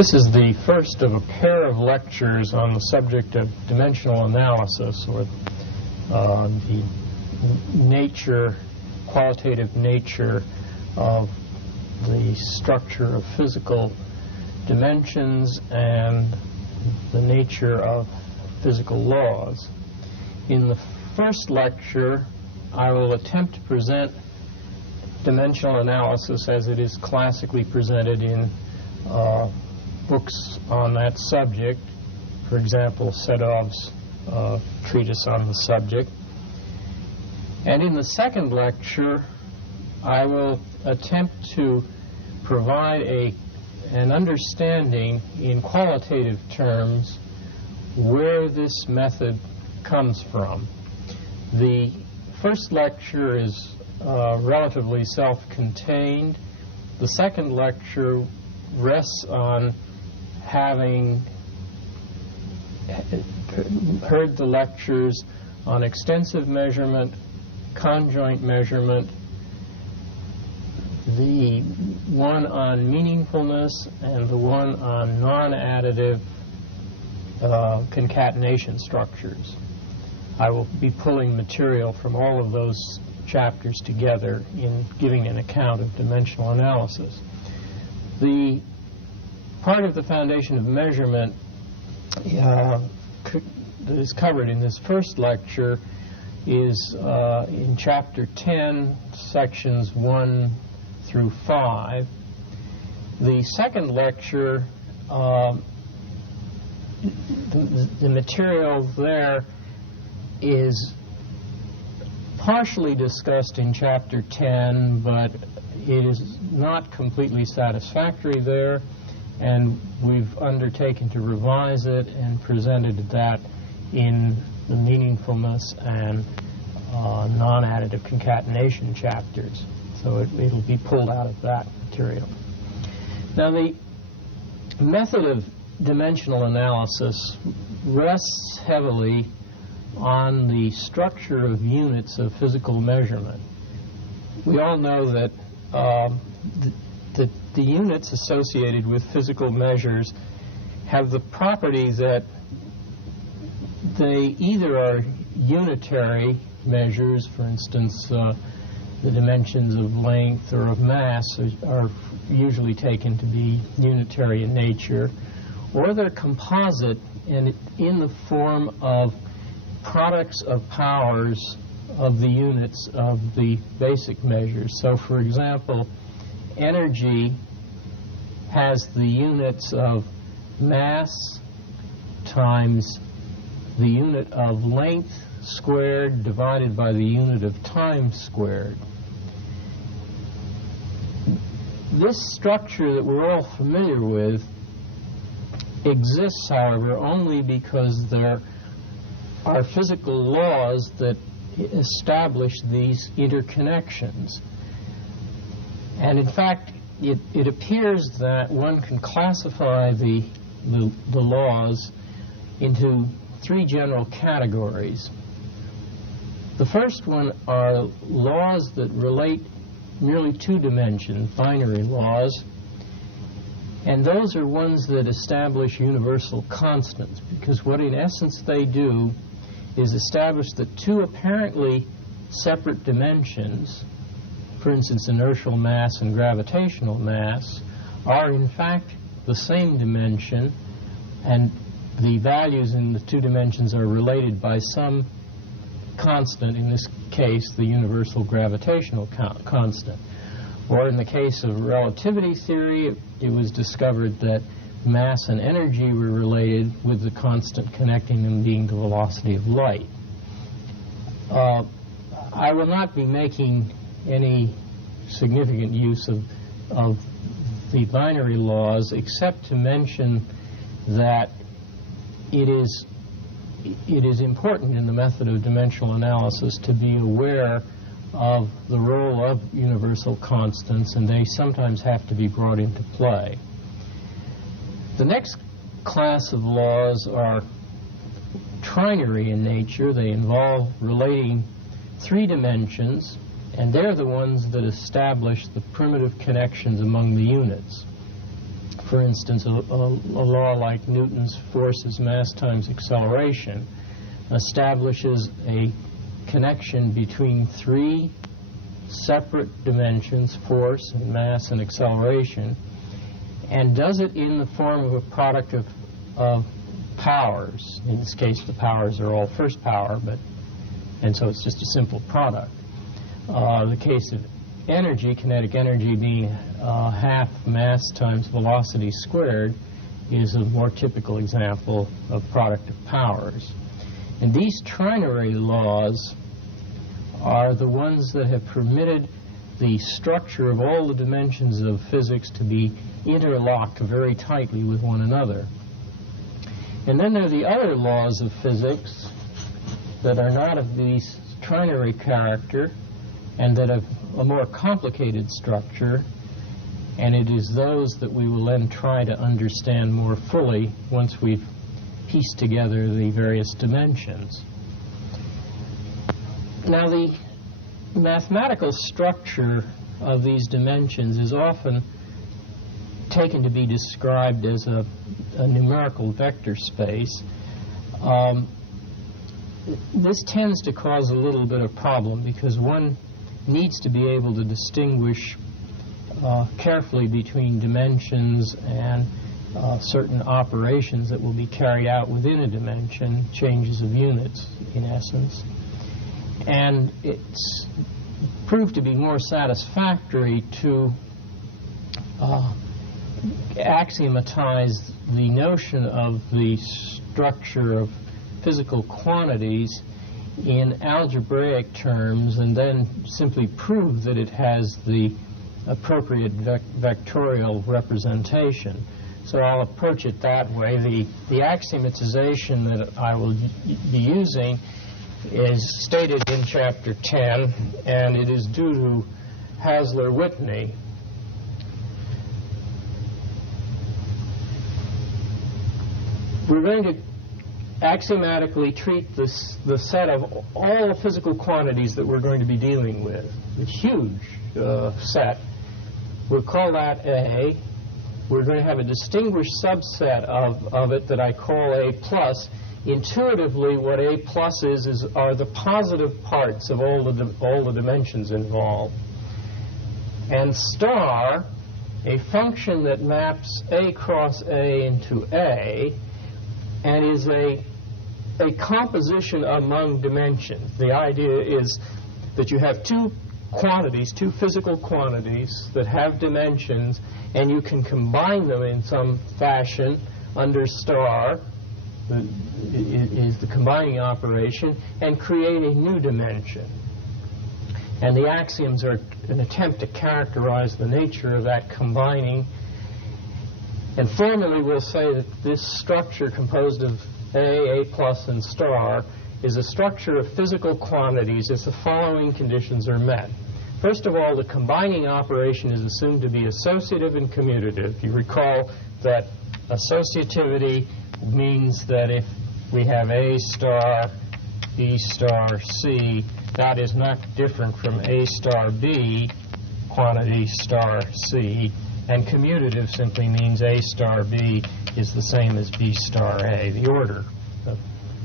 This is the first of a pair of lectures on the subject of dimensional analysis, or the nature, qualitative nature of the structure of physical dimensions and the nature of physical laws. In the first lecture, I will attempt to present dimensional analysis as it is classically presented in books on that subject. For example, Sedov's treatise on the subject. And in the second lecture, I will attempt to provide an understanding in qualitative terms where this method comes from. The first lecture is relatively self-contained. The second lecture rests on having heard the lectures on extensive measurement, conjoint measurement, the one on meaningfulness, and the one on non-additive concatenation structures. I will be pulling material from all of those chapters together in giving an account of dimensional analysis. The part of the foundation of measurement that is covered in this first lecture is in Chapter 10, Sections 1 through 5. The second lecture, the material there is partially discussed in Chapter 10, but it is not completely satisfactory there, and we've undertaken to revise it and presented that in the meaningfulness and non-additive concatenation chapters. So it'll be pulled out of that material. Now, the method of dimensional analysis rests heavily on the structure of units of physical measurement. We all know that the units associated with physical measures have the property that they either are unitary measures, for instance, the dimensions of length or of mass are usually taken to be unitary in nature, or they're composite and in the form of products of powers of the units of the basic measures. So, for example, energy has the units of mass times the unit of length squared divided by the unit of time squared. This structure that we're all familiar with exists, however, only because there are physical laws that establish these interconnections. And in fact, it appears that one can classify the laws into three general categories. The first one are laws that relate merely to dimensions, binary laws, and those are ones that establish universal constants, because what in essence they do is establish that two apparently separate dimensions, for instance, inertial mass and gravitational mass, are in fact the same dimension, and the values in the two dimensions are related by some constant, in this case the universal gravitational constant. Or in the case of relativity theory, it was discovered that mass and energy were related, with the constant connecting them being the velocity of light. I will not be making any significant use of the binary laws, except to mention that it is important in the method of dimensional analysis to be aware of the role of universal constants, and they sometimes have to be brought into play. The next class of laws are trinary in nature. They involve relating three dimensions, and they're the ones that establish the primitive connections among the units. For instance, a law like Newton's forces mass times acceleration establishes a connection between three separate dimensions, force and mass and acceleration, and does it in the form of a product of powers. In this case, the powers are all first power, and so it's just a simple product. The case of energy, kinetic energy being half mass times velocity squared, is a more typical example of product of powers. And these trinary laws are the ones that have permitted the structure of all the dimensions of physics to be interlocked very tightly with one another. And then there are the other laws of physics that are not of these trinary character and that have a more complicated structure, and it is those that we will then try to understand more fully once we've pieced together the various dimensions. Now, the mathematical structure of these dimensions is often taken to be described as a numerical vector space. This tends to cause a little bit of problem because one needs to be able to distinguish carefully between dimensions and certain operations that will be carried out within a dimension, changes of units in essence. And it's proved to be more satisfactory to axiomatize the notion of the structure of physical quantities in algebraic terms and then simply prove that it has the appropriate vectorial representation. So I'll approach it that way. The axiomatization that I will be using is stated in Chapter 10, and it is due to Hassler-Whitney. We're going to axiomatically treat the set of all the physical quantities that we're going to be dealing with. A huge set. We'll call that A. We're going to have a distinguished subset of it that I call A plus. Intuitively, what A plus are the positive parts of all the dimensions involved. And star, a function that maps A cross A into A, and is a composition among dimensions. The idea is that you have two quantities, two physical quantities that have dimensions, and you can combine them in some fashion under star, is the combining operation, and create a new dimension. And the axioms are an attempt to characterize the nature of that combining. And formally, we'll say that this structure composed of A plus, and star is a structure of physical quantities if the following conditions are met. First of all, the combining operation is assumed to be associative and commutative. You recall that associativity means that if we have A star, B star, C, that is not different from A star B, quantity star C. And commutative simply means A star B is the same as B star A. The order of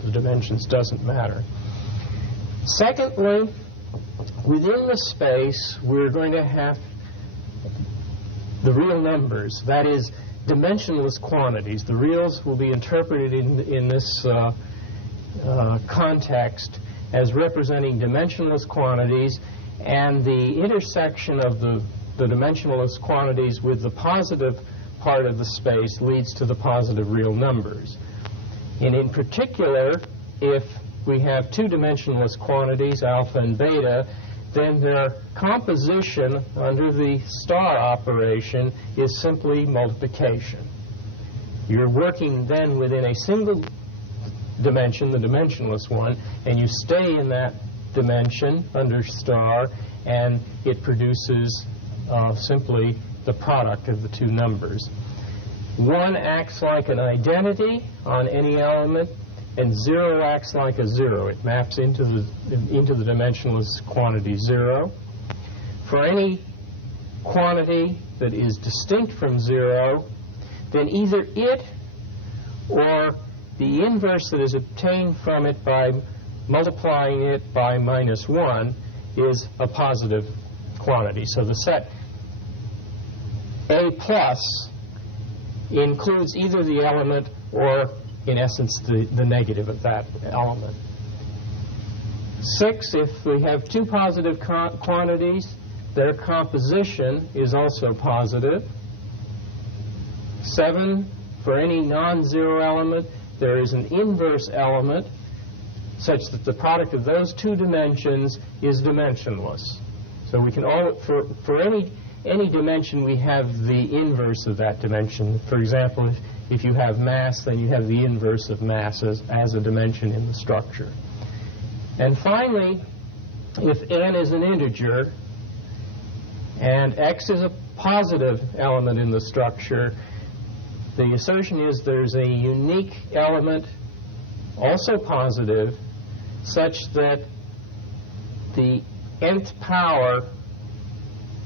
the dimensions doesn't matter. Secondly, within the space, we're going to have the real numbers, that is, dimensionless quantities. The reals will be interpreted in this context as representing dimensionless quantities, and the intersection of the dimensionless quantities with the positive part of the space leads to the positive real numbers. And in particular, if we have two dimensionless quantities, alpha and beta, then their composition under the star operation is simply multiplication. You're working then within a single dimension, the dimensionless one, and you stay in that dimension under star, and it produces simply the product of the two numbers. One acts like an identity on any element, and 0 acts like a 0. It maps into the dimensionless quantity 0. For any quantity that is distinct from 0, then either it or the inverse that is obtained from it by multiplying it by -1 is a positive quantity. So the set A plus includes either the element or, in essence, the negative of that element. 6, if we have two positive quantities, their composition is also positive. 7, for any non-zero element, there is an inverse element such that the product of those two dimensions is dimensionless. So we can for any dimension, we have the inverse of that dimension. For example, if you have mass, then you have the inverse of mass as a dimension in the structure. And finally, if n is an integer and x is a positive element in the structure, the assertion is there's a unique element, also positive, such that the nth power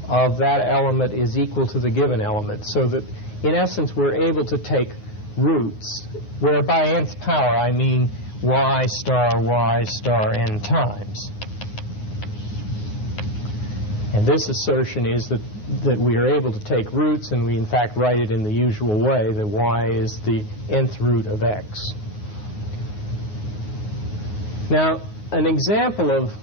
of that element is equal to the given element. So that, in essence, we're able to take roots, where by nth power I mean y star n times. And this assertion is that we are able to take roots, and we in fact write it in the usual way, that y is the nth root of x. Now, an example of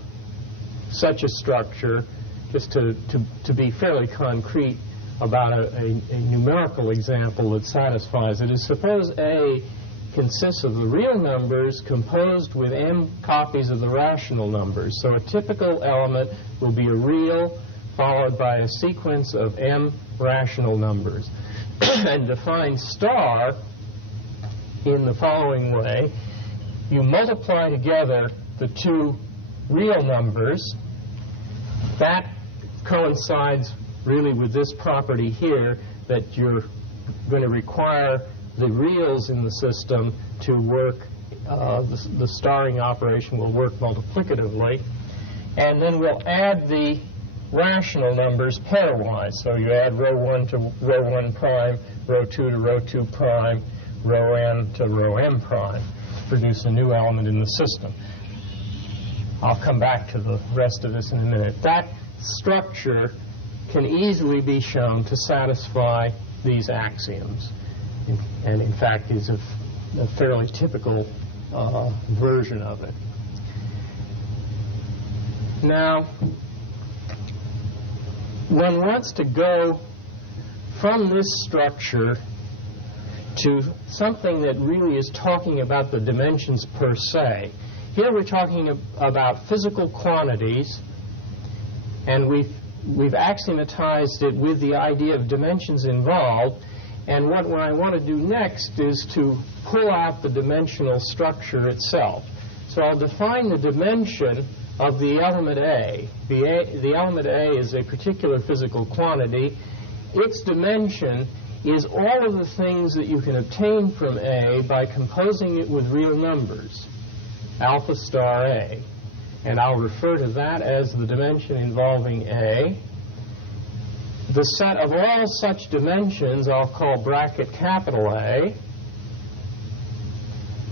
such a structure, just to be fairly concrete about a numerical example that satisfies it, is suppose A consists of the real numbers composed with m copies of the rational numbers. So a typical element will be a real followed by a sequence of m rational numbers. And define star in the following way. You multiply together the two real numbers. That coincides really with this property here, that you're going to require the reals in the system to work, the starring operation will work multiplicatively. And then we'll add the rational numbers pairwise. So you add row 1 to row 1 prime, row 2 to row 2 prime, row n to row m prime, to produce a new element in the system. I'll come back to the rest of this in a minute. That structure can easily be shown to satisfy these axioms, and in fact is a fairly typical version of it. Now, one wants to go from this structure to something that really is talking about the dimensions per se. Here we're talking about physical quantities, and we've axiomatized it with the idea of dimensions involved. And what I want to do next is to pull out the dimensional structure itself. So I'll define the dimension of the element A. The element A is a particular physical quantity. Its dimension is all of the things that you can obtain from A by composing it with real numbers, alpha star A. And I'll refer to that as the dimension involving A. The set of all such dimensions I'll call bracket capital A.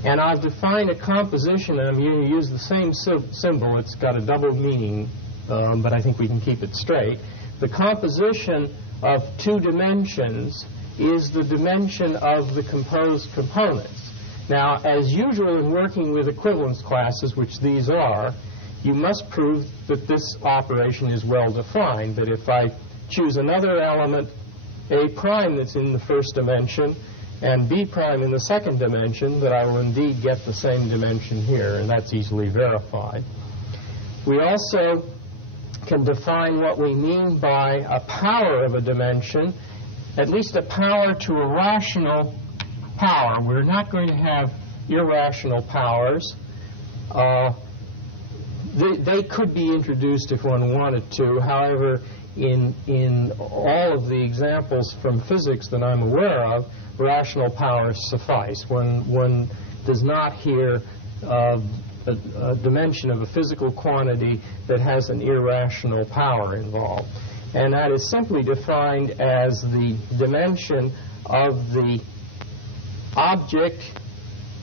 And I've defined a composition, and I'm going to use the same symbol. It's got a double meaning, but I think we can keep it straight. The composition of two dimensions is the dimension of the composed components. Now, as usual in working with equivalence classes, which these are, you must prove that this operation is well defined, that if I choose another element, A prime, that's in the first dimension, and B prime in the second dimension, that I will indeed get the same dimension here, and that's easily verified. We also can define what we mean by a power of a dimension, at least a power to a rational power. We're not going to have irrational powers. They could be introduced if one wanted to. However, in all of the examples from physics that I'm aware of, rational powers suffice. One does not hear a dimension of a physical quantity that has an irrational power involved. And that is simply defined as the dimension of the object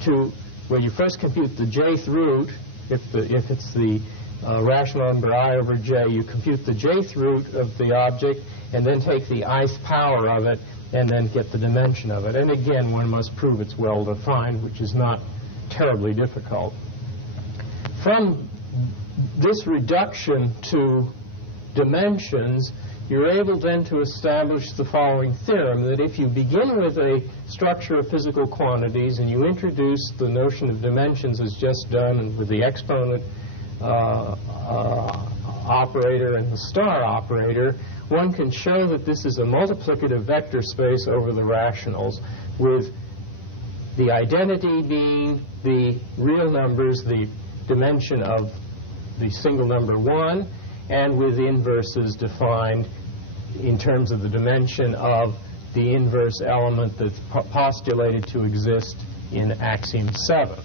to, where you first compute the jth root. If it's the rational number I over j, you compute the jth root of the object and then take the ith power of it and then get the dimension of it. And again, one must prove it's well defined, which is not terribly difficult. From this reduction to dimensions, you're able then to establish the following theorem, that if you begin with a structure of physical quantities and you introduce the notion of dimensions as just done with the exponent operator and the star operator, one can show that this is a multiplicative vector space over the rationals, with the identity being the real numbers, the dimension of the single number 1, and with inverses defined in terms of the dimension of the inverse element that's postulated to exist in axiom 7.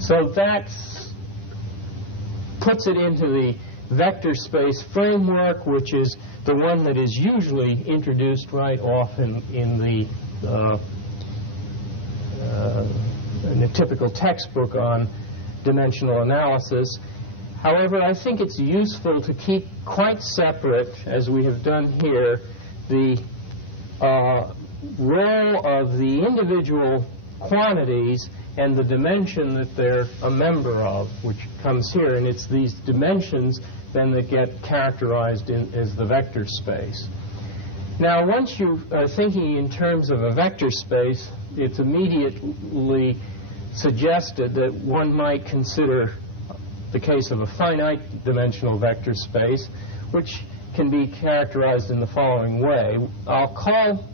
So that puts it into the vector space framework, which is the one that is usually introduced right off in the typical textbook on dimensional analysis. However, I think it's useful to keep quite separate, as we have done here, the role of the individual quantities and the dimension that they're a member of, which comes here. And it's these dimensions then that get characterized as the vector space. Now, once you are thinking in terms of a vector space, it's immediately suggested that one might consider the case of a finite dimensional vector space, which can be characterized in the following way. I'll call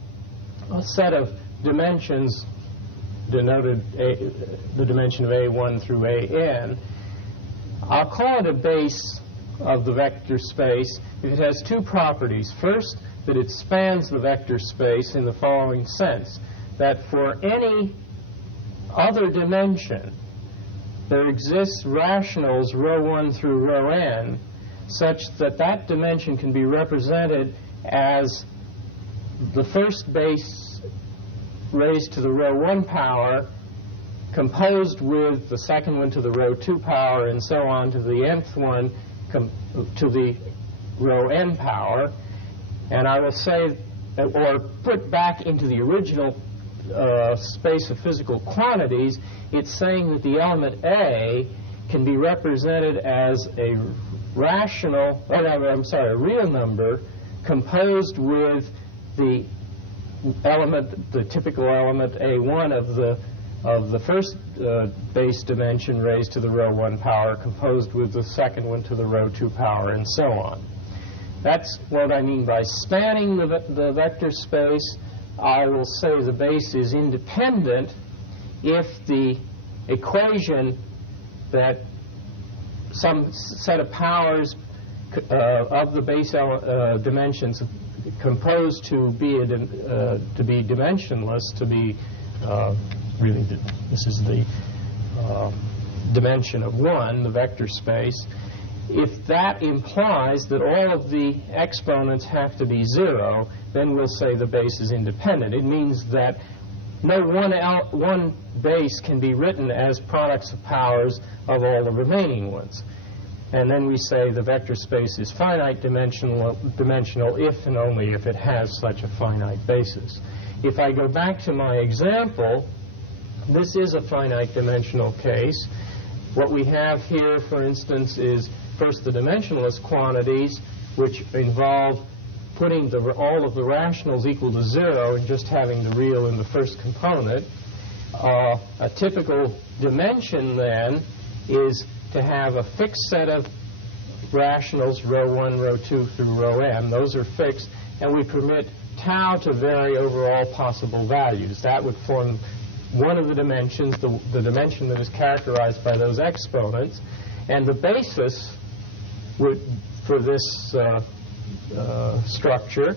a set of dimensions denoted the dimension of A1 through AN. I'll call it a base of the vector space if it has two properties. First, that it spans the vector space in the following sense, that for any other dimension, there exists rationals rho 1 through rho n such that that dimension can be represented as the first base raised to the rho 1 power composed with the second one to the rho 2 power and so on to the nth one to the rho n power. And I will say, or put back into the original space of physical quantities, it's saying that the element A can be represented as a a real number composed with the element, the typical element A1 of the first base dimension raised to the rho 1 power, composed with the second one to the rho 2 power, and so on. That's what I mean by spanning the vector space. I will say the base is independent if the equation that some set of powers of the base dimensions composed to be dimensionless, to be really this is the dimension of 1, the vector space. If that implies that all of the exponents have to be 0, then we'll say the base is independent. It means that no one base can be written as products of powers of all the remaining ones. And then we say the vector space is finite dimensional if and only if it has such a finite basis. If I go back to my example, this is a finite dimensional case. What we have here, for instance, is first the dimensionless quantities, which involve putting all of the rationals equal to 0 and just having the real in the first component. A typical dimension, then, is to have a fixed set of rationals, rho 1, rho 2 through rho m. Those are fixed, and we permit tau to vary over all possible values. That would form one of the dimensions, the dimension that is characterized by those exponents. And the basis for this structure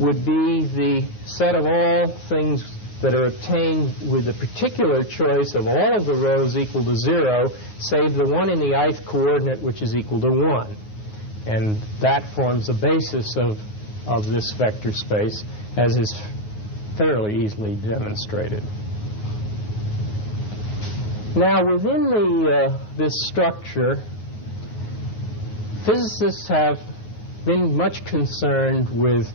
would be the set of all things that are obtained with the particular choice of all of the rows equal to 0, save the one in the ith coordinate, which is equal to 1. And that forms the basis of of this vector space, as is fairly easily demonstrated. Now, within this structure, physicists have been much concerned with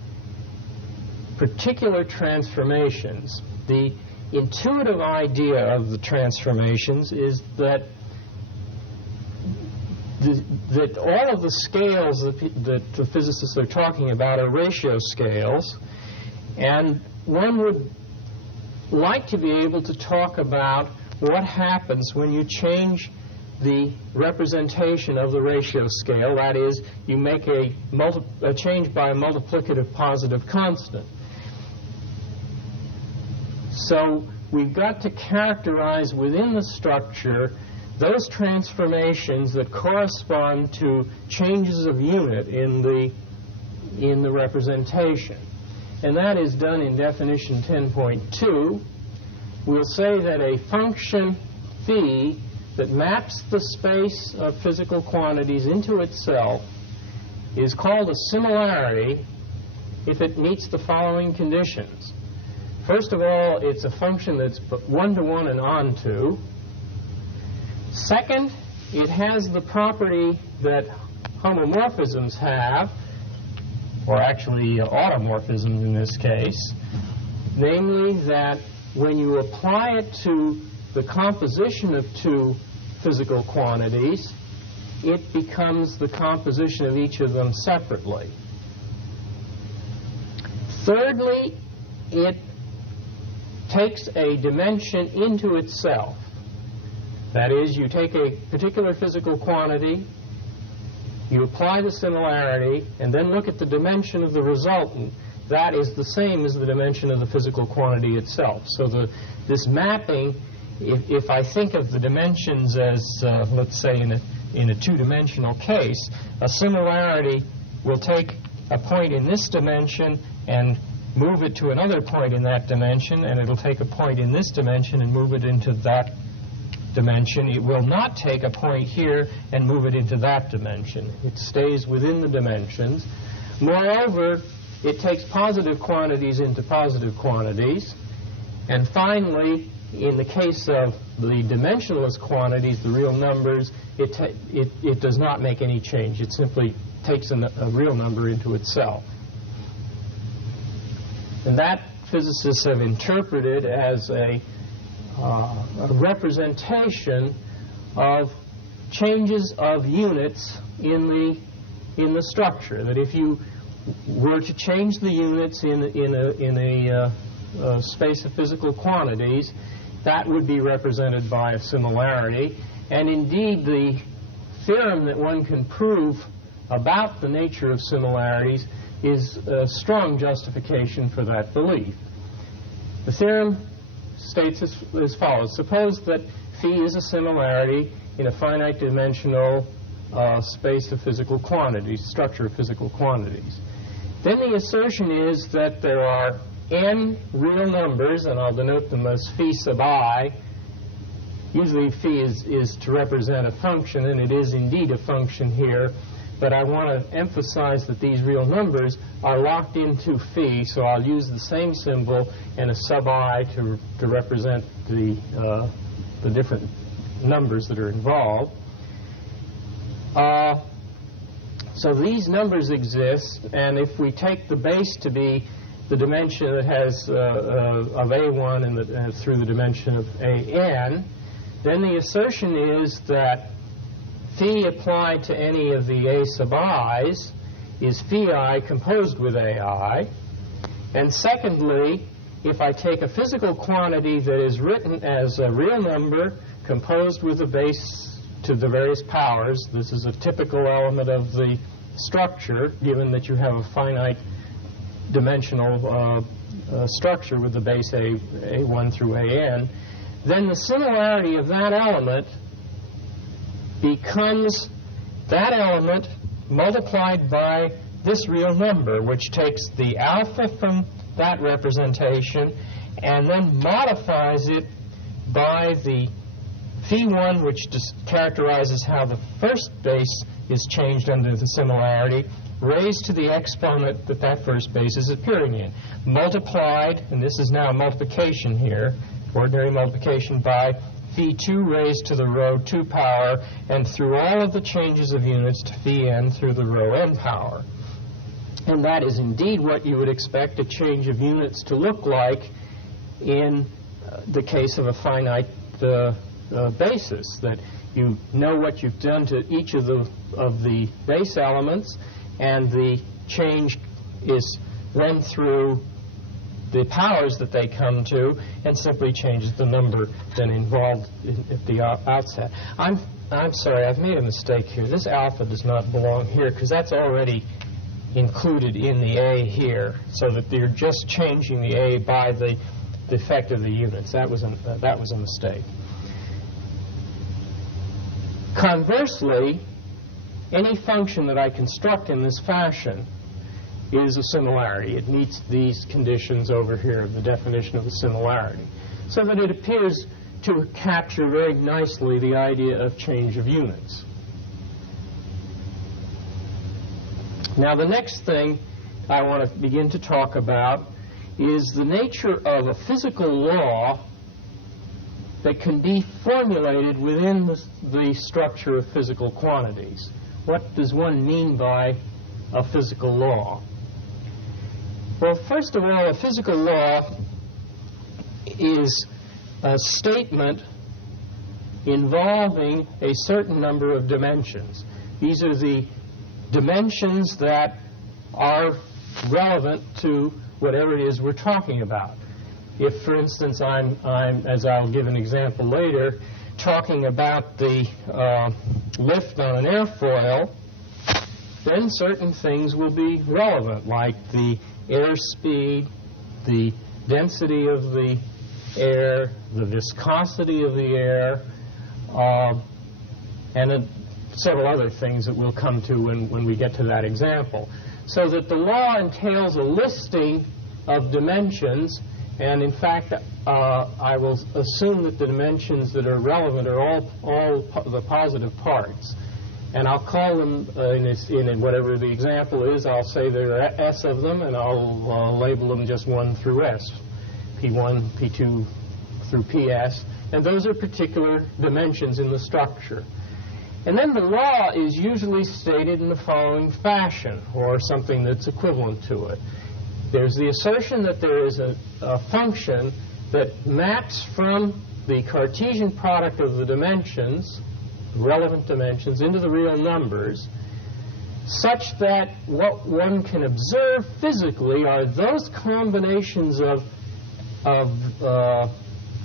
particular transformations. The intuitive idea of the transformations is that all of the scales that the physicists are talking about are ratio scales, and one would like to be able to talk about what happens when you change the representation of the ratio scale. That is, you make a change by a multiplicative positive constant. So we've got to characterize within the structure those transformations that correspond to changes of unit in the representation. And that is done in definition 10.2. We'll say that a function phi that maps the space of physical quantities into itself is called a similarity if it meets the following conditions. First of all, it's a function that's one-to-one and onto. Second, it has the property that homomorphisms have, or actually automorphisms in this case, namely that when you apply it to the composition of two physical quantities, it becomes the composition of each of them separately. Thirdly, it takes a dimension into itself. That is, you take a particular physical quantity, you apply the similarity, and then look at the dimension of the resultant. That is the same as the dimension of the physical quantity itself. So this mapping, if I think of the dimensions as, let's say, in a two-dimensional case, a similarity will take a point in this dimension and move it to another point in that dimension, and it'll take a point in this dimension and move it into that dimension. It will not take a point here and move it into that dimension. It stays within the dimensions. Moreover, it takes positive quantities into positive quantities. And finally, in the case of the dimensionless quantities, the real numbers, it does not make any change. It simply takes a real number into itself. And that physicists have interpreted as a representation of changes of units in the structure. That if you were to change the units in a space of physical quantities, that would be represented by a similarity. And indeed, the theorem that one can prove about the nature of similarities is a strong justification for that belief. The theorem states as follows. Suppose that phi is a similarity in a finite dimensional space of physical quantities, structure of physical quantities. Then the assertion is that there are n real numbers, and I'll denote them as phi sub I. Usually phi is to represent a function, and it is indeed a function here, but I want to emphasize that these real numbers are locked into phi, so I'll use the same symbol and a sub I to represent the different numbers that are involved. So these numbers exist, and if we take the base to be the dimension that has of A1 and through the dimension of AN, then the assertion is that phi applied to any of the A sub i's is phi I composed with AI. And secondly, if I take a physical quantity that is written as a real number composed with a base to the various powers, this is a typical element of the structure, given that you have a finite dimensional structure with the base A1 through AN, then the similarity of that element becomes that element multiplied by this real number, which takes the alpha from that representation and then modifies it by the phi1, which characterizes how the first base is changed under the similarity, raised to the exponent that that first base is appearing in, multiplied, and this is now a multiplication here, ordinary multiplication, by phi2 raised to the row 2 power, and through all of the changes of units to phi n through the row n power. And that is indeed what you would expect a change of units to look like in the case of a finite basis, that you know what you've done to each of the base elements, and the change is run through the powers that they come to and simply changes the number then involved at the outset. I'm sorry, I've made a mistake here. This alpha does not belong here because that's already included in the A here, so that you're just changing the A by the effect of the units. That was a mistake. Conversely, any function that I construct in this fashion is a similarity. It meets these conditions over here of the definition of a similarity, so that it appears to capture very nicely the idea of change of units. Now, the next thing I want to begin to talk about is the nature of a physical law that can be formulated within the structure of physical quantities. What does one mean by a physical law? Well, first of all, a physical law is a statement involving a certain number of dimensions. These are the dimensions that are relevant to whatever it is we're talking about. If, for instance, I'm as I'll give an example later, talking about the lift on an airfoil, then certain things will be relevant, like the airspeed, the density of the air, the viscosity of the air, and several other things that we'll come to when we get to that example. So that the law entails a listing of dimensions, and in fact I will assume that the dimensions that are relevant are all the positive parts. And I'll call them, in whatever the example is, I'll say there are S of them, and I'll label them just 1 through S, P1, P2 through PS, and those are particular dimensions in the structure. And then the law is usually stated in the following fashion, or something that's equivalent to it. There's the assertion that there is a function that maps from the Cartesian product of the dimensions, relevant dimensions, into the real numbers, such that what one can observe physically are those combinations of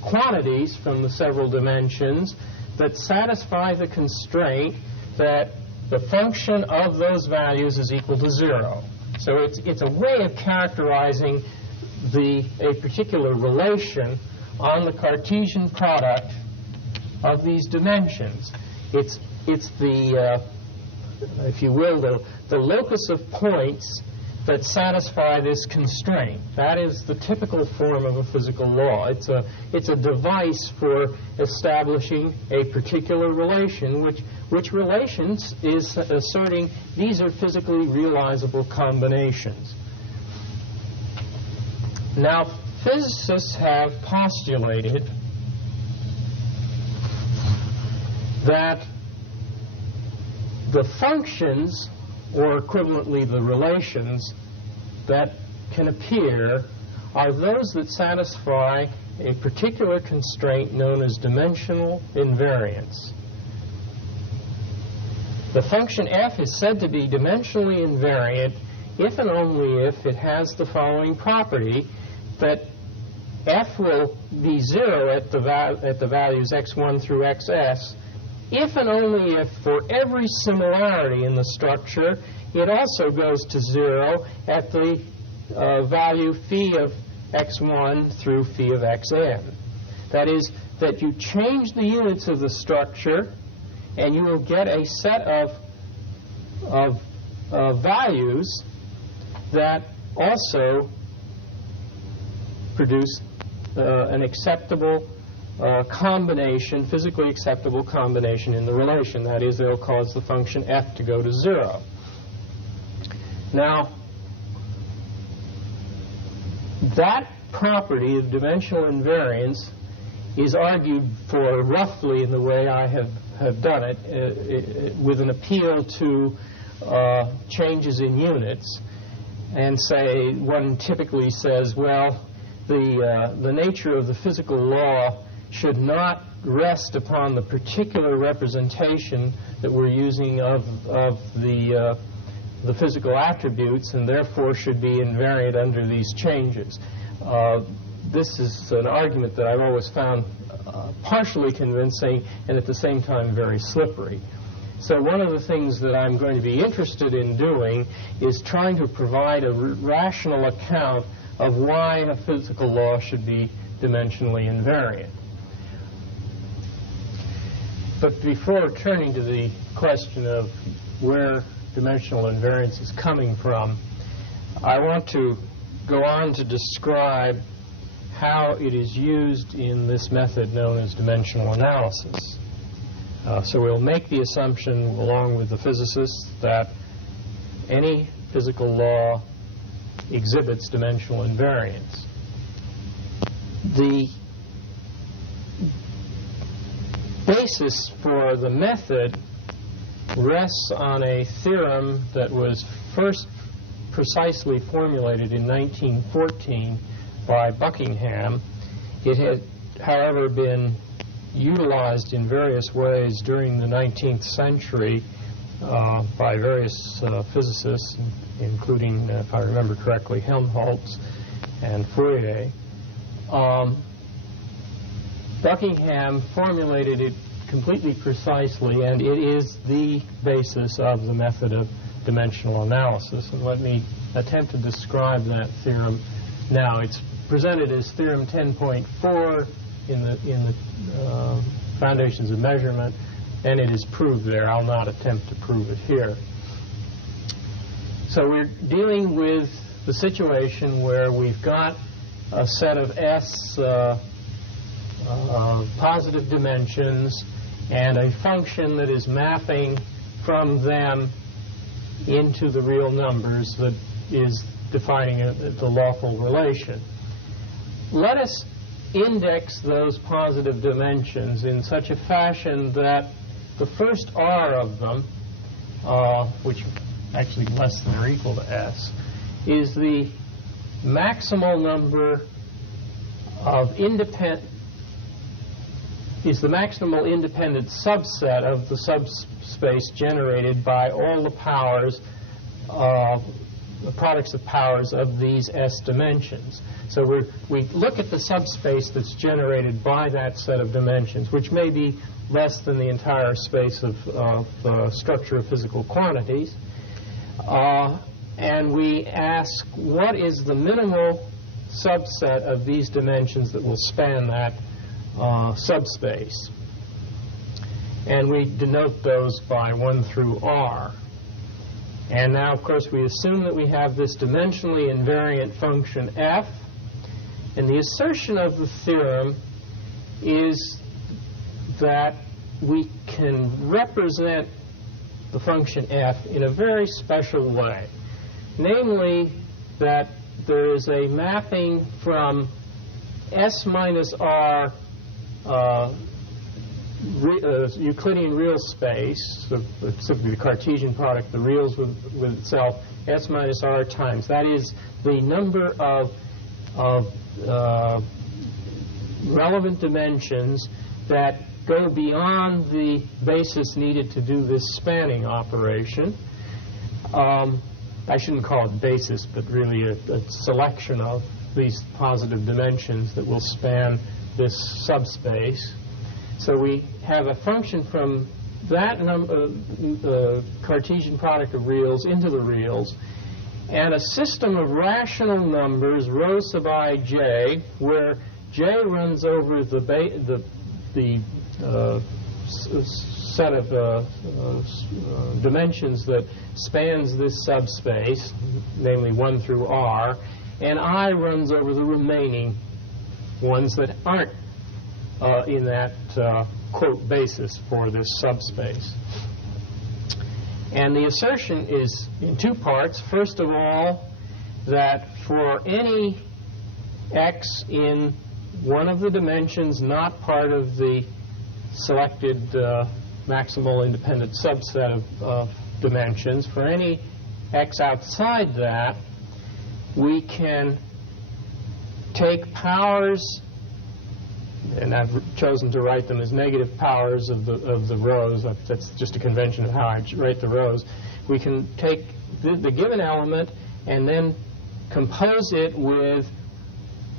quantities from the several dimensions that satisfy the constraint that the function of those values is equal to 0. So it's a way of characterizing a particular relation on the Cartesian product of these dimensions. It's the, if you will, the locus of points that satisfy this constraint. That is the typical form of a physical law. It's a device for establishing a particular relation, which relations is asserting these are physically realizable combinations. Now, physicists have postulated that the functions, or equivalently the relations, that can appear are those that satisfy a particular constraint known as dimensional invariance. The function f is said to be dimensionally invariant if and only if it has the following property, that f will be 0 at the values x1 through xs, if and only if for every similarity in the structure it also goes to 0 at the value phi of x1 through phi of xn. That is, that you change the units of the structure and you will get a set of values that also produce an acceptable combination, physically acceptable combination in the relation. That is, they'll cause the function f to go to 0. Now, that property of dimensional invariance is argued for roughly in the way I have done it, with an appeal to changes in units. And say, one typically says, well, the nature of the physical law should not rest upon the particular representation that we're using of the physical attributes, and therefore should be invariant under these changes. This is an argument that I've always found partially convincing and at the same time very slippery. So one of the things that I'm going to be interested in doing is trying to provide a rational account of why a physical law should be dimensionally invariant. But before turning to the question of where dimensional invariance is coming from, I want to go on to describe how it is used in this method known as dimensional analysis. So we'll make the assumption, along with the physicists, that any physical law exhibits dimensional invariance. The basis for the method rests on a theorem that was first precisely formulated in 1914 by Buckingham. It had, however, been utilized in various ways during the 19th century by various physicists, including, if I remember correctly, Helmholtz and Fourier. Buckingham formulated it completely precisely, and it is the basis of the method of dimensional analysis. And let me attempt to describe that theorem now. It's presented as Theorem 10.4 in the Foundations of Measurement, and it is proved there. I'll not attempt to prove it here. So we're dealing with the situation where we've got a set of S positive dimensions and a function that is mapping from them into the real numbers that is defining the lawful relation. Let us index those positive dimensions in such a fashion that the first R of them, which actually less than or equal to S, is the maximal number of maximal independent subset of the subspace generated by all the powers, the products of powers of these S dimensions. So we look at the subspace that's generated by that set of dimensions, which may be less than the entire space of structure of physical quantities, and we ask what is the minimal subset of these dimensions that will span that subspace. And we denote those by 1 through R. And now, of course, we assume that we have this dimensionally invariant function f, and the assertion of the theorem is that we can represent the function f in a very special way. Namely, that there is a mapping from S minus R Euclidean real space, so simply the Cartesian product, the reals with itself, S minus R times. That is the number of relevant dimensions that go beyond the basis needed to do this spanning operation. I shouldn't call it basis, but really a selection of these positive dimensions that will span this subspace. So we have a function from that the Cartesian product of reals into the reals, and a system of rational numbers, rho sub I j, where j runs over the set of dimensions that spans this subspace, namely 1 through R, and I runs over the remaining ones that aren't in that quote basis for this subspace. And the assertion is in two parts. First of all, that for any x in one of the dimensions not part of the selected maximal independent subset of dimensions, for any x outside that, we can take powers, and I've chosen to write them as negative powers of the rows. That's just a convention of how I write the rows. We can take the given element and then compose it with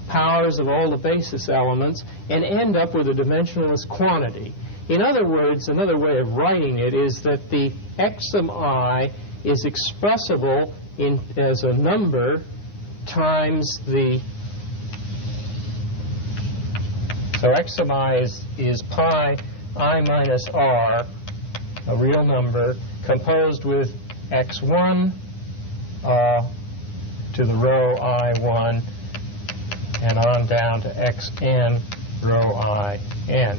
powers of all the basis elements and end up with a dimensionless quantity. In other words, another way of writing it is that the x sub I is expressible as a number times the... So x sub I is pi I minus r, a real number, composed with x1 to the row I1 and on down to xn row I n.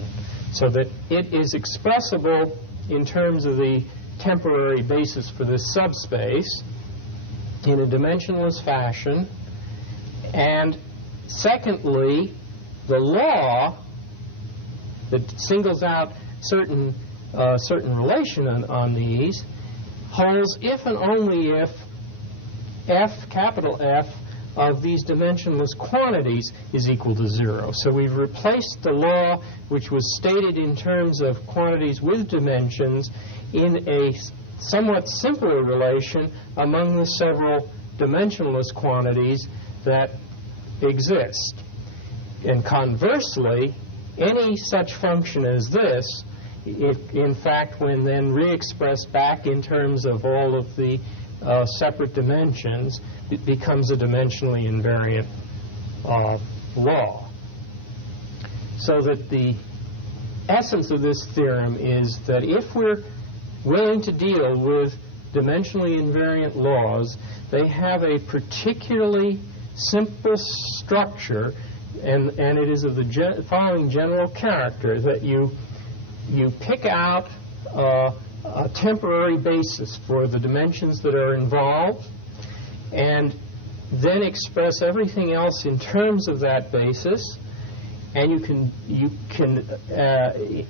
So that it is expressible in terms of the temporary basis for this subspace in a dimensionless fashion. And secondly, the law that singles out certain relation on these holds if and only if f, capital F, of these dimensionless quantities is equal to 0. So we've replaced the law which was stated in terms of quantities with dimensions in a somewhat simpler relation among the several dimensionless quantities that exist. And conversely, any such function as this, in fact, when then re-expressed back in terms of all of the separate dimensions, it becomes a dimensionally invariant law. So that the essence of this theorem is that if we're willing to deal with dimensionally invariant laws, they have a particularly simple structure, and it is of the following general character: that you pick out a temporary basis for the dimensions that are involved, and then express everything else in terms of that basis, and you can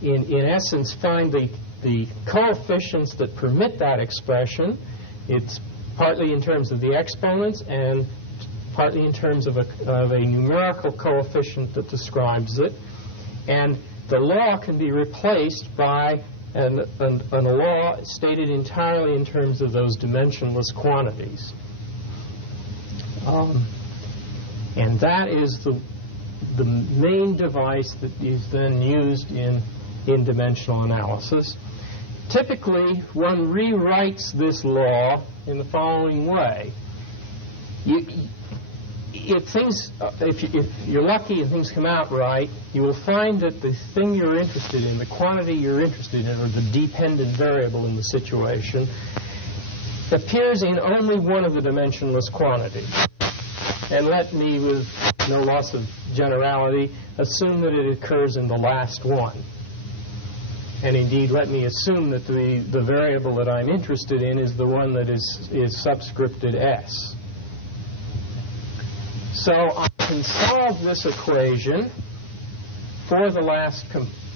in essence find the coefficients that permit that expression. It's partly in terms of the exponents and partly in terms of a numerical coefficient that describes it, and the law can be replaced by a law stated entirely in terms of those dimensionless quantities. And that is the main device that is then used in dimensional analysis. Typically, one rewrites this law in the following way. If you're lucky and things come out right, you will find that the thing you're interested in, the quantity you're interested in, or the dependent variable in the situation, appears in only one of the dimensionless quantities. And let me, with no loss of generality, assume that it occurs in the last one. And indeed, let me assume that the variable that I'm interested in is the one that is subscripted S. So I can solve this equation for the last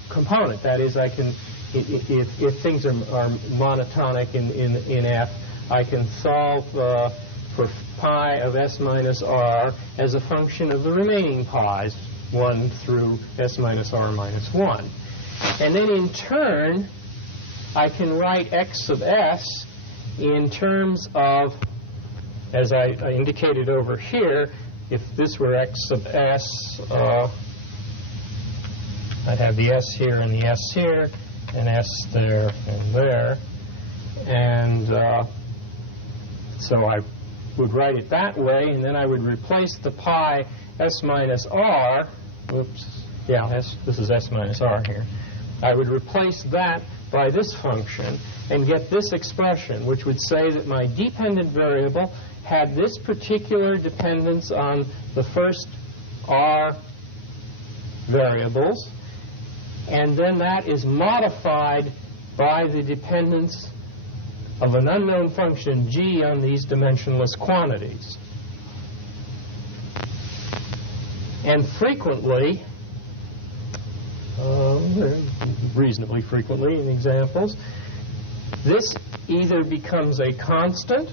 component. That is, I can, if things are monotonic in F, I can solve for pi of S minus R as a function of the remaining pi's, 1 through S minus R minus 1. And then in turn, I can write x sub S in terms of, as I indicated over here, if this were x sub S, I'd have the S here and the S here, and S there and there. And so I would write it that way, and then I would replace the pi S minus R, this is S minus R here. I would replace that by this function and get this expression, which would say that my dependent variable had this particular dependence on the first R variables, and then that is modified by the dependence of an unknown function g on these dimensionless quantities. And frequently, reasonably frequently in examples, this either becomes a constant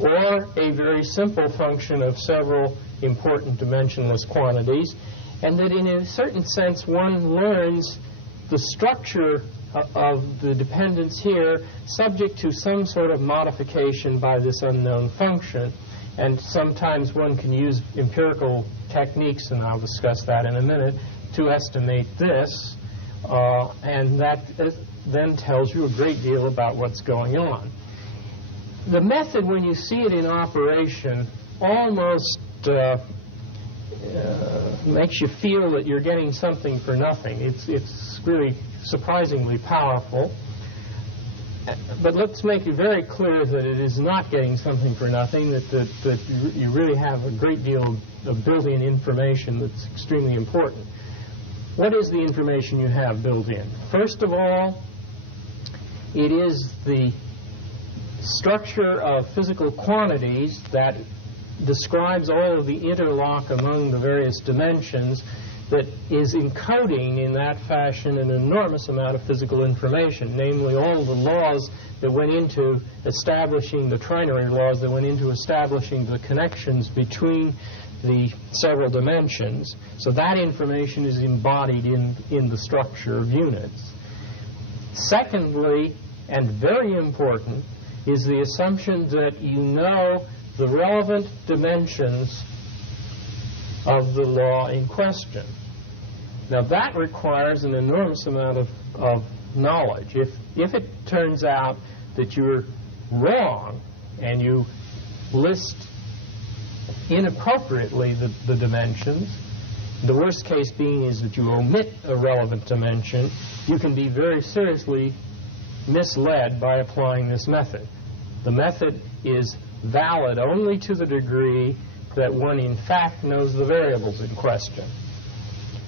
or a very simple function of several important dimensionless quantities, and that in a certain sense one learns the structure of the dependence here subject to some sort of modification by this unknown function. And sometimes one can use empirical techniques, and I'll discuss that in a minute, to estimate this, and that then tells you a great deal about what's going on. The method, when you see it in operation, almost makes you feel that you're getting something for nothing. It's really surprisingly powerful. But let's make it very clear that it is not getting something for nothing, that you really have a great deal of built-in information that's extremely important. What is the information you have built in? First of all, it is the structure of physical quantities that describes all of the interlock among the various dimensions that is encoding in that fashion an enormous amount of physical information, namely all the laws that went into establishing the trinary laws that went into establishing the connections between the several dimensions. So that information is embodied in the structure of units. Secondly, and very important, is the assumption that you know the relevant dimensions of the law in question. Now that requires an enormous amount of knowledge. If it turns out that you're wrong and you list inappropriately the dimensions, the worst case being is that you omit a relevant dimension, you can be very seriously misled by applying this method. The method is valid only to the degree that one in fact knows the variables in question.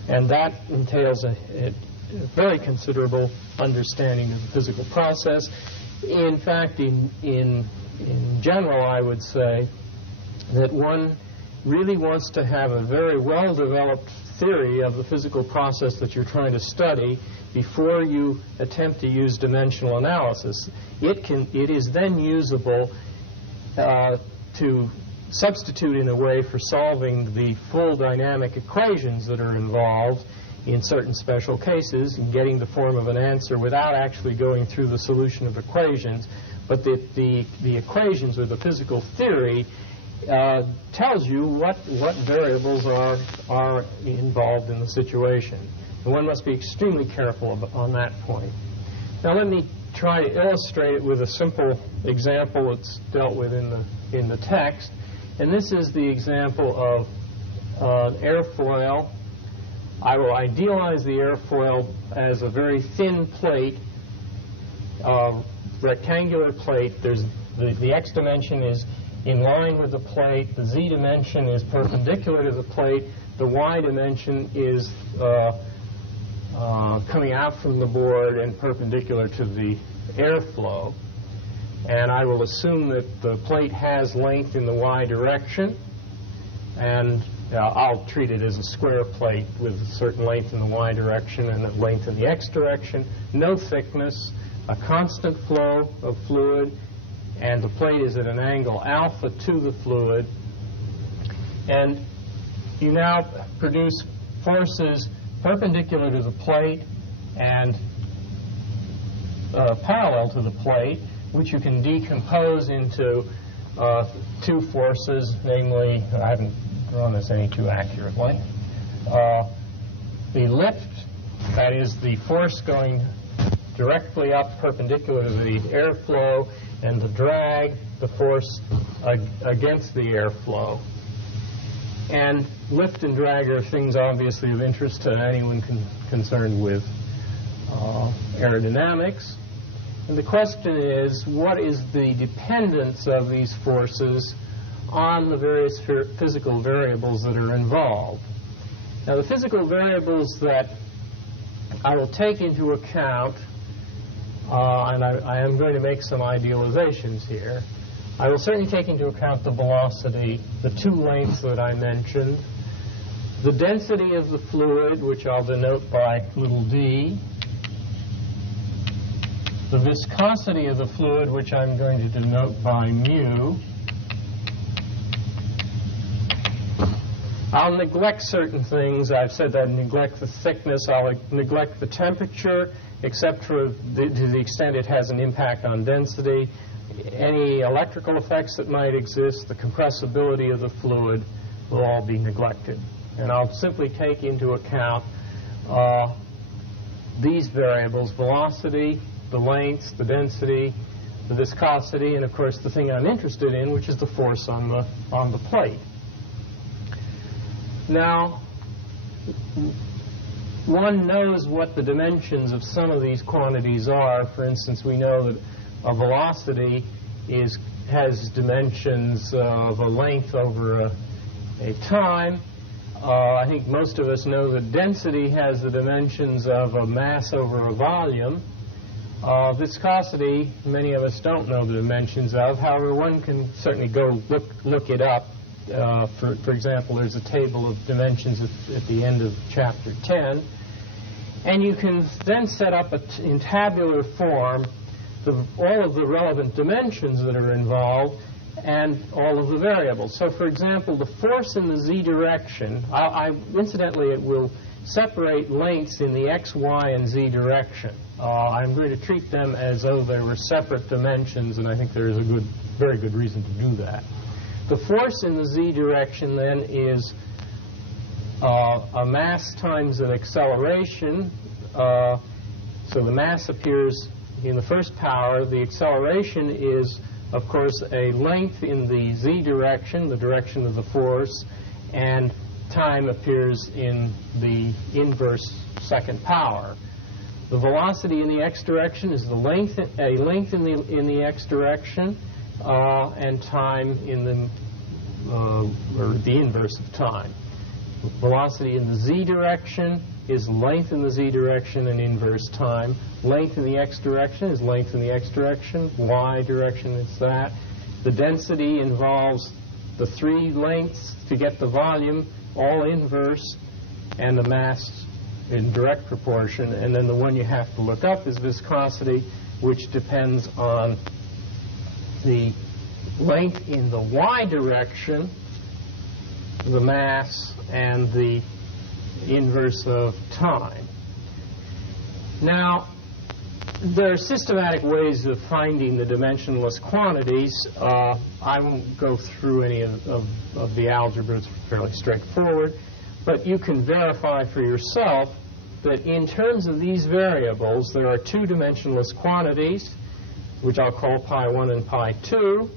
And that entails a very considerable understanding of the physical process. In fact, in general, I would say that one really wants to have a very well-developed theory of the physical process that you're trying to study before you attempt to use dimensional analysis. It is then usable to substitute in a way for solving the full dynamic equations that are involved in certain special cases and getting the form of an answer without actually going through the solution of equations. But the equations or the physical theory tells you what variables are involved in the situation. And one must be extremely careful on that point. Now let me try to illustrate it with a simple example that's dealt with in the text. And this is the example of airfoil. I will idealize the airfoil as a very thin plate, rectangular plate. There's the x dimension is in line with the plate. The z dimension is perpendicular to the plate. The y dimension is coming out from the board and perpendicular to the airflow. And I will assume that the plate has length in the y direction, and I'll treat it as a square plate with a certain length in the y direction and a length in the x direction, no thickness, a constant flow of fluid, and the plate is at an angle alpha to the fluid. And you now produce forces perpendicular to the plate and parallel to the plate, which you can decompose into two forces, namely, I haven't drawn this any too accurately. The lift, that is the force going directly up perpendicular to the airflow, and the drag, the force against the airflow. And lift and drag are things obviously of interest to anyone concerned with aerodynamics. And the question is, what is the dependence of these forces on the various physical variables that are involved? Now, the physical variables that I will take into account, and I am going to make some idealizations here, I will certainly take into account the velocity, the two lengths that I mentioned, the density of the fluid, which I'll denote by little d, the viscosity of the fluid, which I'm going to denote by mu. I'll neglect certain things. I've said that I neglect the thickness. I'll neglect the temperature, except to the extent it has an impact on density. Any electrical effects that might exist, the compressibility of the fluid, will all be neglected. And I'll simply take into account these variables: velocity, the length, the density, the viscosity, and of course the thing I'm interested in, which is the force on the plate. Now, one knows what the dimensions of some of these quantities are. For instance, we know that a velocity has dimensions of a length over a time. I think most of us know that density has the dimensions of a mass over a volume. Viscosity, many of us don't know the dimensions of. However, one can certainly go look it up. For example, there's a table of dimensions at the end of Chapter 10. And you can then set up in tabular form all of the relevant dimensions that are involved and all of the variables. So, for example, the force in the z direction, incidentally, it will separate lengths in the x, y, and z direction. I'm going to treat them as though they were separate dimensions, and I think there is a very good reason to do that. The force in the z direction, then, is a mass times an acceleration. So the mass appears in the first power. The acceleration is, of course, a length in the z direction, the direction of the force, and time appears in the inverse second power. The velocity in the x direction is a length in the x direction, and time in or the inverse of time. Velocity in the z direction is length in the z direction and inverse time. Length in the x direction is length in the x direction. Y direction is that. The density involves the three lengths to get the volume, all inverse, and the mass in direct proportion. And then the one you have to look up is viscosity, which depends on the length in the y direction, the mass, and the inverse of time. Now, there are systematic ways of finding the dimensionless quantities. I won't go through any of the algebra. It's fairly straightforward. But you can verify for yourself that in terms of these variables, there are two dimensionless quantities, which I'll call pi1 and pi2.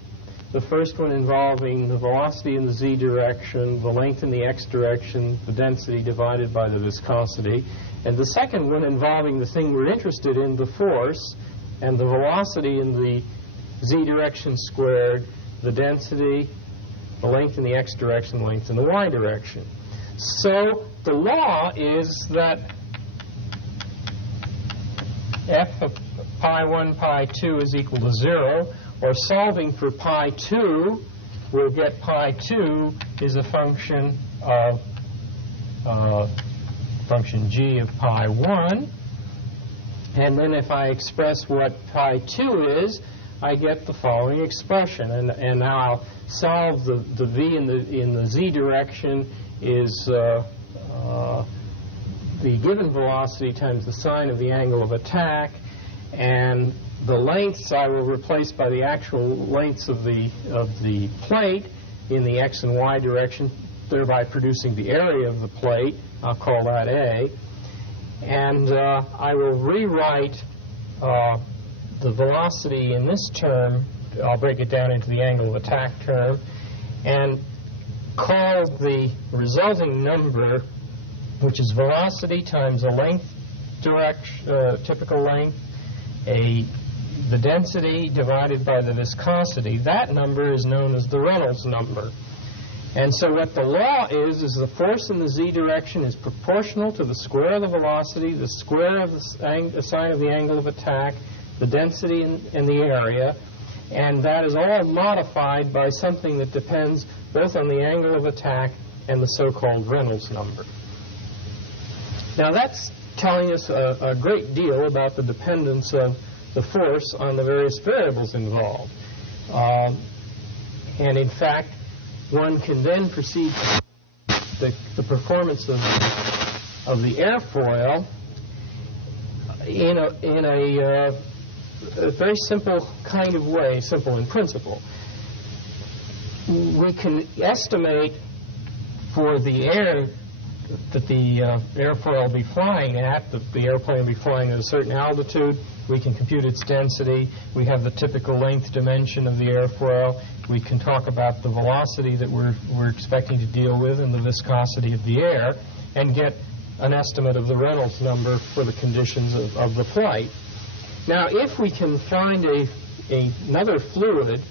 The first one involving the velocity in the z direction, the length in the x direction, the density divided by the viscosity. And the second one involving the thing we're interested in, the force, and the velocity in the z direction squared, the density, the length in the x direction, the length in the y direction. So the law is that f of pi1, pi2 is equal to 0, or solving for pi2, we'll get pi2 is a function of function g of pi1. And then if I express what pi2 is, I get the following expression. And now I'll solve the v in the z direction is the given velocity times the sine of the angle of attack, and the lengths I will replace by the actual lengths of the plate in the x and y direction, thereby producing the area of the plate. I'll call that A. And I will rewrite the velocity in this term. I'll break it down into the angle of attack term, and call the resulting number, which is velocity times the length direction, typical length, the density divided by the viscosity. That number is known as the Reynolds number. And so what the law is the force in the z direction is proportional to the square of the velocity, the square of the sine of the angle of attack, the density and the area, and that is all modified by something that depends both on the angle of attack and the so-called Reynolds number. Now that's telling us a great deal about the dependence of the force on the various variables involved. And in fact, one can then proceed to the performance of the airfoil in a very simple kind of way, simple in principle. We can estimate for the air that the airfoil will be flying at, the airplane will be flying at a certain altitude. We can compute its density. We have the typical length dimension of the airfoil. We can talk about the velocity that we're expecting to deal with and the viscosity of the air and get an estimate of the Reynolds number for the conditions of the flight. Now, if we can find another fluid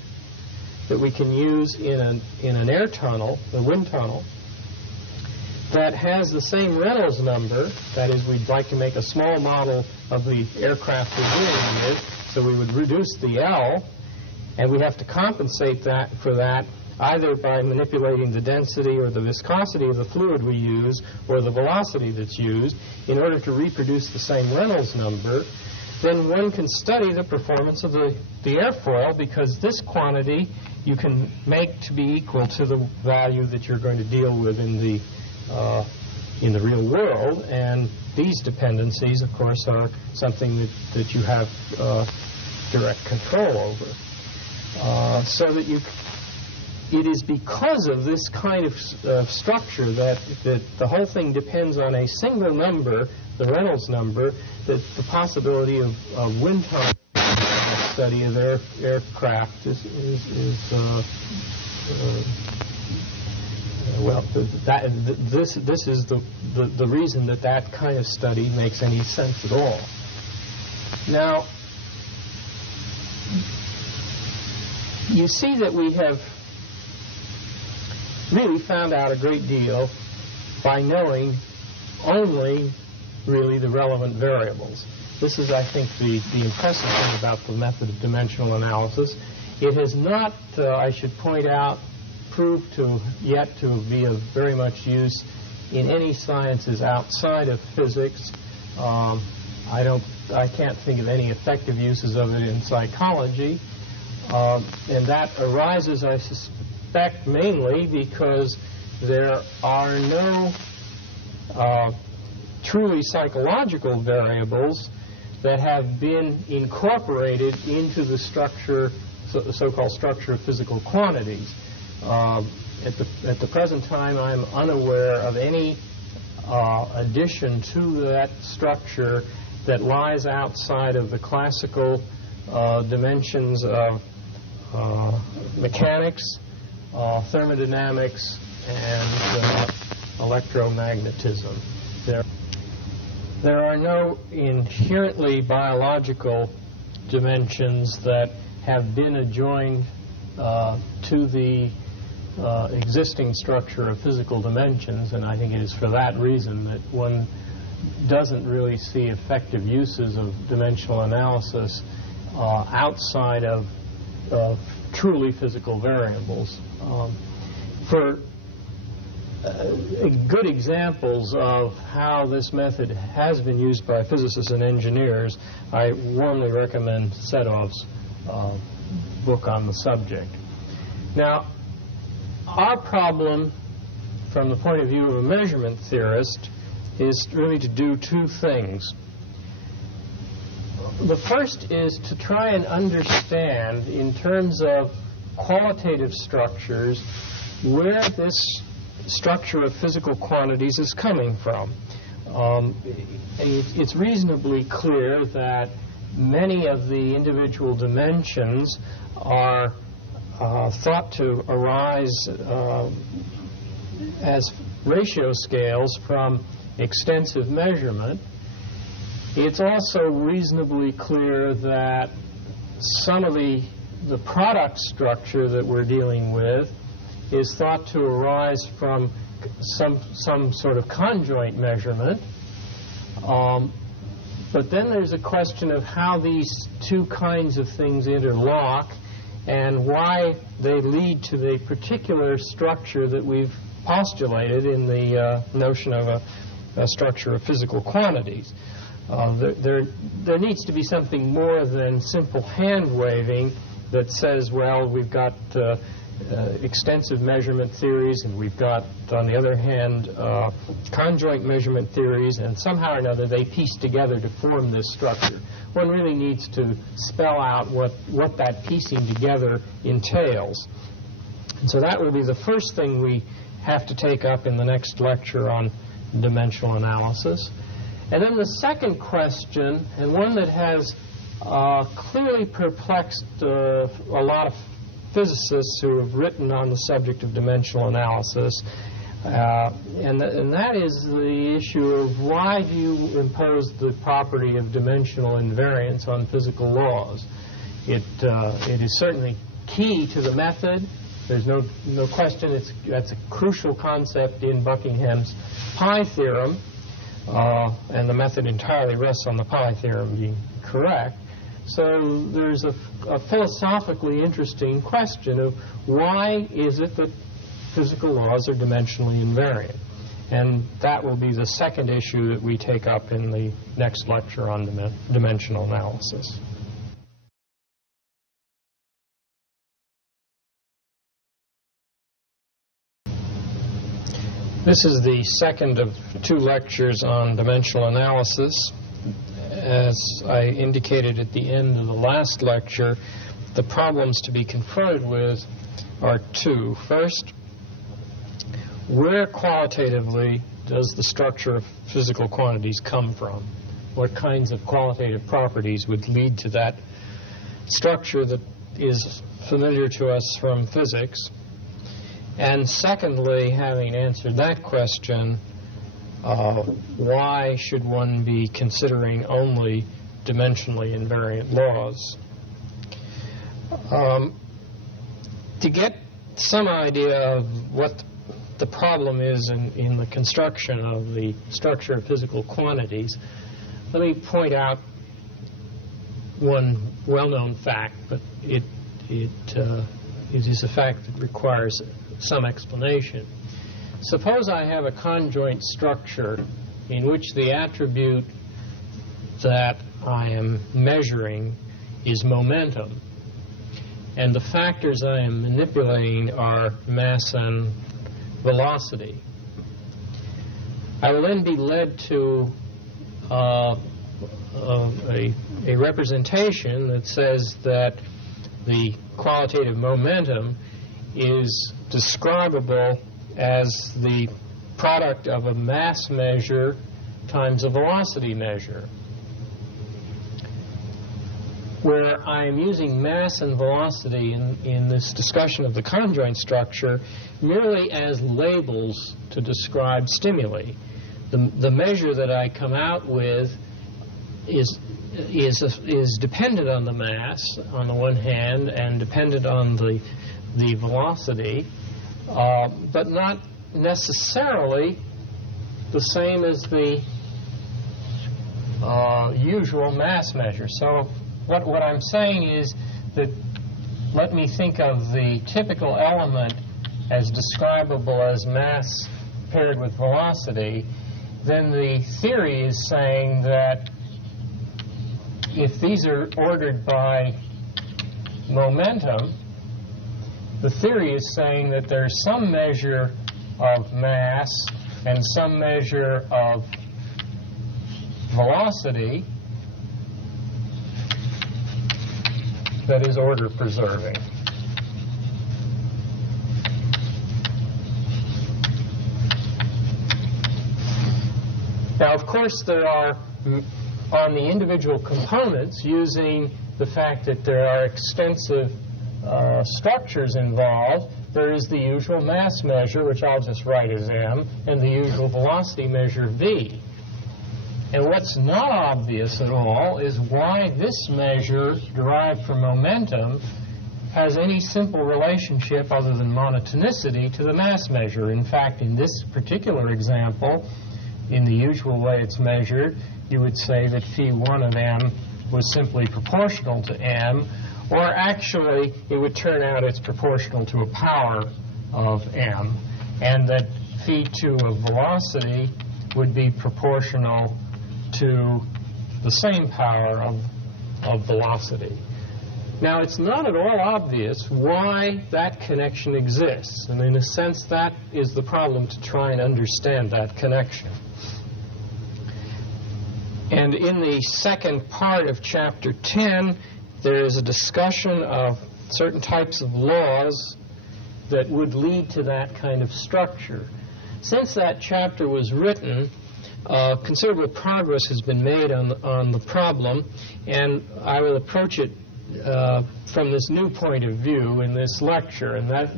that we can use in an air tunnel, a wind tunnel, that has the same Reynolds number, that is, we'd like to make a small model of the aircraft we're dealing with, so we would reduce the L, and we have to compensate for that either by manipulating the density or the viscosity of the fluid we use or the velocity that's used in order to reproduce the same Reynolds number, then one can study the performance of the airfoil, because this quantity you can make to be equal to the value that you're going to deal with in the real world, and these dependencies, of course, are something that you have direct control over. So that it is because of this kind of structure that the whole thing depends on a single number, the Reynolds number, that the possibility of wind tunnel study of aircraft is well, this is the reason that kind of study makes any sense at all. Now, you see that we have really found out a great deal by knowing only really the relevant variables. This is, I think, the impressive thing about the method of dimensional analysis. It has not, I should point out, proved yet to be of very much use in any sciences outside of physics. I can't think of any effective uses of it in psychology, and that arises, I suspect, mainly because there are no truly psychological variables that have been incorporated into the structure, the so-called structure of physical quantities. At the present time, I'm unaware of any addition to that structure that lies outside of the classical dimensions of mechanics, thermodynamics, and electromagnetism. There are no inherently biological dimensions that have been adjoined to the existing structure of physical dimensions, and I think it is for that reason that one doesn't really see effective uses of dimensional analysis outside of truly physical variables. For good examples of how this method has been used by physicists and engineers, I warmly recommend Sedov's book on the subject. Now, our problem from the point of view of a measurement theorist is really to do two things. The first is to try and understand, in terms of qualitative structures, where this structure of physical quantities is coming from. It's reasonably clear that many of the individual dimensions are thought to arise as ratio scales from extensive measurement. It's also reasonably clear that some of the product structure that we're dealing with is thought to arise from some sort of conjoint measurement. But then there's a question of how these two kinds of things interlock and why they lead to the particular structure that we've postulated in the notion of a structure of physical quantities. There needs to be something more than simple hand-waving that says, well, we've got extensive measurement theories, and we've got, on the other hand, conjoint measurement theories, and somehow or another they piece together to form this structure. One really needs to spell out what that piecing together entails. And so that will be the first thing we have to take up in the next lecture on dimensional analysis. And then the second question, and one that has clearly perplexed a lot of physicists who have written on the subject of dimensional analysis, and that is the issue of why do you impose the property of dimensional invariance on physical laws. It is certainly key to the method. There's no question that's a crucial concept in Buckingham's pi theorem, and the method entirely rests on the pi theorem being correct. So there's a philosophically interesting question of why is it that physical laws are dimensionally invariant? And that will be the second issue that we take up in the next lecture on dimensional analysis. This is the second of two lectures on dimensional analysis. As I indicated at the end of the last lecture, the problems to be confronted with are two. First, where qualitatively does the structure of physical quantities come from? What kinds of qualitative properties would lead to that structure that is familiar to us from physics? And secondly, having answered that question, why should one be considering only dimensionally invariant laws? To get some idea of what the problem is in the construction of the structure of physical quantities, let me point out one well-known fact, but it is a fact that requires some explanation. Suppose I have a conjoint structure in which the attribute that I am measuring is momentum, and the factors I am manipulating are mass and velocity. I will then be led to a representation that says that the qualitative momentum is describable as the product of a mass measure times a velocity measure, where I am using mass and velocity in this discussion of the conjoint structure merely as labels to describe stimuli. The measure that I come out with is dependent on the mass on the one hand and dependent on the velocity, but not necessarily the same as the usual mass measure. So what I'm saying is that let me think of the typical element as describable as mass paired with velocity. Then the theory is saying that if these are ordered by momentum, the theory is saying that there's some measure of mass and some measure of velocity that is order preserving. Now, of course, there are, on the individual components, using the fact that there are extensive structures involved, there is the usual mass measure, which I'll just write as m, and the usual velocity measure v. And what's not obvious at all is why this measure derived from momentum has any simple relationship other than monotonicity to the mass measure. In fact, in this particular example, in the usual way it's measured, you would say that phi1 of m was simply proportional to m, or actually it would turn out it's proportional to a power of m, and that phi2 of velocity would be proportional to the same power of velocity. Now, it's not at all obvious why that connection exists, and in a sense that is the problem, to try and understand that connection. And in the second part of Chapter 10, there is a discussion of certain types of laws that would lead to that kind of structure. Since that chapter was written, considerable progress has been made on the problem, and I will approach it from this new point of view in this lecture, and that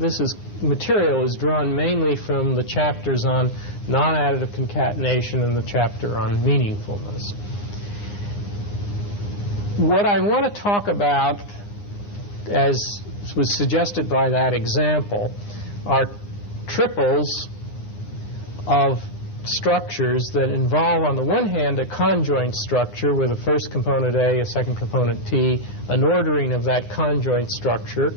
material is drawn mainly from the chapters on non-additive concatenation and the chapter on meaningfulness. What I want to talk about, as was suggested by that example, are triples of structures that involve, on the one hand, a conjoint structure with a first component A, a second component P, an ordering of that conjoint structure,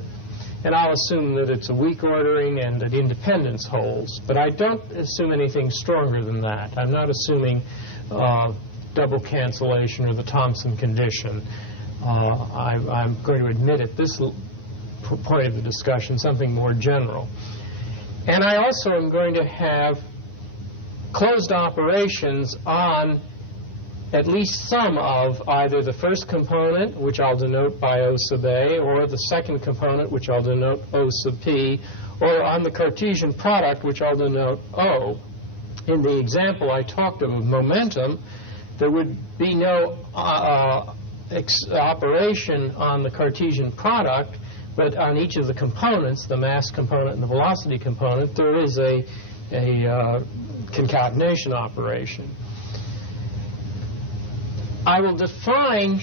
and I'll assume that it's a weak ordering and that independence holds. But I don't assume anything stronger than that. I'm not assuming double cancellation or the Thomson condition. I'm going to admit at this point of the discussion something more general. And I also am going to have closed operations on at least some of either the first component, which I'll denote by O sub A, or the second component, which I'll denote O sub P, or on the Cartesian product, which I'll denote O. In the example I talked of momentum, there would be no operation on the Cartesian product, but on each of the components, the mass component and the velocity component, there is a concatenation operation. I will define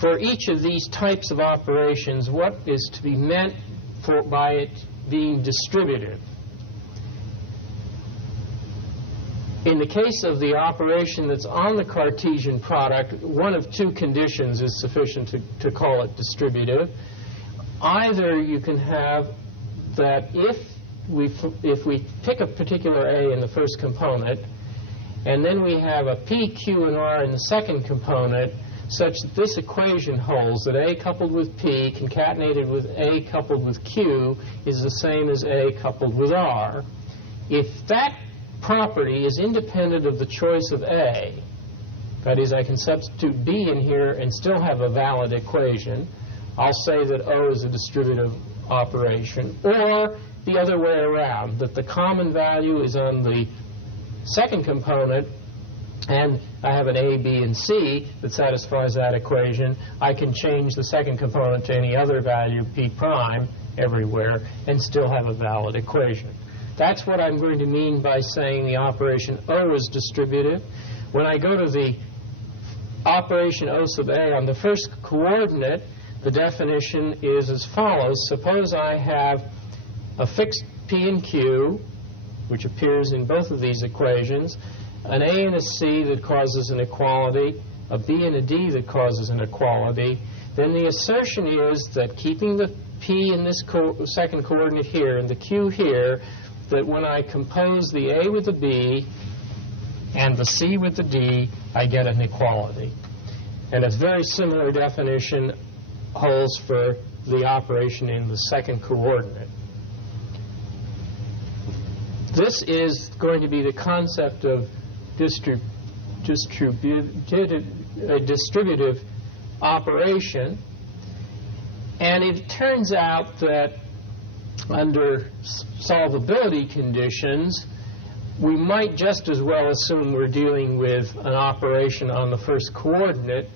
for each of these types of operations what is to be meant by it being distributive. In the case of the operation that's on the Cartesian product, one of two conditions is sufficient to call it distributive. Either you can have that if we pick a particular A in the first component, and then we have a P, Q, and R in the second component, such that this equation holds that A coupled with P concatenated with A coupled with Q is the same as A coupled with R. If that property is independent of the choice of A, that is, I can substitute B in here and still have a valid equation, I'll say that O is a distributive operation, or the other way around, that the common value is on the second component and I have an A, B, and C that satisfies that equation. I can change the second component to any other value, P prime, everywhere, and still have a valid equation. That's what I'm going to mean by saying the operation O is distributive. When I go to the operation O sub A on the first coordinate, the definition is as follows. Suppose I have a fixed P and Q, which appears in both of these equations, an A and a C that causes an equality, a B and a D that causes an equality. Then the assertion is that keeping the P in this second coordinate here and the Q here, that when I compose the A with the B and the C with the D, I get an equality. And a very similar definition holds for the operation in the second coordinate. This is going to be the concept of distributive operation, and it turns out that under solvability conditions, we might just as well assume we're dealing with an operation on the first coordinate,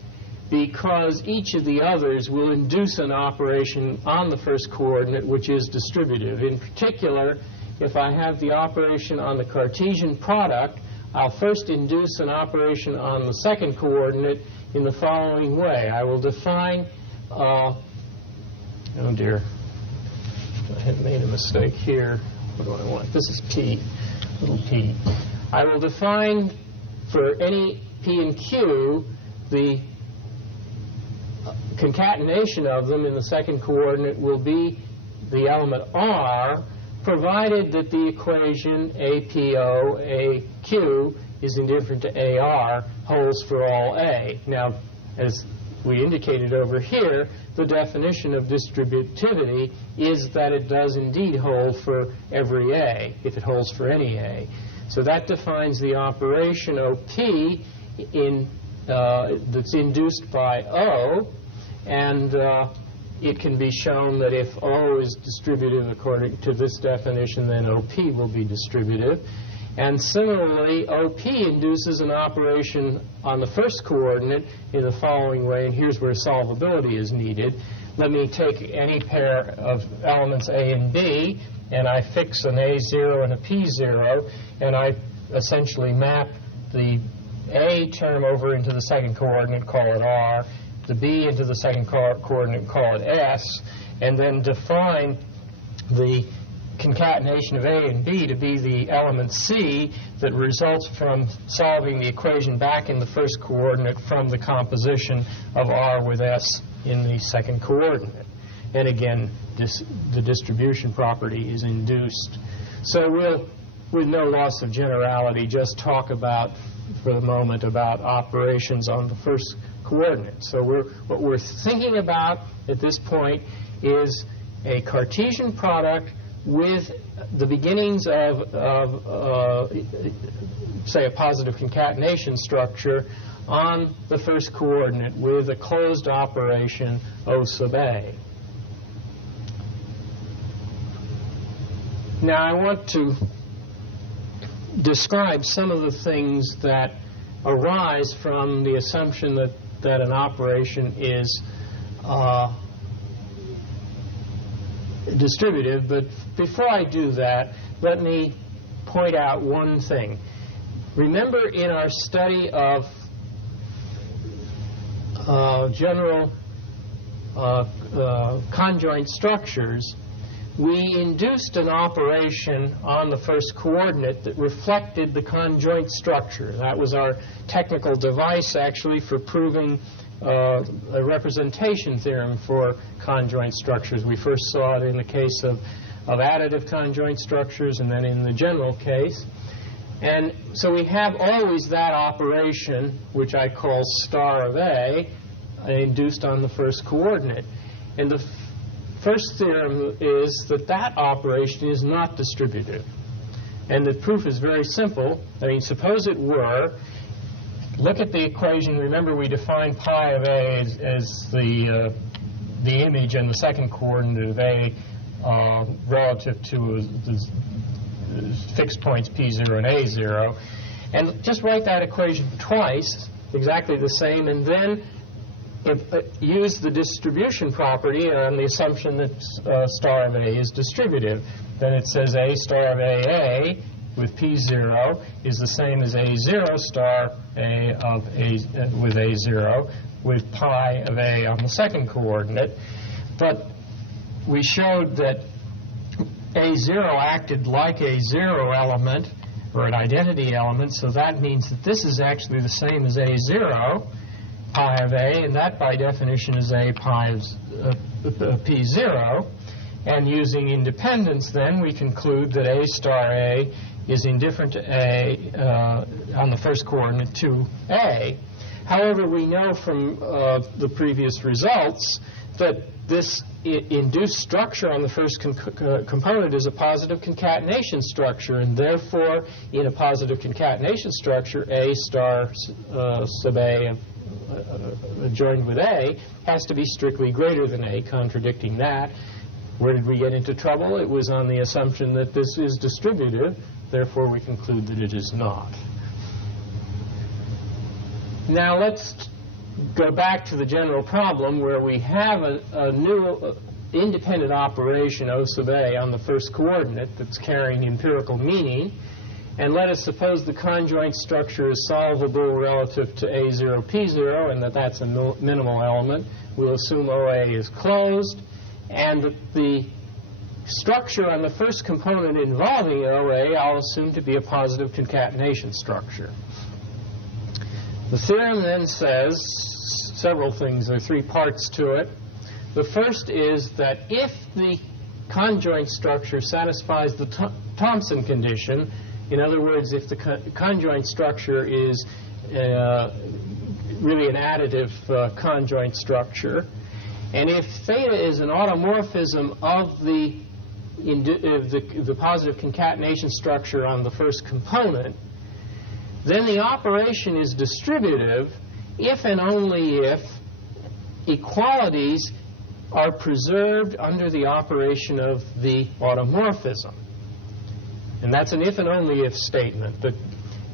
because each of the others will induce an operation on the first coordinate which is distributive. In particular, if I have the operation on the Cartesian product, I'll first induce an operation on the second coordinate in the following way. I will define Oh dear, I had made a mistake here. What do I want? This is P, little p. I will define for any P and Q the concatenation of them in the second coordinate will be the element R, provided that the equation APO, AQ is indifferent to AR, holds for all A. Now, as we indicated over here, the definition of distributivity is that it does indeed hold for every A, if it holds for any A. So that defines the operation OP that's induced by O, and it can be shown that if O is distributive according to this definition, then OP will be distributive. And similarly, OP induces an operation on the first coordinate in the following way, and here's where solvability is needed. Let me take any pair of elements A and B, and I fix an A0 and a P0, and I essentially map the A term over into the second coordinate, call it R, the B into the second coordinate, call it S, and then define the concatenation of A and B to be the element C that results from solving the equation back in the first coordinate from the composition of R with S in the second coordinate. And again, the distribution property is induced. So we'll, with no loss of generality, just talk about, for the moment, about operations on the first coordinate. So what we're thinking about at this point is a Cartesian product with the beginnings of say, a positive concatenation structure on the first coordinate with a closed operation O sub A. Now I want to describe some of the things that arise from the assumption that an operation is distributive, but before I do that, let me point out one thing. Remember, in our study of general conjoint structures, we induced an operation on the first coordinate that reflected the conjoint structure. That was our technical device, actually, for proving a representation theorem for conjoint structures. We first saw it in the case of additive conjoint structures, and then in the general case. And so we have always that operation, which I call star of A, induced on the first coordinate. And the first theorem is that operation is not distributive. And the proof is very simple. I mean, suppose it were. Look at the equation. Remember, we defined pi of A as the image and the second coordinate of A relative to the fixed points P0 and A0. And just write that equation twice, exactly the same, and then use the distribution property on the assumption that star of A is distributive. Then it says A star of AA with P0 is the same as A0 star A of A with A0 with pi of A on the second coordinate. But we showed that A0 acted like a zero element or an identity element, so that means that this is actually the same as A0 pi of A, and that by definition is A pi of P0. And using independence, then, we conclude that A star A is indifferent to A on the first coordinate to A. However, we know from the previous results that this induced structure on the first component is a positive concatenation structure, and therefore, in a positive concatenation structure, A star sub A joined with A has to be strictly greater than A, contradicting that. Where did we get into trouble? It was on the assumption that this is distributive, therefore we conclude that it is not. Now let's go back to the general problem where we have a new independent operation O sub A on the first coordinate that's carrying empirical meaning, and let us suppose the conjoint structure is solvable relative to A0, P0, and that's a minimal element. We'll assume OA is closed, and the structure on the first component involving an array I'll assume to be a positive concatenation structure. The theorem then says several things. There are three parts to it. The first is that if the conjoint structure satisfies the Thomson condition, in other words, if the conjoint structure is really an additive conjoint structure, and if theta is an automorphism of the positive concatenation structure on the first component, then the operation is distributive if and only if equalities are preserved under the operation of the automorphism. And that's an if and only if statement.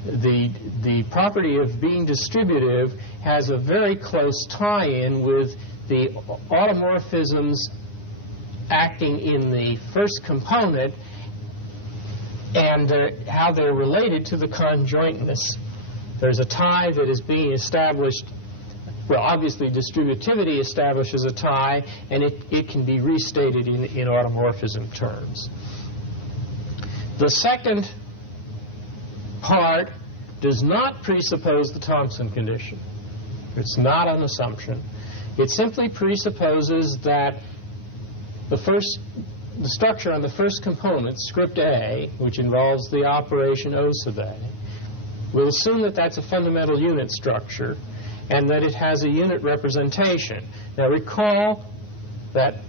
The property of being distributive has a very close tie-in with the automorphisms acting in the first component and how they're related to the conjointness. There's a tie that is being established. Well, obviously distributivity establishes a tie, and it can be restated in automorphism terms. The second part does not presuppose the Thomson condition. It's not an assumption. It simply presupposes that the structure on the first component, script A, which involves the operation O sub A, we'll assume that that's a fundamental unit structure and that it has a unit representation. Now recall that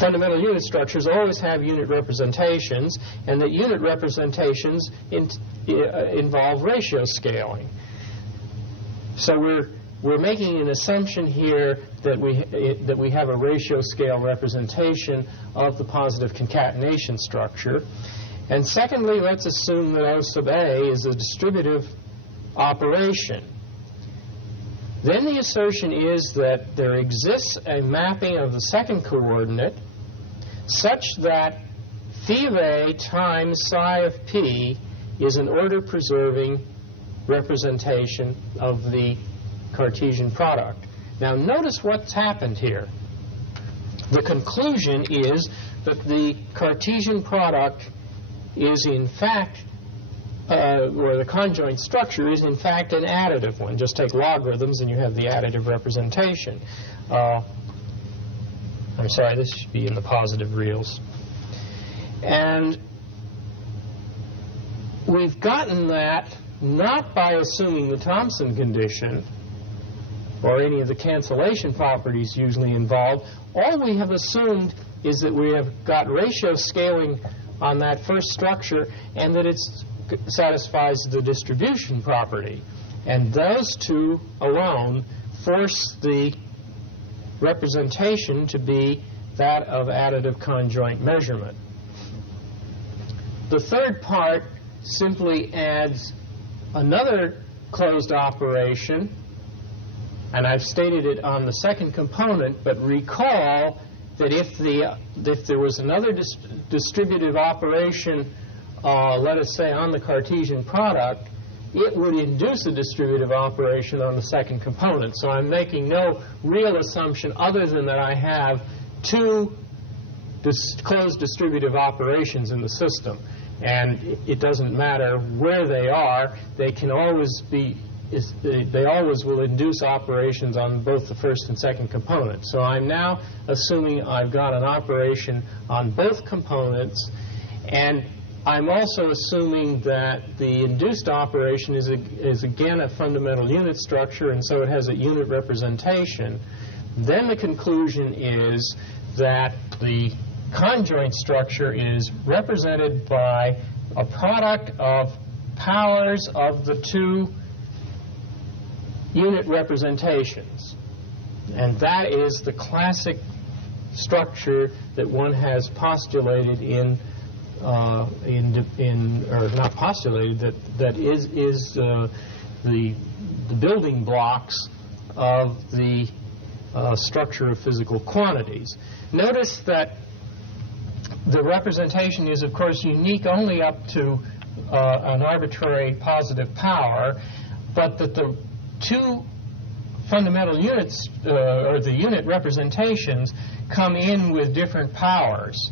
fundamental unit structures always have unit representations, and that unit representations involve ratio scaling. So we're making an assumption here that we have a ratio scale representation of the positive concatenation structure. And secondly, let's assume that O sub A is a distributive operation. Then the assertion is that there exists a mapping of the second coordinate such that phi of A times psi of P is an order-preserving representation of the Cartesian product. Now notice what's happened here. The conclusion is that the Cartesian product is in fact, or the conjoint structure is in fact an additive one. Just take logarithms and you have the additive representation. I'm sorry, this should be in the positive reals. And we've gotten that not by assuming the Thomson condition or any of the cancellation properties usually involved. All we have assumed is that we have got ratio scaling on that first structure and that it satisfies the distribution property. And those two alone force the representation to be that of additive conjoint measurement. The third part simply adds another closed operation, and I've stated it on the second component, but recall that if there was another distributive operation, let us say on the Cartesian product, it would induce a distributive operation on the second component. So I'm making no real assumption other than that I have two closed distributive operations in the system. And it doesn't matter where they are, they can always be, they always will induce operations on both the first and second component. So I'm now assuming I've got an operation on both components, and I'm also assuming that the induced operation is again a fundamental unit structure, and so it has a unit representation. Then the conclusion is that the conjoint structure is represented by a product of powers of the two unit representations. And that is the classic structure that one has postulated or not postulated, that is the building blocks of the structure of physical quantities. Notice that the representation is, of course, unique only up to an arbitrary positive power, but that the two fundamental units, or the unit representations, come in with different powers.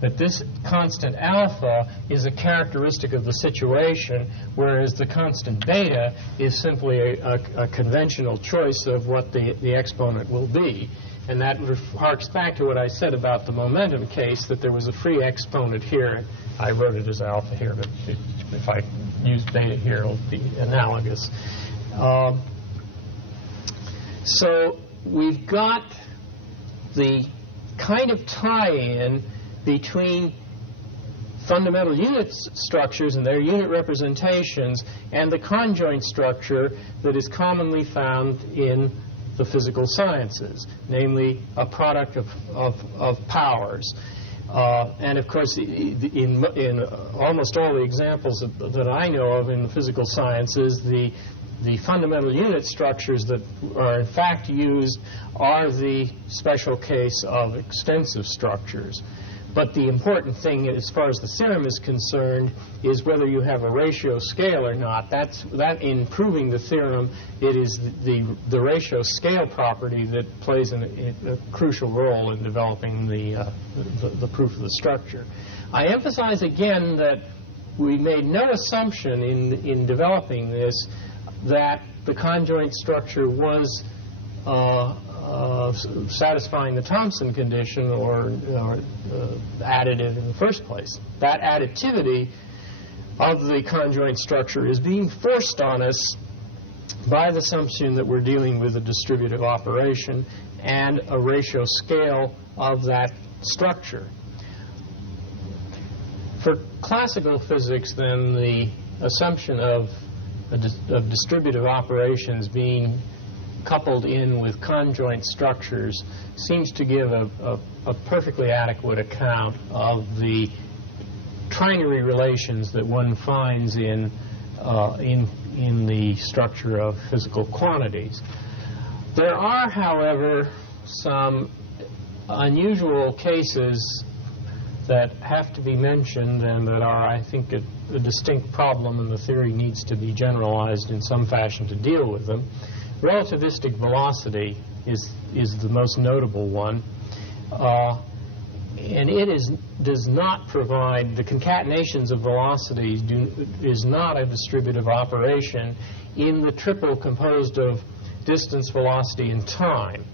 That this constant alpha is a characteristic of the situation, whereas the constant beta is simply a conventional choice of what the exponent will be. And that harks back to what I said about the momentum case, that there was a free exponent here. I wrote it as alpha here, but if I use beta here, it'll be analogous. So we've got the kind of tie-in between fundamental unit structures and their unit representations and the conjoint structure that is commonly found in the physical sciences, namely a product of powers. And of course, in almost all the examples that I know of in the physical sciences, the fundamental unit structures that are in fact used are the special case of extensive structures. But the important thing, as far as the theorem is concerned, is whether you have a ratio scale or not. That in proving the theorem, it is the ratio scale property that plays a crucial role in developing the proof of the structure. I emphasize again that we made no assumption in developing this that the conjoint structure was satisfying the Thomson condition or additive in the first place. That additivity of the conjoint structure is being forced on us by the assumption that we're dealing with a distributive operation and a ratio scale of that structure. For classical physics, then, the assumption of distributive operations being coupled in with conjoint structures seems to give a perfectly adequate account of the trinary relations that one finds in the structure of physical quantities. There are, however, some unusual cases that have to be mentioned and that are, I think, a distinct problem, and the theory needs to be generalized in some fashion to deal with them. Relativistic velocity is the most notable one, and it does not provide, the concatenations of velocities is not a distributive operation in the triple composed of distance, velocity, and time.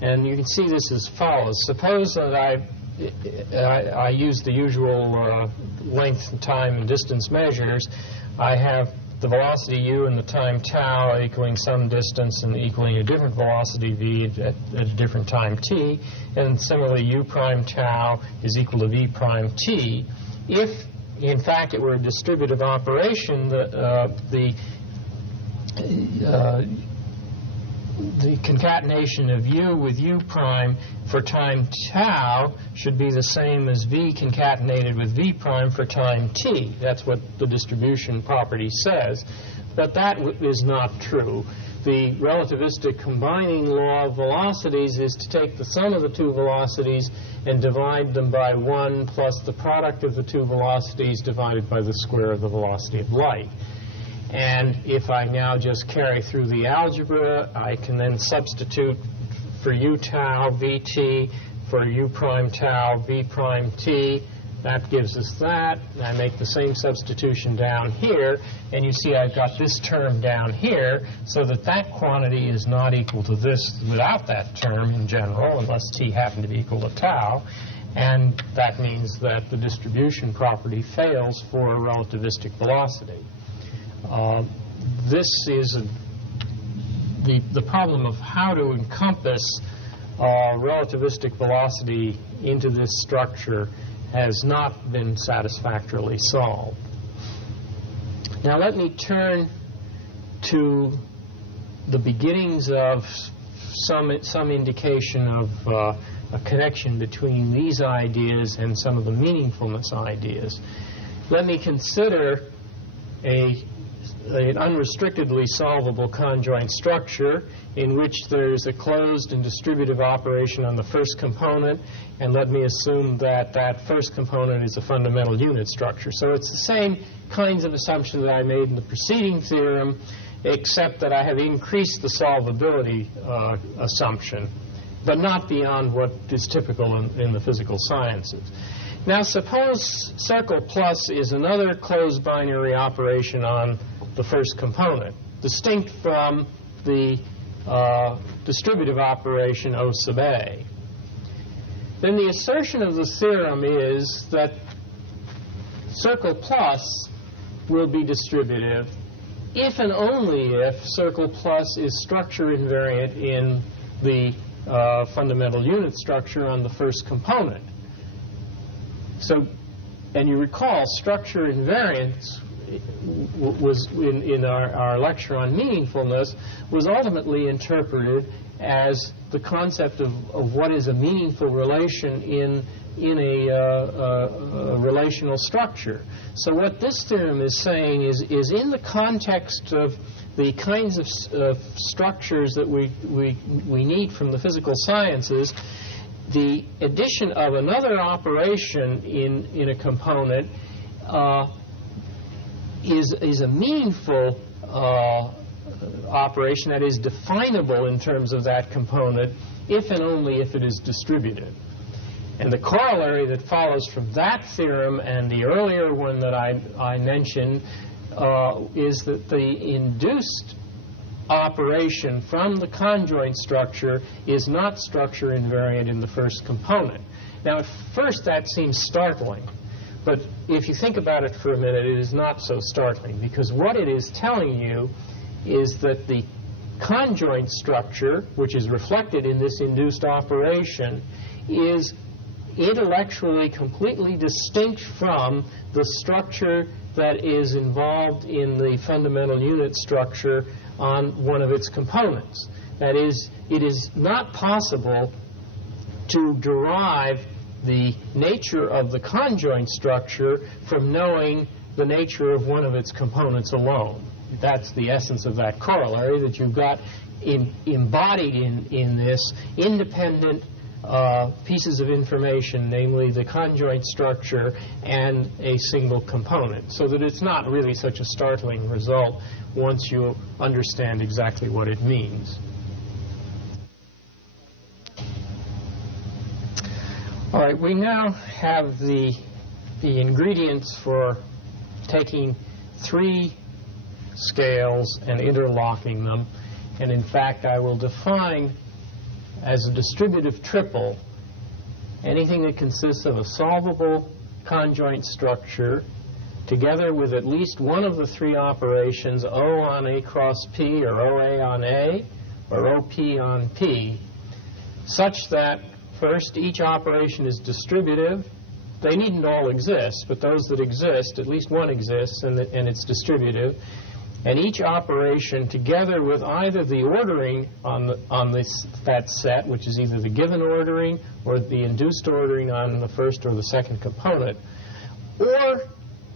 And you can see this as follows. Suppose that I use the usual length, time, and distance measures. I have the velocity u and the time tau equaling some distance and equaling a different velocity v at a different time t, and similarly u prime tau is equal to v prime t. If, in fact, it were a distributive operation, the concatenation of u with u prime for time tau should be the same as v concatenated with v prime for time t. That's what the distribution property says. But that is not true. The relativistic combining law of velocities is to take the sum of the two velocities and divide them by 1 plus the product of the two velocities divided by the square of the velocity of light. And if I now just carry through the algebra, I can then substitute for u tau vt, for u prime tau v prime t. That gives us that. And I make the same substitution down here, and you see I've got this term down here, so that that quantity is not equal to this without that term in general, unless t happened to be equal to tau. And that means that the distribution property fails for relativistic velocity. This is the problem of how to encompass relativistic velocity into this structure has not been satisfactorily solved. Now let me turn to the beginnings of some indication of a connection between these ideas and some of the meaningfulness ideas. Let me consider an unrestrictedly solvable conjoint structure in which there is a closed and distributive operation on the first component, and let me assume that that first component is a fundamental unit structure. So it's the same kinds of assumptions that I made in the preceding theorem, except that I have increased the solvability assumption, but not beyond what is typical in the physical sciences. Now suppose circle plus is another closed binary operation on the first component, distinct from the distributive operation O sub A. Then the assertion of the theorem is that circle plus will be distributive if and only if circle plus is structure invariant in the fundamental unit structure on the first component. So, and you recall, structure invariance was in our lecture on meaningfulness was ultimately interpreted as the concept of what is a meaningful relation in a relational structure. So what this theorem is saying is in the context of the kinds of structures that we need from the physical sciences, the addition of another operation in a component is a meaningful operation that is definable in terms of that component if and only if it is distributed. And the corollary that follows from that theorem and the earlier one that I mentioned is that the induced operation from the conjoint structure is not structure invariant in the first component. Now at first that seems startling, but if you think about it for a minute, it is not so startling, because what it is telling you is that the conjoint structure, which is reflected in this induced operation, is intellectually completely distinct from the structure that is involved in the fundamental unit structure on one of its components. That is, it is not possible to derive the nature of the conjoint structure from knowing the nature of one of its components alone. That's the essence of that corollary, that you've got embodied in this independent pieces of information, namely the conjoint structure and a single component, so that it's not really such a startling result once you understand exactly what it means. All right, we now have the ingredients for taking three scales and interlocking them, and in fact I will define as a distributive triple anything that consists of a solvable conjoint structure together with at least one of the three operations, O on A cross P, or OA on A, or OP on P, such that first each operation is distributive. They needn't all exist, but those that exist, at least one exists, and it's distributive. And each operation, together with either the ordering on that set, which is either the given ordering or the induced ordering on the first or the second component, or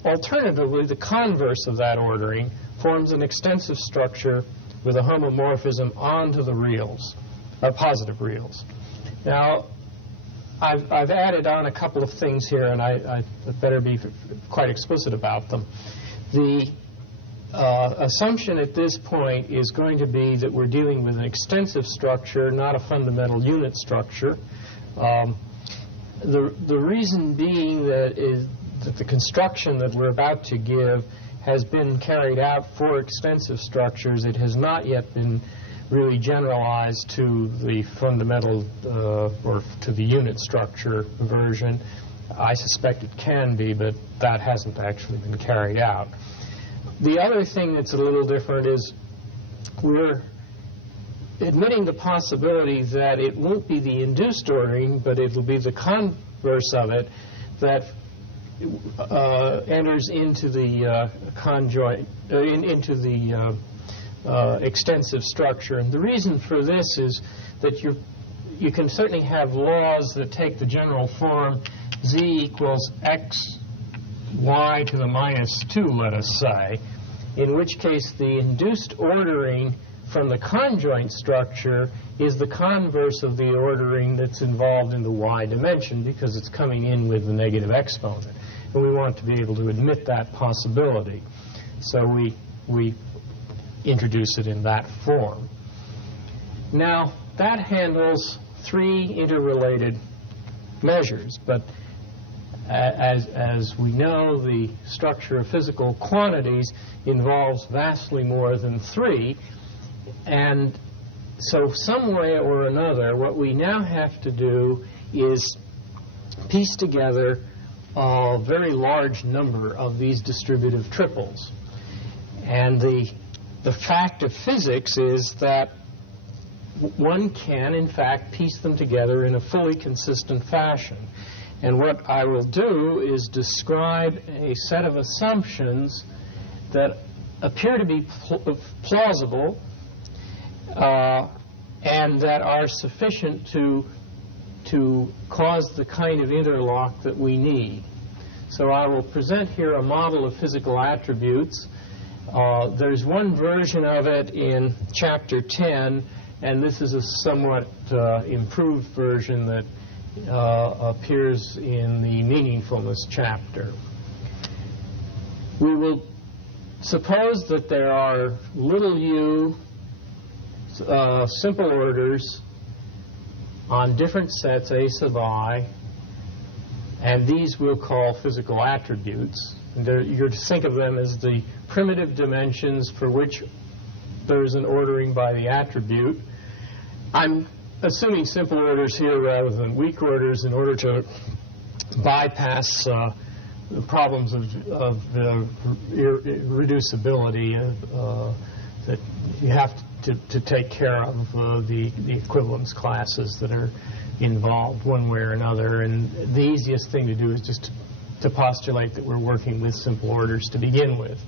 alternatively the converse of that ordering, forms an extensive structure with a homomorphism onto the reals, positive reals. Now, I've added on a couple of things here, and I better be quite explicit about them. The assumption at this point is going to be that we're dealing with an extensive structure, not a fundamental unit structure. The reason being that the construction that we're about to give has been carried out for extensive structures. It has not yet been really generalized to the fundamental or to the unit structure version. I suspect it can be, but that hasn't actually been carried out. The other thing that's a little different is we're admitting the possibility that it won't be the induced ordering, but it will be the converse of it that enters into the conjoint, into the extensive structure. And the reason for this is that you can certainly have laws that take the general form z equals x y to the minus 2, let us say, in which case the induced ordering from the conjoint structure is the converse of the ordering that's involved in the y dimension, because it's coming in with the negative exponent. And we want to be able to admit that possibility. So we introduce it in that form. Now, that handles three interrelated measures, but as we know, the structure of physical quantities involves vastly more than three, and so some way or another, what we now have to do is piece together a very large number of these distributive triples. And the fact of physics is that one can, in fact, piece them together in a fully consistent fashion. And what I will do is describe a set of assumptions that appear to be plausible and that are sufficient to cause the kind of interlock that we need. So I will present here a model of physical attributes. There's one version of it in Chapter 10, and this is a somewhat improved version that appears in the meaningfulness chapter. We will suppose that there are little u simple orders on different sets A sub I, and these we'll call physical attributes. You're to think of them as the primitive dimensions for which there's an ordering by the attribute. I'm assuming simple orders here rather than weak orders in order to bypass the problems of reducibility that you have to take care of the equivalence classes that are involved one way or another. And the easiest thing to do is just to postulate that we're working with simple orders to begin with.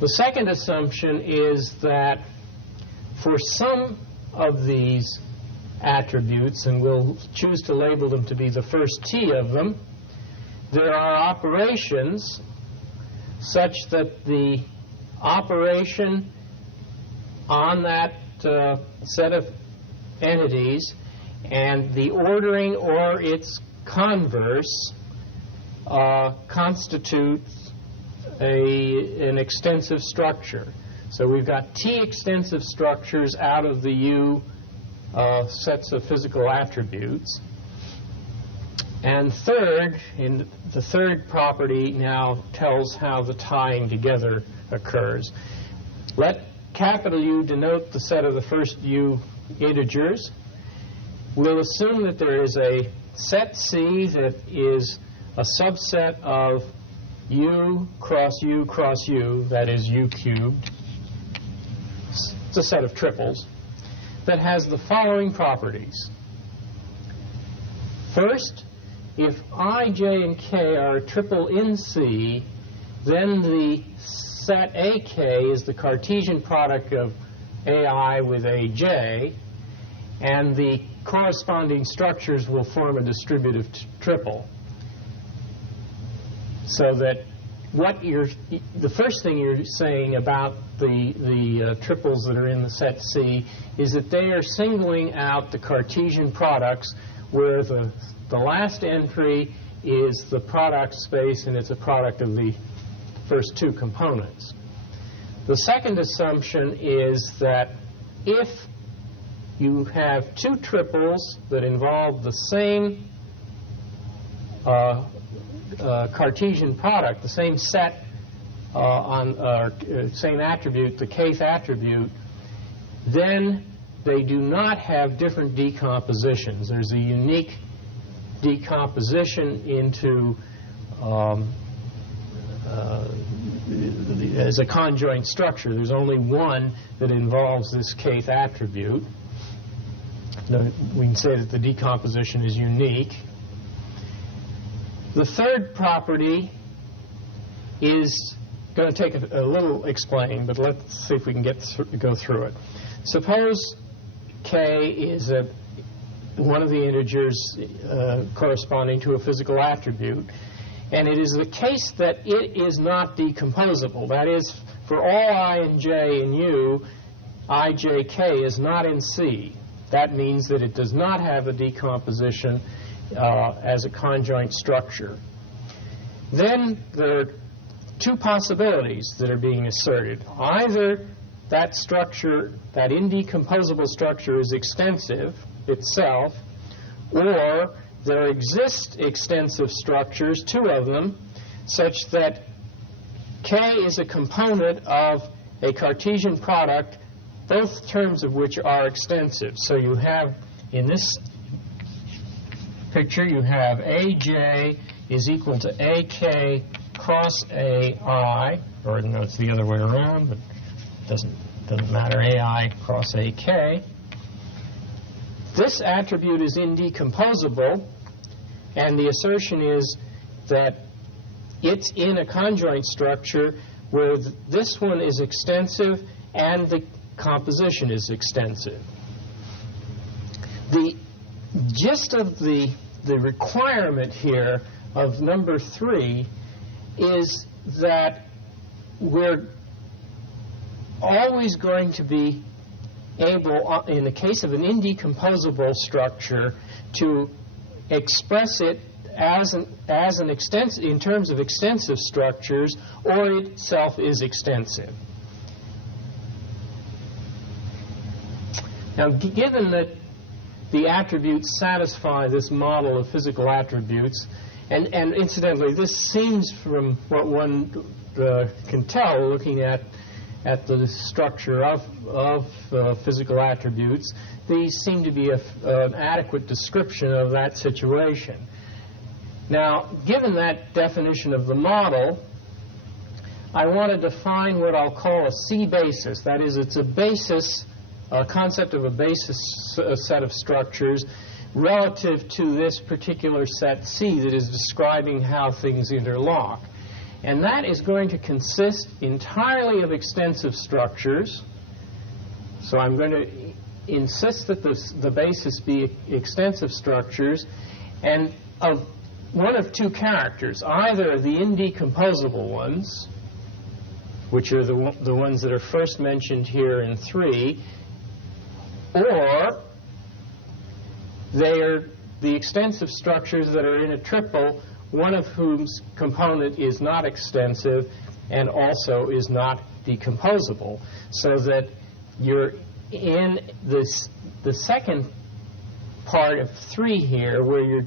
The second assumption is that for some of these attributes, and we'll choose to label them to be the first T of them, there are operations such that the operation on that set of entities and the ordering or its converse constitutes an extensive structure. So we've got T extensive structures out of the U sets of physical attributes. And third, the third property now tells how the tying together occurs. Let capital U denote the set of the first U integers. We'll assume that there is a set C that is a subset of U cross U cross U, that is U cubed. It's a set of triples that has the following properties. First, if I, J, and K are a triple in C, then the set AK is the Cartesian product of AI with AJ, and the corresponding structures will form a distributive triple. So that the first thing you're saying about the triples that are in the set C is that they are singling out the Cartesian products where the last entry is the product space and it's a product of the first two components. The second assumption is that if you have two triples that involve the same Cartesian product, the same set same attribute, the kth attribute, then they do not have different decompositions. There's a unique decomposition into as a conjoint structure. There's only one that involves this kth attribute. We can say that the decomposition is unique. The third property is going to take a little explaining, but let's see if we can go through it. Suppose K is one of the integers corresponding to a physical attribute, and it is the case that it is not decomposable. That is, for all I and J in U, I, J, K is not in C. That means that it does not have a decomposition as a conjoint structure. Then there are two possibilities that are being asserted. Either that structure, that indecomposable structure, is extensive itself, or there exist extensive structures, two of them, such that K is a component of a Cartesian product, both terms of which are extensive. So you have, in this picture, you have AJ is equal to AK cross AI, or no, it's the other way around, but it doesn't matter, AI cross AK. This attribute is indecomposable, and the assertion is that it's in a conjoint structure where this one is extensive and the composition is extensive. The gist of the requirement here of number 3 is that we're always going to be able, in the case of an indecomposable structure, to express it as an extensive, in terms of extensive structures, or itself is extensive. Now, given that the attributes satisfy this model of physical attributes, and incidentally, this seems, from what one can tell looking at the structure of physical attributes, these seem to be an adequate description of that situation. Now, given that definition of the model, I want to define what I'll call a C basis. That is, it's a basis, a concept of a basis set of structures relative to this particular set C that is describing how things interlock. And that is going to consist entirely of extensive structures. So I'm going to insist that the basis be extensive structures, and of one of two characters, either the indecomposable ones, which are the ones that are first mentioned here in 3, or they are the extensive structures that are in a triple, one of whose component is not extensive and also is not decomposable, so that you're in the second part of 3 here, where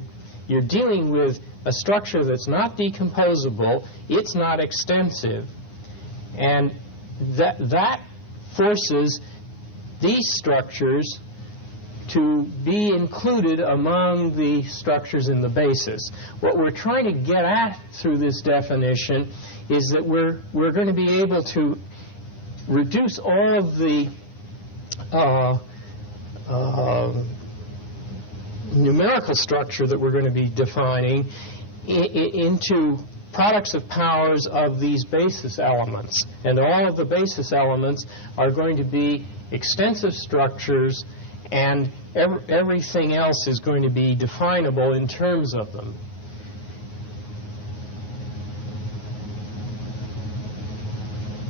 you're dealing with a structure that's not decomposable, it's not extensive, and that forces these structures to be included among the structures in the basis. What we're trying to get at through this definition is that we're going to be able to reduce all of the numerical structure that we're going to be defining into products of powers of these basis elements. And all of the basis elements are going to be extensive structures, and everything else is going to be definable in terms of them.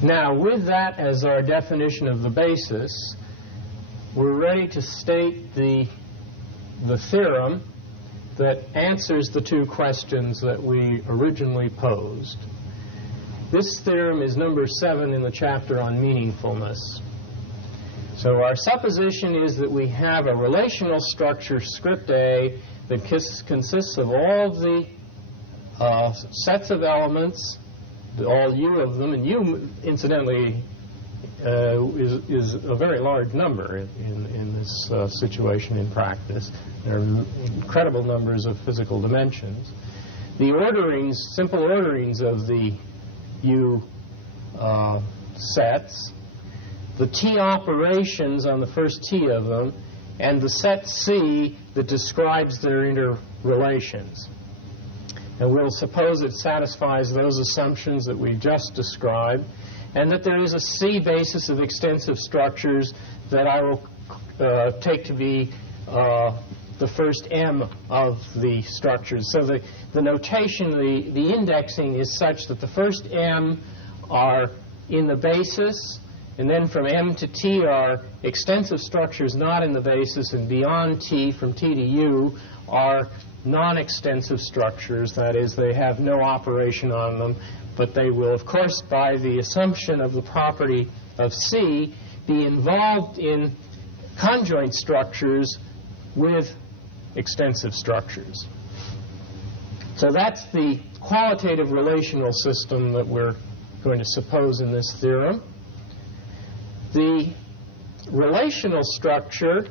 Now, with that as our definition of the basis, we're ready to state the theorem that answers the two questions that we originally posed. This theorem is number 7 in the chapter on meaningfulness. So our supposition is that we have a relational structure, script A, that consists of all the sets of elements, all U of them, and U, incidentally, is a very large number in this situation in practice. There are incredible numbers of physical dimensions. The orderings, simple orderings of the U sets, the T operations on the first T of them, and the set C that describes their interrelations. And we'll suppose it satisfies those assumptions that we just described, and that there is a C basis of extensive structures that I will take to be the first M of the structures. So the notation, the indexing is such that the first M are in the basis, and then from M to T are extensive structures not in the basis, and beyond T, from T to U, are non-extensive structures. That is, they have no operation on them, but they will, of course, by the assumption of the property of C be involved in conjoint structures with extensive structures. So that's the qualitative relational system that we're going to suppose in this theorem. The relational structure,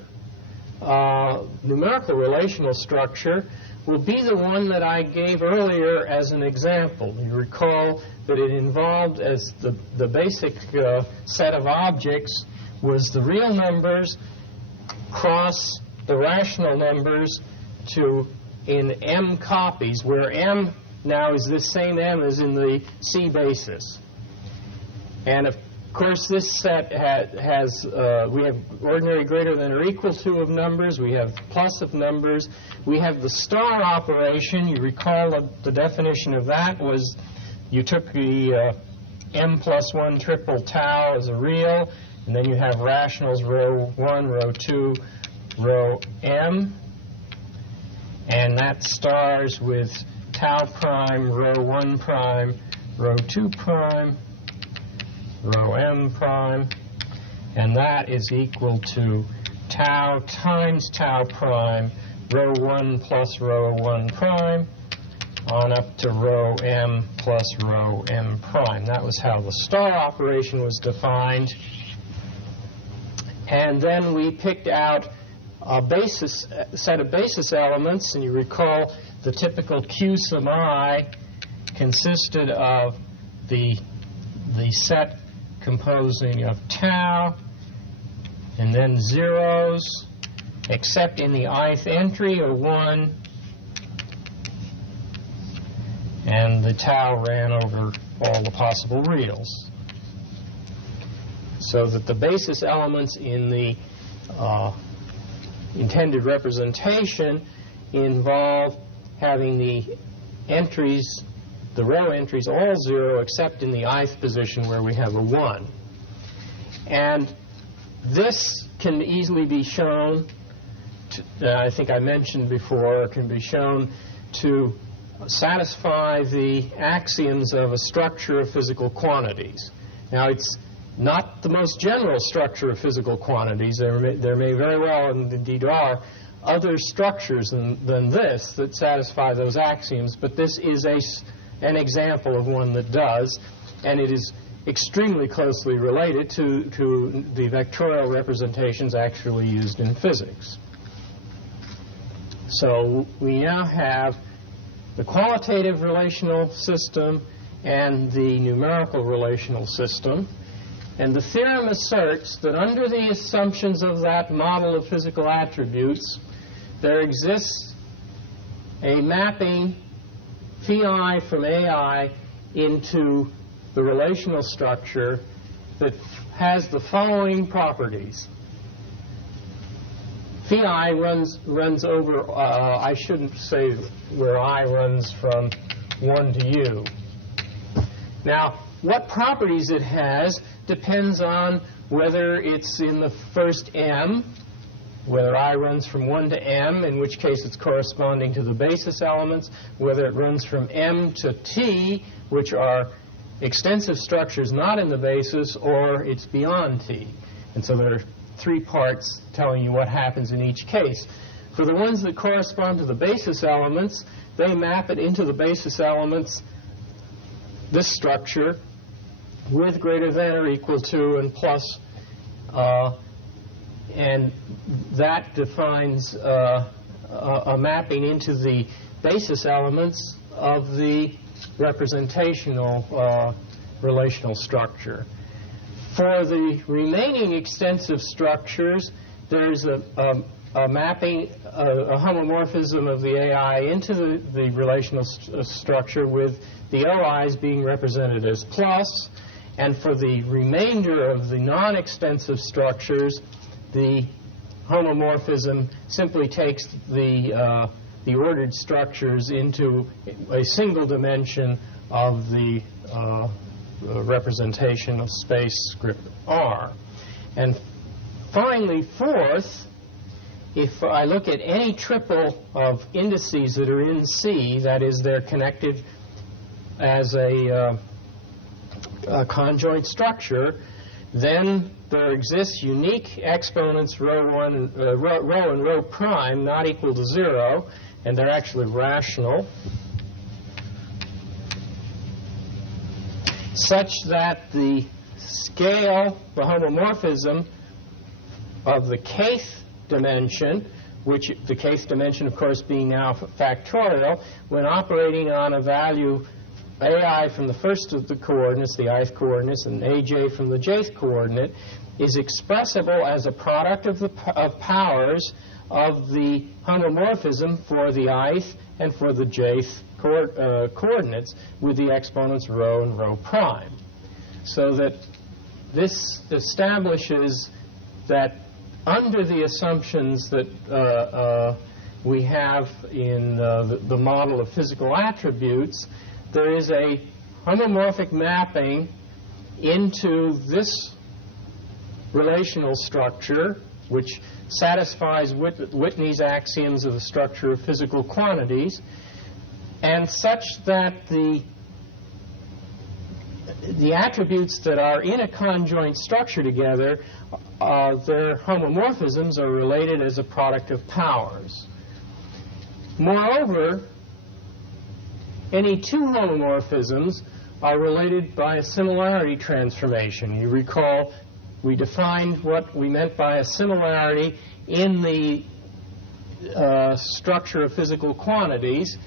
numerical relational structure, will be the one that I gave earlier as an example. You recall that it involved, as the basic set of objects was the real numbers cross the rational numbers in m copies, where m now is this same m as in the C basis. And of course, this set has we have ordinary greater than or equal to of numbers. We have plus of numbers. We have the star operation. You recall the definition of that was you took the m plus 1 triple tau as a real, and then you have rationals row 1, row 2, row m, and that stars with tau prime, row 1 prime, row 2 prime, row m prime, and that is equal to tau times tau prime, row 1 plus row 1 prime, on up to row m plus row m prime. That was how the star operation was defined. And then we picked out a set of basis elements, and you recall the typical Q sum I consisted of the set composing of tau and then zeros, except in the ith entry or 1, and the tau ran over all the possible reals. So that the basis elements in the intended representation involve having the entries, the row entries, all 0 except in the ith position where we have a 1. And this can easily be shown, I think I mentioned before, can be shown to satisfy the axioms of a structure of physical quantities. Now, it's not the most general structure of physical quantities. There may very well, and indeed are, other structures than this that satisfy those axioms, but this is an example of one that does, and it is extremely closely related to the vectorial representations actually used in physics. So we now have the qualitative relational system and the numerical relational system. And the theorem asserts that under the assumptions of that model of physical attributes, there exists a mapping phi from ai into the relational structure that has the following properties. Phi runs over, I shouldn't say where I runs from 1 to u. Now, what properties it has depends on whether it's in the first m, whether I runs from 1 to m, in which case it's corresponding to the basis elements, whether it runs from m to t, which are extensive structures not in the basis, or it's beyond t. And so there are 3 parts telling you what happens in each case. For the ones that correspond to the basis elements, they map it into the basis elements, this structure, with greater than or equal to and plus, and that defines a mapping into the basis elements of the representational relational structure. For the remaining extensive structures, there's a mapping, a homomorphism of the AI into the relational structure with the OIs being represented as plus. And for the remainder of the non-extensive structures, the homomorphism simply takes the ordered structures into a single dimension of the representation of space script R. And finally, fourth, if I look at any triple of indices that are in C, that is, they're connected as a conjoint structure, then there exists unique exponents rho and rho prime not equal to 0, and they're actually rational, such that the scale, the homomorphism of the kth dimension, which the kth dimension, of course, being now factorial, when operating on a value ai from the first of the coordinates, the ith coordinates, and aj from the jth coordinate, is expressible as a product of powers of the homomorphism for the ith and for the jth coordinates with the exponents rho and rho prime. So that this establishes that under the assumptions that we have in the model of physical attributes, there is a homomorphic mapping into this relational structure, which satisfies Whitney's axioms of the structure of physical quantities, and such that the attributes that are in a conjoint structure together, their homomorphisms are related as a product of powers. Moreover, any two homomorphisms are related by a similarity transformation. You recall we defined what we meant by a similarity in the structure of physical quantities,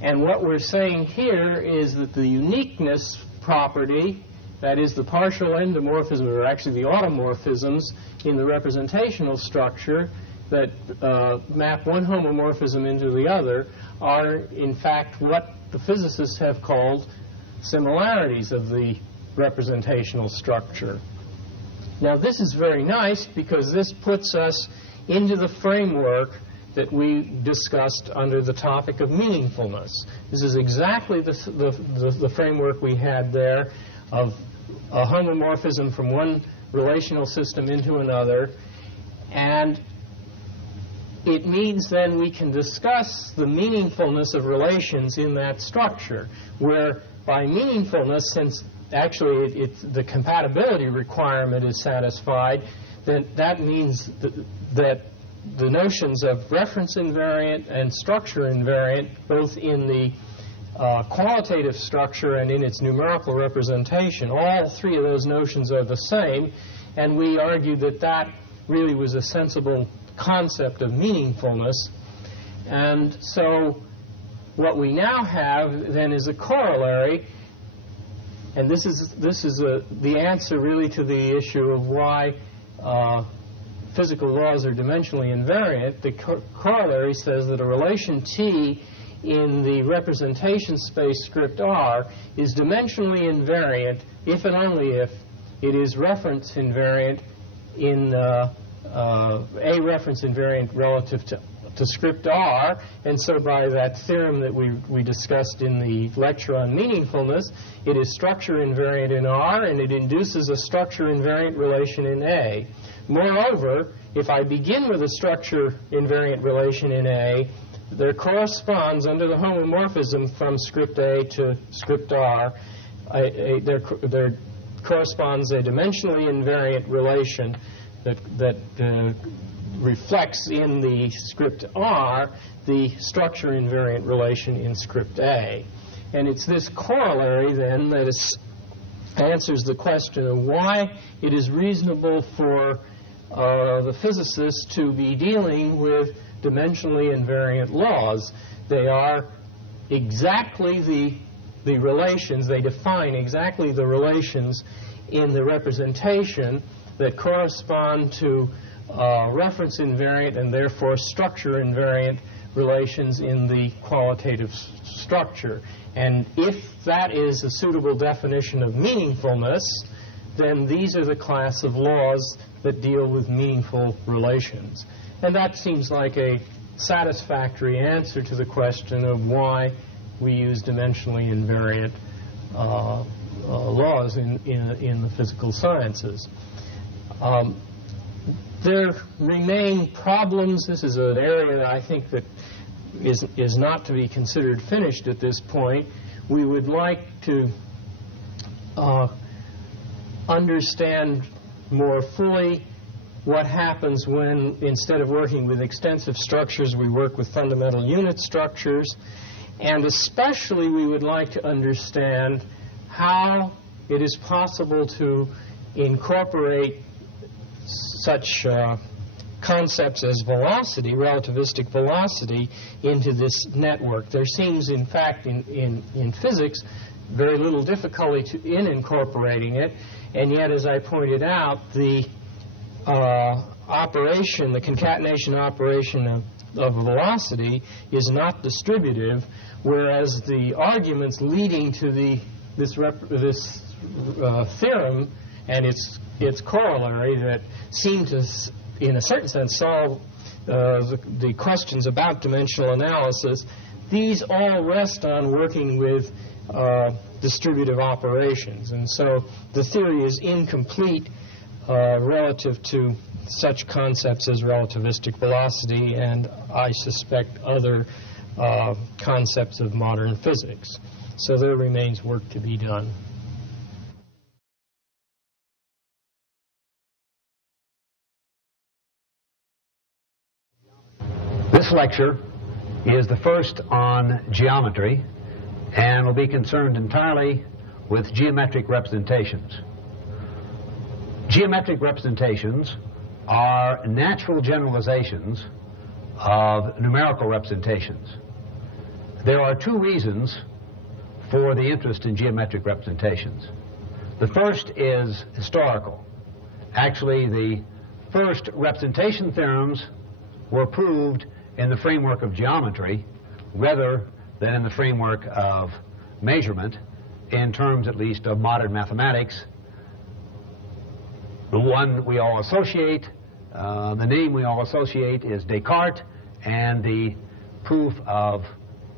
and what we're saying here is that the uniqueness property, that is the partial endomorphism, or actually the automorphisms in the representational structure that map one homomorphism into the other, are in fact what the physicists have called similarities of the representational structure. Now this is very nice because this puts us into the framework that we discussed under the topic of meaningfulness. This is exactly the framework we had there of a homomorphism from one relational system into another, and it means then we can discuss the meaningfulness of relations in that structure, where by meaningfulness, since actually the compatibility requirement is satisfied, then that means that the notions of reference invariant and structure invariant, both in the qualitative structure and in its numerical representation, all three of those notions are the same, and we argued that that really was a sensible concept of meaningfulness. And so what we now have then is a corollary, and this is the answer really to the issue of why physical laws are dimensionally invariant. The corollary says that a relation T in the representation space script R is dimensionally invariant if and only if it is reference invariant in a reference invariant relative to script R, and so by that theorem that we discussed in the lecture on meaningfulness, it is structure invariant in R, and it induces a structure invariant relation in A. Moreover, if I begin with a structure invariant relation in A, there corresponds under the homomorphism from script A to script R, there corresponds a dimensionally invariant relation that reflects in the script R the structure invariant relation in script A. And it's this corollary then that answers the question of why it is reasonable for the physicists to be dealing with dimensionally invariant laws. They are exactly the relations, they define exactly the relations in the representation that correspond to reference invariant and therefore structure invariant relations in the qualitative structure. And if that is a suitable definition of meaningfulness, then these are the class of laws that deal with meaningful relations. And that seems like a satisfactory answer to the question of why we use dimensionally invariant laws in the physical sciences. There remain problems. This is an area that I think that is not to be considered finished at this point. We would like to understand more fully what happens when, instead of working with extensive structures, we work with fundamental unit structures. And especially we would like to understand how it is possible to incorporate such concepts as velocity, relativistic velocity, into this network. There seems, in fact, in physics, very little difficulty in incorporating it, and yet, as I pointed out, the operation, the concatenation operation of velocity is not distributive, whereas the arguments leading to this theorem and its corollary that seem to, in a certain sense, solve the questions about dimensional analysis, these all rest on working with distributive operations. And so the theory is incomplete relative to such concepts as relativistic velocity and, I suspect, other concepts of modern physics. So there remains work to be done. This lecture is the first on geometry and will be concerned entirely with geometric representations. Geometric representations are natural generalizations of numerical representations. There are two reasons for the interest in geometric representations. The first is historical. Actually, the first representation theorems were proved in the framework of geometry rather than in the framework of measurement, in terms at least of modern mathematics. The one we all associate, the name we all associate is Descartes, and the proof of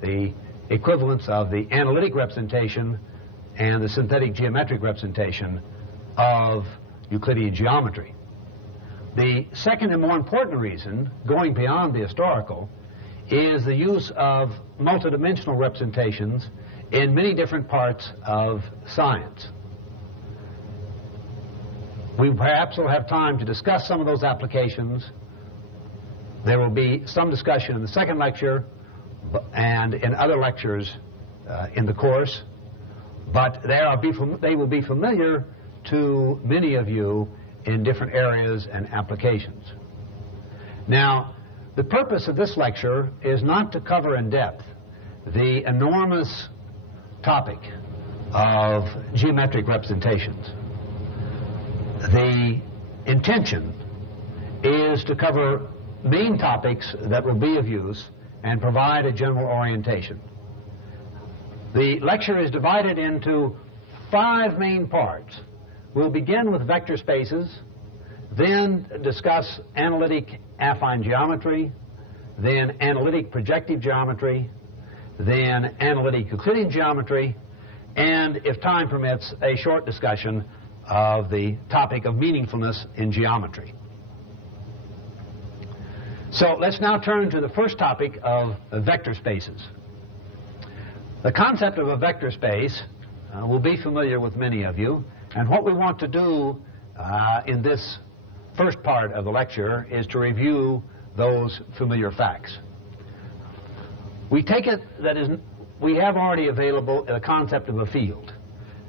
the equivalence of the analytic representation and the synthetic geometric representation of Euclidean geometry. The second and more important reason, going beyond the historical, is the use of multidimensional representations in many different parts of science. We perhaps will have time to discuss some of those applications. There will be some discussion in the second lecture and in other lectures in the course, but they will be familiar to many of you in different areas and applications. Now, the purpose of this lecture is not to cover in depth the enormous topic of geometric representations. The intention is to cover main topics that will be of use and provide a general orientation. The lecture is divided into 5 main parts. We'll begin with vector spaces, then discuss analytic affine geometry, then analytic projective geometry, then analytic Euclidean geometry, and, if time permits, a short discussion of the topic of meaningfulness in geometry. So let's now turn to the first topic of vector spaces. The concept of a vector space will be familiar with many of you, and what we want to do in this first part of the lecture is to review those familiar facts. We take it that we have already available the concept of a field.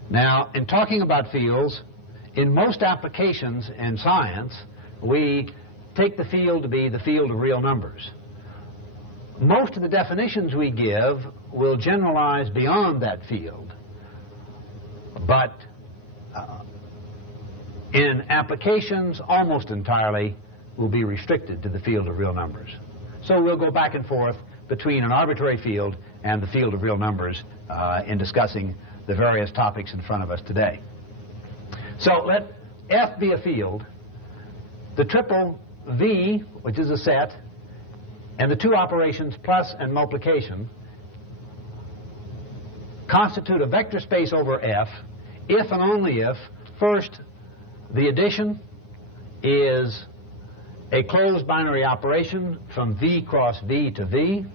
Now, in talking about fields, in most applications in science, we take the field to be the field of real numbers. Most of the definitions we give will generalize beyond that field, but in applications almost entirely will be restricted to the field of real numbers. So we'll go back and forth between an arbitrary field and the field of real numbers in discussing the various topics in front of us today. So let F be a field. The triple V, which is a set, and the two operations plus and multiplication constitute a vector space over F if and only if, first, the addition is a closed binary operation from V cross V to V,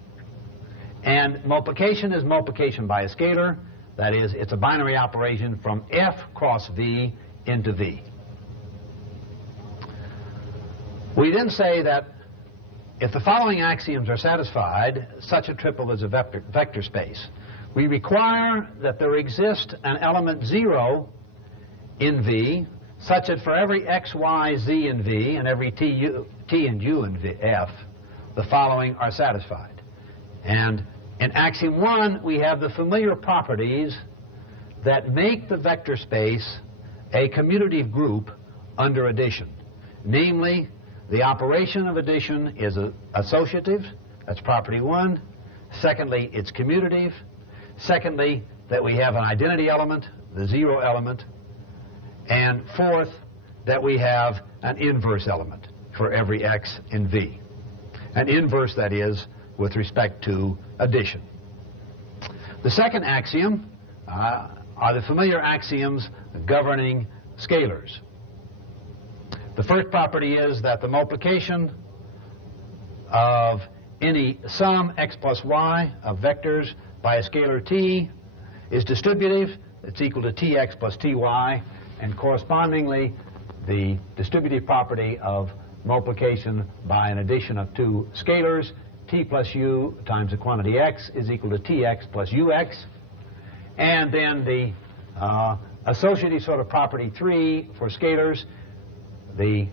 and multiplication is multiplication by a scalar. That is, it's a binary operation from F cross V into V. We then say that if the following axioms are satisfied, such a triple is a vector space. We require that there exist an element 0 in V, such that for every x, y, z in V, and every t and u in F, the following are satisfied. And in axiom 1, we have the familiar properties that make the vector space a commutative group under addition. Namely, the operation of addition is associative, that's property 1. Secondly, it's commutative. Secondly, that we have an identity element, the 0 element. And fourth, that we have an inverse element for every x in V. An inverse, that is, with respect to addition. The second axiom are the familiar axioms governing scalars. The first property is that the multiplication of any sum x plus y of vectors by a scalar t is distributive. It's equal to tx plus ty, and correspondingly the distributive property of multiplication by an addition of two scalars, t plus u times the quantity x, is equal to tx plus ux. And then the associative sort of property 3 for scalars, the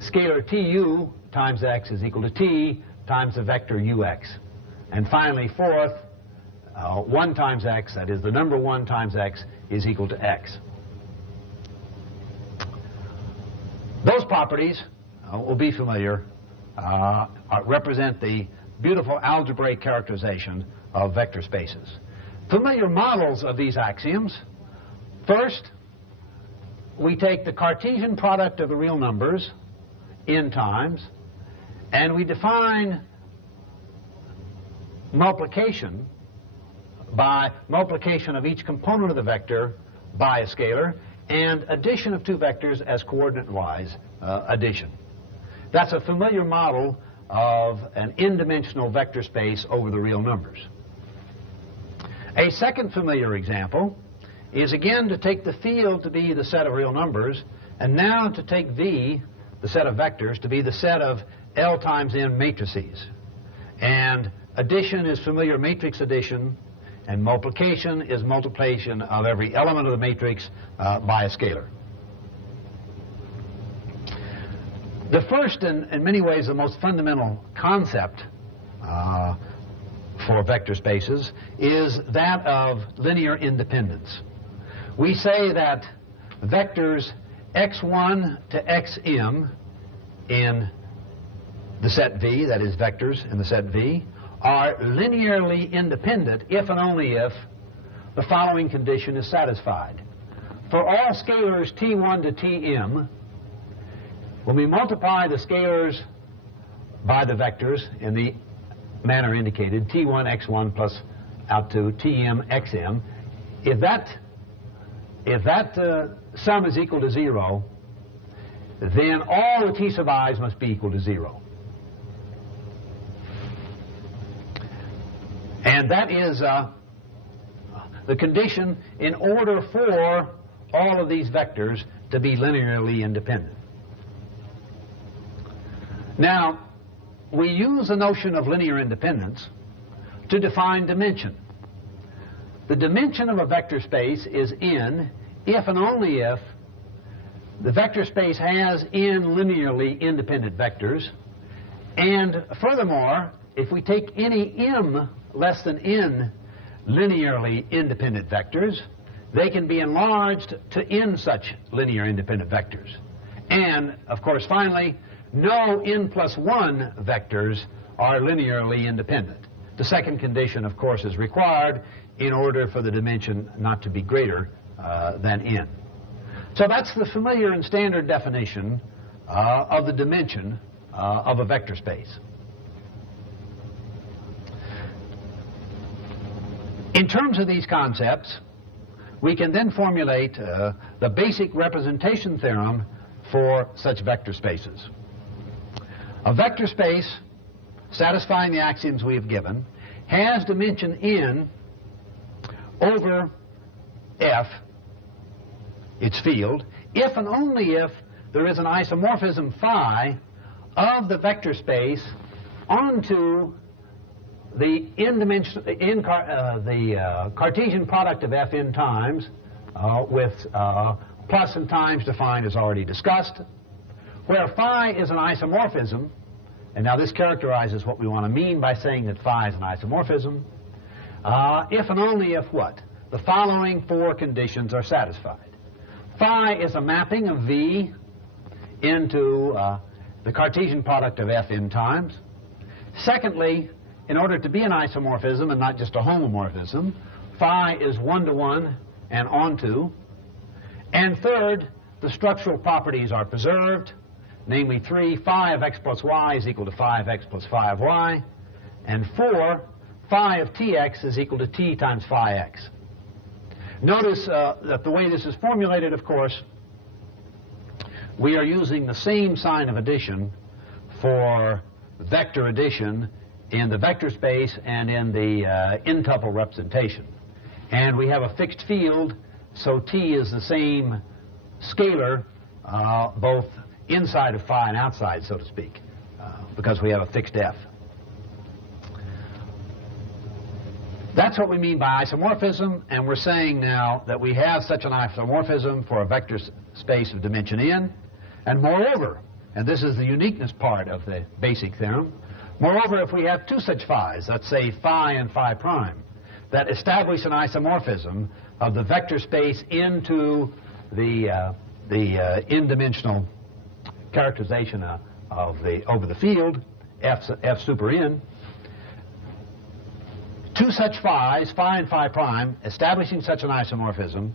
scalar tu times x is equal to t times the vector ux. And finally, fourth, 1 times x, that is the number 1 times x, is equal to x. Those properties will be familiar, represent the beautiful algebraic characterization of vector spaces. Familiar models of these axioms: first, we take the Cartesian product of the real numbers n times, and we define multiplication by multiplication of each component of the vector by a scalar, and addition of two vectors as coordinate-wise addition. That's a familiar model of an n-dimensional vector space over the real numbers. A second familiar example is again to take the field to be the set of real numbers, and now to take V, the set of vectors, to be the set of L times n matrices. And addition is familiar matrix addition, and multiplication is multiplication of every element of the matrix by a scalar. The first, and in many ways the most fundamental concept for vector spaces is that of linear independence. We say that vectors x1 to xm in the set V, that is vectors in the set V, are linearly independent if and only if the following condition is satisfied. For all scalars t1 to tm, when we multiply the scalars by the vectors in the manner indicated, t1 x1 plus out to tm xm, if that sum is equal to 0, then all the t sub i's must be equal to 0. And that is the condition in order for all of these vectors to be linearly independent. Now, we use the notion of linear independence to define dimension. The dimension of a vector space is n if and only if the vector space has n linearly independent vectors, and furthermore, if we take any m less than n linearly independent vectors, they can be enlarged to n such linear independent vectors. And, of course, finally, no n plus 1 vectors are linearly independent. The second condition, of course, is required in order for the dimension not to be greater than n. So that's the familiar and standard definition of the dimension of a vector space. In terms of these concepts, we can then formulate the basic representation theorem for such vector spaces. A vector space, satisfying the axioms we have given, has dimension n over F, its field, if and only if there is an isomorphism phi of the vector space onto the Cartesian product of Fn times with plus and times defined as already discussed, where phi is an isomorphism, and now this characterizes what we want to mean by saying that phi is an isomorphism, if and only if what? The following four conditions are satisfied. Phi is a mapping of V into the Cartesian product of Fn times. Secondly, in order to be an isomorphism and not just a homomorphism, phi is one-to-one and onto. And third, the structural properties are preserved, namely 3, phi of x plus y is equal to phi of x plus phi of y, and 4, phi of tx is equal to t times phi x. Notice that the way this is formulated, of course, we are using the same sign of addition for vector addition in the vector space and in the n-tuple representation. And we have a fixed field, so t is the same scalar both inside of phi and outside, so to speak, because we have a fixed f. That's what we mean by isomorphism, and we're saying now that we have such an isomorphism for a vector space of dimension n, and moreover, and this is the uniqueness part of the basic theorem, moreover, if we have two such phis, let's say phi and phi prime, that establish an isomorphism of the vector space into the n-dimensional characterization of over the field, f super n, two such phis, phi and phi prime, establishing such an isomorphism,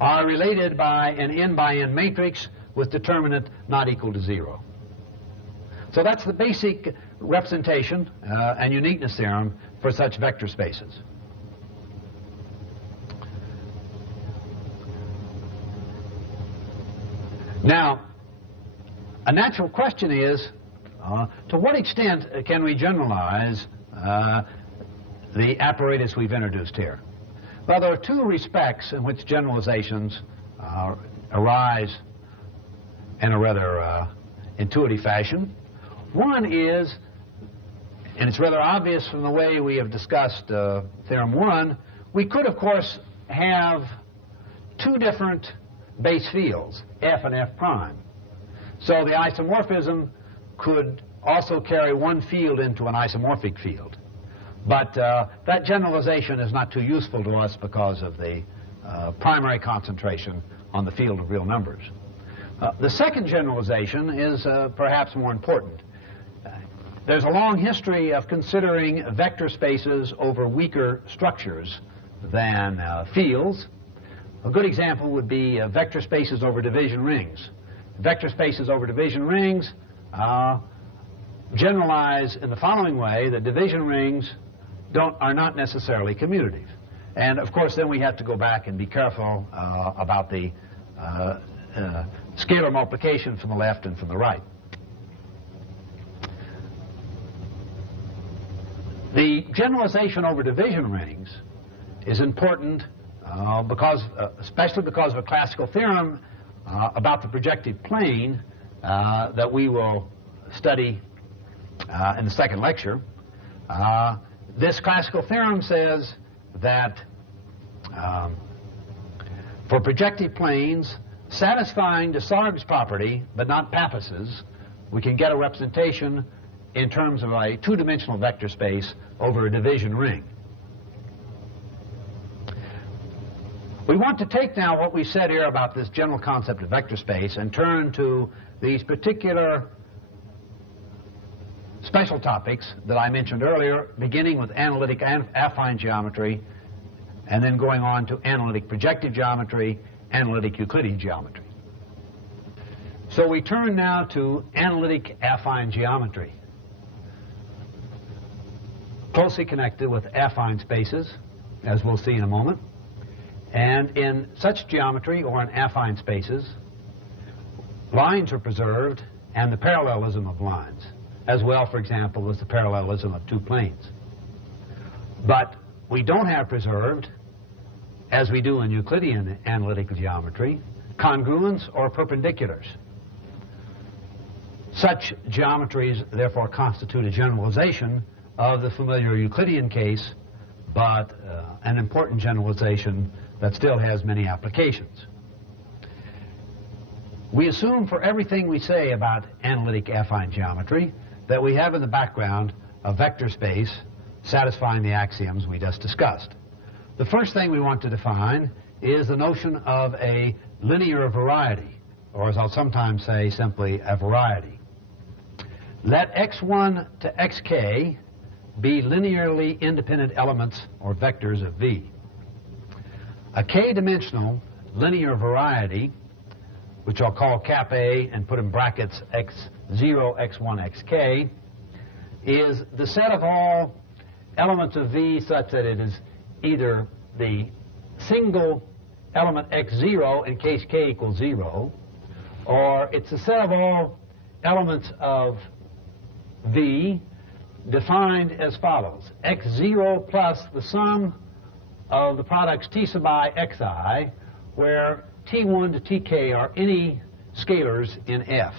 are related by an n by n matrix with determinant not equal to 0. So that's the basic representation and uniqueness theorem for such vector spaces. Now, a natural question is, to what extent can we generalize the apparatus we've introduced here? Well, there are two respects in which generalizations arise in a rather intuitive fashion. One is, and it's rather obvious from the way we have discussed Theorem 1, we could, of course, have two different base fields, f and f prime. So the isomorphism could also carry one field into an isomorphic field. But that generalization is not too useful to us because of the primary concentration on the field of real numbers. The second generalization is perhaps more important. There's a long history of considering vector spaces over weaker structures than fields. A good example would be vector spaces over division rings. Vector spaces over division rings generalize in the following way: that division rings are not necessarily commutative. And of course then we have to go back and be careful about the scalar multiplication from the left and from the right. The generalization over division rings is important especially because of a classical theorem about the projective plane that we will study in the second lecture. This classical theorem says that for projective planes satisfying de Sargues property but not Pappus's, we can get a representation in terms of a two-dimensional vector space over a division ring. We want to take now what we said here about this general concept of vector space and turn to these particular special topics that I mentioned earlier, beginning with analytic and affine geometry, and then going on to analytic projective geometry, analytic Euclidean geometry. So we turn now to analytic affine geometry, closely connected with affine spaces, as we'll see in a moment. And in such geometry, or in affine spaces, lines are preserved and the parallelism of lines, as well, for example, as the parallelism of two planes. But we don't have preserved, as we do in Euclidean analytic geometry, congruents or perpendiculars. Such geometries, therefore, constitute a generalization of the familiar Euclidean case, but an important generalization that still has many applications. We assume for everything we say about analytic affine geometry that we have in the background a vector space satisfying the axioms we just discussed. The first thing we want to define is the notion of a linear variety, or as I'll sometimes say, simply a variety. Let x1 to xk be linearly independent elements or vectors of V. A k-dimensional linear variety, which I'll call cap A and put in brackets x0, x1, xk, is the set of all elements of V such that it is either the single element x0 in case k equals 0, or it's the set of all elements of V defined as follows: x0 plus the sum of the products t sub I xi, where t1 to tk are any scalars in F.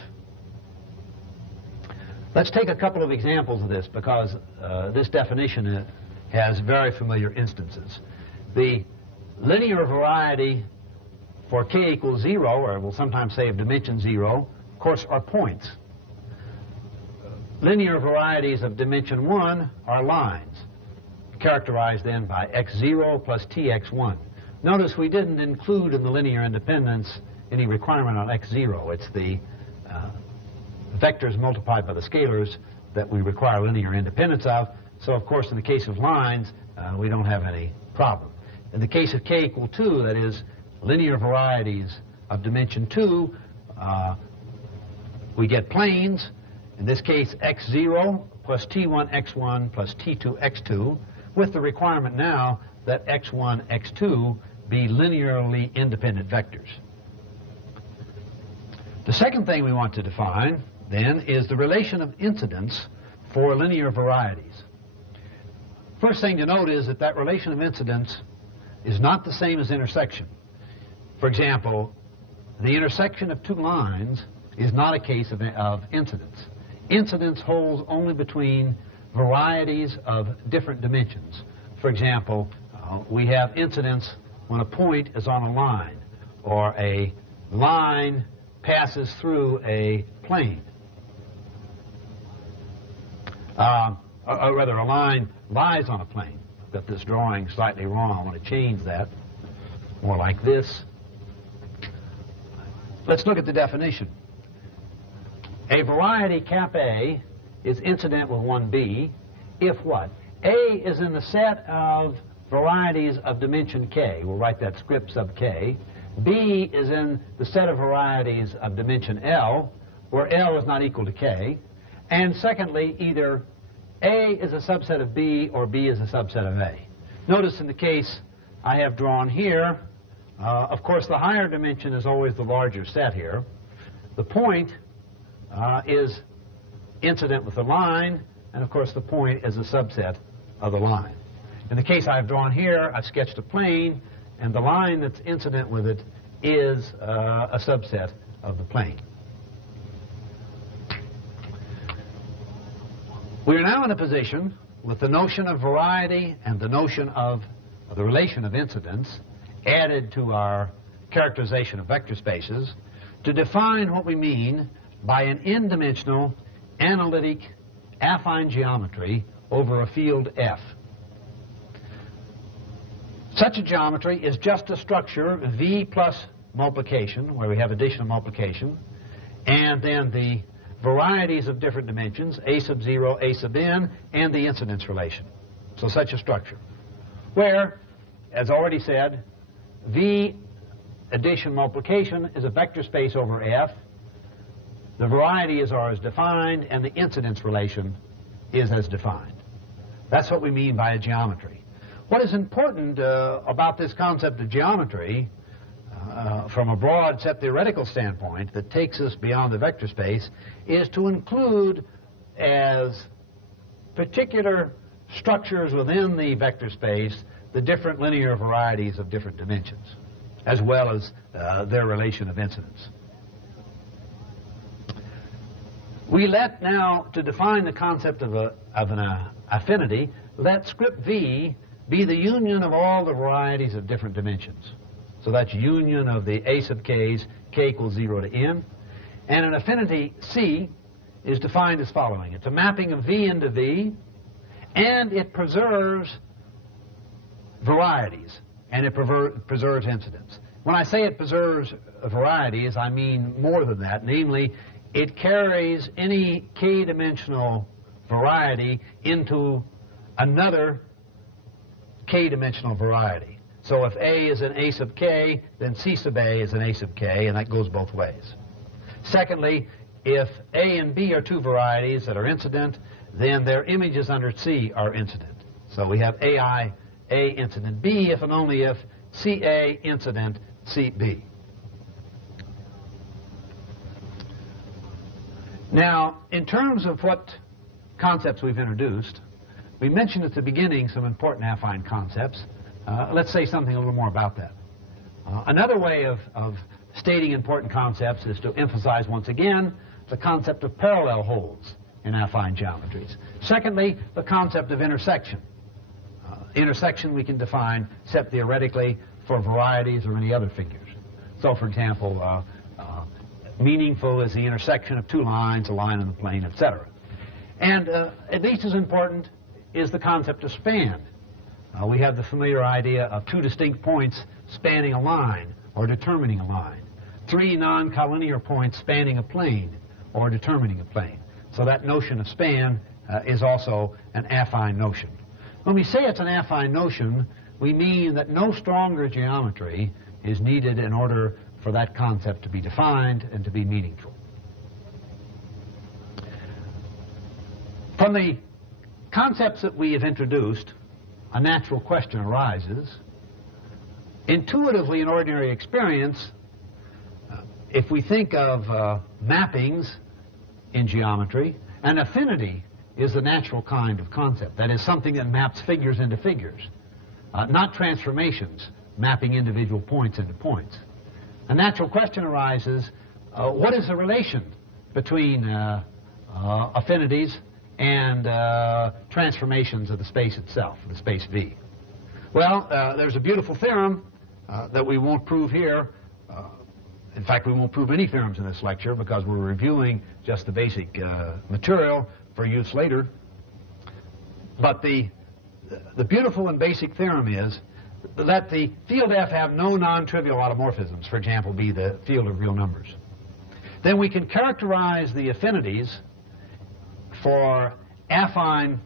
Let's take a couple of examples of this because this definition has very familiar instances. The linear variety for k equals 0, or we'll sometimes say of dimension 0, of course, are points. Linear varieties of dimension 1 are lines, characterized then by x0 plus tx1. Notice we didn't include in the linear independence any requirement on x0. It's the vectors multiplied by the scalars that we require linear independence of. So, of course, in the case of lines, we don't have any problem. In the case of k equal 2, that is, linear varieties of dimension 2, we get planes. In this case, x0 plus t1 x1 plus t2 x2, with the requirement now that x1, x2 be linearly independent vectors. The second thing we want to define, then, is the relation of incidence for linear varieties. First thing to note is that that relation of incidence is not the same as intersection. For example, the intersection of two lines is not a case of incidence. Incidence holds only between varieties of different dimensions. For example, we have incidence when a point is on a line, or a line passes through a plane. Or rather, a line lies on a plane. I've got this drawing slightly wrong. I want to change that. More like this. Let's look at the definition. A variety cap A is incident with 1b if what? A is in the set of varieties of dimension k. We'll write that script sub k. B is in the set of varieties of dimension L, where L is not equal to k. And secondly, either A is a subset of B or B is a subset of A. Notice in the case I have drawn here, of course, the higher dimension is always the larger set here. The point is incident with the line, and of course the point is a subset of the line. In the case I've drawn here, I've sketched a plane, and the line that's incident with it is a subset of the plane. We are now in a position with the notion of variety and the notion of the relation of incidence added to our characterization of vector spaces to define what we mean by an n-dimensional analytic affine geometry over a field F. Such a geometry is just a structure V plus multiplication, where we have addition and multiplication, and then the varieties of different dimensions, A sub 0, A sub n, and the incidence relation. So such a structure, where, as already said, V addition multiplication is a vector space over F. The variety is as defined, and the incidence relation is as defined. That's what we mean by a geometry. What is important about this concept of geometry from a broad set theoretical standpoint that takes us beyond the vector space is to include as particular structures within the vector space the different linear varieties of different dimensions, as well as their relation of incidence. We let now, to define the concept of an affinity, let script V be the union of all the varieties of different dimensions. So that's union of the a sub k's, k equals 0 to n. And an affinity C is defined as following. It's a mapping of V into V, and it preserves varieties, and it preserves incidence. When I say it preserves varieties, I mean more than that. Namely, it carries any k-dimensional variety into another k-dimensional variety. So if A is an a sub k, then C sub A is an a sub k, and that goes both ways. Secondly, if A and B are two varieties that are incident, then their images under C are incident. So we have AI, A incident B, if and only if CA incident CB. Now, in terms of what concepts we've introduced, we mentioned at the beginning some important affine concepts. Let's say something a little more about that. Another way of stating important concepts is to emphasize once again the concept of parallel holds in affine geometries. Secondly, the concept of intersection. Intersection we can define set theoretically for varieties or any other figures. So, for example, meaningful is the intersection of two lines, a line on the plane, etc. And at least as important is the concept of span. We have the familiar idea of two distinct points spanning a line or determining a line. Three non-collinear points spanning a plane or determining a plane. So that notion of span is also an affine notion. When we say it's an affine notion, we mean that no stronger geometry is needed in order for that concept to be defined and to be meaningful. From the concepts that we have introduced, a natural question arises. Intuitively, in ordinary experience, if we think of mappings in geometry, an affinity is the natural kind of concept. That is something that maps figures into figures, not transformations, mapping individual points into points. A natural question arises, what is the relation between affinities and transformations of the space itself, the space V? Well, there's a beautiful theorem that we won't prove here. In fact, we won't prove any theorems in this lecture because we're reviewing just the basic material for use later. But the beautiful and basic theorem is let the field F have no non-trivial automorphisms, for example, be the field of real numbers. Then we can characterize the affinities for affine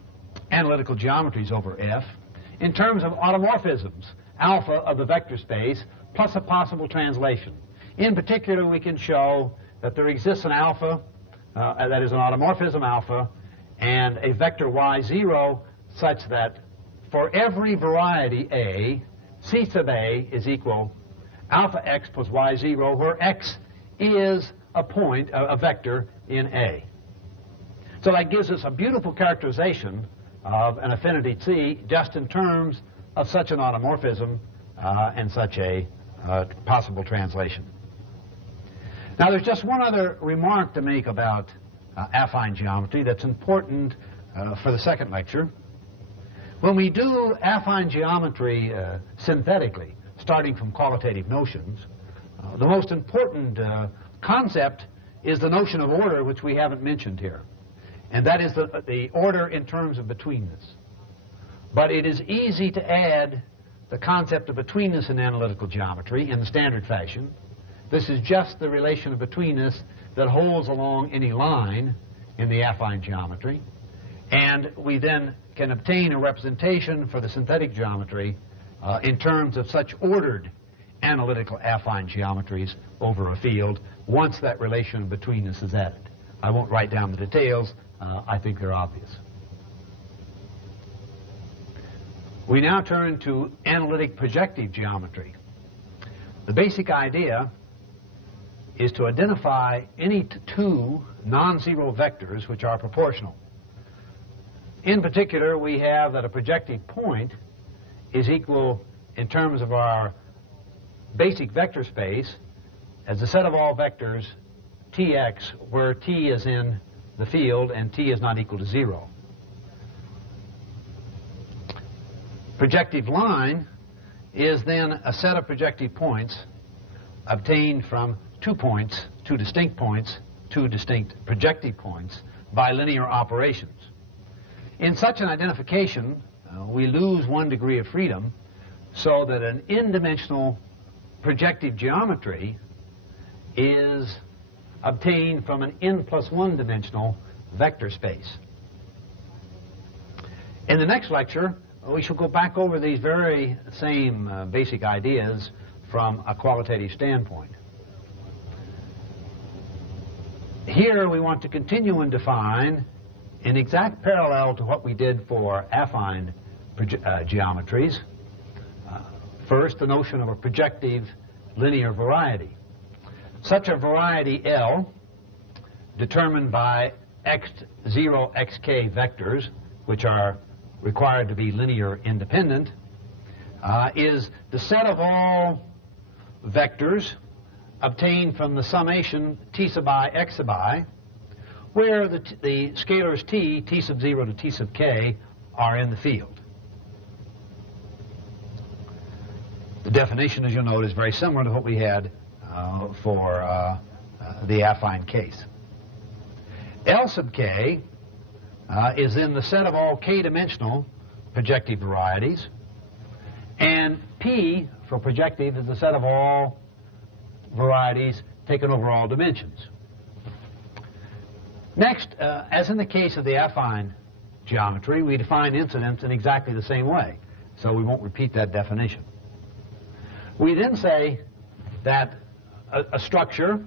analytical geometries over F in terms of automorphisms, alpha of the vector space plus a possible translation. In particular, we can show that there exists an alpha, that is an automorphism alpha, and a vector y0 such that for every variety A, C sub A is equal alpha x plus y0, where x is a point, a vector in A. So that gives us a beautiful characterization of an affinity C just in terms of such an automorphism and such a possible translation. Now, there's just one other remark to make about affine geometry that's important for the second lecture. When we do affine geometry synthetically, starting from qualitative notions, the most important concept is the notion of order, which we haven't mentioned here. And that is the order in terms of betweenness. But it is easy to add the concept of betweenness in analytical geometry in the standard fashion. This is just the relation of betweenness that holds along any line in the affine geometry. And we then can obtain a representation for the synthetic geometry in terms of such ordered analytical affine geometries over a field once that relation of betweenness is added. I won't write down the details. I think they're obvious. We now turn to analytic projective geometry. The basic idea is to identify any two non-zero vectors which are proportional. In particular, we have that a projective point is equal, in terms of our basic vector space, as the set of all vectors Tx, where T is in the field and t is not equal to 0. Projective line is then a set of projective points obtained from 2 points, 2 distinct points, 2 distinct projective points by linear operations. In such an identification, we lose 1 degree of freedom, so that an n-dimensional projective geometry is obtained from an n+1 dimensional vector space. In the next lecture, we shall go back over these very same basic ideas from a qualitative standpoint. Here we want to continue and define, in exact parallel to what we did for affine geometries, first the notion of a projective linear variety. Such a variety L, determined by x0, xk vectors, which are required to be linear independent, is the set of all vectors obtained from the summation t sub I, x sub I, where the scalars t sub 0 to t sub k, are in the field. The definition, as you'll note, is very similar to what we had for the affine case. L sub k is in the set of all k-dimensional projective varieties, and P for projective is the set of all varieties taken over all dimensions. Next, as in the case of the affine geometry, we define incidence in exactly the same way, so we won't repeat that definition. We then say that a structure,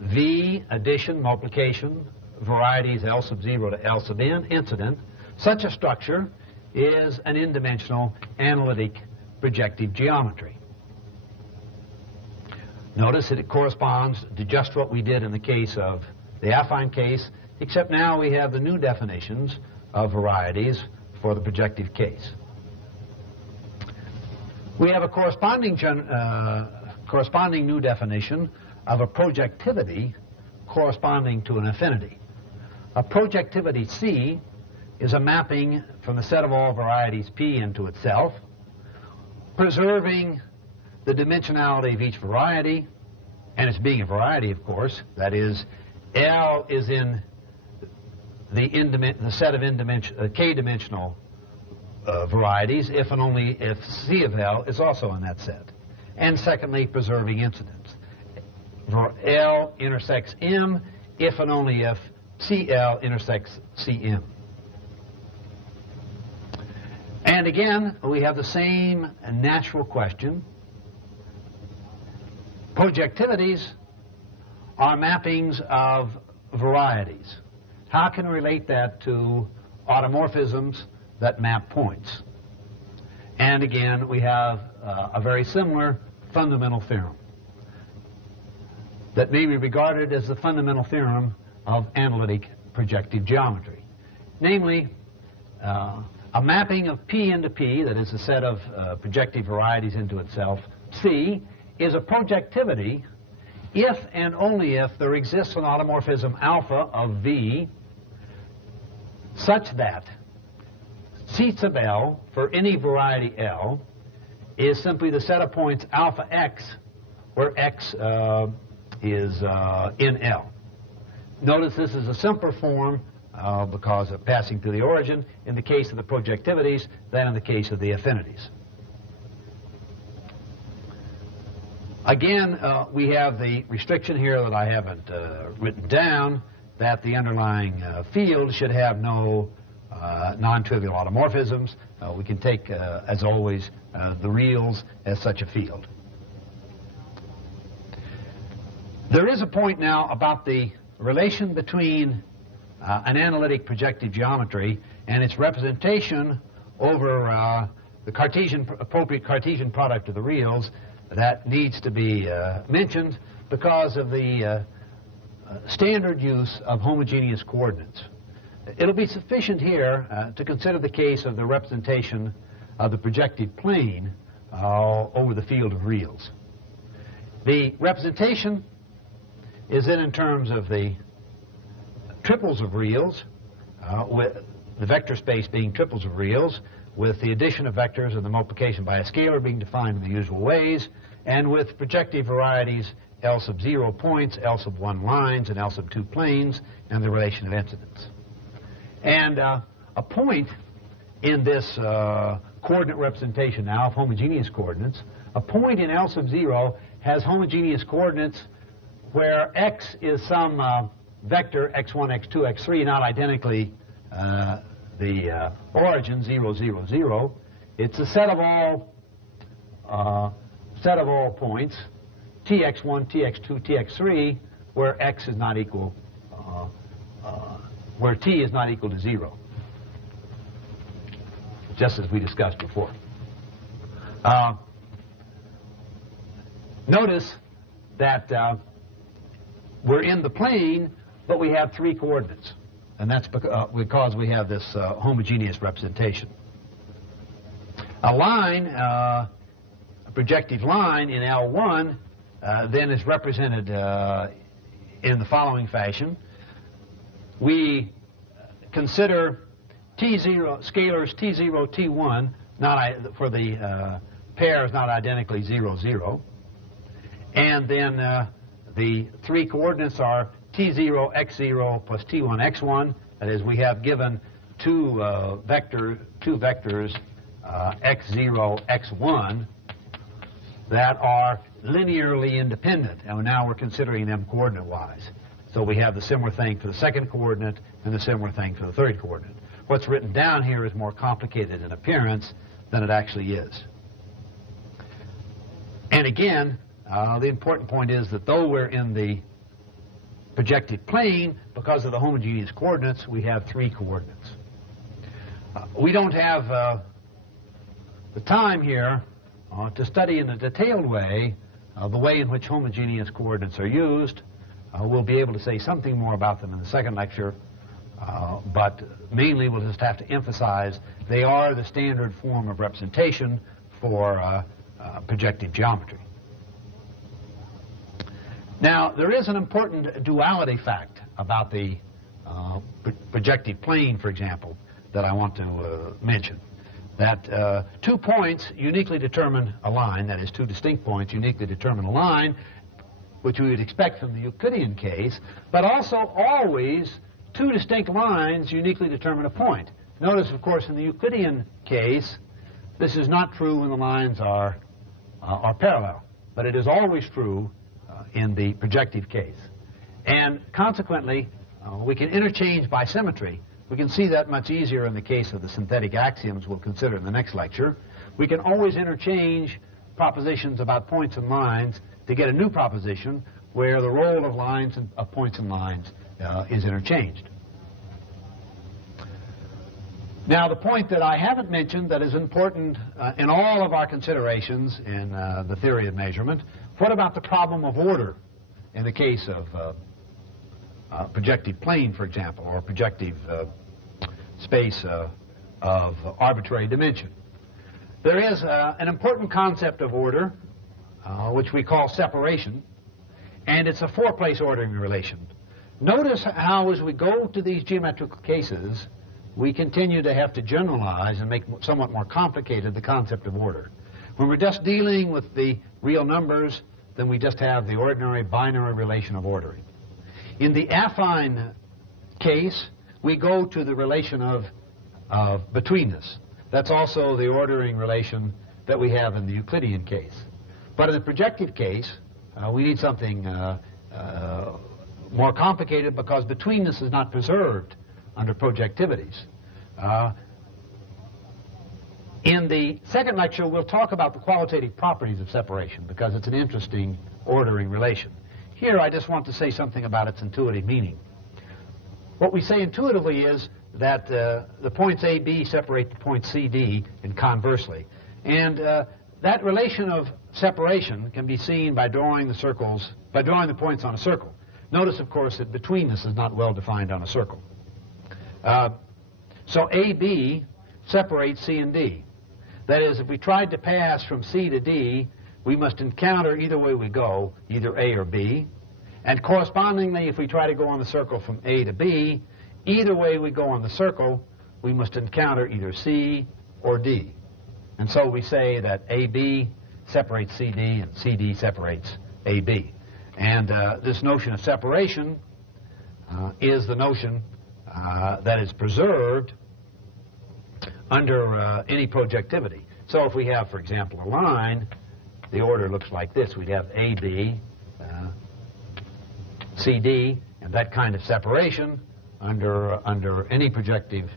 V, addition, multiplication, varieties L sub 0 to L sub n, incident, such a structure is an n-dimensional analytic projective geometry. Notice that it corresponds to just what we did in the case of the affine case, except now we have the new definitions of varieties for the projective case. We have a corresponding new definition of a projectivity corresponding to an affinity. A projectivity C is a mapping from the set of all varieties P into itself, preserving the dimensionality of each variety, and it's being a variety, of course. That is, L is in the set of k-dimensional varieties, if and only if C of L is also in that set. And secondly, preserving incidence. L intersects M, if and only if CL intersects CM. And again, we have the same natural question. Projectivities are mappings of varieties. How can we relate that to automorphisms that map points? And again, we have a very similar fundamental theorem that may be regarded as the fundamental theorem of analytic projective geometry. Namely, a mapping of P into P, that is a set of projective varieties into itself, C, is a projectivity if and only if there exists an automorphism alpha of V such that C sub L for any variety L is simply the set of points alpha x where x is in L. Notice this is a simpler form because of passing through the origin in the case of the projectivities than in the case of the affinities. Again, we have the restriction here that I haven't written down, that the underlying field should have no non-trivial automorphisms. We can take, as always, the reals as such a field. There is a point now about the relation between an analytic projective geometry and its representation over the appropriate Cartesian product of the reals that needs to be mentioned because of the standard use of homogeneous coordinates. It'll be sufficient here to consider the case of the representation of the projective plane over the field of reals. The representation is then in terms of the triples of reals, with the vector space being triples of reals, with the addition of vectors and the multiplication by a scalar being defined in the usual ways, and with projective varieties L sub 0 points, L sub 1 lines, and L sub 2 planes, and the relation of incidence. And a point in this coordinate representation now of homogeneous coordinates, a point in L sub 0 has homogeneous coordinates where x is some vector x1, x2, x3, not identically the origin 0, 0, 0. It's a set of all points tx1, tx2, tx3 where x is not equal, where t is not equal to 0, just as we discussed before. Notice that we're in the plane, but we have 3 coordinates, and that's because we have this homogeneous representation. A line, a projective line in L1 then is represented in the following fashion. We consider T0 scalars T0, T1 for the pairs not identically 0, 0, and then the 3 coordinates are T0, x0 plus T1, x1. That is, we have given two vectors x0, x1 that are linearly independent, and now we're considering them coordinate-wise. So we have the similar thing for the second coordinate and the similar thing for the third coordinate. What's written down here is more complicated in appearance than it actually is. And again, the important point is that though we're in the projective plane, because of the homogeneous coordinates, we have 3 coordinates. We don't have the time here to study in a detailed way the way in which homogeneous coordinates are used. We'll be able to say something more about them in the second lecture, but mainly we'll just have to emphasize they are the standard form of representation for projective geometry. Now, there is an important duality fact about the projective plane, for example, that I want to mention. That 2 points uniquely determine a line, that is, 2 distinct points uniquely determine a line, which we would expect from the Euclidean case, but also always 2 distinct lines uniquely determine a point. Notice, of course, in the Euclidean case, this is not true when the lines are parallel, but it is always true in the projective case. And consequently, we can interchange by symmetry. We can see that much easier in the case of the synthetic axioms we'll consider in the next lecture. We can always interchange propositions about points and lines to get a new proposition where the role of lines and of points and lines is interchanged. Now, the point that I haven't mentioned that is important in all of our considerations in the theory of measurement, what about the problem of order in the case of projective plane, for example, or projective space of arbitrary dimension? There is an important concept of order, which we call separation, and it's a 4-place ordering relation. Notice how, as we go to these geometrical cases, we continue to have to generalize and make somewhat more complicated the concept of order. When we're just dealing with the real numbers, then we just have the ordinary binary relation of ordering. In the affine case, we go to the relation of betweenness. That's also the ordering relation that we have in the Euclidean case. But in the projective case, we need something more complicated because betweenness is not preserved under projectivities. In the second lecture, we'll talk about the qualitative properties of separation because it's an interesting ordering relation. Here, I just want to say something about its intuitive meaning. What we say intuitively is that the points A, B separate the point C, D, and conversely. And that relation of separation can be seen by drawing the points on a circle. Notice, of course, that betweenness is not well defined on a circle. So AB separates C and D. That is, if we tried to pass from C to D, we must encounter, either way we go, either A or B. And correspondingly, if we try to go on the circle from A to B, either way we go on the circle, we must encounter either C or D. And so we say that AB separates CD and CD separates AB. And this notion of separation is the notion that is preserved under any projectivity. So if we have, for example, a line, the order looks like this. We'd have AB, CD, and that kind of separation under any projective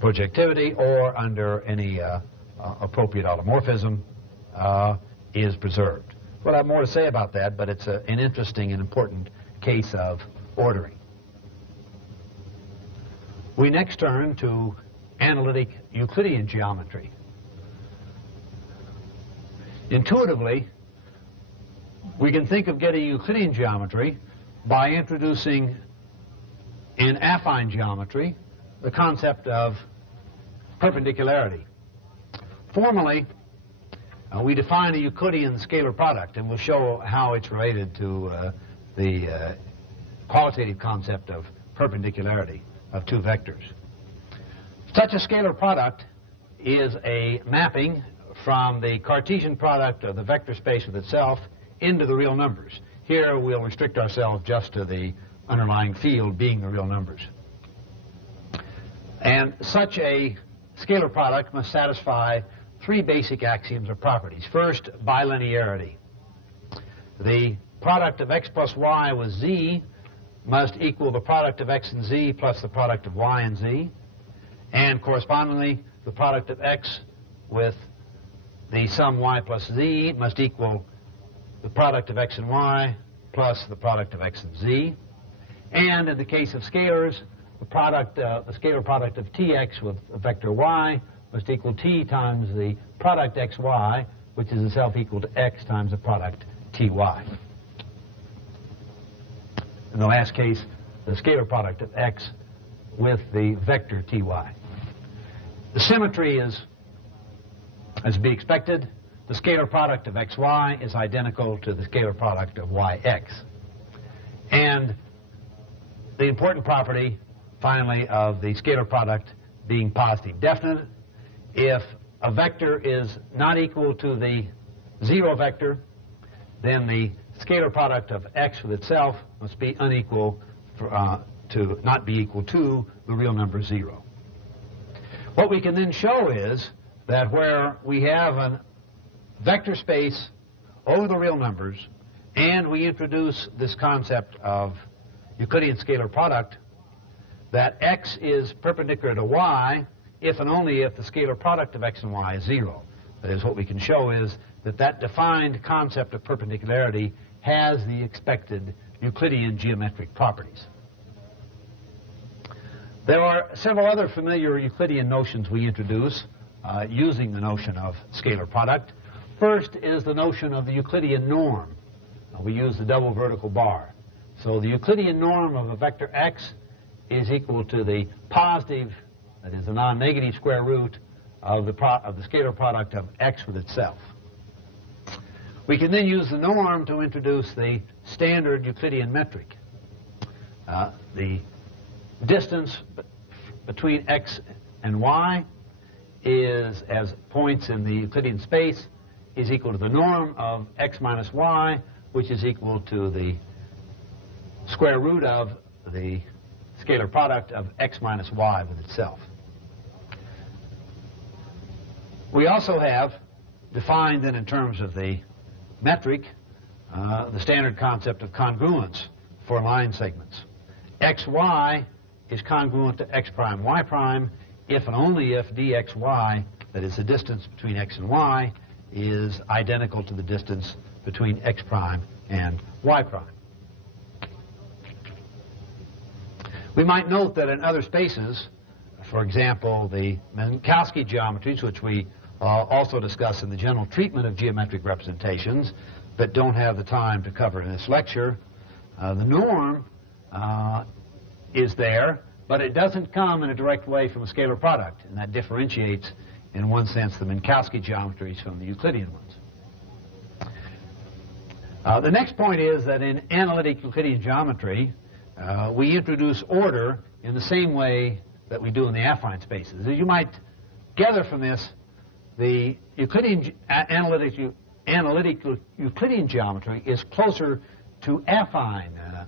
projectivity or under any appropriate automorphism is preserved. Well, I have more to say about that, but it's an interesting and important case of ordering. We next turn to analytic Euclidean geometry. Intuitively, we can think of getting Euclidean geometry by introducing in affine geometry the concept of perpendicularity. Formally, we define a Euclidean scalar product, and we'll show how it's related to the qualitative concept of perpendicularity of two vectors. Such a scalar product is a mapping from the Cartesian product of the vector space with itself into the real numbers. Here we'll restrict ourselves just to the underlying field being the real numbers. And such a scalar product must satisfy three basic axioms or properties. First, bilinearity. The product of x plus y with z must equal the product of x and z plus the product of y and z, and correspondingly the product of x with the sum y plus z must equal the product of x and y plus the product of x and z. And in the case of scalars, the scalar product of tx with a vector y must equal t times the product xy, which is itself equal to x times the product ty. In the last case, the scalar product of x with the vector ty. The symmetry is, as to be expected, the scalar product of xy is identical to the scalar product of yx. And the important property, finally, of the scalar product being positive definite, if a vector is not equal to the zero vector, then the scalar product of x with itself must be unequal to not be equal to the real number 0. What we can then show is that where we have a vector space over the real numbers and we introduce this concept of Euclidean scalar product, that x is perpendicular to y if and only if the scalar product of x and y is 0. That is, what we can show is that that defined concept of perpendicularity has the expected Euclidean geometric properties. There are several other familiar Euclidean notions we introduce using the notion of scalar product. First is the notion of the Euclidean norm. We use the double vertical bar. So the Euclidean norm of a vector x is equal to the positive, that is the non-negative square root of the scalar product of x with itself. We can then use the norm to introduce the standard Euclidean metric. The distance between x and y is, as points in the Euclidean space, is equal to the norm of x minus y, which is equal to the square root of the scalar product of x minus y with itself. We also have defined then in terms of the metric the standard concept of congruence for line segments. xy is congruent to x prime y prime if and only if dxy, that is the distance between x and y, is identical to the distance between x prime and y prime. We might note that in other spaces, for example, the Minkowski geometries, which we also discuss in the general treatment of geometric representations, but don't have the time to cover in this lecture, the norm is there, but it doesn't come in a direct way from a scalar product, and that differentiates, in one sense, the Minkowski geometries from the Euclidean ones. The next point is that in analytic Euclidean geometry, we introduce order in the same way that we do in the affine spaces. As you might gather from this, the analytic Euclidean geometry is closer to affine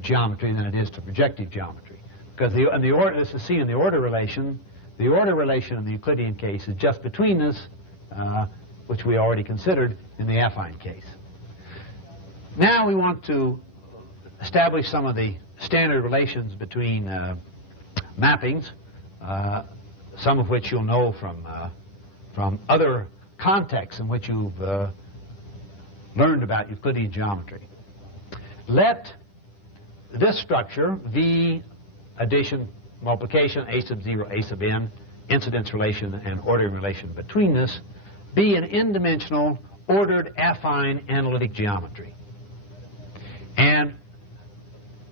geometry than it is to projective geometry. Because this is seen in the order relation. The order relation in the Euclidean case is just between this, which we already considered in the affine case. Now we want to establish some of the standard relations between mappings, some of which you'll know from other contexts in which you've learned about Euclidean geometry. Let this structure, V, addition, multiplication, A sub 0, A sub n, incidence relation and ordering relation between this, be an n-dimensional ordered affine analytic geometry. And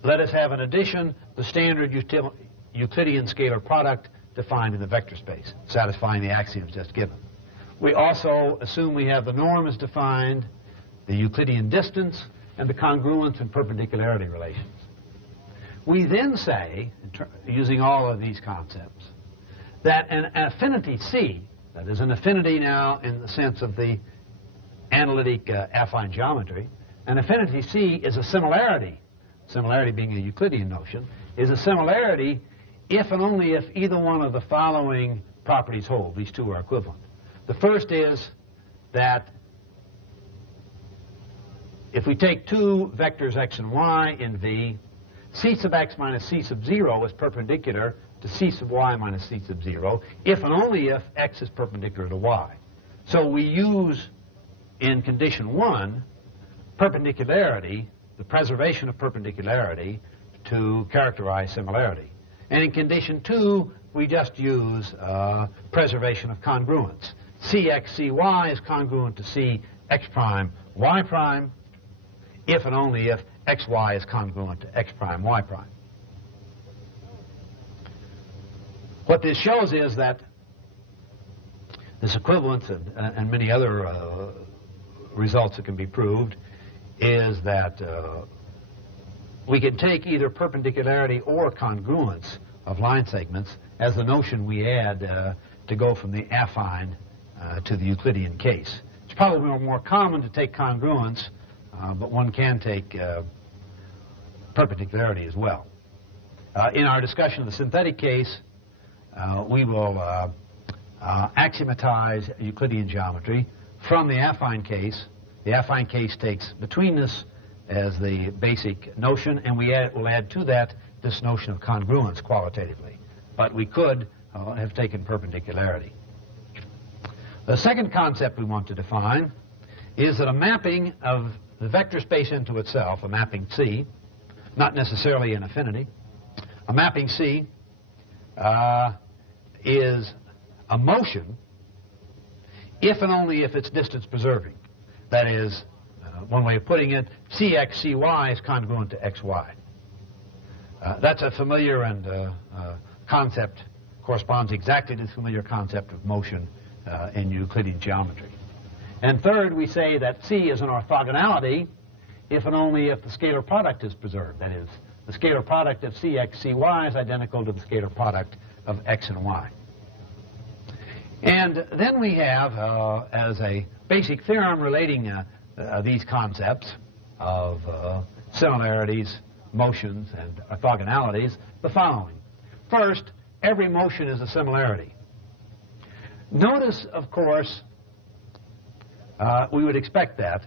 let us have an addition, the standard Euclidean scalar product defined in the vector space, satisfying the axioms just given. We also assume we have the norm as defined, the Euclidean distance, and the congruence and perpendicularity relations. We then say, using all of these concepts, that an affinity C, that is an affinity now in the sense of the analytic affine geometry, an affinity C is a similarity, similarity being a Euclidean notion, is a similarity if and only if either one of the following properties hold. These two are equivalent. The first is that if we take two vectors x and y in V, C sub x minus C sub 0 is perpendicular to C sub y minus C sub 0 if and only if x is perpendicular to y. So we use in condition 1 perpendicularity, the preservation of perpendicularity, to characterize similarity. And in condition 2, we just use preservation of congruence. Cx, Cy is congruent to Cx prime, y prime, if and only if xy is congruent to x prime, y prime. What this shows is that this equivalence and many other results that can be proved is that we can take either perpendicularity or congruence of line segments as the notion we add to go from the affine to the Euclidean case. It's probably more common to take congruence, but one can take perpendicularity as well. In our discussion of the synthetic case, we will axiomatize Euclidean geometry from the affine case. The affine case takes betweenness as the basic notion, and we'll add to that this notion of congruence qualitatively. But we could have taken perpendicularity. The second concept we want to define is that a mapping of the vector space into itself, a mapping C, not necessarily an affinity, a mapping C is a motion if and only if it's distance preserving. That is, one way of putting it, Cx, Cy is congruent to xy. That's a familiar and concept, corresponds exactly to the familiar concept of motion in Euclidean geometry. And third, we say that C is an orthogonality if and only if the scalar product is preserved. That is, the scalar product of Cx, Cy is identical to the scalar product of x and y. And then we have, as a basic theorem relating these concepts of similarities, motions, and orthogonalities, the following. First, every motion is a similarity. Notice, of course, we would expect that,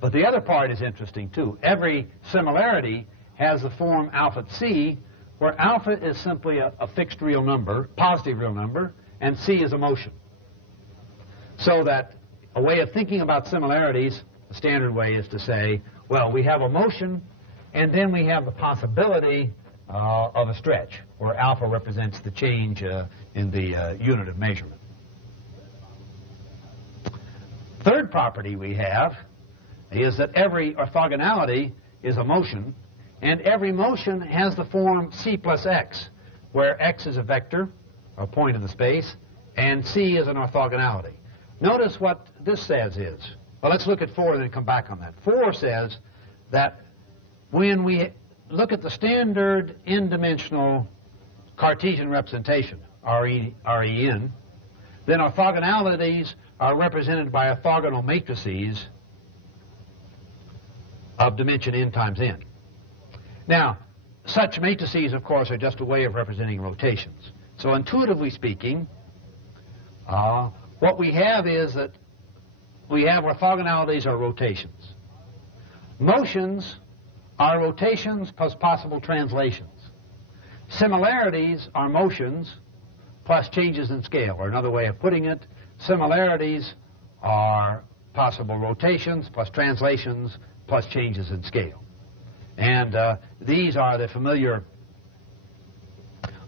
but the other part is interesting too. Every similarity has the form alpha C, where alpha is simply a fixed real number, positive real number, and C is a motion. So that a way of thinking about similarities, the standard way, is to say, well, we have a motion, and then we have the possibility of a stretch, where alpha represents the change in the unit of measurement. Third property we have is that every orthogonality is a motion, and every motion has the form C plus x, where x is a vector, or point in the space, and C is an orthogonality. Notice what this says is, Well, let's look at 4 and then come back on that. 4 says that when we look at the standard n-dimensional Cartesian representation, REN, then orthogonalities are represented by orthogonal matrices of dimension n times n. Now, such matrices, of course, are just a way of representing rotations. So intuitively speaking, what we have is that we have orthogonalities or rotations. Motions are rotations plus possible translations. Similarities are motions plus changes in scale, or another way of putting it, similarities are possible rotations plus translations plus changes in scale. And these are the familiar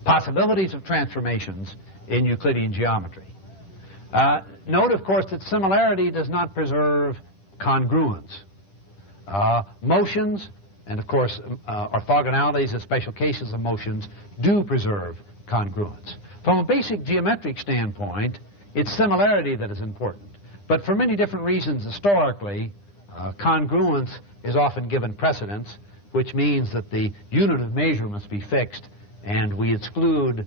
possibilities of transformations in Euclidean geometry. Note, of course, that similarity does not preserve congruence. Motions, and of course orthogonalities and special cases of motions, do preserve congruence. From a basic geometric standpoint, it's similarity that is important. But for many different reasons historically, congruence is often given precedence, which means that the unit of measure must be fixed, and we exclude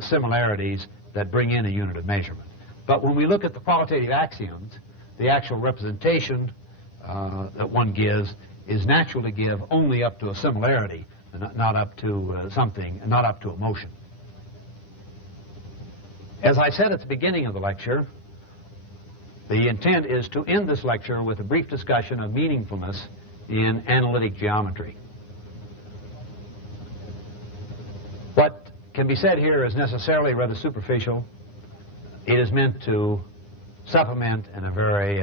similarities that bring in a unit of measurement. But when we look at the qualitative axioms, the actual representation that one gives is natural to give only up to a similarity, not up to something, not up to a motion. As I said at the beginning of the lecture, the intent is to end this lecture with a brief discussion of meaningfulness in analytic geometry. What can be said here is necessarily rather superficial. It is meant to supplement in a very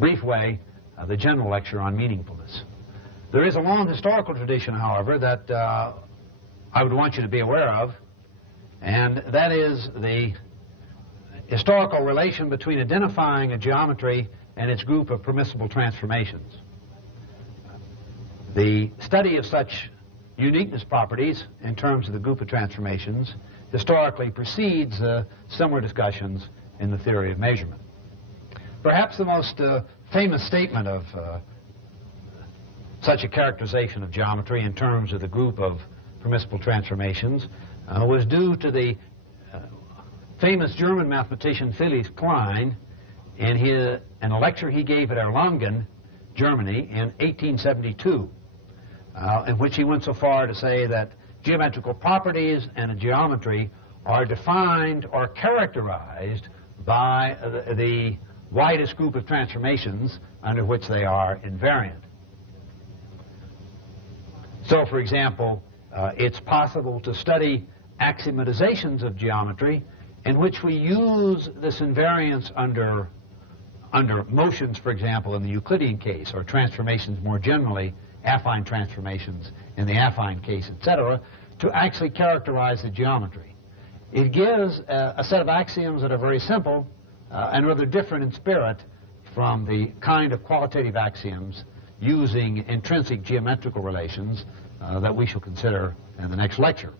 brief way the general lecture on meaningfulness. There is a long historical tradition, however, that I would want you to be aware of, and that is the historical relation between identifying a geometry and its group of permissible transformations. The study of such uniqueness properties in terms of the group of transformations historically precedes similar discussions in the theory of measurement. Perhaps the most famous statement of such a characterization of geometry in terms of the group of permissible transformations was due to the famous German mathematician Felix Klein in a lecture he gave at Erlangen, Germany, in 1872, in which he went so far to say that geometrical properties and a geometry are defined or characterized by the widest group of transformations under which they are invariant. So, for example, it's possible to study axiomatizations of geometry in which we use this invariance under motions, for example, in the Euclidean case, or transformations more generally, affine transformations in the affine case, etc., to actually characterize the geometry. It gives a set of axioms that are very simple and rather different in spirit from the kind of qualitative axioms using intrinsic geometrical relations that we shall consider in the next lecture.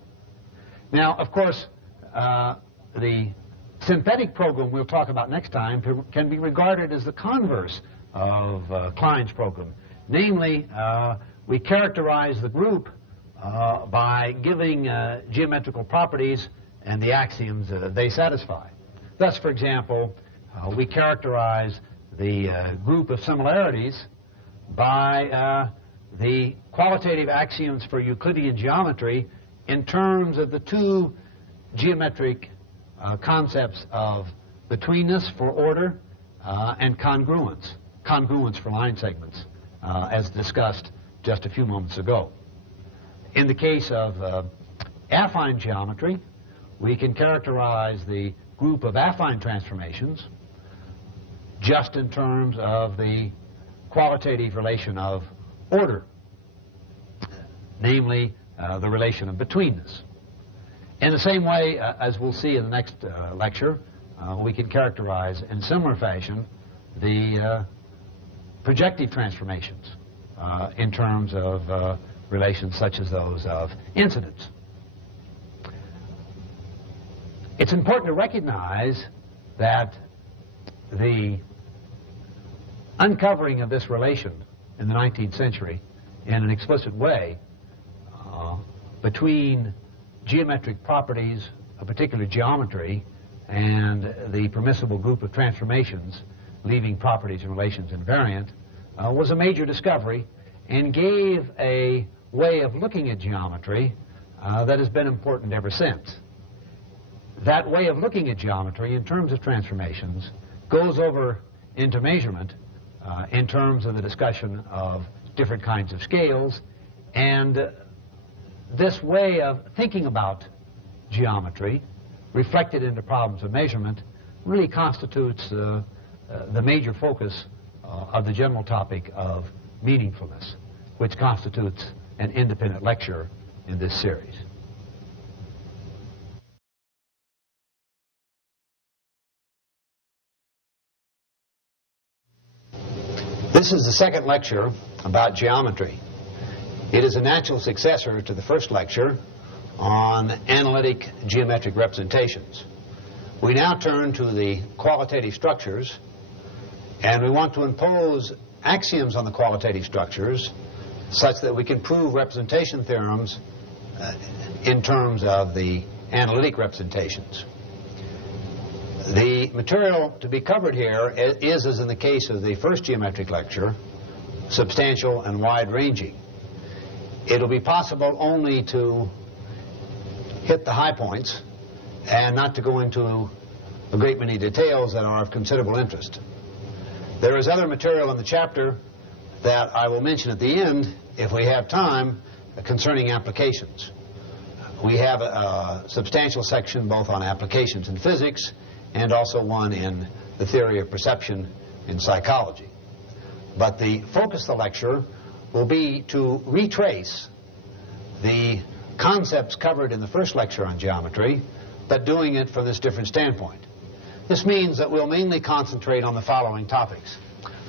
Now, of course, the synthetic program we'll talk about next time can be regarded as the converse of Klein's program. Namely, we characterize the group by giving geometrical properties and the axioms they satisfy. Thus, for example, we characterize the group of similarities by the qualitative axioms for Euclidean geometry in terms of the two geometric concepts of betweenness for order and congruence for line segments, as discussed just a few moments ago. In the case of affine geometry, we can characterize the group of affine transformations just in terms of the qualitative relation of order, namely the relation of betweenness. In the same way, as we'll see in the next lecture, we can characterize in similar fashion the projective transformations in terms of relations such as those of incidence. It's important to recognize that the uncovering of this relation in the 19th century in an explicit way between geometric properties, a particular geometry, and the permissible group of transformations leaving properties and relations invariant was a major discovery and gave a way of looking at geometry that has been important ever since. That way of looking at geometry in terms of transformations goes over into measurement in terms of the discussion of different kinds of scales, and this way of thinking about geometry reflected into problems of measurement really constitutes the major focus of the general topic of meaningfulness, which constitutes an independent lecture in this series. This is the second lecture about geometry. It is a natural successor to the first lecture on analytic geometric representations. We now turn to the qualitative structures, and we want to impose axioms on the qualitative structures such that we can prove representation theorems in terms of the analytic representations. The material to be covered here is, as in the case of the first geometric lecture, substantial and wide-ranging. It'll be possible only to hit the high points and not to go into a great many details that are of considerable interest. There is other material in the chapter that I will mention at the end, if we have time, concerning applications. We have a substantial section both on applications in physics and also one in the theory of perception in psychology. But the focus of the lecture will be to retrace the concepts covered in the first lecture on geometry, but doing it from this different standpoint. This means that we'll mainly concentrate on the following topics.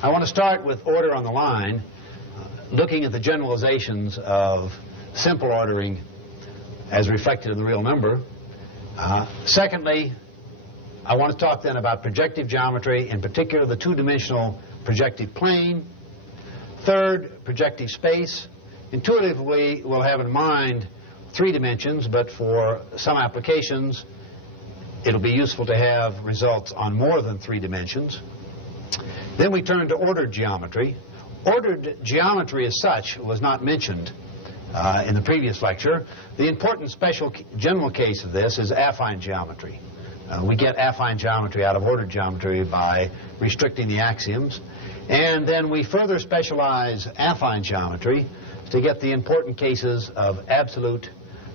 I want to start with order on the line, looking at the generalizations of simple ordering as reflected in the real number. Secondly, I want to talk then about projective geometry, in particular the two-dimensional projective plane. Third, projective space. Intuitively, we'll have in mind 3 dimensions, but for some applications, it'll be useful to have results on more than 3 dimensions. Then we turn to ordered geometry. Ordered geometry as such was not mentioned in the previous lecture. The important special general case of this is affine geometry. We get affine geometry out of ordered geometry by restricting the axioms. And then we further specialize affine geometry to get the important cases of absolute,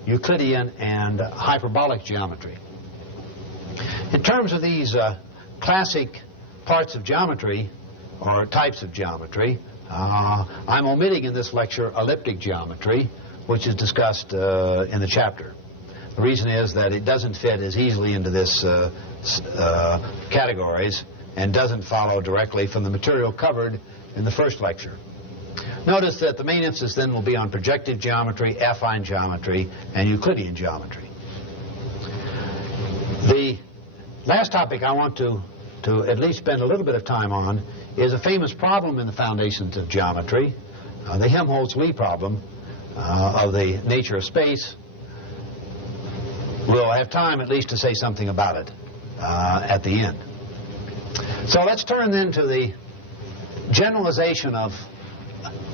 Euclidean, and hyperbolic geometry. In terms of these classic parts of geometry, or types of geometry, I'm omitting in this lecture elliptic geometry, which is discussed in the chapter. The reason is that it doesn't fit as easily into this categories and doesn't follow directly from the material covered in the first lecture. Notice that the main emphasis then will be on projective geometry, affine geometry, and Euclidean geometry. The last topic I want to at least spend a little bit of time on is a famous problem in the foundations of geometry, the Helmholtz-Lee problem of the nature of space. We'll have time at least to say something about it at the end. So let's turn then to the generalization of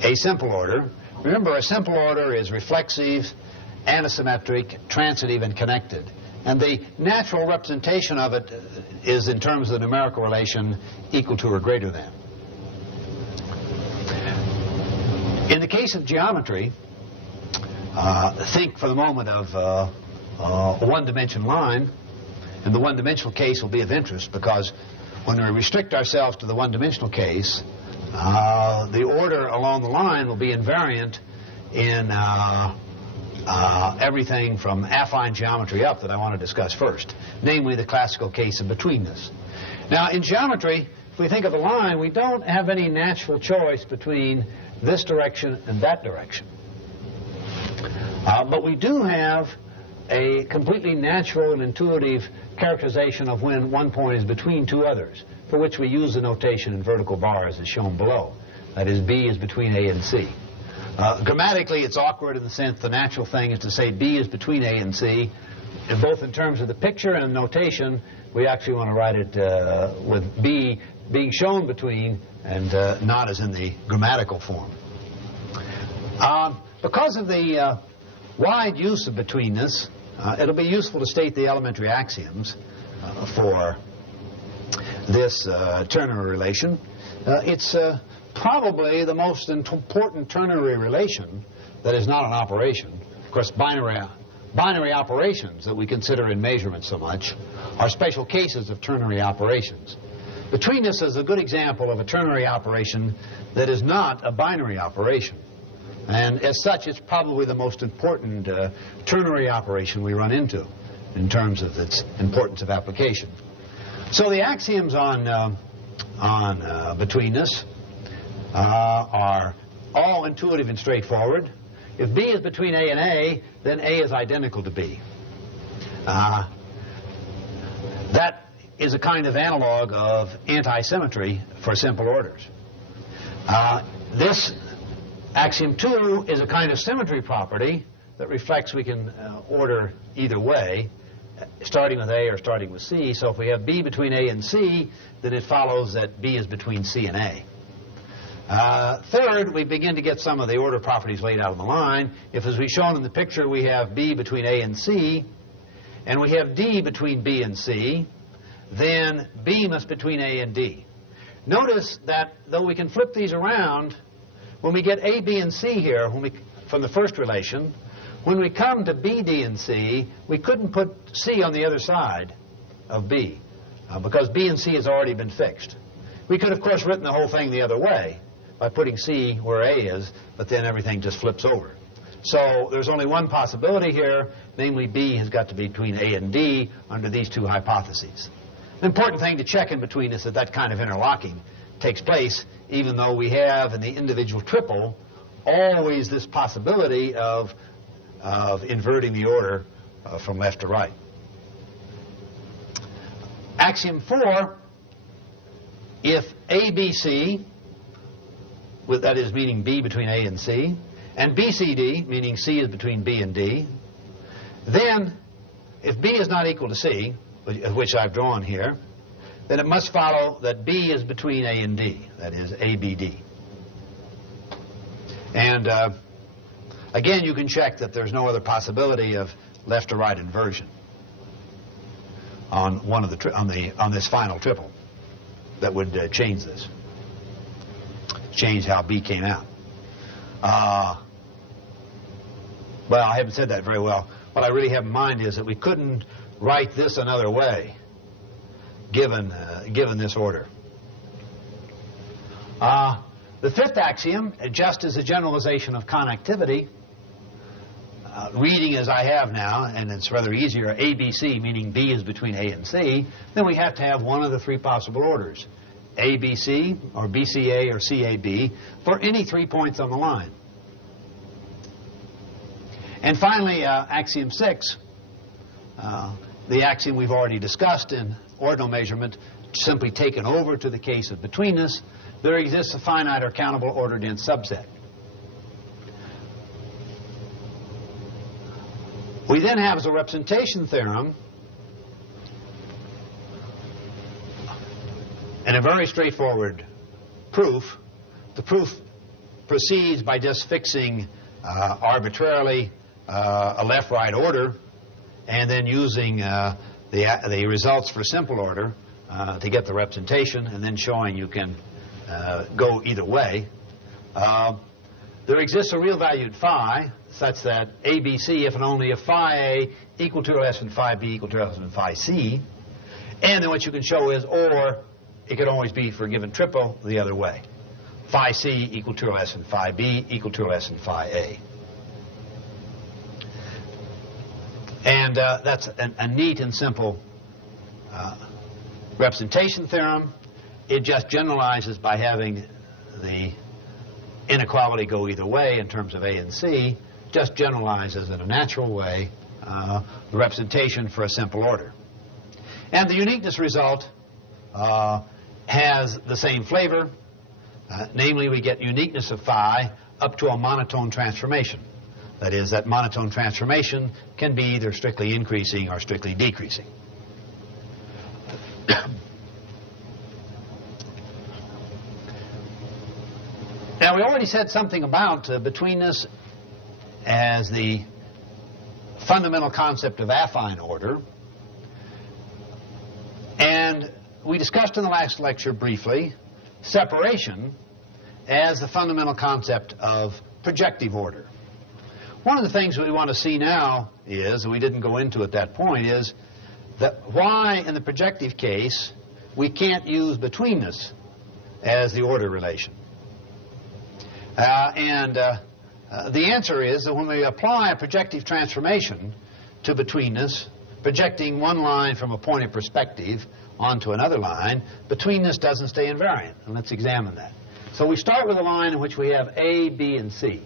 a simple order. Remember, a simple order is reflexive, anisymmetric, transitive, and connected. And the natural representation of it is in terms of the numerical relation equal to or greater than. In the case of geometry, think for the moment of a one-dimensional line, and the one-dimensional case will be of interest because when we restrict ourselves to the one-dimensional case, the order along the line will be invariant in everything from affine geometry up that I want to discuss first, namely the classical case of betweenness. Now, in geometry, if we think of a line, we don't have any natural choice between this direction and that direction. But we do have a completely natural and intuitive characterization of when one point is between two others, for which we use the notation in vertical bars as shown below. That is, B is between A and C. Grammatically, it's awkward in the sense the natural thing is to say B is between A and C. And both in terms of the picture and notation, we actually want to write it with B being shown between and not as in the grammatical form. Because of the wide use of betweenness, it'll be useful to state the elementary axioms for this ternary relation. It's probably the most important ternary relation that is not an operation. Of course, binary operations that we consider in measurement so much are special cases of ternary operations. Betweenness is a good example of a ternary operation that is not a binary operation. And as such, it's probably the most important ternary operation we run into in terms of its importance of application. So the axioms on betweenness are all intuitive and straightforward. If B is between A and A, then A is identical to B. That is a kind of analog of anti-symmetry for simple orders. This axiom 2 is a kind of symmetry property that reflects we can order either way, starting with A or starting with C. So if we have B between A and C, then it follows that B is between C and A. Third, we begin to get some of the order properties laid out on the line. If, as we've shown in the picture, we have B between A and C, and we have D between B and C, then B must between A and D. Notice that though we can flip these around, when we get A, B, and C here, from the first relation, when we come to B, D, and C, we couldn't put C on the other side of B, because B and C has already been fixed. We could, of course, written the whole thing the other way, by putting C where A is, but then everything just flips over. So there's only one possibility here, namely B has got to be between A and D under these two hypotheses. An important thing to check in between is that that kind of interlocking takes place, even though we have in the individual triple always this possibility of inverting the order from left to right. Axiom 4, if A, B, C, that is meaning B between A and C, and B, C, D, meaning C is between B and D, then if B is not equal to C, which I've drawn here, then it must follow that B is between A and D, that is A, B, D. And again, you can check that there's no other possibility of left to right inversion on one of on this final triple that would change this. Change how B came out. Well, I haven't said that very well. What I really have in mind is that we couldn't write this another way, given this order. The fifth axiom, just as a generalization of connectivity, reading as I have now, and it's rather easier, ABC, meaning B is between A and C, then we have to have one of the three possible orders. ABC, or BCA, or CAB, for any 3 points on the line. And finally, axiom 6, the axiom we've already discussed in ordinal measurement, simply taken over to the case of betweenness, there exists a finite or countable order-dense subset. We then have as a representation theorem, and a very straightforward proof. The proof proceeds by just fixing arbitrarily a left-right order and then using the results for simple order to get the representation, and then showing you can go either way. There exists a real-valued phi such that ABC, if and only if phi A equal to or less than phi B equal to or less than phi C, and then what you can show is, or it could always be for a given triple the other way. Phi C equal to or less than phi B equal to or less than phi A. And that's a neat and simple representation theorem. It just generalizes by having the inequality go either way in terms of A and C, just generalizes in a natural way the representation for a simple order. And the uniqueness result has the same flavor. Namely, we get uniqueness of phi up to a monotone transformation. That is, that monotone transformation can be either strictly increasing or strictly decreasing. Now, we already said something about betweenness as the fundamental concept of affine order. And we discussed in the last lecture briefly separation as the fundamental concept of projective order. One of the things we want to see now is, and we didn't go into at that point, is that why in the projective case we can't use betweenness as the order relation. The answer is that when we apply a projective transformation to betweenness, projecting one line from a point of perspective onto another line, betweenness doesn't stay invariant. And let's examine that. So we start with a line in which we have A, B, and C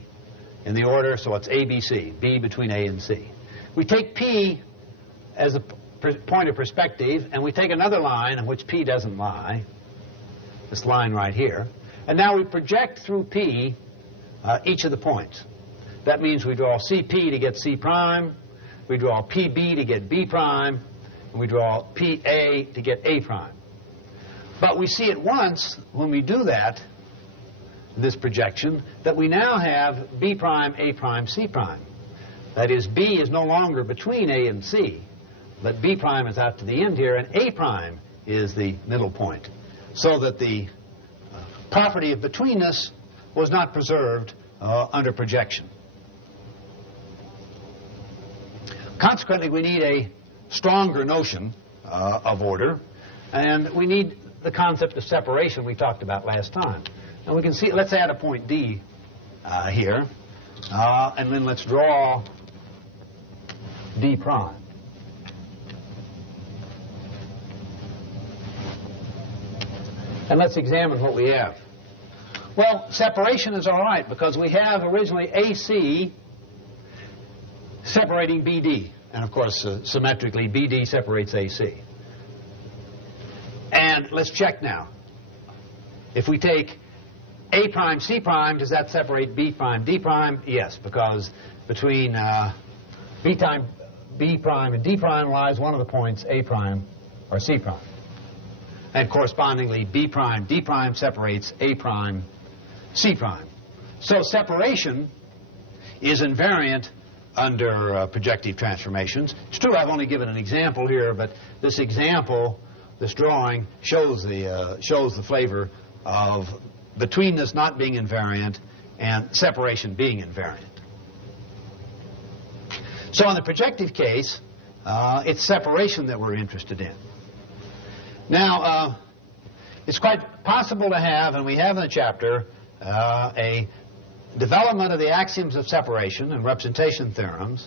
in the order, so it's A, B, C, B between A and C. We take P as a point of perspective, and we take another line in which P doesn't lie, this line right here, and now we project through P each of the points. That means we draw CP to get C prime, we draw PB to get B prime, and we draw PA to get A prime. But we see at once, when we do that, this projection, that we now have B prime, A prime, C prime. That is, B is no longer between A and C, but B prime is out to the end here, and A prime is the middle point. So that the property of betweenness was not preserved under projection. Consequently, we need a stronger notion of order, and we need the concept of separation we talked about last time. And we can see, let's add a point D here, and then let's draw D prime. And let's examine what we have. Well, separation is all right because we have originally AC separating BD. And of course, symmetrically, BD separates AC. And let's check now. If we take A prime, C prime, does that separate B prime, D prime? Yes, because between B prime and D prime lies one of the points A prime or C prime. And correspondingly, B prime, D prime separates A prime, C prime. So separation is invariant under projective transformations. It's true I've only given an example here, but this example, this drawing, shows the flavor of betweenness not being invariant and separation being invariant. So in the projective case, it's separation that we're interested in. Now, it's quite possible to have, and we have in the chapter, a development of the axioms of separation and representation theorem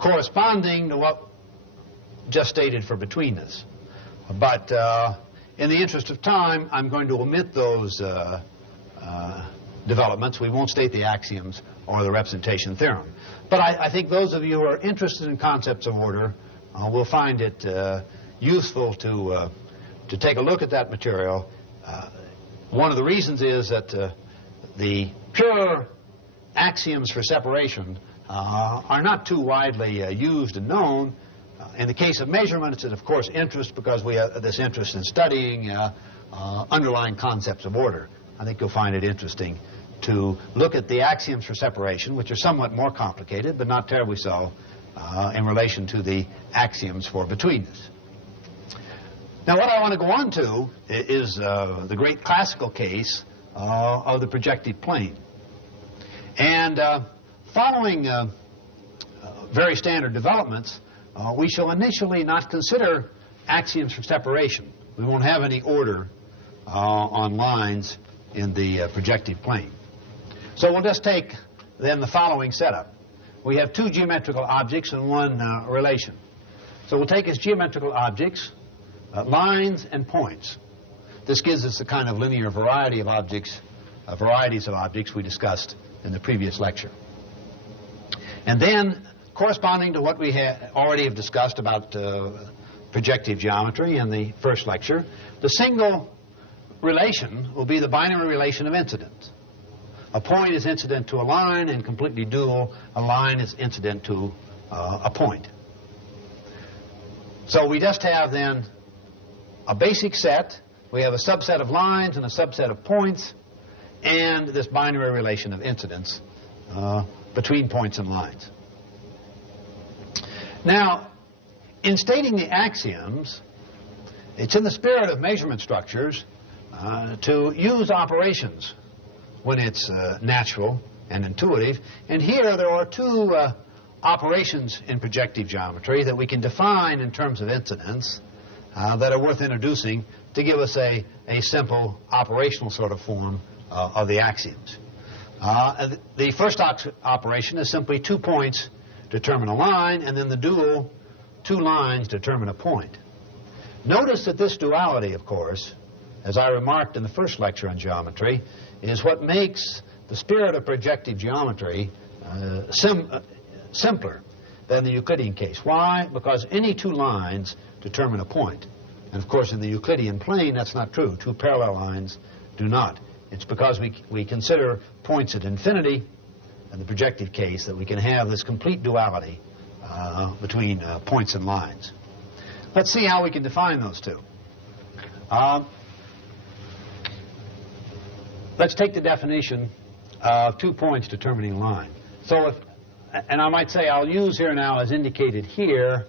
corresponding to what just stated for betweenness. But in the interest of time, I'm going to omit those developments. We won't state the axioms or the representation theorem. But I think those of you who are interested in concepts of order will find it useful to take a look at that material. One of the reasons is that the pure axioms for separation are not too widely used and known. In the case of measurement, it's of course interest because we have this interest in studying underlying concepts of order. I think you'll find it interesting to look at the axioms for separation, which are somewhat more complicated, but not terribly so, in relation to the axioms for betweenness. Now, what I want to go on to is the great classical case of the projective plane. And following very standard developments, we shall initially not consider axioms for separation. We won't have any order on lines in the projective plane. So we'll just take then the following setup. We have two geometrical objects and one relation. So we'll take as geometrical objects lines and points. This gives us the kind of linear variety of objects, varieties of objects we discussed in the previous lecture. And then, corresponding to what we already have discussed about projective geometry in the first lecture, the single relation will be the binary relation of incidence. A point is incident to a line, and completely dual, a line is incident to a point. So we just have then a basic set. We have a subset of lines and a subset of points, and this binary relation of incidence between points and lines. Now, in stating the axioms, it's in the spirit of measurement structures to use operations when it's natural and intuitive. And here there are two operations in projective geometry that we can define in terms of incidence that are worth introducing to give us a simple operational sort of form of the axioms. The first operation is simply 2 points determine a line, and then the dual 2 lines determine a point. Notice that this duality, of course, as I remarked in the first lecture on geometry, is what makes the spirit of projective geometry simpler than the Euclidean case. Why? Because any 2 lines determine a point. And of course in the Euclidean plane that's not true. 2 parallel lines do not. It's because we consider points at infinity in the projective case that we can have this complete duality between points and lines. Let's see how we can define those two. Let's take the definition of 2 points determining a line. So and I might say I'll use here now, as indicated here,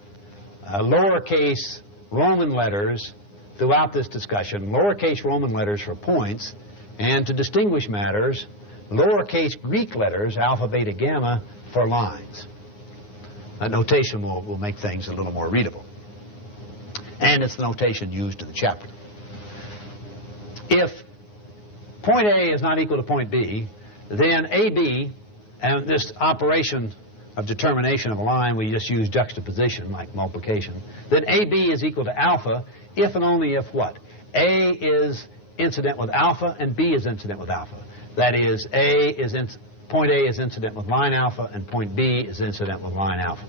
lowercase Roman letters throughout this discussion, lowercase Roman letters for points, and to distinguish matters, lowercase Greek letters, alpha, beta, gamma, for lines. That notation will make things a little more readable. And it's the notation used in the chapter. If point A is not equal to point B, then AB, and this operation of determination of a line, we just use juxtaposition like multiplication, then AB is equal to alpha if and only if what? A is incident with alpha and B is incident with alpha. That is, point A is incident with line alpha and point B is incident with line alpha.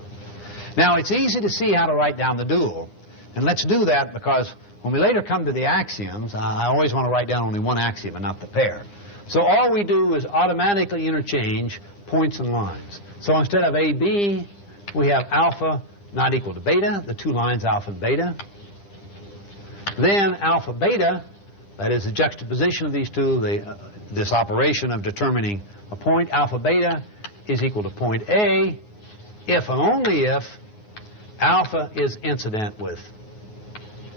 Now, it's easy to see how to write down the dual, and let's do that because when we later come to the axioms, I always want to write down only one axiom and not the pair. So all we do is automatically interchange points and lines. So instead of AB, we have alpha not equal to beta, the 2 lines alpha and beta. Then alpha beta, that is the juxtaposition of these two, this operation of determining a point, alpha beta is equal to point A if and only if alpha is incident with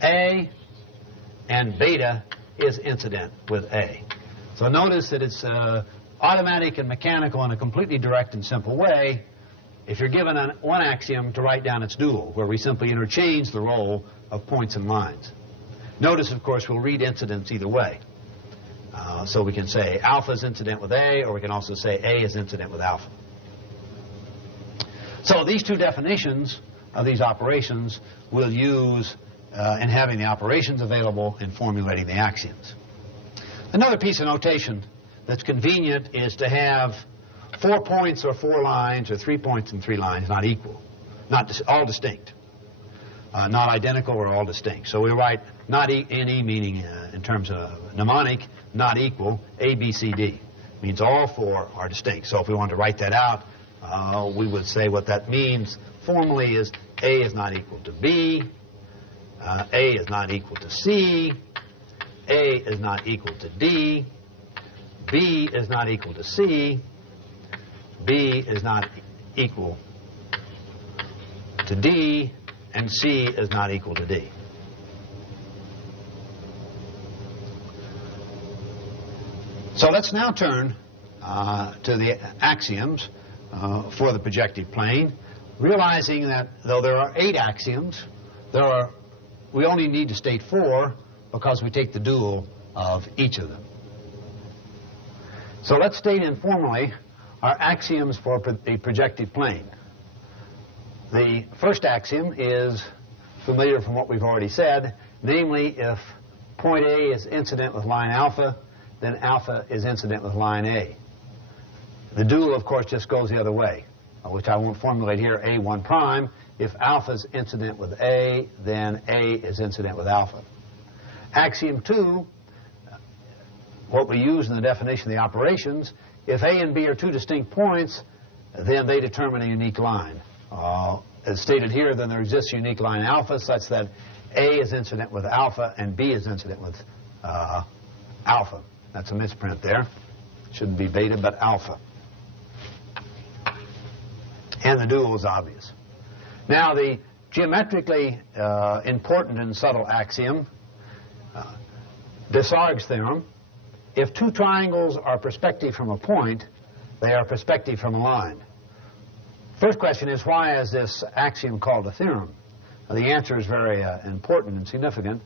A and beta is incident with A. So notice that it's automatic and mechanical in a completely direct and simple way if you're given one axiom to write down its dual, where we simply interchange the role of points and lines. Notice, of course, we'll read incidents either way. So we can say alpha is incident with A, or we can also say A is incident with alpha. So these 2 definitions of these operations we'll use in having the operations available in formulating the axioms. Another piece of notation that's convenient is to have 4 points or 4 lines or 3 points and 3 lines not equal, all distinct, not identical or all distinct. So we write not any, meaning in terms of mnemonic, not equal, A, B, C, D. Means all 4 are distinct. So if we want to write that out, we would say what that means formally is A is not equal to B, A is not equal to C, A is not equal to D, B is not equal to C, B is not equal to D, and C is not equal to D. So let's now turn to the axioms for the projective plane, realizing that though there are 8 axioms, we only need to state 4 because we take the dual of each of them. So let's state informally our axioms for the projective plane. The first axiom is familiar from what we've already said, namely if point A is incident with line alpha, then alpha is incident with line A. The dual, of course, just goes the other way. which I won't formulate here, A1 prime. If alpha is incident with A, then A is incident with alpha. Axiom 2, what we use in the definition of the operations, if A and B are two distinct points, then they determine a unique line. As stated here, then there exists a unique line alpha such that A is incident with alpha and B is incident with alpha. That's a misprint there. Shouldn't be beta, but alpha. And the dual is obvious. Now, the geometrically important and subtle axiom, Desargues' theorem, if two triangles are perspective from a point, they are perspective from a line. First question is, why is this axiom called a theorem? Well, the answer is very important and significant.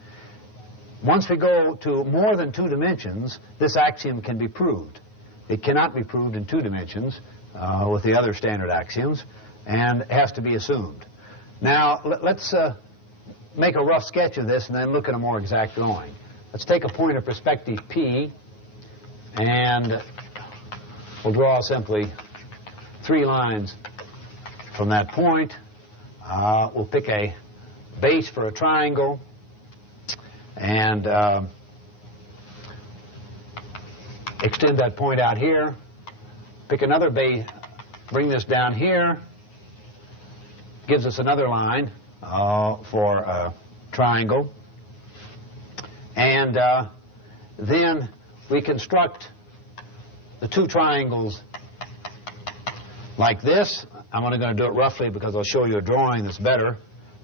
Once we go to more than 2 dimensions, this axiom can be proved. It cannot be proved in 2 dimensions with the other standard axioms, and has to be assumed. Now, let's make a rough sketch of this and then look at a more exact drawing. Let's take a point of perspective P, and we'll draw simply 3 lines from that point. We'll pick a base for a triangle, and extend that point out here. Pick another base, bring this down here. Gives us another line for a triangle. And then we construct the 2 triangles like this. I'm only going to do it roughly because I'll show you a drawing that's better.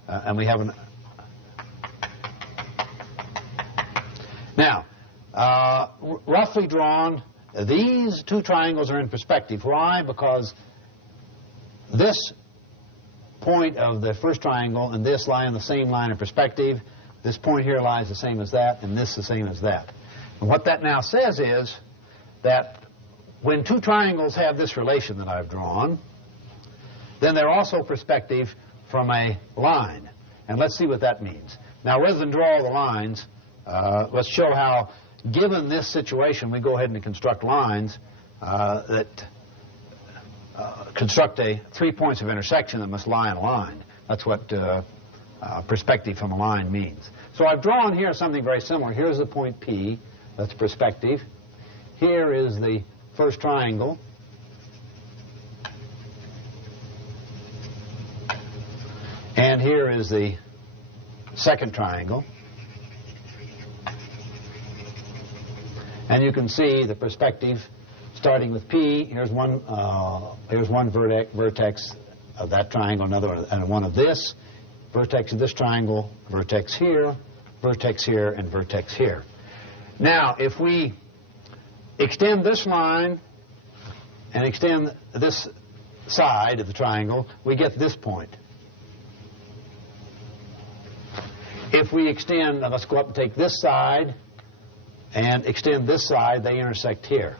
And we have an... Now, roughly drawn, these 2 triangles are in perspective. Why? Because this point of the first triangle and this lie in the same line of perspective. This point here lies the same as that, and this the same as that. And what that now says is that when 2 triangles have this relation that I've drawn, then they're also perspective from a line. And let's see what that means. Now, rather than draw the lines, let's show how, given this situation, we go ahead and construct lines that construct 3 points of intersection that must lie in a line. That's what perspective from a line means. So I've drawn here something very similar. Here's the point P, that's perspective. Here is the first triangle. And here is the second triangle. And you can see the perspective starting with P. Here's one vertex of that triangle, another, and one of this. Vertex of this triangle, vertex here, and vertex here. Now, if we extend this line and extend this side of the triangle, we get this point. If we extend, now let's go up and take this side and extend this side, they intersect here.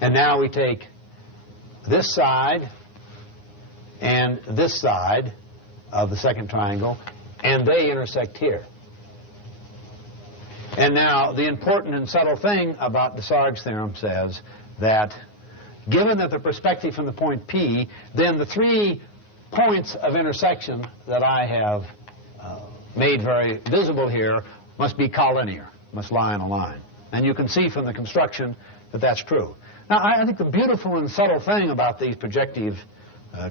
And now we take this side and this side of the second triangle, and they intersect here. And now the important and subtle thing about Desargues' theorem says that given that the perspective from the point P, then the 3 points of intersection that I have made very visible here must be collinear, must lie in a line. And you can see from the construction that that's true. Now, I think the beautiful and subtle thing about these projective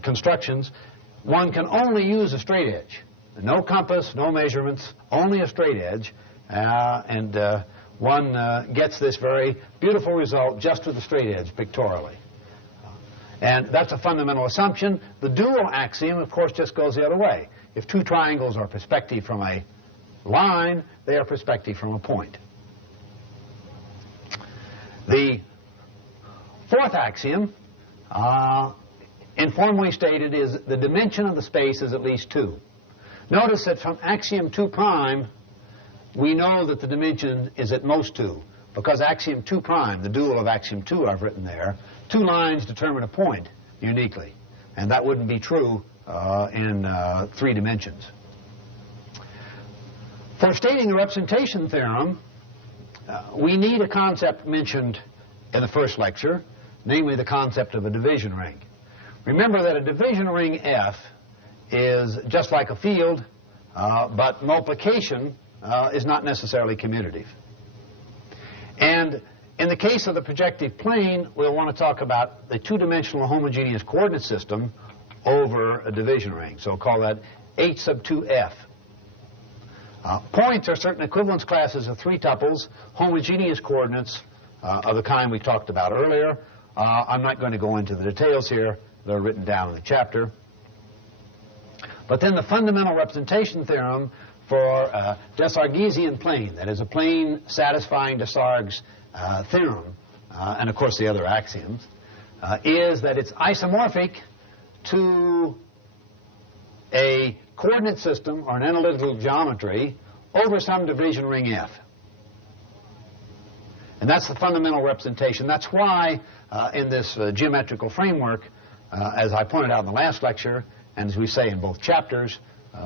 constructions, one can only use a straight edge. No compass, no measurements, only a straight edge. And one gets this very beautiful result just with a straight edge pictorially. And that's a fundamental assumption. The dual axiom, of course, just goes the other way. If 2 triangles are perspective from a line, they are perspective from a point. The 4th axiom, informally stated, is the dimension of the space is at least 2. Notice that from axiom 2 prime, we know that the dimension is at most 2, because axiom 2 prime, the dual of axiom 2 I've written there, 2 lines determine a point uniquely, and that wouldn't be true in 3 dimensions. For stating the representation theorem, we need a concept mentioned in the first lecture, namely the concept of a division ring. Remember that a division ring F is just like a field, but multiplication is not necessarily commutative. And in the case of the projective plane, we'll want to talk about the two-dimensional homogeneous coordinate system over a division ring. So we'll call that H sub 2F. Points are certain equivalence classes of three tuples, homogeneous coordinates of the kind we talked about earlier. I'm not going to go into the details here. They're written down in the chapter. But then the fundamental representation theorem for Desarguesian plane, that is a plane satisfying Desargues' theorem, and of course the other axioms, is that it's isomorphic to a coordinate system or an analytical geometry over some division ring F. And that's the fundamental representation. That's why in this geometrical framework, as I pointed out in the last lecture, and as we say in both chapters,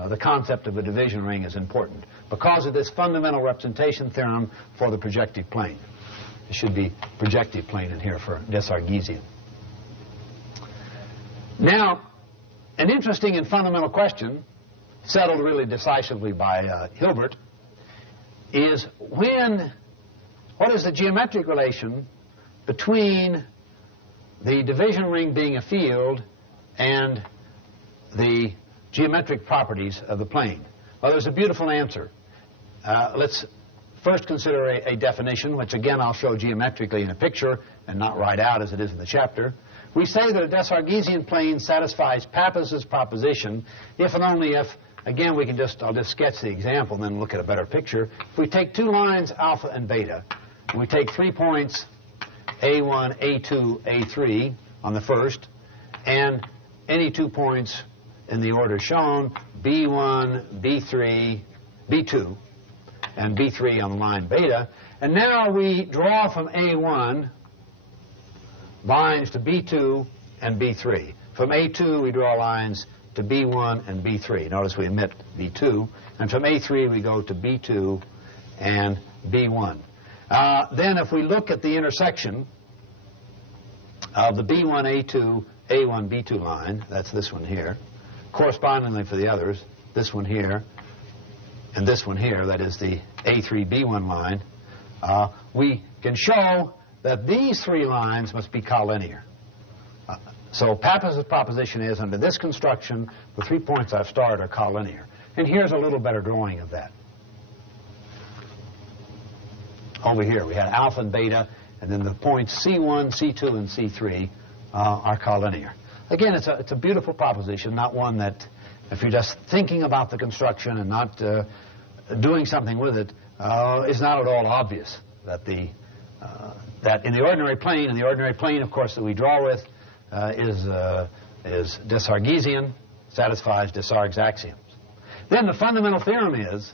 the concept of a division ring is important because of this fundamental representation theorem for the projective plane. It should be projective plane in here for Desarguesian. Now, an interesting and fundamental question, settled really decisively by Hilbert, is what is the geometric relation between the division ring being a field and the geometric properties of the plane? Well, there's a beautiful answer. Let's first consider a definition, which again I'll show geometrically in a picture and not write out as it is in the chapter. We say that a Desarguesian plane satisfies Pappus's proposition if and only if, again I'll just sketch the example and then look at a better picture. If we take two lines, alpha and beta, and we take 3 points, A1, A2, A3 on the first, and any 2 points in the order shown, B1, B3, B2, and B3 on the line beta. And now we draw from A1 lines to B2 and B3. From A2 we draw lines to B1 and B3. Notice we omit B2. And from A3 we go to B2 and B1. Then if we look at the intersection of the B1, A2, A1, B2 line, that's this one here, correspondingly for the others, this one here, and this one here, that is the A3, B1 line, we can show that these three lines must be collinear. So Pappus's proposition is, under this construction, the 3 points I've starred are collinear. And here's a little better drawing of that. Over here, we had alpha and beta, and then the points C1, C2, and C3 are collinear. Again, it's a beautiful proposition, not one that, if you're just thinking about the construction and not doing something with it, is not at all obvious that that in the ordinary plane, and the ordinary plane, of course, that we draw with is Desarguesian, satisfies Desargues' axioms. Then the fundamental theorem is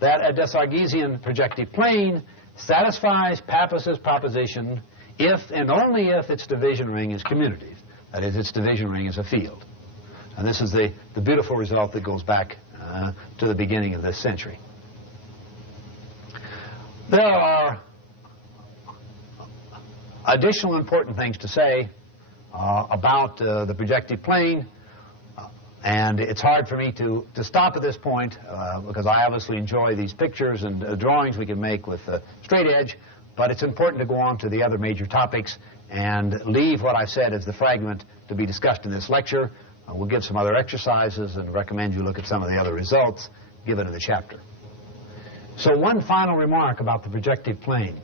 that a Desarguesian projective plane satisfies Pappus's proposition if and only if its division ring is commutative. That is, its division ring is a field. And this is the beautiful result that goes back to the beginning of this century. There are additional important things to say about the projective plane, and it's hard for me to stop at this point because I obviously enjoy these pictures and drawings we can make with straight edge, but it's important to go on to the other major topics and leave what I said as the fragment to be discussed in this lecture. We'll give some other exercises and recommend you look at some of the other results given in the chapter. So one final remark about the projective plane.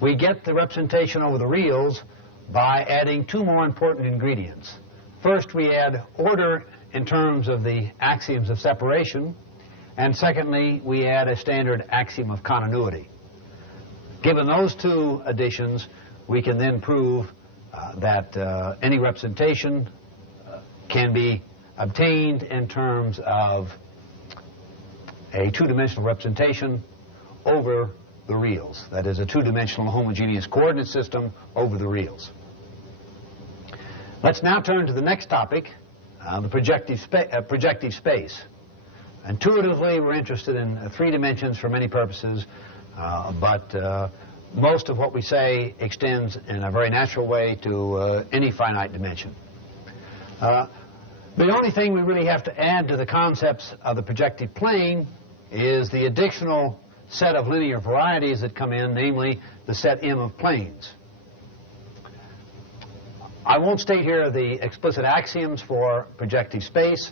We get the representation over the reals by adding two more important ingredients. First, we add order in terms of the axioms of separation, and secondly, we add a standard axiom of continuity. Given those two additions, we can then prove that any representation can be obtained in terms of a two-dimensional representation over the reals. That is, a two-dimensional homogeneous coordinate system over the reals. Let's now turn to the next topic, the projective space. Intuitively, we're interested in 3 dimensions for many purposes, but most of what we say extends in a very natural way to any finite dimension. The only thing we really have to add to the concepts of the projective plane is the additional set of linear varieties that come in, namely the set M of planes. I won't state here the explicit axioms for projective space.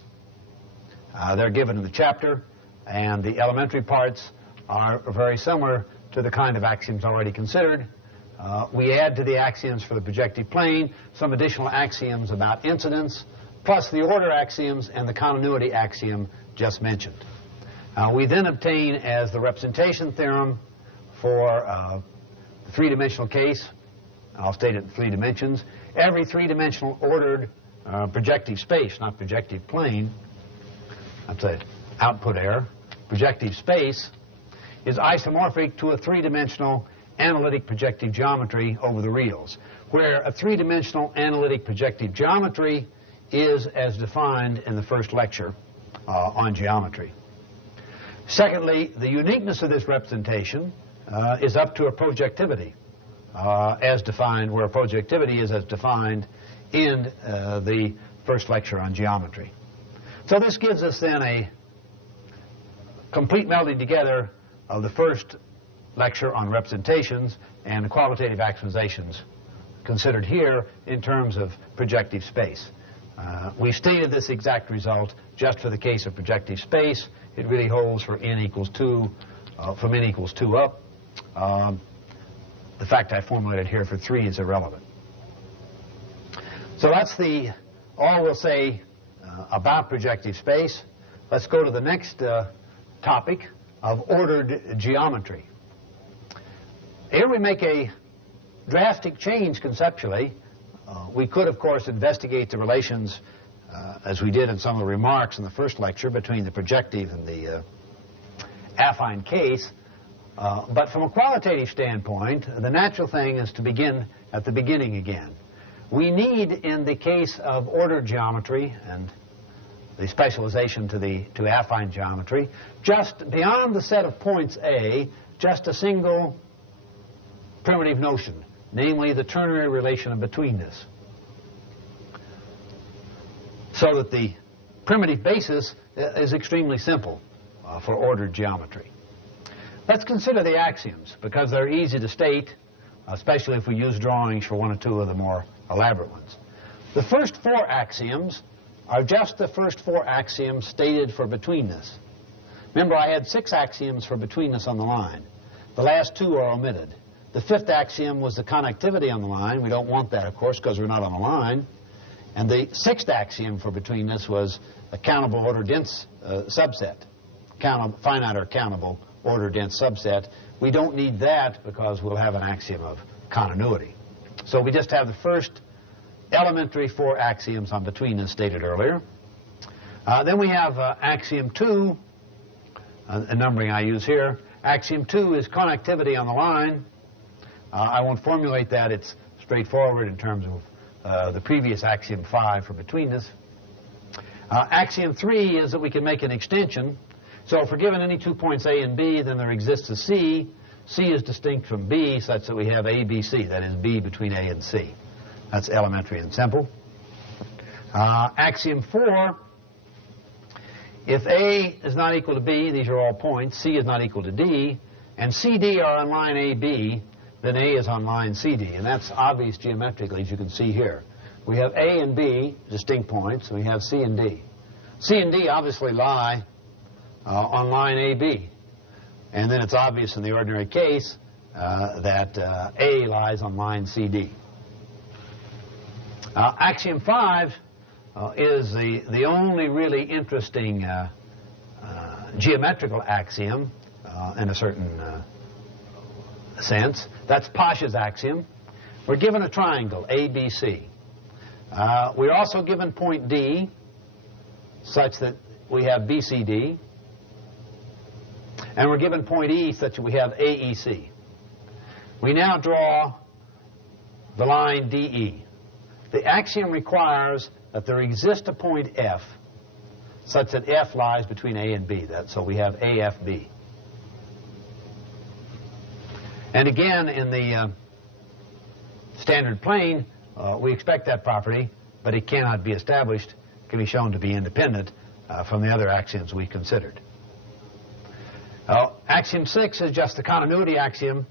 They're given in the chapter, and the elementary parts are very similar to the kind of axioms already considered. We add to the axioms for the projective plane some additional axioms about incidence, plus the order axioms and the continuity axiom just mentioned. We then obtain as the representation theorem for the three-dimensional case, I'll state it in 3 dimensions, every three-dimensional ordered projective space, not projective plane, that's an output error, projective space is isomorphic to a three-dimensional analytic projective geometry over the reals, where a three-dimensional analytic projective geometry is as defined in the first lecture on geometry. Secondly, the uniqueness of this representation is up to a projectivity as defined, where a projectivity is as defined in the first lecture on geometry. So this gives us then a complete melding together of the first lecture on representations and the qualitative axiomizations considered here in terms of projective space. We stated this exact result just for the case of projective space. It really holds for n equals 2, from n equals 2 up. The fact I formulated here for 3 is irrelevant. So that's all we'll say about projective space. Let's go to the next topic of ordered geometry. Here we make a drastic change conceptually. We could, of course, investigate the relations, as we did in some of the remarks in the first lecture, between the projective and the affine case. But from a qualitative standpoint, the natural thing is to begin at the beginning again. We need, in the case of ordered geometry and the specialization to affine geometry, just beyond the set of points A, just a single primitive notion, namely the ternary relation of betweenness, so that the primitive basis is extremely simple for ordered geometry. Let's consider the axioms, because they're easy to state, especially if we use drawings for 1 or 2 of the more elaborate ones. The first 4 axioms are just the first 4 axioms stated for betweenness. Remember, I had 6 axioms for betweenness on the line. The last 2 are omitted. The 5th axiom was the connectivity on the line. We don't want that, of course, because we're not on the line. And the 6th axiom for betweenness was a countable order dense subset, finite or countable order dense subset. We don't need that because we'll have an axiom of continuity. So we just have the first elementary 4 axioms on betweenness stated earlier. Then we have axiom 2, a numbering I use here. Axiom 2 is connectivity on the line. I won't formulate that. It's straightforward in terms of the previous axiom 5 for betweenness. Axiom 3 is that we can make an extension. So if we're given any 2 points A and B, then there exists a C. C is distinct from B such that we have A, B, C. That is B between A and C. That's elementary and simple. Axiom 4, if A is not equal to B, these are all points, C is not equal to D, and CD are on line AB, then A is on line CD. And that's obvious geometrically, as you can see here. We have A and B, distinct points, and we have C and D. C and D obviously lie on line AB. And then it's obvious in the ordinary case that A lies on line CD. Axiom 5 is the only really interesting geometrical axiom in a certain sense. That's Pasch's axiom. We're given a triangle, ABC. We're also given point D, such that we have BCD. And we're given point E, such that we have AEC. We now draw the line DE. The axiom requires that there exists a point F, such that F lies between A and B. So we have AFB. And again, in the standard plane, we expect that property but it cannot be established, can be shown to be independent from the other axioms we considered. Axiom 6 is just the continuity axiom.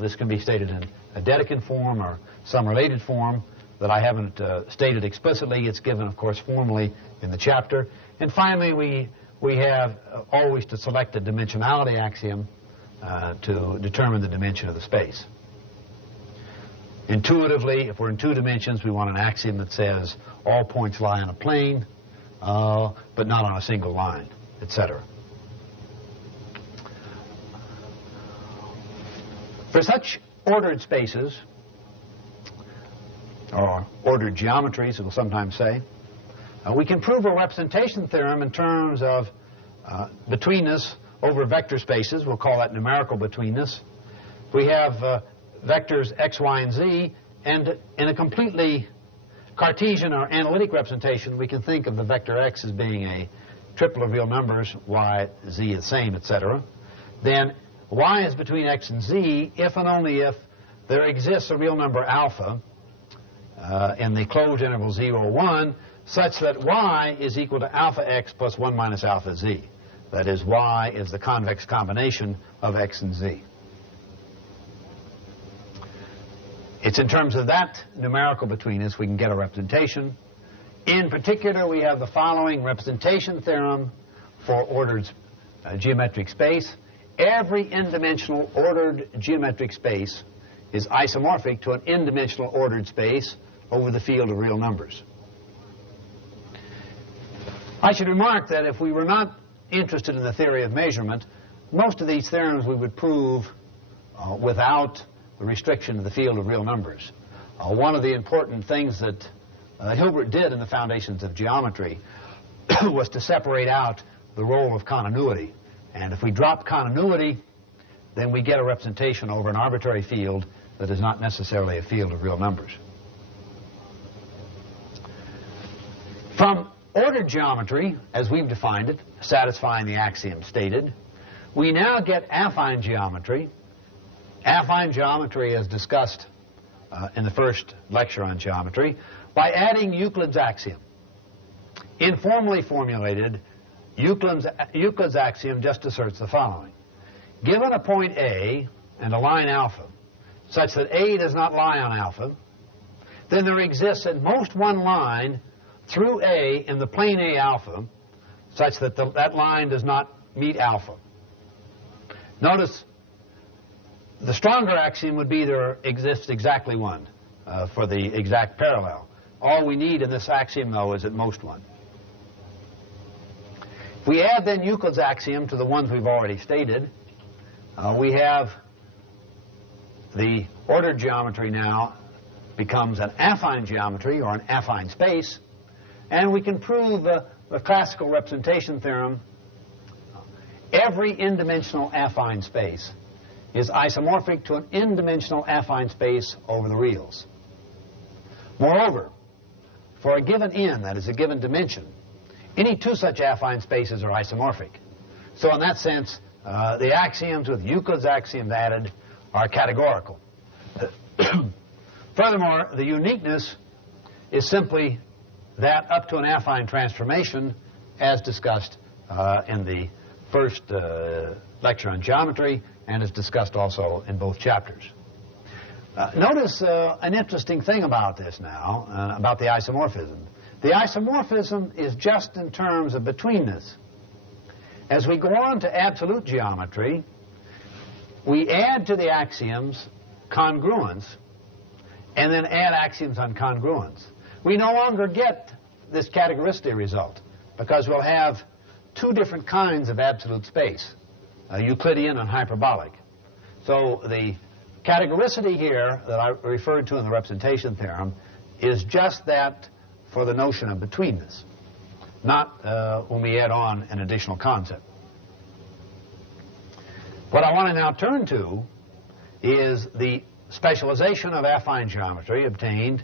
This can be stated in a Dedekind form or some related form that I haven't stated explicitly. It's given, of course, formally in the chapter. And finally, we have always to select a dimensionality axiom to determine the dimension of the space. Intuitively, if we're in two dimensions, we want an axiom that says all points lie on a plane, but not on a single line, etc. For such ordered spaces, or ordered geometries, we'll sometimes say, we can prove a representation theorem in terms of betweenness over vector spaces. We'll call that numerical betweenness. We have vectors x, y, and z, and in a completely Cartesian or analytic representation, we can think of the vector x as being a triple of real numbers, y, z is the same, etc. Then y is between x and z if and only if there exists a real number alpha in the closed interval 0, 1, such that y is equal to alpha x plus 1 minus alpha z. That is, y is the convex combination of x and z. It's in terms of that numerical betweenness we can get a representation. In particular, we have the following representation theorem for ordered geometric space. Every n-dimensional ordered geometric space is isomorphic to an n-dimensional ordered space over the field of real numbers. I should remark that if we were not interested in the theory of measurement, most of these theorems we would prove without the restriction of the field of real numbers. One of the important things that Hilbert did in the foundations of geometry was to separate out the role of continuity. And if we drop continuity, then we get a representation over an arbitrary field that is not necessarily a field of real numbers. From ordered geometry, as we've defined it, satisfying the axiom stated, we now get affine geometry. Affine geometry is discussed in the first lecture on geometry by adding Euclid's axiom. Informally formulated, Euclid's axiom just asserts the following. Given a point A and a line alpha, such that A does not lie on alpha, then there exists at most one line through A in the plane A alpha, such that that line does not meet alpha. Notice the stronger axiom would be there exists exactly one for the exact parallel. All we need in this axiom, though, is at most one. If we add then Euclid's axiom to the ones we've already stated, we have the ordered geometry now becomes an affine geometry or an affine space, and we can prove the classical representation theorem. Every n-dimensional affine space is isomorphic to an n-dimensional affine space over the reals. Moreover, for a given n, that is a given dimension, any two such affine spaces are isomorphic. So in that sense, the axioms with Euclid's axioms added are categorical. Furthermore, the uniqueness is simply that up to an affine transformation as discussed in the first lecture on geometry and is discussed also in both chapters. Notice an interesting thing about this now, about the isomorphism. The isomorphism is just in terms of betweenness. As we go on to absolute geometry, we add to the axioms congruence and then add axioms on congruence. We no longer get this categoricity result because we'll have two different kinds of absolute space, Euclidean and hyperbolic. So the categoricity here that I referred to in the representation theorem is just that for the notion of betweenness, not when we add on an additional concept. What I want to now turn to is the specialization of affine geometry obtained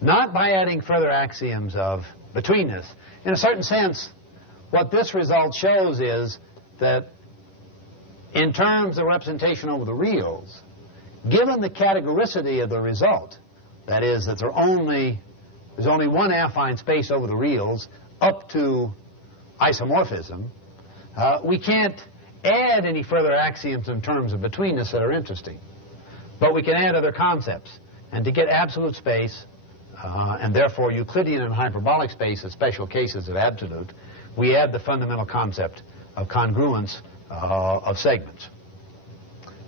not by adding further axioms of betweenness. In a certain sense, what this result shows is that in terms of representation over the reals, given the categoricity of the result, that is, that there are only there's only one affine space over the reals up to isomorphism, we can't add any further axioms in terms of betweenness that are interesting. But we can add other concepts. And to get absolute space, and therefore Euclidean and hyperbolic space as special cases of absolute, we add the fundamental concept of congruence of segments.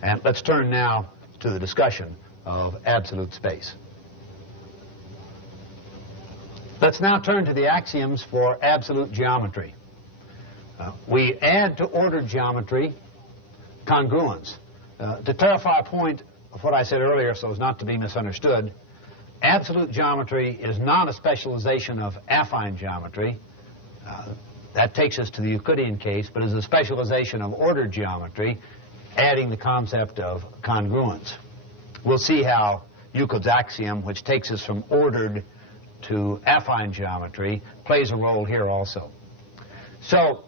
And let's turn now to the discussion of absolute space. Let's now turn to the axioms for absolute geometry. We add to ordered geometry congruence. To clarify a point of what I said earlier so as not to be misunderstood, absolute geometry is not a specialization of affine geometry. That takes us to the Euclidean case, but is a specialization of ordered geometry, adding the concept of congruence. We'll see how Euclid's axiom, which takes us from ordered to affine geometry, plays a role here also. So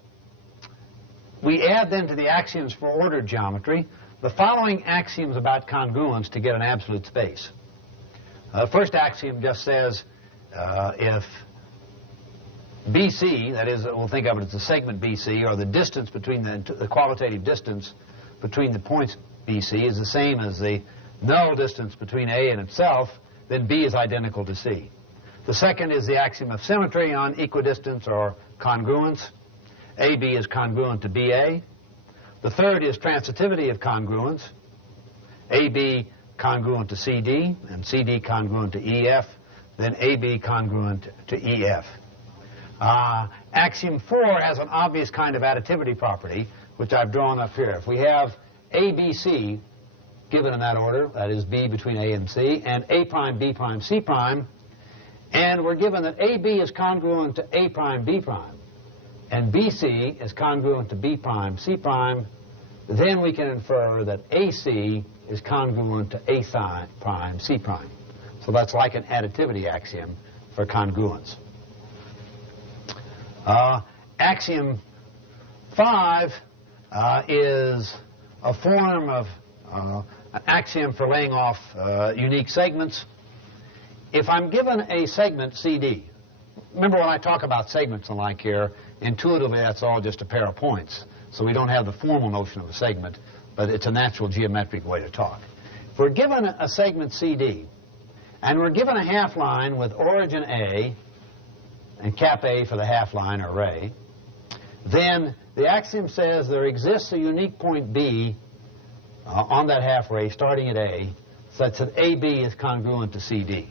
we add then to the axioms for ordered geometry the following axioms about congruence to get an absolute space. The first axiom just says if BC, that is, we'll think of it as the segment BC, or the distance between the qualitative distance between the points BC is the same as the null distance between A and itself, then B is identical to C. The second is the axiom of symmetry on equidistance or congruence. AB is congruent to BA. The third is transitivity of congruence. AB congruent to CD, and CD congruent to EF, then AB congruent to EF. Axiom 4 has an obvious kind of additivity property, which I've drawn up here. If we have ABC given in that order, that is B between A and C, and A prime, B prime, C prime, and we're given that AB is congruent to A prime, B prime, and BC is congruent to B prime, C prime, then we can infer that AC is congruent to A prime, C prime. So that's like an additivity axiom for congruence. Axiom 5 is a form of an axiom for laying off unique segments. If I'm given a segment CD, remember when I talk about segments and like here, intuitively that's all just a pair of points. So we don't have the formal notion of a segment, but it's a natural geometric way to talk. If we're given a segment CD, and we're given a half line with origin A, and cap A for the half line or ray, then the axiom says there exists a unique point B on that half ray starting at A, such that AB is congruent to CD.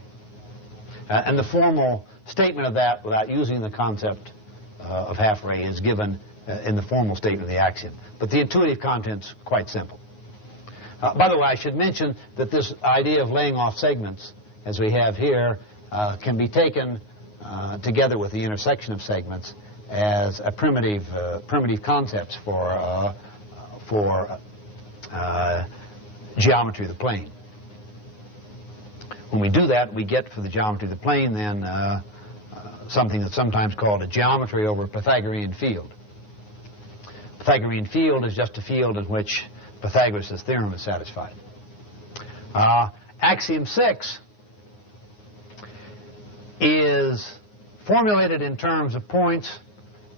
And the formal statement of that, without using the concept of half ray, is given in the formal statement of the axiom. But the intuitive content's quite simple. By the way, I should mention that this idea of laying off segments, as we have here, can be taken together with the intersection of segments as a primitive concepts for geometry of the plane. When we do that, we get for the geometry of the plane then something that's sometimes called a geometry over a Pythagorean field. Pythagorean field is just a field in which Pythagoras' theorem is satisfied. Axiom 6 is formulated in terms of points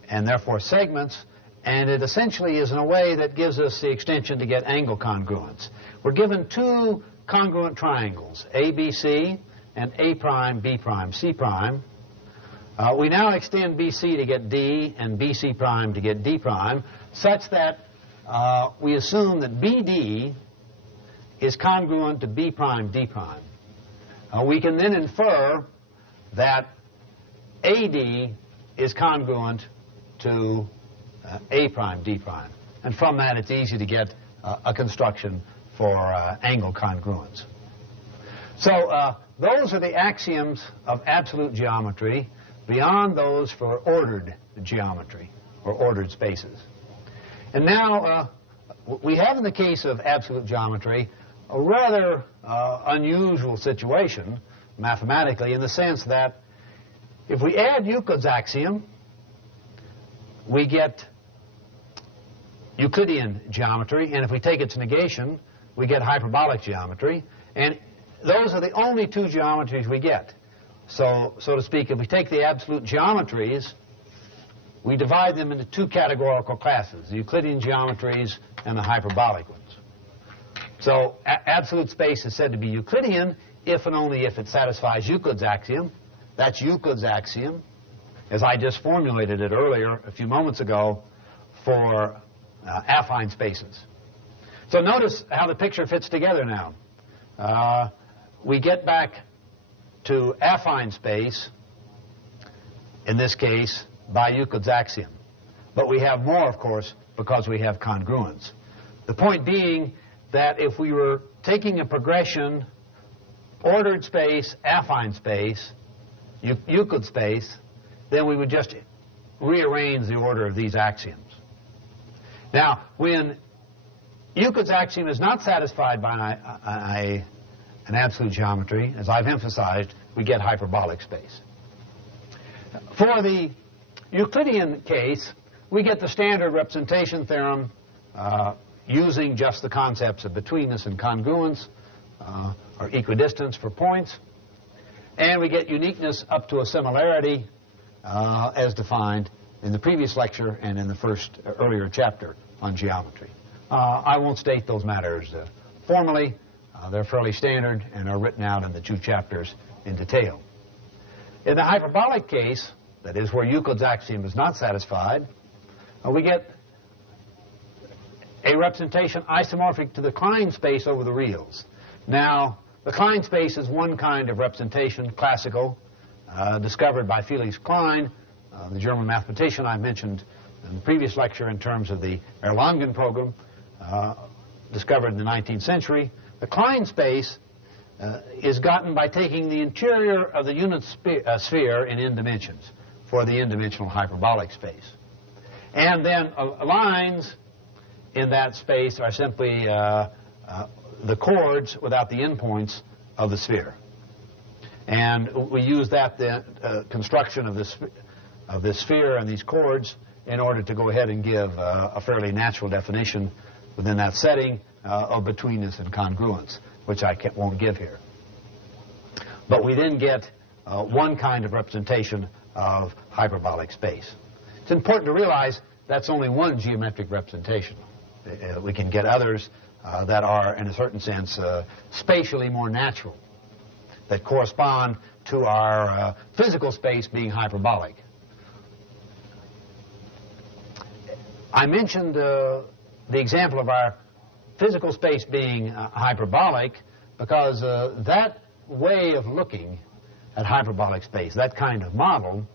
and therefore segments, and it essentially is in a way that gives us the extension to get angle congruence. We're given two congruent triangles, ABC and A prime, B prime, C prime. We now extend BC to get D and BC prime to get D prime, such that we assume that BD is congruent to B prime, D prime. We can then infer that AD is congruent to A prime, D prime. And from that, it's easy to get a construction for angle congruence. So those are the axioms of absolute geometry, beyond those for ordered geometry, or ordered spaces. And now, we have in the case of absolute geometry a rather unusual situation, mathematically, in the sense that if we add Euclid's axiom, we get Euclidean geometry, and if we take its negation, we get hyperbolic geometry, and those are the only two geometries we get. So to speak, if we take the absolute geometries, we divide them into two categorical classes, the Euclidean geometries and the hyperbolic ones. So absolute space is said to be Euclidean if and only if it satisfies Euclid's axiom. That's Euclid's axiom, as I just formulated it earlier, a few moments ago, for affine spaces. So notice how the picture fits together now. We get back to affine space, in this case, by Euclid's axiom. But we have more, of course, because we have congruence. The point being that if we were taking a progression, ordered space, affine space, Euclid space, then we would just rearrange the order of these axioms. Now, when Euclid's axiom is not satisfied by an absolute geometry, as I've emphasized, we get hyperbolic space. For the Euclidean case, we get the standard representation theorem using just the concepts of betweenness and congruence, or equidistance for points, and we get uniqueness up to a similarity as defined in the previous lecture and in the first earlier chapter on geometry. I won't state those matters formally. They're fairly standard and are written out in the two chapters in detail. In the hyperbolic case, that is where Euclid's axiom is not satisfied, we get a representation isomorphic to the Klein space over the reals. Now, the Klein space is one kind of representation, classical, discovered by Felix Klein, the German mathematician I mentioned in the previous lecture in terms of the Erlangen program, discovered in the 19th century. The Klein space is gotten by taking the interior of the unit sphere in n dimensions for the n-dimensional hyperbolic space. And then lines in that space are simply the chords without the endpoints of the sphere. And we use that construction of this sphere and these chords in order to go ahead and give a fairly natural definition within that setting of betweenness and congruence, which I won't give here. But we then get one kind of representation of hyperbolic space. It's important to realize that's only one geometric representation. We can get others that are, in a certain sense, spatially more natural, that correspond to our physical space being hyperbolic. I mentioned the example of our physical space being hyperbolic because that way of looking at hyperbolic space, that kind of model,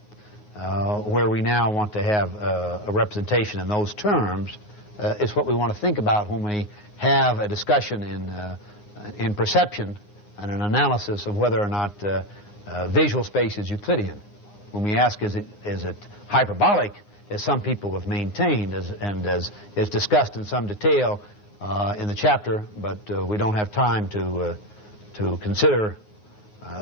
where we now want to have a representation in those terms, is what we want to think about when we have a discussion in perception and an analysis of whether or not visual space is Euclidean. When we ask, is it hyperbolic, as some people have maintained, and as is discussed in some detail in the chapter, but we don't have time to consider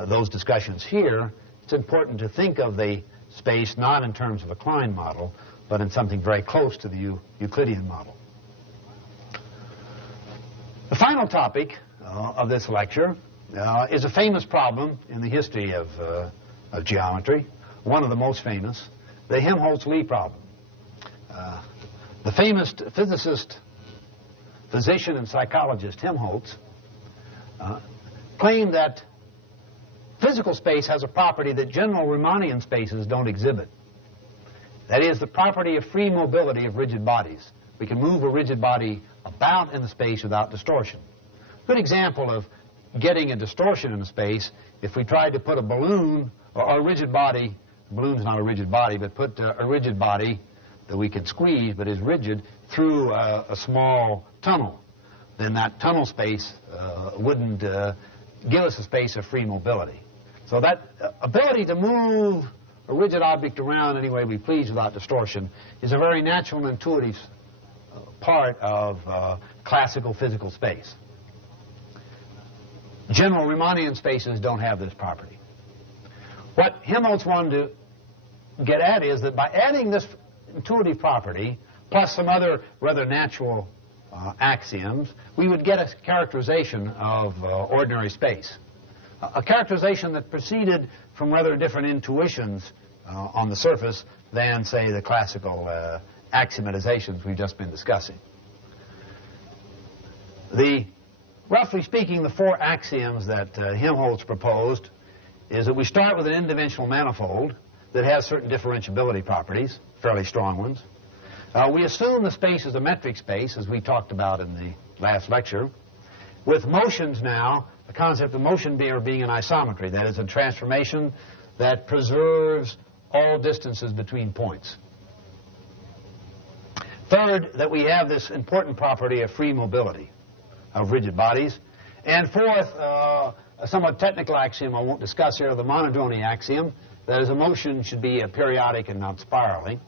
those discussions here. It's important to think of the space not in terms of a Klein model, but in something very close to the Euclidean model. The final topic of this lecture is a famous problem in the history of geometry, one of the most famous, the Helmholtz-Lie problem. The famous physicist, physician, and psychologist Helmholtz claimed that physical space has a property that general Riemannian spaces don't exhibit. That is, the property of free mobility of rigid bodies. We can move a rigid body about in the space without distortion. A good example of getting a distortion in a space, if we tried to put a balloon or a rigid body, a balloon's not a rigid body, but put a rigid body that we could squeeze but is rigid through a small tunnel, then that tunnel space wouldn't give us a space of free mobility. So that ability to move a rigid object around any way we please without distortion is a very natural and intuitive part of classical physical space. General Riemannian spaces don't have this property. What Helmholtz wanted to get at is that by adding this intuitive property plus some other rather natural axioms, we would get a characterization of ordinary space. a characterization that proceeded from rather different intuitions on the surface than, say, the classical axiomatizations we've just been discussing. Roughly speaking, the four axioms that Helmholtz proposed is that we start with an n-dimensional manifold that has certain differentiability properties, fairly strong ones. We assume the space is a metric space, as we talked about in the last lecture. With motions now, the concept of motion being an isometry, that is a transformation that preserves all distances between points. Third, that we have this important property of free mobility of rigid bodies. And fourth, a somewhat technical axiom I won't discuss here, the monodrony axiom, that is, a motion should be periodic and not spiraling.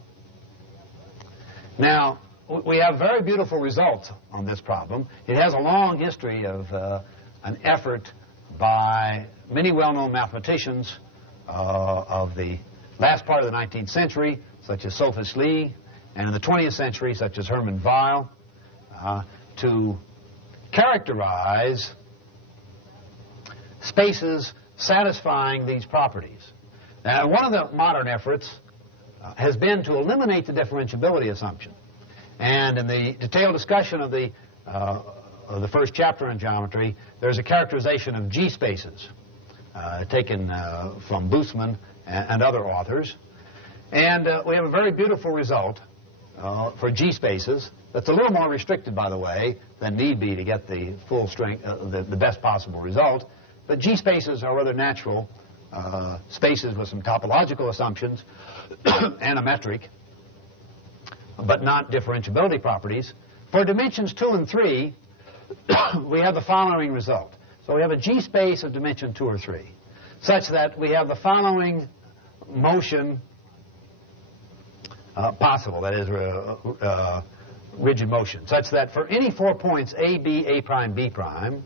Now, we have very beautiful results on this problem. It has a long history of an effort by many well-known mathematicians of the last part of the 19th century, such as Suppes, and in the 20th century, such as Hermann Weyl, to characterize spaces satisfying these properties. Now, one of the modern efforts has been to eliminate the differentiability assumption. And in the detailed discussion of the first chapter in geometry, there's a characterization of G spaces taken from Boosman and other authors. And we have a very beautiful result for G spaces that's a little more restricted, by the way, than need be to get the full strength, the best possible result. But G spaces are rather natural spaces with some topological assumptions and a metric, but not differentiability properties. For dimensions 2 and 3, we have the following result. So we have a G space of dimension 2 or 3, such that we have the following motion possible, that is, rigid motion, such that for any 4 points, A, B, A prime, B prime,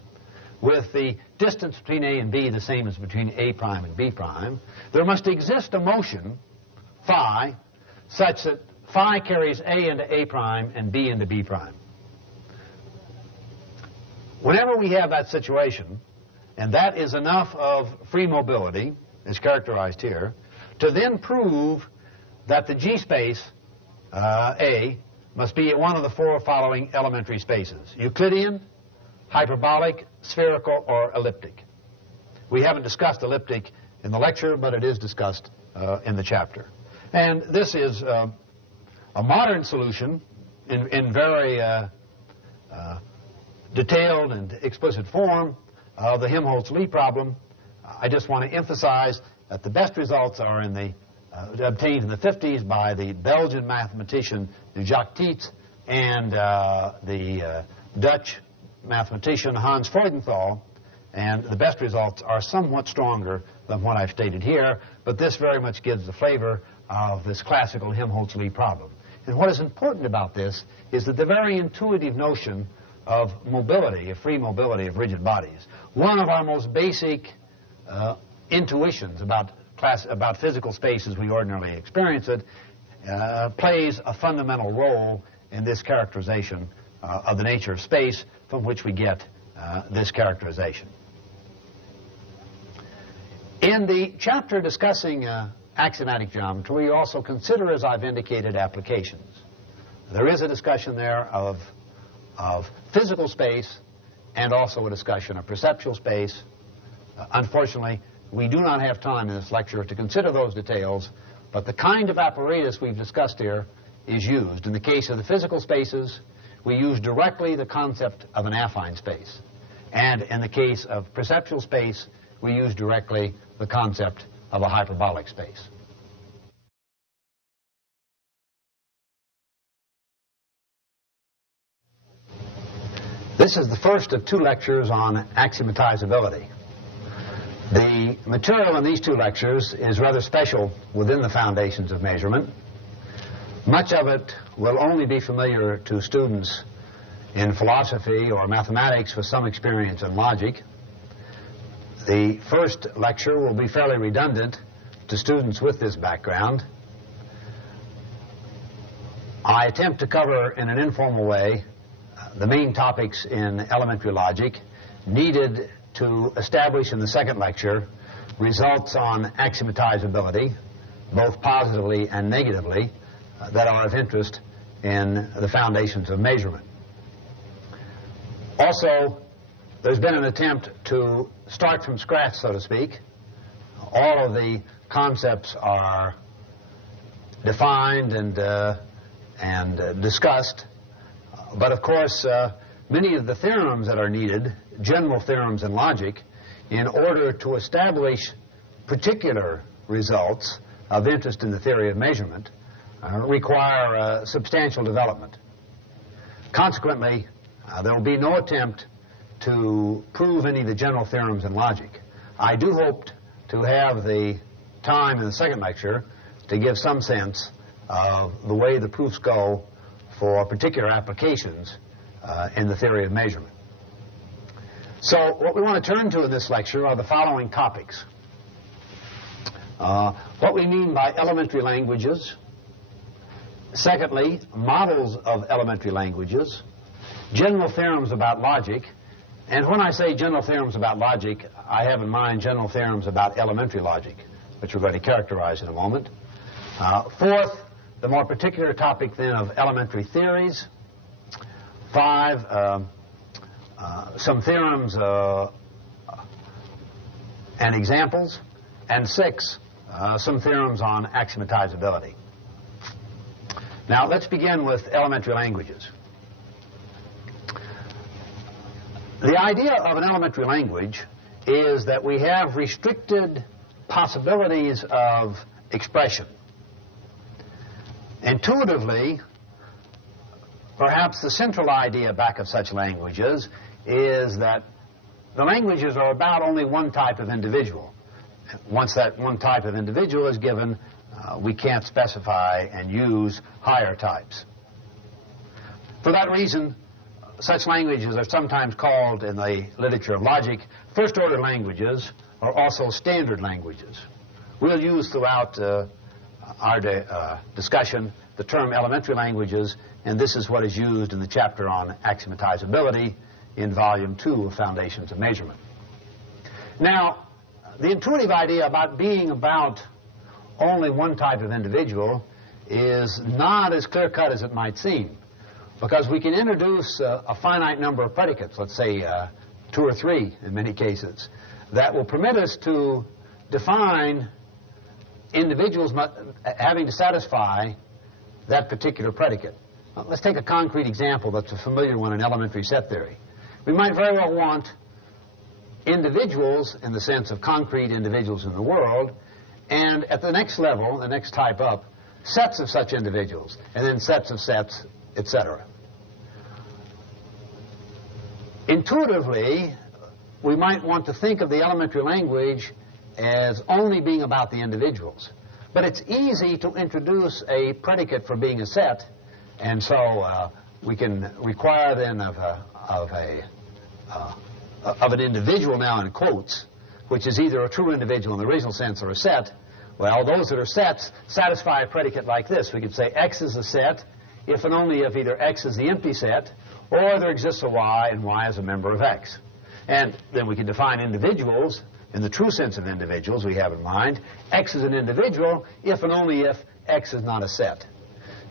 with the distance between A and B the same as between A prime and B prime, there must exist a motion, phi, such that phi carries A into A prime and B into B prime. Whenever we have that situation, and that is enough of free mobility, as characterized here, to then prove that the G space, A, must be one of the four following elementary spaces: Euclidean, hyperbolic, spherical, or elliptic. We haven't discussed elliptic in the lecture, but it is discussed in the chapter. And this is a modern solution in very detailed and explicit form of the Helmholtz-Lie problem. I just want to emphasize that the best results are in the obtained in the 50s by the Belgian mathematician Jacques Tietz and the Dutch mathematician Hans Freudenthal, and the best results are somewhat stronger than what I've stated here, but this very much gives the flavor of this classical Helmholtz-Lie problem. And what is important about this is that the very intuitive notion of mobility, of free mobility of rigid bodies, one of our most basic intuitions about physical space as we ordinarily experience it, plays a fundamental role in this characterization of the nature of space from which we get this characterization. In the chapter discussing axiomatic geometry, we also consider, as I've indicated, applications. There is a discussion there of physical space and also a discussion of perceptual space. Unfortunately, we do not have time in this lecture to consider those details, but the kind of apparatus we've discussed here is used. In the case of the physical spaces, we use directly the concept of an affine space. And in the case of perceptual space, we use directly the concept of a hyperbolic space. This is the first of two lectures on axiomatizability. The material in these two lectures is rather special within the foundations of measurement. Much of it will only be familiar to students in philosophy or mathematics with some experience in logic. The first lecture will be fairly redundant to students with this background. I attempt to cover in an informal way the main topics in elementary logic needed to establish in the second lecture results on axiomatizability, both positively and negatively, that are of interest in the foundations of measurement. Also, there's been an attempt to start from scratch, so to speak. All of the concepts are defined and discussed, but of course many of the theorems that are needed, general theorems in logic, in order to establish particular results of interest in the theory of measurement, require substantial development. Consequently, there will be no attempt to prove any of the general theorems in logic. I do hope to have the time in the second lecture to give some sense of the way the proofs go for particular applications in the theory of measurement. So what we want to turn to in this lecture are the following topics. What we mean by elementary languages. Secondly, models of elementary languages. General theorems about logic. And when I say general theorems about logic, I have in mind general theorems about elementary logic, which we're going to characterize in a moment. Fourth, the more particular topic then of elementary theories. 5, some theorems and examples. And 6, some theorems on axiomatizability. Now let's begin with elementary languages. The idea of an elementary language is that we have restricted possibilities of expression. Intuitively, perhaps the central idea back of such languages is that the languages are about only one type of individual. Once that one type of individual is given, we can't specify and use higher types. For that reason, such languages are sometimes called in the literature of logic first-order languages, or also standard languages. We'll use throughout our discussion the term elementary languages, and this is what is used in the chapter on axiomatizability in Volume 2 of Foundations of Measurement. Now, the intuitive idea about being about only one type of individual is not as clear-cut as it might seem, because we can introduce a finite number of predicates, let's say 2 or 3 in many cases, that will permit us to define individuals having to satisfy that particular predicate. Let's take a concrete example that's a familiar one in elementary set theory. We might very well want individuals in the sense of concrete individuals in the world, and at the next level, the next type up, sets of such individuals, and then sets of sets, etc. Intuitively, we might want to think of the elementary language as only being about the individuals. But it's easy to introduce a predicate for being a set, and so we can require then of an individual now in quotes, which is either a true individual in the original sense or a set. Well, those that are sets satisfy a predicate like this. We could say X is a set if and only if either X is the empty set or there exists a Y and Y is a member of X. And then we can define individuals in the true sense of individuals we have in mind. X is an individual if and only if X is not a set.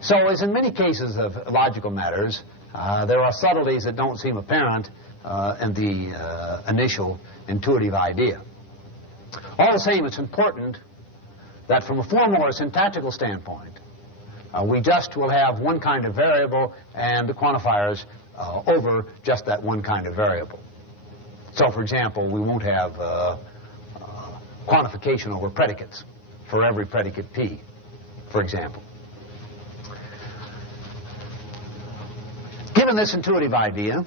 So as in many cases of logical matters, there are subtleties that don't seem apparent in the initial intuitive idea. All the same, it's important that from a formal or syntactical standpoint, we just will have one kind of variable and the quantifiers over just that one kind of variable. So, for example, we won't have quantification over predicates for every predicate P, for example. Given this intuitive idea,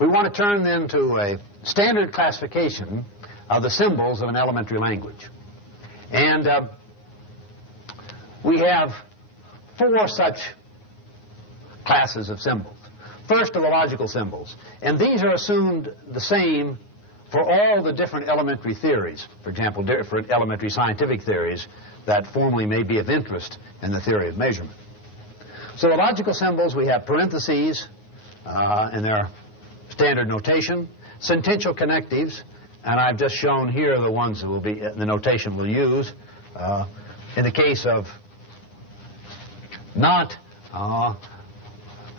we want to turn then to a standard classification of the symbols of an elementary language. And we have 4 such classes of symbols. First are the logical symbols, and these are assumed the same for all the different elementary theories, for example, different elementary scientific theories that formally may be of interest in the theory of measurement. So the logical symbols, we have parentheses in their standard notation. sentential connectives, and I've just shown here the ones that will be the notation we'll use. In the case of not,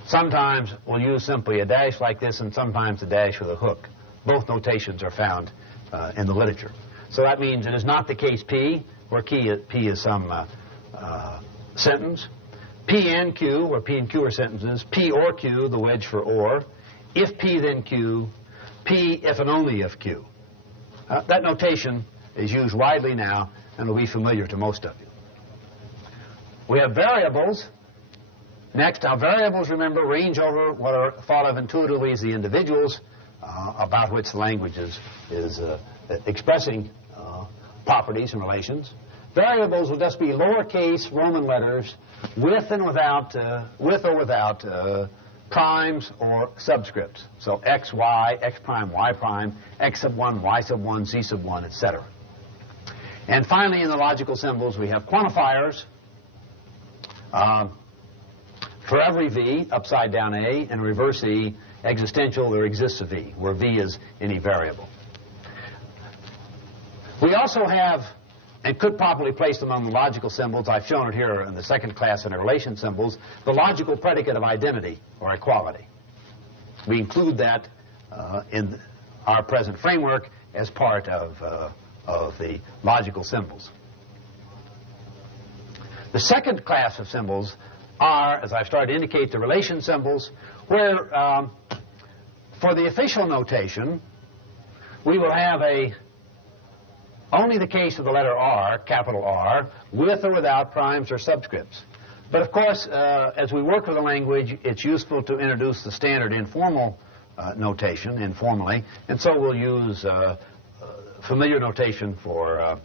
sometimes we'll use simply a dash like this, and sometimes a dash with a hook. Both notations are found in the literature. So that means it is not the case P, where P is some sentence. P and Q, where P and Q are sentences. P or Q, the wedge for or. If P, then Q. P if and only if Q. That notation is used widely now and will be familiar to most of you. We have variables. Next, our variables, remember, range over what are thought of intuitively as the individuals about which the language is expressing properties and relations. Variables will just be lowercase Roman letters with or without primes or subscripts. So x, y, x prime, y prime, x sub 1, y sub 1, z sub 1, etc. And finally, in the logical symbols, we have quantifiers. For every v, upside down a, and reverse e, existential, there exists a v, where v is any variable. We also have, and could properly place among the logical symbols, I've shown it here in the second class in the relation symbols, the logical predicate of identity or equality. We include that in our present framework as part of the logical symbols. The second class of symbols are, as I've started to indicate, the relation symbols, where for the official notation, we will have only the case of the letter R, capital R, with or without primes or subscripts. But of course, as we work with the language, it's useful to introduce the standard informal notation, informally, and so we'll use familiar notation for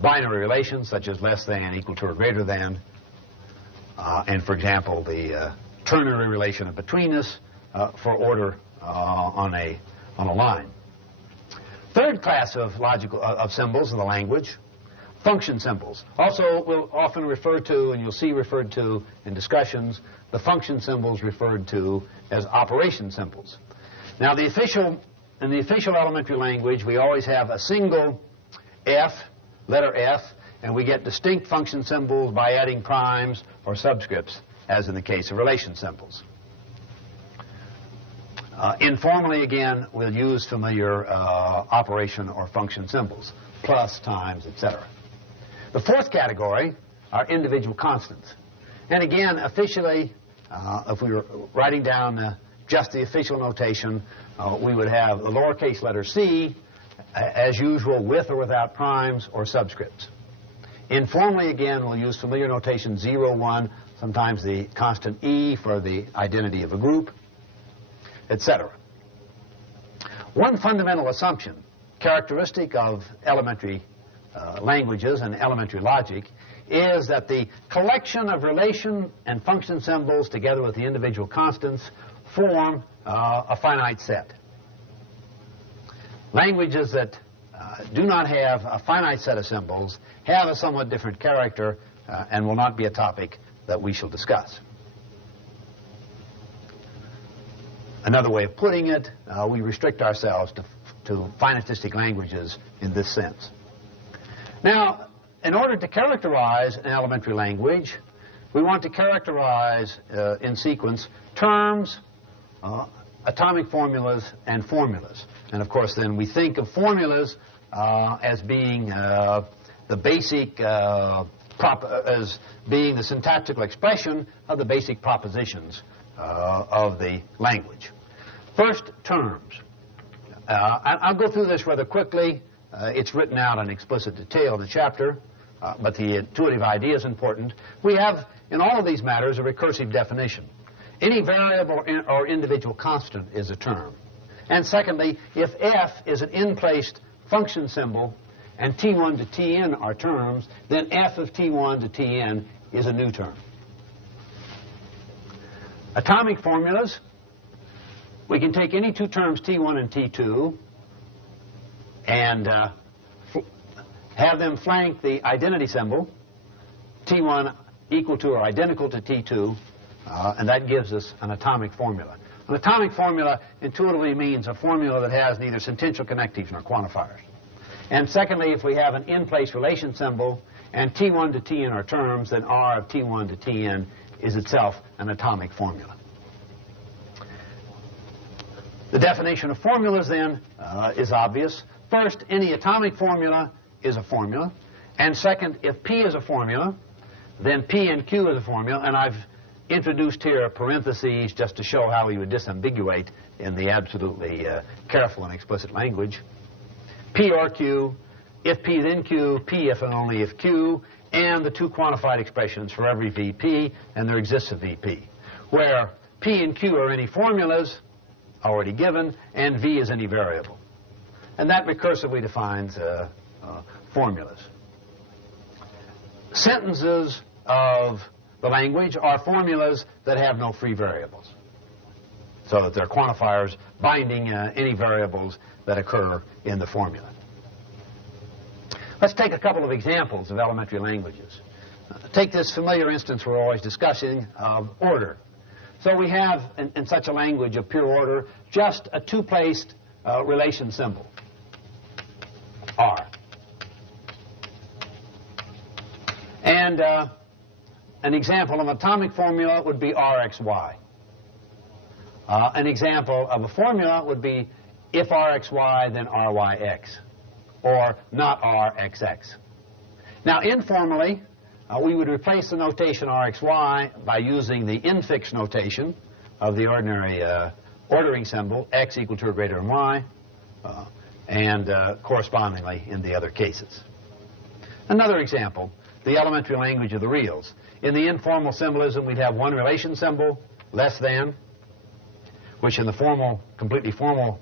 binary relations, such as less than, equal to, or greater than, and for example, the ternary relation of betweenness for order on a line. Third class of symbols in the language, function symbols. Also, we'll often refer to, and you'll see referred to in discussions, the function symbols referred to as operation symbols. Now, in the official elementary language, we always have a single F, letter F, and we get distinct function symbols by adding primes or subscripts, as in the case of relation symbols. Informally, again, we'll use familiar operation or function symbols, plus, times, etc. The fourth category are individual constants. And again, officially, if we were writing down just the official notation, we would have the lowercase letter c, as usual, with or without primes or subscripts. Informally, again, we'll use familiar notation 0, 1, sometimes the constant e for the identity of a group, etc. One fundamental assumption, characteristic of elementary languages and elementary logic, is that the collection of relation and function symbols together with the individual constants form a finite set. Languages that do not have a finite set of symbols have a somewhat different character and will not be a topic that we shall discuss. Another way of putting it, we restrict ourselves to finitistic languages in this sense. Now, in order to characterize an elementary language, we want to characterize in sequence terms, atomic formulas, and formulas. And of course, then we think of formulas as being the basic as being the syntactical expression of the basic propositions of the language. First, terms. I'll go through this rather quickly. It's written out in explicit detail in the chapter, but the intuitive idea is important. We have, in all of these matters, a recursive definition. Any variable or individual constant is a term. And secondly, if f is an in-placed function symbol and t1 to tn are terms, then f of t1 to tn is a new term. Atomic formulas, we can take any two terms t1 and t2 and have them flank the identity symbol, t1 equal to or identical to t2, and that gives us an atomic formula. An atomic formula intuitively means a formula that has neither sentential connectives nor quantifiers. And secondly, if we have an in-place relation symbol and T1 to Tn are terms, then R of T1 to Tn is itself an atomic formula. The definition of formulas, then, is obvious. First, any atomic formula is a formula. And second, if P is a formula, then P and Q is a formula. And I've introduced here parentheses just to show how we would disambiguate in the absolutely careful and explicit language. P or Q, if P then Q, P if and only if Q, and the two quantified expressions for every VP, and there exists a VP, where P and Q are any formulas already given, and V is any variable. And that recursively defines formulas. Sentences of the language are formulas that have no free variables, so that they're quantifiers binding any variables that occur in the formula. Let's take a couple of examples of elementary languages. Take this familiar instance we're always discussing of order. So we have, in such a language of pure order, just a two-placed relation symbol, R. And an example of an atomic formula would be Rxy. An example of a formula would be if Rxy, then Ryx, or not Rxx. Now, informally, we would replace the notation Rxy by using the infix notation of the ordinary ordering symbol, x equal to or greater than y, and correspondingly in the other cases. Another example, the elementary language of the reals. In the informal symbolism, we'd have one relation symbol, less than, which in the formal, completely formal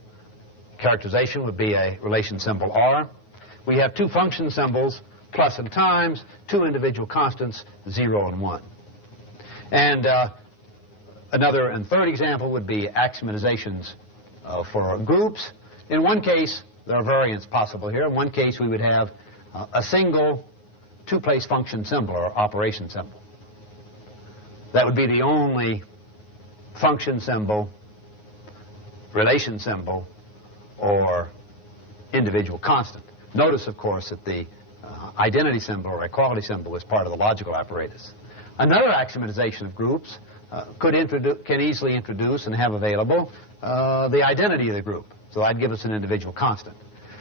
characterization would be a relation symbol R. We have two function symbols, plus and times, two individual constants, 0 and 1. And another and third example would be axiomatizations for groups. In one case, there are variants possible here. In one case, we would have a single two-place function symbol or operation symbol. That would be the only function symbol, relation symbol, or individual constant. Notice, of course, that the identity symbol or equality symbol is part of the logical apparatus. Another axiomatization of groups can easily introduce and have available the identity of the group. So that'd give us an individual constant.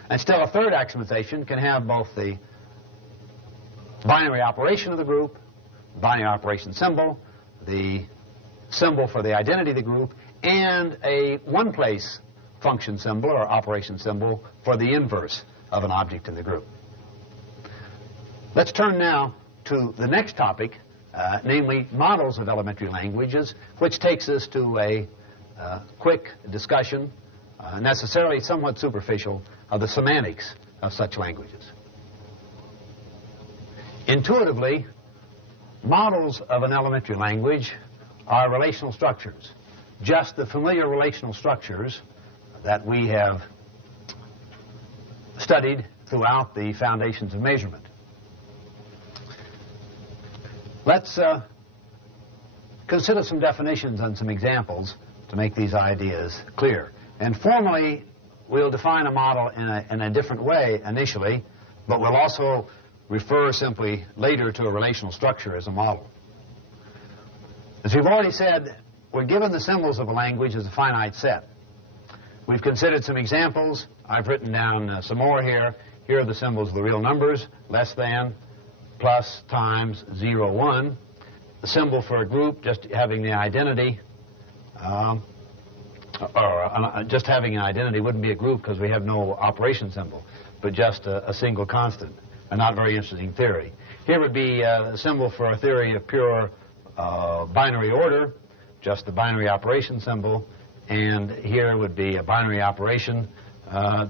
And still a third axiomatization can have both the binary operation of the group, binary operation symbol, the symbol for the identity of the group, and a one-place function symbol or operation symbol for the inverse of an object in the group. Let's turn now to the next topic, namely models of elementary languages, which takes us to a quick discussion, necessarily somewhat superficial, of the semantics of such languages. Intuitively, models of an elementary language are relational structures, just the familiar relational structures that we have studied throughout the foundations of measurement. Let's consider some definitions and some examples to make these ideas clear. And formally, we'll define a model in a different way initially, but we'll also refer simply later to a relational structure as a model. As we've already said, we're given the symbols of a language as a finite set. We've considered some examples. I've written down some more here. Here are the symbols of the real numbers, less than, plus, times, 0, 1. The symbol for a group, just having the identity, just having an identity wouldn't be a group because we have no operation symbol, but just a single constant. A not very interesting theory. Here would be a symbol for a theory of pure binary order, just the binary operation symbol, and here would be a binary operation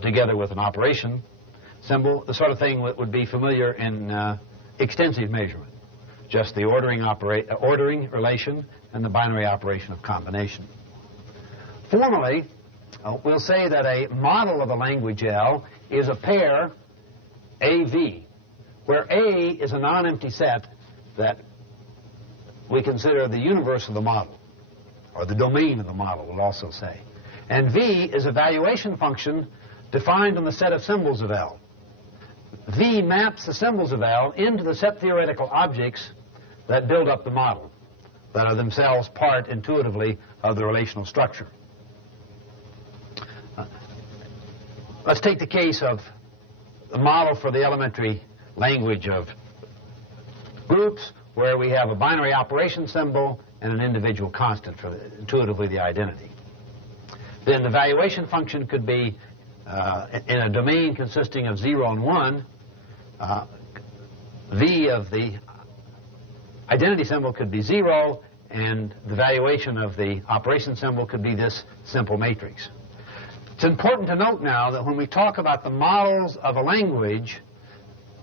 together with an operation symbol, the sort of thing that would be familiar in extensive measurement, just the ordering relation and the binary operation of combination. Formally, we'll say that a model of a language L is a pair AV, where A is a non-empty set that we consider the universe of the model. or the domain of the model, we'll also say. And V is a valuation function defined in the set of symbols of L. V maps the symbols of L into the set theoretical objects that build up the model, that are themselves part intuitively of the relational structure. Let's take the case of the model for the elementary language of groups, where we have a binary operation symbol and an individual constant for intuitively the identity. Then the valuation function could be in a domain consisting of 0 and 1, V of the identity symbol could be 0, and the valuation of the operation symbol could be this simple matrix. It's important to note now that when we talk about the models of a language,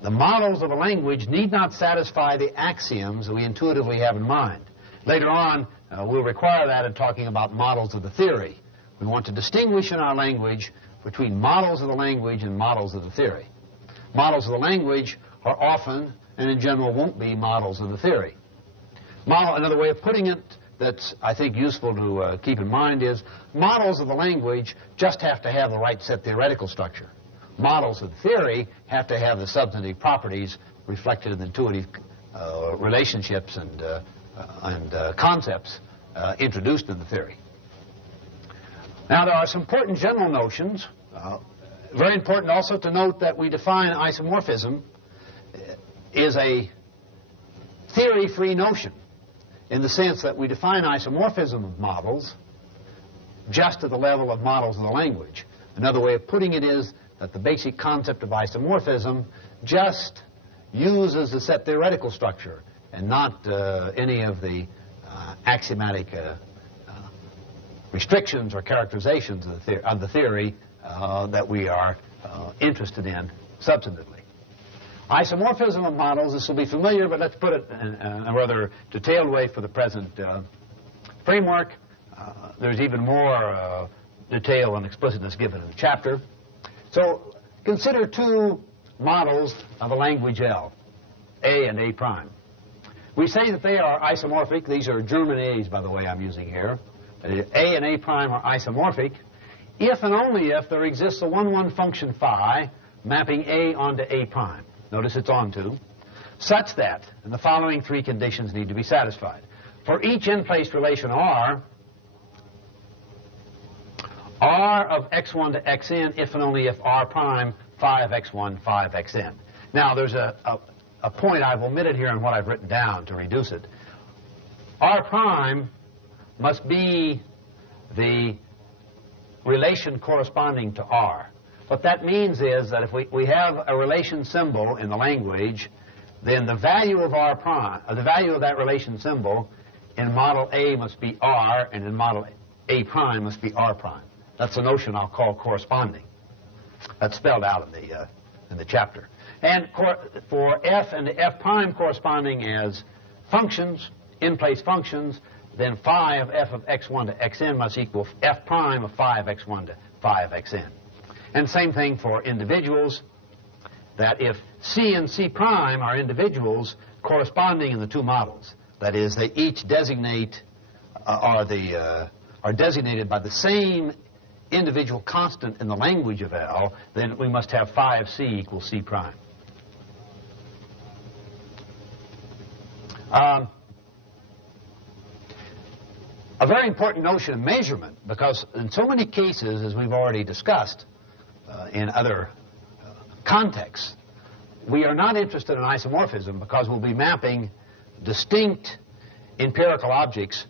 the models of a language need not satisfy the axioms that we intuitively have in mind. Later on, we'll require that in talking about models of the theory. We want to distinguish in our language between models of the language and models of the theory. Models of the language are often, and in general won't be, models of the theory. Another way of putting it that's, I think, useful to keep in mind is models of the language just have to have the right set theoretical structure. Models of the theory have to have the substantive properties reflected in the intuitive relationships and concepts introduced in the theory. Now, there are some important general notions. Very important also to note that we define isomorphism is a theory-free notion, in the sense that we define isomorphism of models just at the level of models of the language. Another way of putting it is that the basic concept of isomorphism just uses the set theoretical structure and not any of the axiomatic restrictions or characterizations of the theory that we are interested in substantively. Isomorphism of models, this will be familiar, but let's put it in a rather detailed way for the present framework. There's even more detail and explicitness given in the chapter. So consider two models of a language L, A and A prime. We say that they are isomorphic. These are German A's, by the way, I'm using here. A and A prime are isomorphic if and only if there exists a 1-1 function phi mapping A onto A prime. Notice it's onto, such that, and the following three conditions need to be satisfied. For each in-place relation R of x1 to xn, if and only if R prime phi of x1, phi of xn. Now, there's a point I've omitted here in what I've written down to reduce it. R prime must be the relation corresponding to R. What that means is that if we have a relation symbol in the language, then the value of R prime, the value of that relation symbol in model A must be R, and in model A prime must be R prime. That's a notion I'll call corresponding. That's spelled out in the chapter. And for F and F prime corresponding as functions, in-place functions, then phi of F of x1 to xn must equal F prime of phi of x1 to phi of xn. And same thing for individuals, that if C and C prime are individuals corresponding in the two models, that is, they each designate, are designated by the same individual constant in the language of L, then we must have phi of C equals C prime. A very important notion of measurement, because in so many cases, as we've already discussed in other contexts, we are not interested in isomorphism because we'll be mapping distinct empirical objects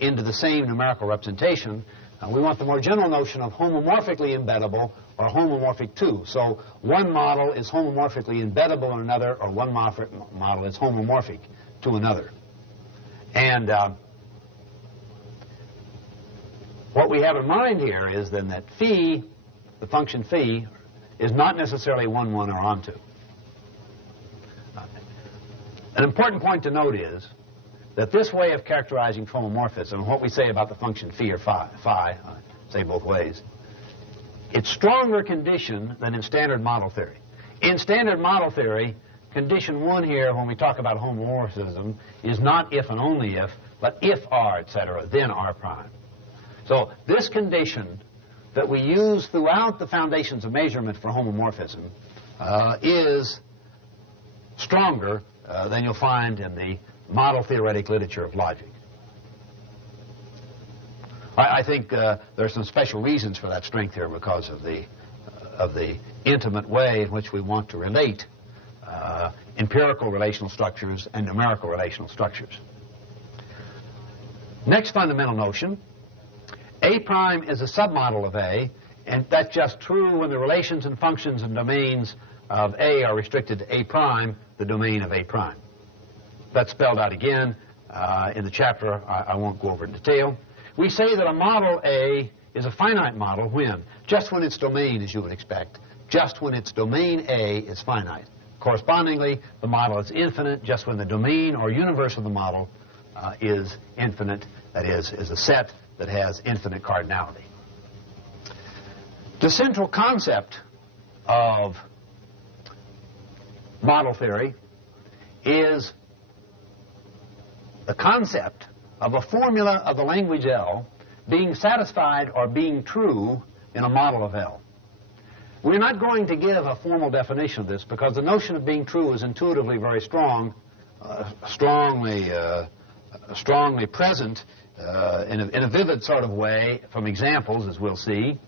into the same numerical representation. We want the more general notion of homomorphically embeddable or homomorphic to. So one model is homomorphically embeddable in another, or one model is homomorphic to another. And what we have in mind here is then that phi, the function phi, is not necessarily 1, 1, or onto. An important point to note is that this way of characterizing homomorphism, what we say about the function phi or phi, say both ways, it's stronger condition than in standard model theory. In standard model theory, condition 1 here, when we talk about homomorphism, is not if and only if, but if R, etc., then R prime. So this condition that we use throughout the foundations of measurement for homomorphism is stronger than you'll find in the model theoretic literature of logic. I think there are some special reasons for that strength here because of the intimate way in which we want to relate empirical relational structures and numerical relational structures. Next fundamental notion, A prime is a submodel of A, and that's just true when the relations and functions and domains of A are restricted to A prime, the domain of A prime. That's spelled out again in the chapter. I won't go over in detail. We say that a model A is a finite model when? Just when its domain, as you would expect, just when its domain A is finite. Correspondingly, the model is infinite just when the domain or universe of the model is infinite, that is a set that has infinite cardinality. The central concept of model theory is the concept of a formula of the language L being satisfied or being true in a model of L. We're not going to give a formal definition of this because the notion of being true is intuitively very strong, strongly present in a vivid sort of way from examples, as we'll see.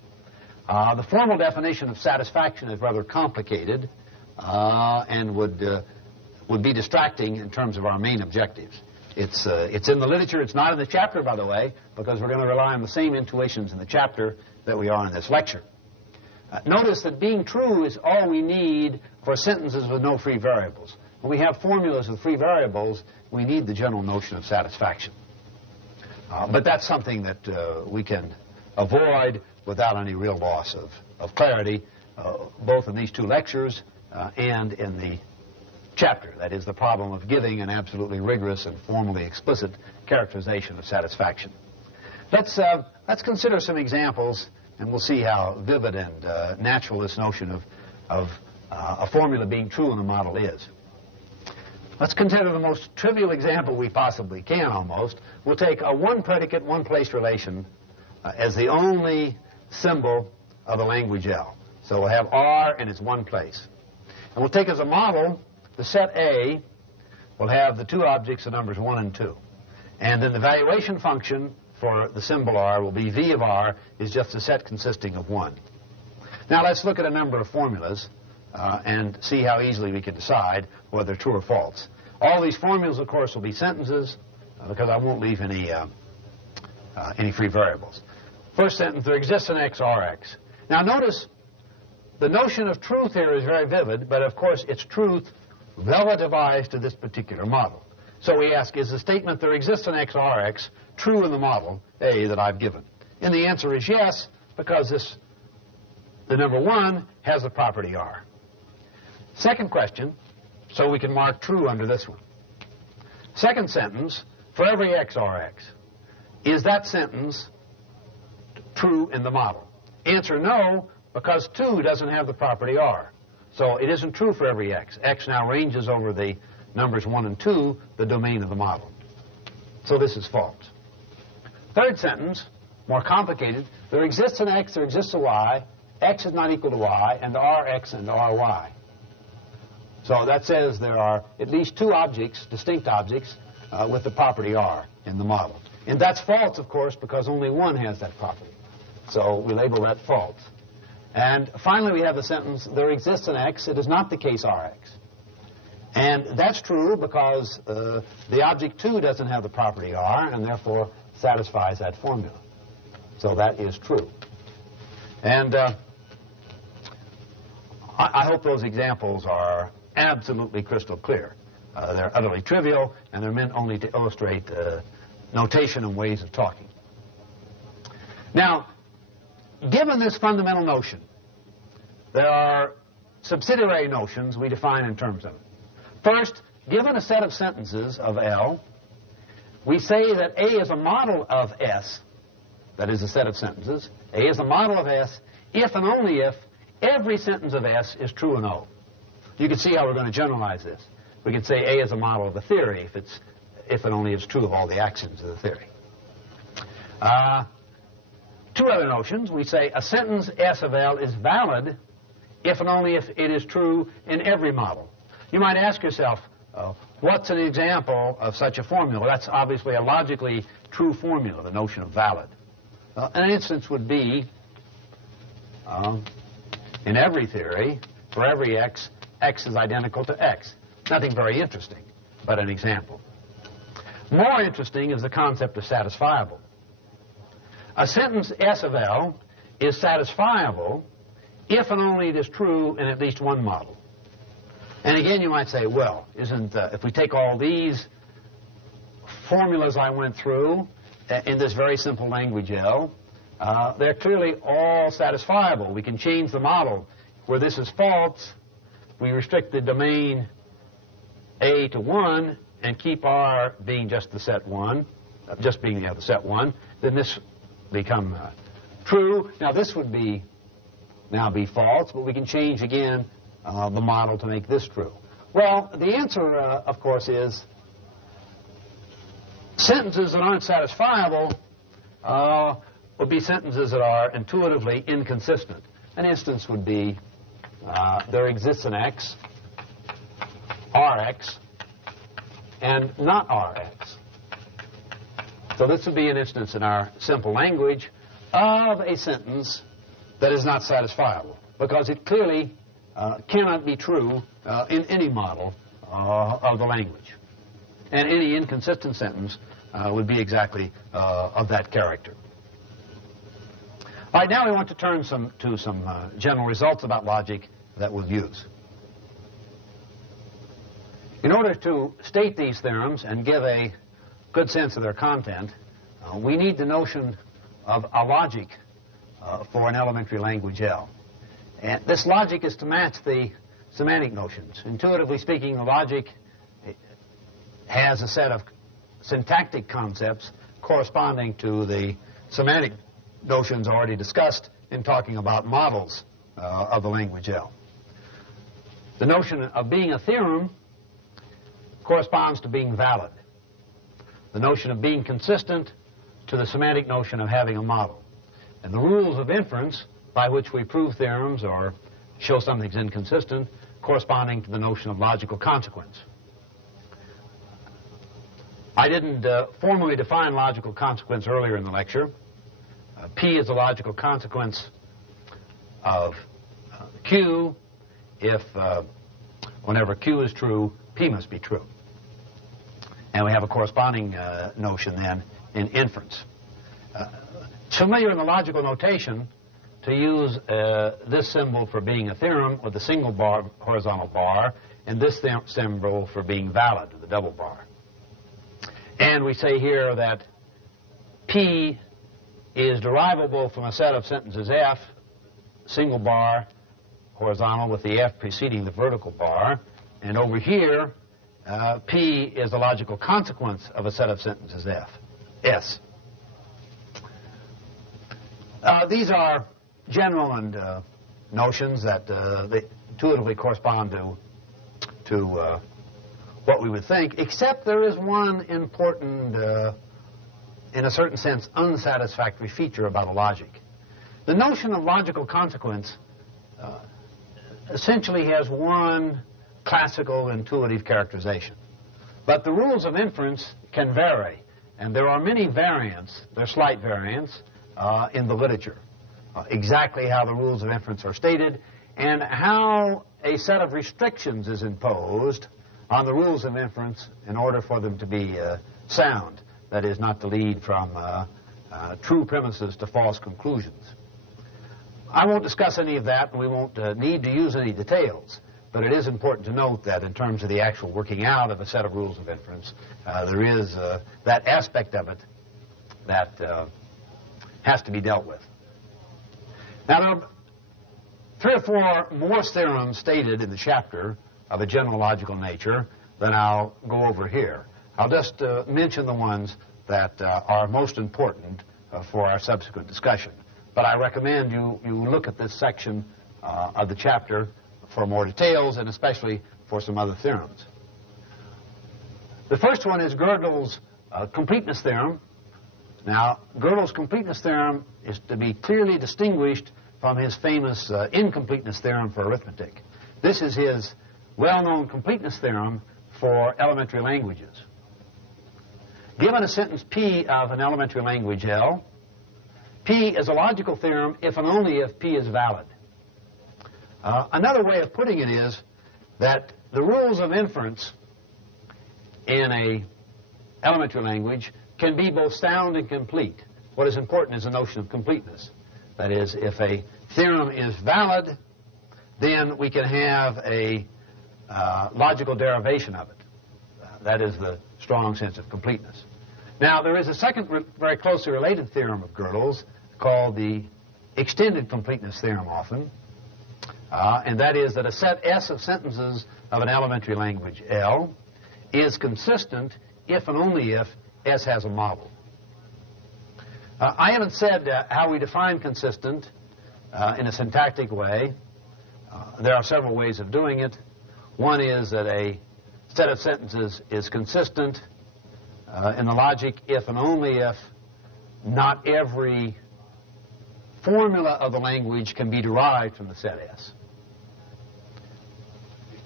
The formal definition of satisfaction is rather complicated and would be distracting in terms of our main objectives. It's in the literature. It's not in the chapter, by the way, because we're going to rely on the same intuitions in the chapter that we are in this lecture. Notice that being true is all we need for sentences with no free variables. When we have formulas with free variables, we need the general notion of satisfaction. But that's something that we can avoid without any real loss of clarity, both in these two lectures and in the chapter. That is the problem of giving an absolutely rigorous and formally explicit characterization of satisfaction. Let's consider some examples, and we'll see how vivid and natural this notion of a formula being true in a model is. Let's consider the most trivial example we possibly can, almost. We'll take a one-predicate, one-place relation as the only symbol of the language L. So we'll have R and its one place. And we'll take as a model the set A will have the two objects, the numbers 1 and 2. And then the valuation function for the symbol R will be V of R is just a set consisting of 1. Now let's look at a number of formulas and see how easily we can decide whether they're true or false. All these formulas, of course, will be sentences because I won't leave any free variables. First sentence, there exists an X, Rx. Now notice the notion of truth here is very vivid, but of course it's truth relativized to this particular model. So we ask, is the statement there exists an X, Rx true in the model A that I've given? And the answer is yes, because the number 1 has the property R. Second question, so we can mark true under this one. Second sentence, for every X, Rx, is that sentence true in the model? Answer no, because 2 doesn't have the property R. So it isn't true for every X. X now ranges over the numbers 1 and 2, the domain of the model. So this is false. Third sentence, more complicated. There exists an X, there exists a Y. X is not equal to Y, and Rx and Ry. So that says there are at least 2 objects, distinct objects, with the property R in the model. And that's false, of course, because only 1 has that property. So we label that false. And finally, we have the sentence, there exists an X, it is not the case Rx. And that's true because the object 2 doesn't have the property R and therefore satisfies that formula. So that is true. And I hope those examples are absolutely crystal clear. They're utterly trivial, and they're meant only to illustrate notation and ways of talking. Now, given this fundamental notion, there are subsidiary notions we define in terms of it. First, given a set of sentences of L, we say that A is a model of S, that is a set of sentences. A is a model of S if and only if every sentence of S is true in O. You can see how we're going to generalize this. We can say A is a model of a theory if and only it's true of all the axioms of the theory. Two other notions. We say a sentence S of L is valid if and only if it is true in every model. You might ask yourself, what's an example of such a formula? That's obviously a logically true formula, the notion of valid. An instance would be, in every theory, for every x, x is identical to x. Nothing very interesting, but an example. More interesting is the concept of satisfiable. A sentence S of L is satisfiable if and only it is true in at least one model. And again, you might say, well, if we take all these formulas I went through in this very simple language L, they're clearly all satisfiable. We can change the model. Where this is false, we restrict the domain A to 1 and keep R being just the set 1, just being the set 1. Then this become true. Now this would now be false, but we can change again the model to make this true. Well, the answer, of course, is sentences that aren't satisfiable would be sentences that are intuitively inconsistent. An instance would be there exists an x, Rx, and not Rx. So this would be an instance in our simple language of a sentence that is not satisfiable, because it clearly cannot be true in any model of the language. And any inconsistent sentence would be exactly of that character. All right, now we want to turn to some general results about logic that we'll use. In order to state these theorems and give a good sense of their content, we need the notion of a logic for an elementary language L. And this logic is to match the semantic notions. Intuitively speaking, the logic has a set of syntactic concepts corresponding to the semantic notions already discussed in talking about models of the language L. The notion of being a theorem corresponds to being valid. The notion of being consistent to the semantic notion of having a model. And the rules of inference by which we prove theorems or show something's inconsistent corresponding to the notion of logical consequence. I didn't formally define logical consequence earlier in the lecture. P is a logical consequence of Q if whenever Q is true, P must be true. And we have a corresponding notion then in inference. It's familiar in the logical notation to use this symbol for being a theorem with a single bar, horizontal bar, and this symbol for being valid with a double bar. And we say here that P is derivable from a set of sentences F, single bar, horizontal with the F preceding the vertical bar. And over here, P is the logical consequence of a set of sentences F, S. These are general and notions that they intuitively correspond to what we would think, except there is one important, in a certain sense, unsatisfactory feature about a logic. The notion of logical consequence essentially has one classical intuitive characterization. But the rules of inference can vary, and there are many variants, there are slight variants, in the literature. Exactly how the rules of inference are stated, and how a set of restrictions is imposed on the rules of inference in order for them to be sound, that is, not to lead from true premises to false conclusions. I won't discuss any of that, and we won't need to use any details, but it is important to note that in terms of the actual working out of a set of rules of inference, there is that aspect of it that has to be dealt with. Now, there are 3 or 4 more theorems stated in the chapter of a general logical nature than I'll go over here. I'll just mention the ones that are most important for our subsequent discussion. But I recommend you look at this section of the chapter for more details and especially for some other theorems. The first one is Gödel's completeness theorem. Now, Gödel's completeness theorem is to be clearly distinguished from his famous incompleteness theorem for arithmetic. This is his well-known completeness theorem for elementary languages. Given a sentence P of an elementary language L, P is a logical theorem if and only if P is valid. Another way of putting it is that the rules of inference in a elementary language can be both sound and complete. What is important is the notion of completeness. That is, if a theorem is valid, then we can have a logical derivation of it. That is the strong sense of completeness. Now, there is a second very closely related theorem of Gödel's called the extended completeness theorem often, and that is that a set S of sentences of an elementary language L is consistent if and only if S has a model. I haven't said how we define consistent in a syntactic way. There are several ways of doing it. One is that a set of sentences is consistent in the logic if and only if not every formula of the language can be derived from the set S.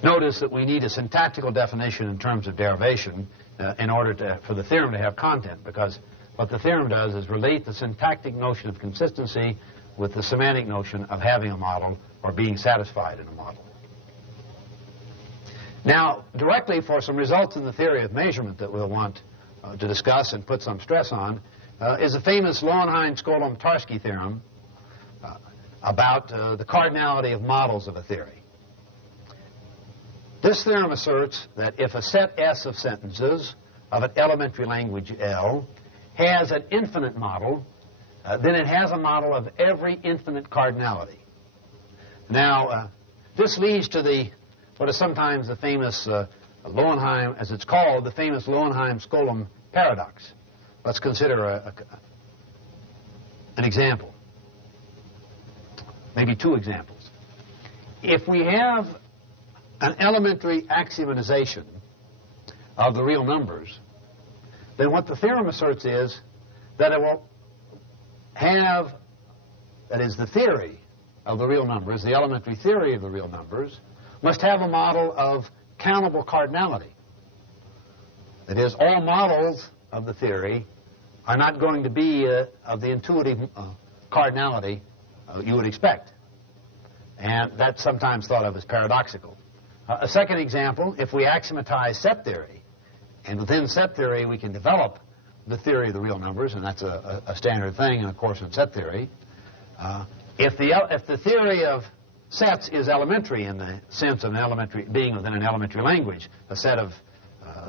Notice that we need a syntactical definition in terms of derivation in order for the theorem to have content, because what the theorem does is relate the syntactic notion of consistency with the semantic notion of having a model or being satisfied in a model. Now, directly for some results in the theory of measurement that we'll want to discuss and put some stress on is the famous Lowenheim-Skolem-Tarski theorem about the cardinality of models of a theory. This theorem asserts that if a set S of sentences of an elementary language L has an infinite model, then it has a model of every infinite cardinality. Now, this leads to what is sometimes the famous Lowenheim, as it's called, the famous Lowenheim-Skolem paradox. Let's consider an example, maybe two examples. If we have an elementary axiomatization of the real numbers, then what the theorem asserts is that it will have, that is, the theory of the real numbers, the elementary theory of the real numbers, must have a model of countable cardinality. That is, all models of the theory are not going to be of the intuitive cardinality you would expect. And that's sometimes thought of as paradoxical. A second example, if we axiomatize set theory, and within set theory we can develop the theory of the real numbers, and that's a standard thing in a course in set theory. If the theory of sets is elementary in the sense of an elementary being within an elementary language, a set of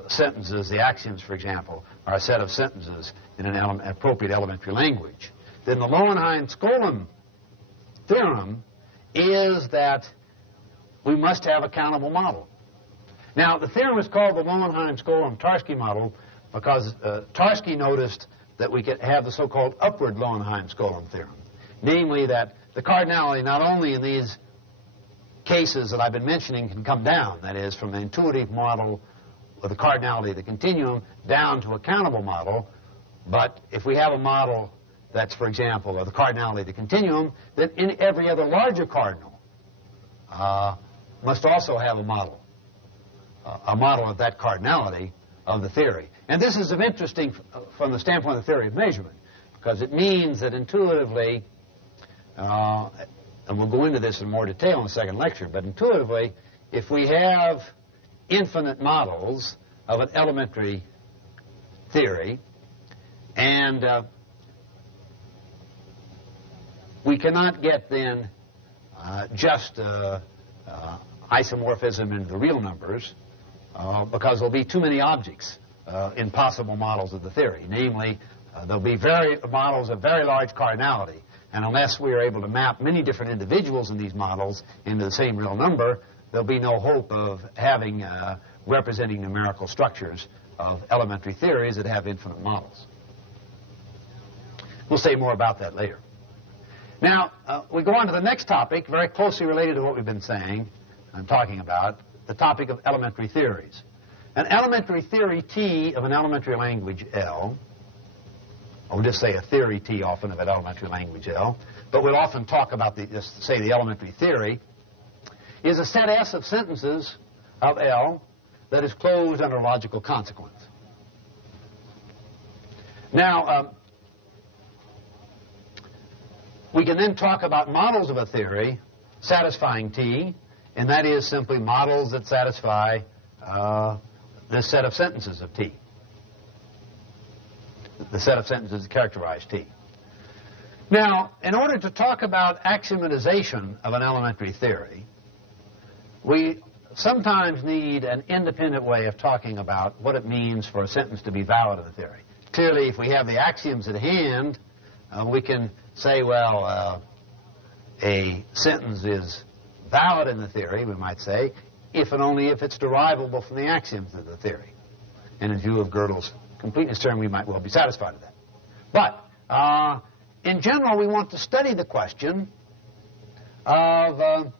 sentences, the axioms, for example, are a set of sentences in an appropriate elementary language, then the Lowenheim-Skolem theorem is that we must have a countable model. Now, the theorem is called the Lowenheim-Skolem-Tarski model because Tarski noticed that we could have the so-called upward Lowenheim-Skolem theorem, namely that the cardinality not only in these cases that I've been mentioning can come down, that is, from the intuitive model with the cardinality of the continuum down to a countable model, but if we have a model that's, for example, of the cardinality of the continuum, then in every other larger cardinal must also have a model of that cardinality of the theory. And this is interesting from the standpoint of the theory of measurement, because it means that intuitively, and we'll go into this in more detail in the second lecture, but intuitively, if we have infinite models of an elementary theory, and we cannot get then just isomorphism into the real numbers, because there'll be too many objects in possible models of the theory. Namely, there'll be models of very large cardinality, and unless we are able to map many different individuals in these models into the same real number, there'll be no hope of having representing numerical structures of elementary theories that have infinite models. We'll say more about that later. Now, we go on to the next topic, very closely related to what we've been saying, I'm talking about the topic of elementary theories. An elementary theory T of an elementary language L, or we'll just say a theory T often of an elementary language L, but we'll often talk about just say the elementary theory, is a set S of sentences of L that is closed under logical consequence. Now, we can then talk about models of a theory satisfying T, and that is simply models that satisfy this set of sentences of T. The set of sentences that characterize T. Now, in order to talk about axiomatization of an elementary theory, we sometimes need an independent way of talking about what it means for a sentence to be valid in a theory. Clearly, if we have the axioms at hand, we can say, well, a sentence is valid in the theory, we might say, if and only if it's derivable from the axioms of the theory. And in view of Gödel's completeness term, we might well be satisfied with that. But in general, we want to study the question of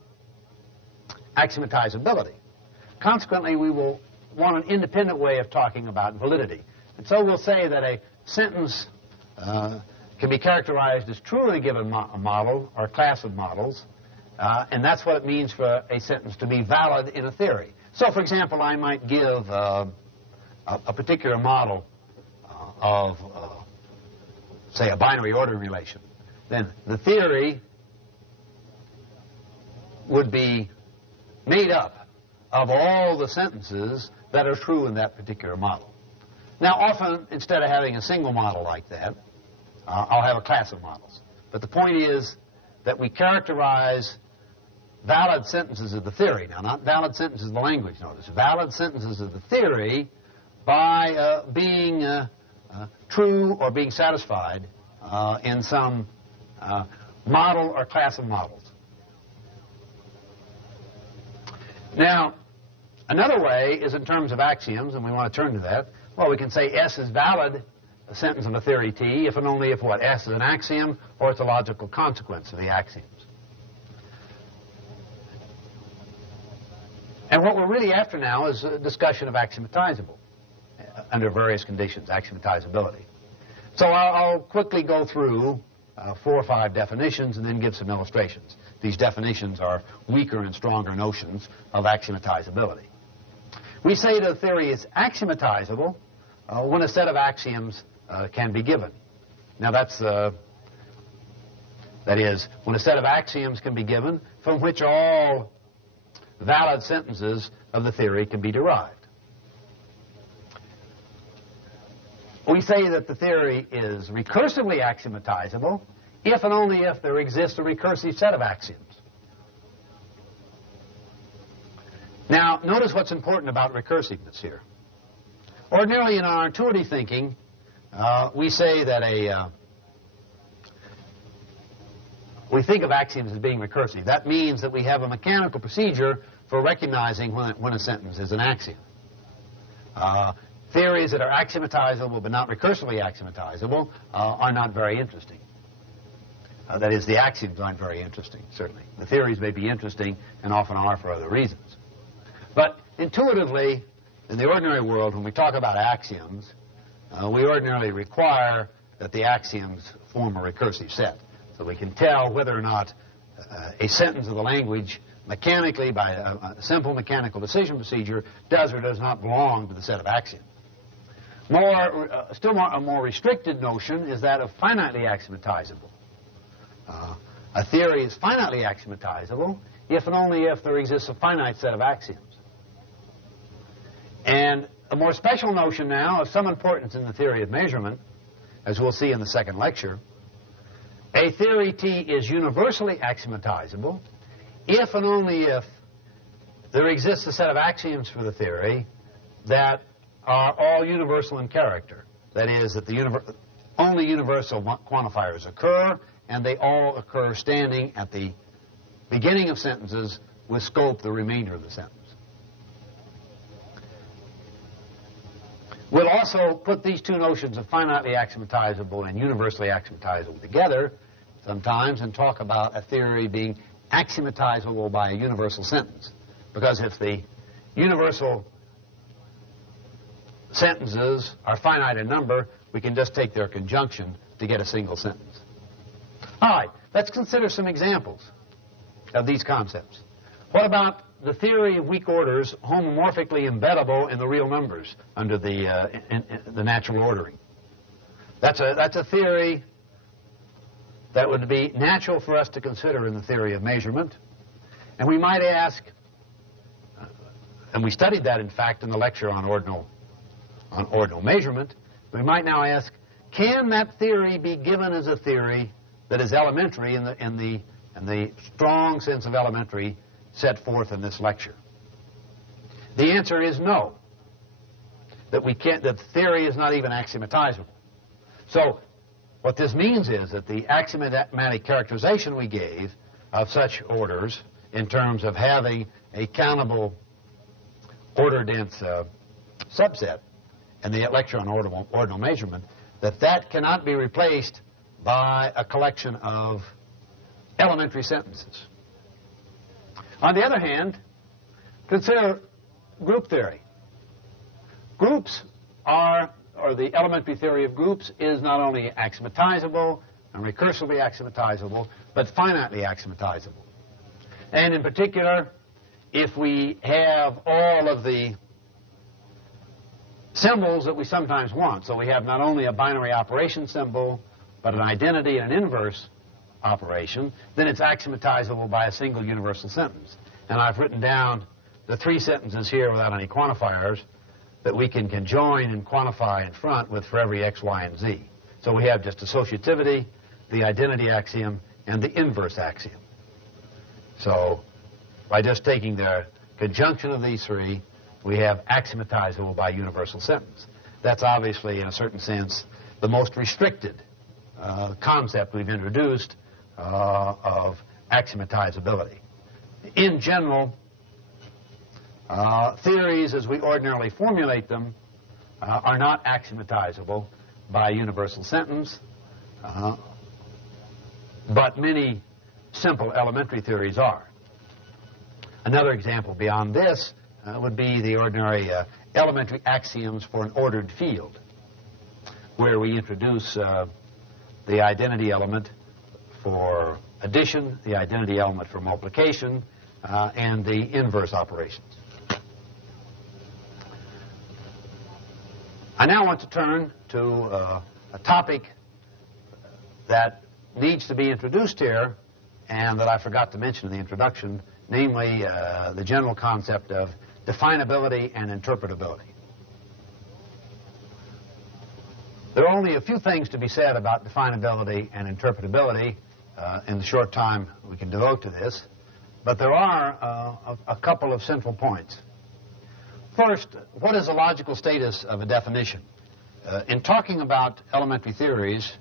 axiomatizability. Consequently, we will want an independent way of talking about validity. And so we'll say that a sentence can be characterized as true in a given model or class of models, and that's what it means for a sentence to be valid in a theory. So, for example, I might give a particular model of, say, a binary ordering relation. Then the theory would be made up of all the sentences that are true in that particular model. Now, often, instead of having a single model like that, I'll have a class of models. But the point is that we characterize valid sentences of the theory. Now, not valid sentences of the language, notice. Valid sentences of the theory by being true or being satisfied in some model or class of models. Now, another way is in terms of axioms, and we want to turn to that. Well, we can say S is valid, a sentence of a theory T, if and only if what? S is an axiom or it's a logical consequence of the axioms. And what we're really after now is a discussion of axiomatizable under various conditions, axiomatizability. So I'll quickly go through 4 or 5 definitions and then give some illustrations. These definitions are weaker and stronger notions of axiomatizability. We say that a theory is axiomatizable when a set of axioms can be given. Now that is, when a set of axioms can be given from which all valid sentences of the theory can be derived. We say that the theory is recursively axiomatizable if and only if there exists a recursive set of axioms. Now, notice what's important about recursiveness here. Ordinarily, in our intuitive thinking, we say that we think of axioms as being recursive. That means that we have a mechanical procedure for recognizing when a sentence is an axiom. Theories that are axiomatizable but not recursively axiomatizable are not very interesting. That is, the axioms aren't very interesting, certainly. The theories may be interesting and often are for other reasons. But intuitively, in the ordinary world, when we talk about axioms, we ordinarily require that the axioms form a recursive set. So we can tell whether or not a sentence of the language mechanically, by a simple mechanical decision procedure, does or does not belong to the set of axioms. A more restricted notion is that of finitely axiomatizable. A theory is finitely axiomatizable if and only if there exists a finite set of axioms. And a more special notion now of some importance in the theory of measurement, as we'll see in the second lecture, a theory T is universally axiomatizable if and only if there exists a set of axioms for the theory that are all universal in character. That is, that only universal quantifiers occur, and they all occur standing at the beginning of sentences with scope the remainder of the sentence. We'll also put these two notions of finitely axiomatizable and universally axiomatizable together sometimes and talk about a theory being axiomatizable by a universal sentence. because if the universal sentences are finite in number, we can just take their conjunction to get a single sentence. All right, let's consider some examples of these concepts. What about the theory of weak orders homomorphically embeddable in the real numbers under the natural ordering? That's a theory that would be natural for us to consider in the theory of measurement. And we might ask, and we studied that in fact in the lecture on ordinal measurement, we might now ask, can that theory be given as a theory that is elementary in the strong sense of elementary set forth in this lecture? The answer is no. That we can't, that the theory is not even axiomatizable. So what this means is that the axiomatic characterization we gave of such orders in terms of having a countable order-dense subset in the lecture on ordinal measurement, that cannot be replaced by a collection of elementary sentences. On the other hand, consider group theory. Groups are, or the elementary theory of groups is not only axiomatizable and recursively axiomatizable, but finitely axiomatizable. And in particular, if we have all of the symbols that we sometimes want, so we have not only a binary operation symbol, but an identity and an inverse operation, then it's axiomatizable by a single universal sentence. And I've written down the 3 sentences here without any quantifiers that we can conjoin and quantify in front with for every x, y, and z. So we have just associativity, the identity axiom, and the inverse axiom. So by just taking the conjunction of these 3, we have axiomatizable by universal sentence. That's obviously, in a certain sense, the most restricted concept we've introduced of axiomatizability. In general, theories as we ordinarily formulate them are not axiomatizable by universal sentence, but many simple elementary theories are. Another example beyond this would be the ordinary elementary axioms for an ordered field, where we introduce the identity element for addition, the identity element for multiplication, and the inverse operations. I now want to turn to a topic that needs to be introduced here and that I forgot to mention in the introduction, namely the general concept of definability and interpretability. There are only a few things to be said about definability and interpretability in the short time we can devote to this, but there are a couple of central points. First, what is the logical status of a definition? In talking about elementary theories,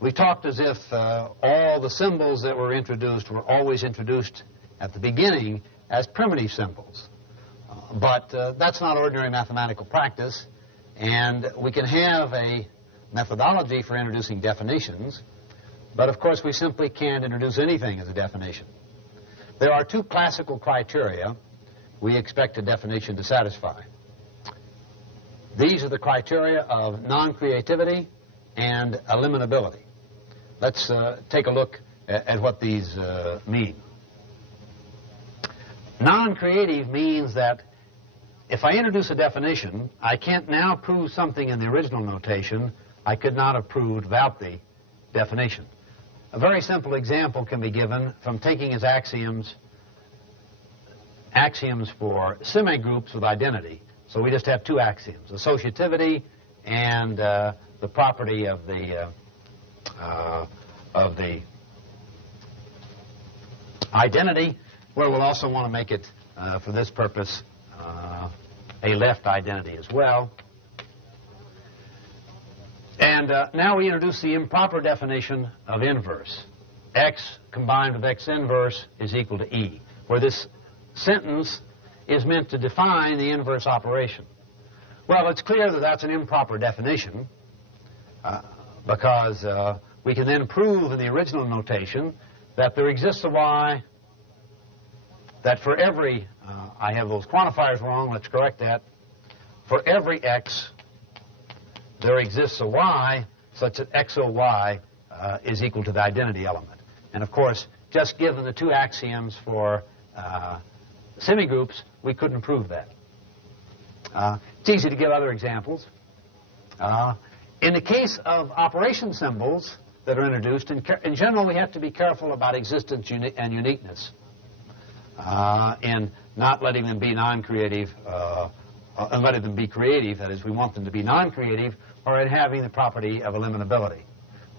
we talked as if all the symbols that were introduced were always introduced at the beginning as primitive symbols. But that's not ordinary mathematical practice, and we can have a methodology for introducing definitions, but of course we simply can't introduce anything as a definition. There are 2 classical criteria we expect a definition to satisfy. These are the criteria of non-creativity and eliminability. Let's take a look at what these mean. Non-creative means that if I introduce a definition, I can't now prove something in the original notation I could not have proved without the definition. A very simple example can be given from taking as axioms for semigroups with identity. So we just have 2 axioms, associativity and the property of the identity, where we'll also want to make it, for this purpose, a left identity as well. And now we introduce the improper definition of inverse. X combined with X inverse is equal to E, where this sentence is meant to define the inverse operation. Well, it's clear that that's an improper definition because we can then prove in the original notation that there exists a Y that for every I have those quantifiers wrong. Let's correct that. For every x, there exists a y such that x o y is equal to the identity element. And of course, just given the two axioms for semigroups, we couldn't prove that. It's easy to give other examples. In the case of operation symbols that are introduced, in general, we have to be careful about existence and uniqueness in not letting them be non-creative and letting them be creative, that is, we want them to be non-creative, or in having the property of eliminability.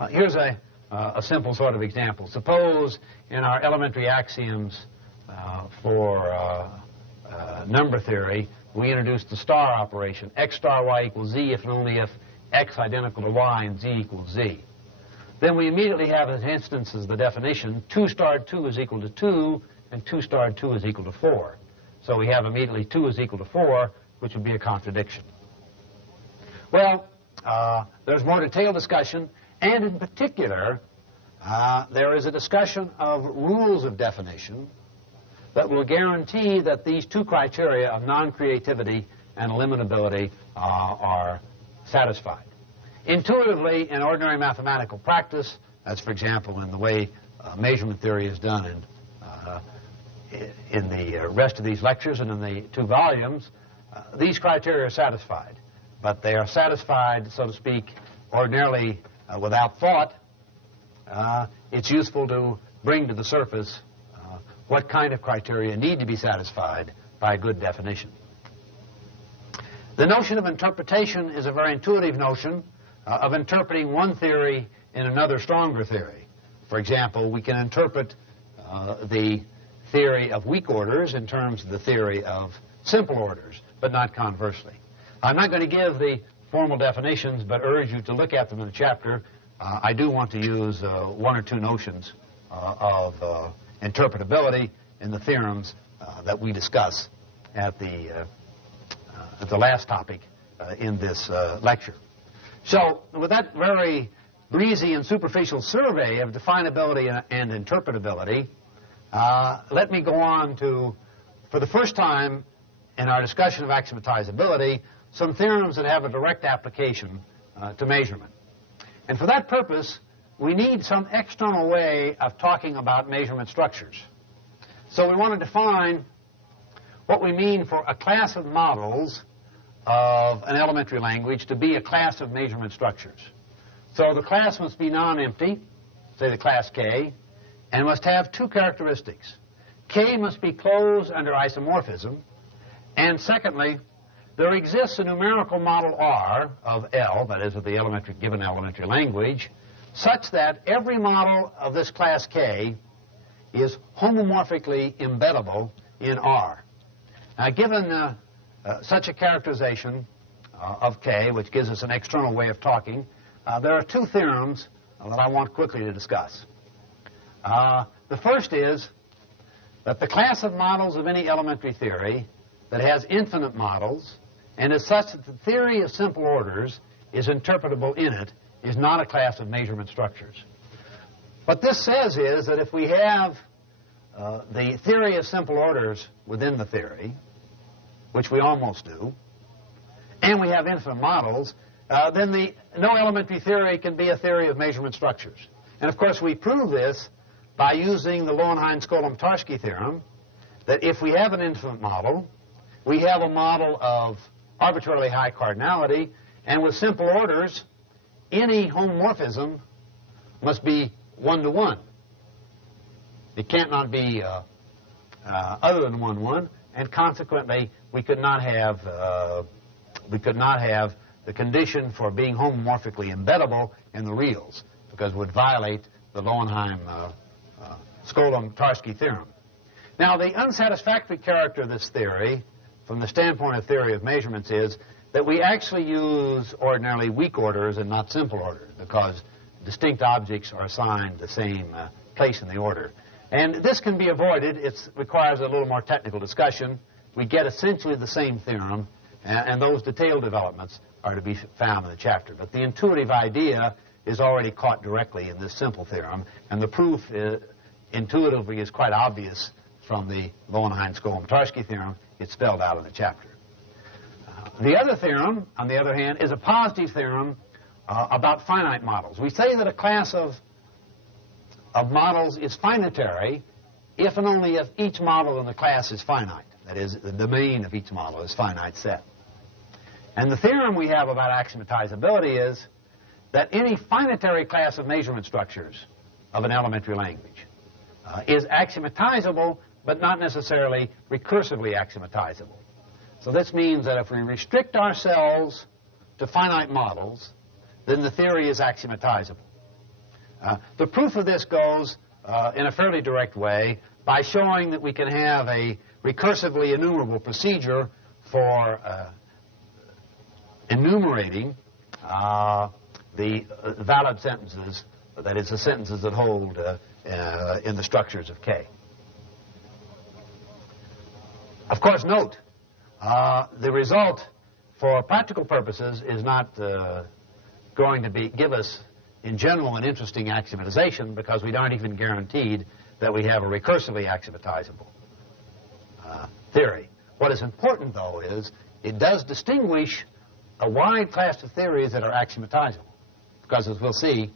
Here's a simple sort of example. Suppose in our elementary axioms for number theory, we introduced the star operation, x star y equals z if and only if x identical to y and z equals z. Then we immediately have as instances the definition 2 star 2 is equal to 2 and 2 star 2 is equal to 4. So we have immediately 2 is equal to 4, which would be a contradiction. Well, there's more detailed discussion, and in particular, there is a discussion of rules of definition that will guarantee that these two criteria of non-creativity and eliminability are satisfied. Intuitively, in ordinary mathematical practice, as for example in the way measurement theory is done in the rest of these lectures and in the 2 volumes, these criteria are satisfied. But they are satisfied, so to speak, ordinarily without thought. It's useful to bring to the surface what kind of criteria need to be satisfied by a good definition. The notion of interpretation is a very intuitive notion of interpreting one theory in another stronger theory. For example, we can interpret the theory of weak orders in terms of the theory of simple orders, but not conversely. I'm not going to give the formal definitions, but urge you to look at them in the chapter. I do want to use 1 or 2 notions of interpretability in the theorems that we discuss at the last topic in this lecture. So with that very breezy and superficial survey of definability and interpretability, let me go on to, for the first time in our discussion of axiomatizability, some theorems that have a direct application to measurement. And for that purpose, we need some external way of talking about measurement structures. So we want to define what we mean for a class of models of an elementary language to be a class of measurement structures. So the class must be non-empty, say the class K, and must have 2 characteristics. K must be closed under isomorphism, and secondly, there exists a numerical model R of L, that is of the given elementary language, such that every model of this class K is homomorphically embeddable in R. Now, given such a characterization of K, which gives us an external way of talking, there are 2 theorems that I want quickly to discuss. The first is that the class of models of any elementary theory that has infinite models and is such that the theory of simple orders is interpretable in it is not a class of measurement structures. What this says is that if we have the theory of simple orders within the theory, which we almost do, and we have infinite models, then no elementary theory can be a theory of measurement structures. And of course we prove this by using the Lowenheim-Skolem-Tarski theorem, that if we have an infinite model, we have a model of arbitrarily high cardinality, and with simple orders, any homomorphism must be 1-to-1. It can't not be other than 1-1, and consequently, we could not have the condition for being homomorphically embeddable in the reals, because it would violate the Lowenheim-Skolem-Tarski theorem. Now, the unsatisfactory character of this theory, from the standpoint of theory of measurements, is that we actually use ordinarily weak orders and not simple orders, because distinct objects are assigned the same place in the order. And this can be avoided. It requires a little more technical discussion. We get essentially the same theorem, and those detailed developments are to be found in the chapter. But the intuitive idea is already caught directly in this simple theorem, and the proof intuitively is quite obvious from the Lowenheim-Skolem-Tarski theorem it's spelled out in the chapter. The other theorem, on the other hand, is a positive theorem about finite models. We say that a class of models is finitary if and only if each model in the class is finite. That is, the domain of each model is finite set. And the theorem we have about axiomatizability is that any finitary class of measurement structures of an elementary language is axiomatizable, but not necessarily recursively axiomatizable. So this means that if we restrict ourselves to finite models, then the theory is axiomatizable. The proof of this goes in a fairly direct way by showing that we can have a recursively enumerable procedure for enumerating the valid sentences, that is, the sentences that hold in the structures of K. Of course, note, the result for practical purposes is not going to give us, in general, an interesting axiomatization, because we aren't even guaranteed that we have a recursively axiomatizable theory. What is important, though, is it does distinguish a wide class of theories that are axiomatizable, because, as we'll see,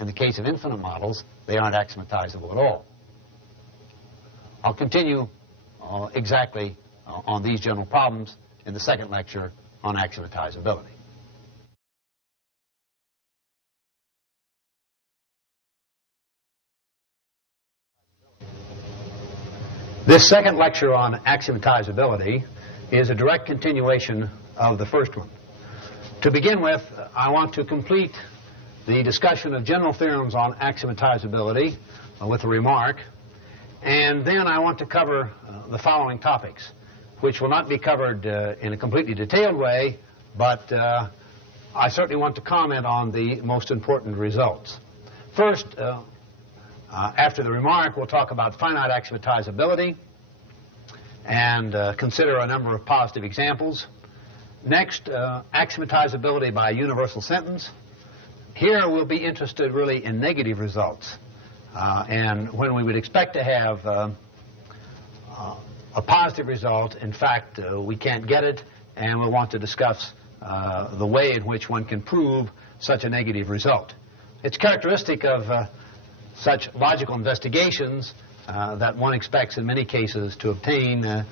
in the case of infinite models, they aren't axiomatizable at all. I'll continue exactly on these general problems in the second lecture on axiomatizability. This second lecture on axiomatizability is a direct continuation of the first one. To begin with, I want to complete the discussion of general theorems on axiomatizability with a remark, and then I want to cover the following topics, which will not be covered in a completely detailed way, but I certainly want to comment on the most important results. First, after the remark, we'll talk about finite axiomatizability and consider a number of positive examples. Next, axiomatizability by universal sentence. Here we'll be interested really in negative results, and when we would expect to have a positive result, in fact, we can't get it, and we'll want to discuss the way in which one can prove such a negative result. It's characteristic of such logical investigations that one expects in many cases to obtain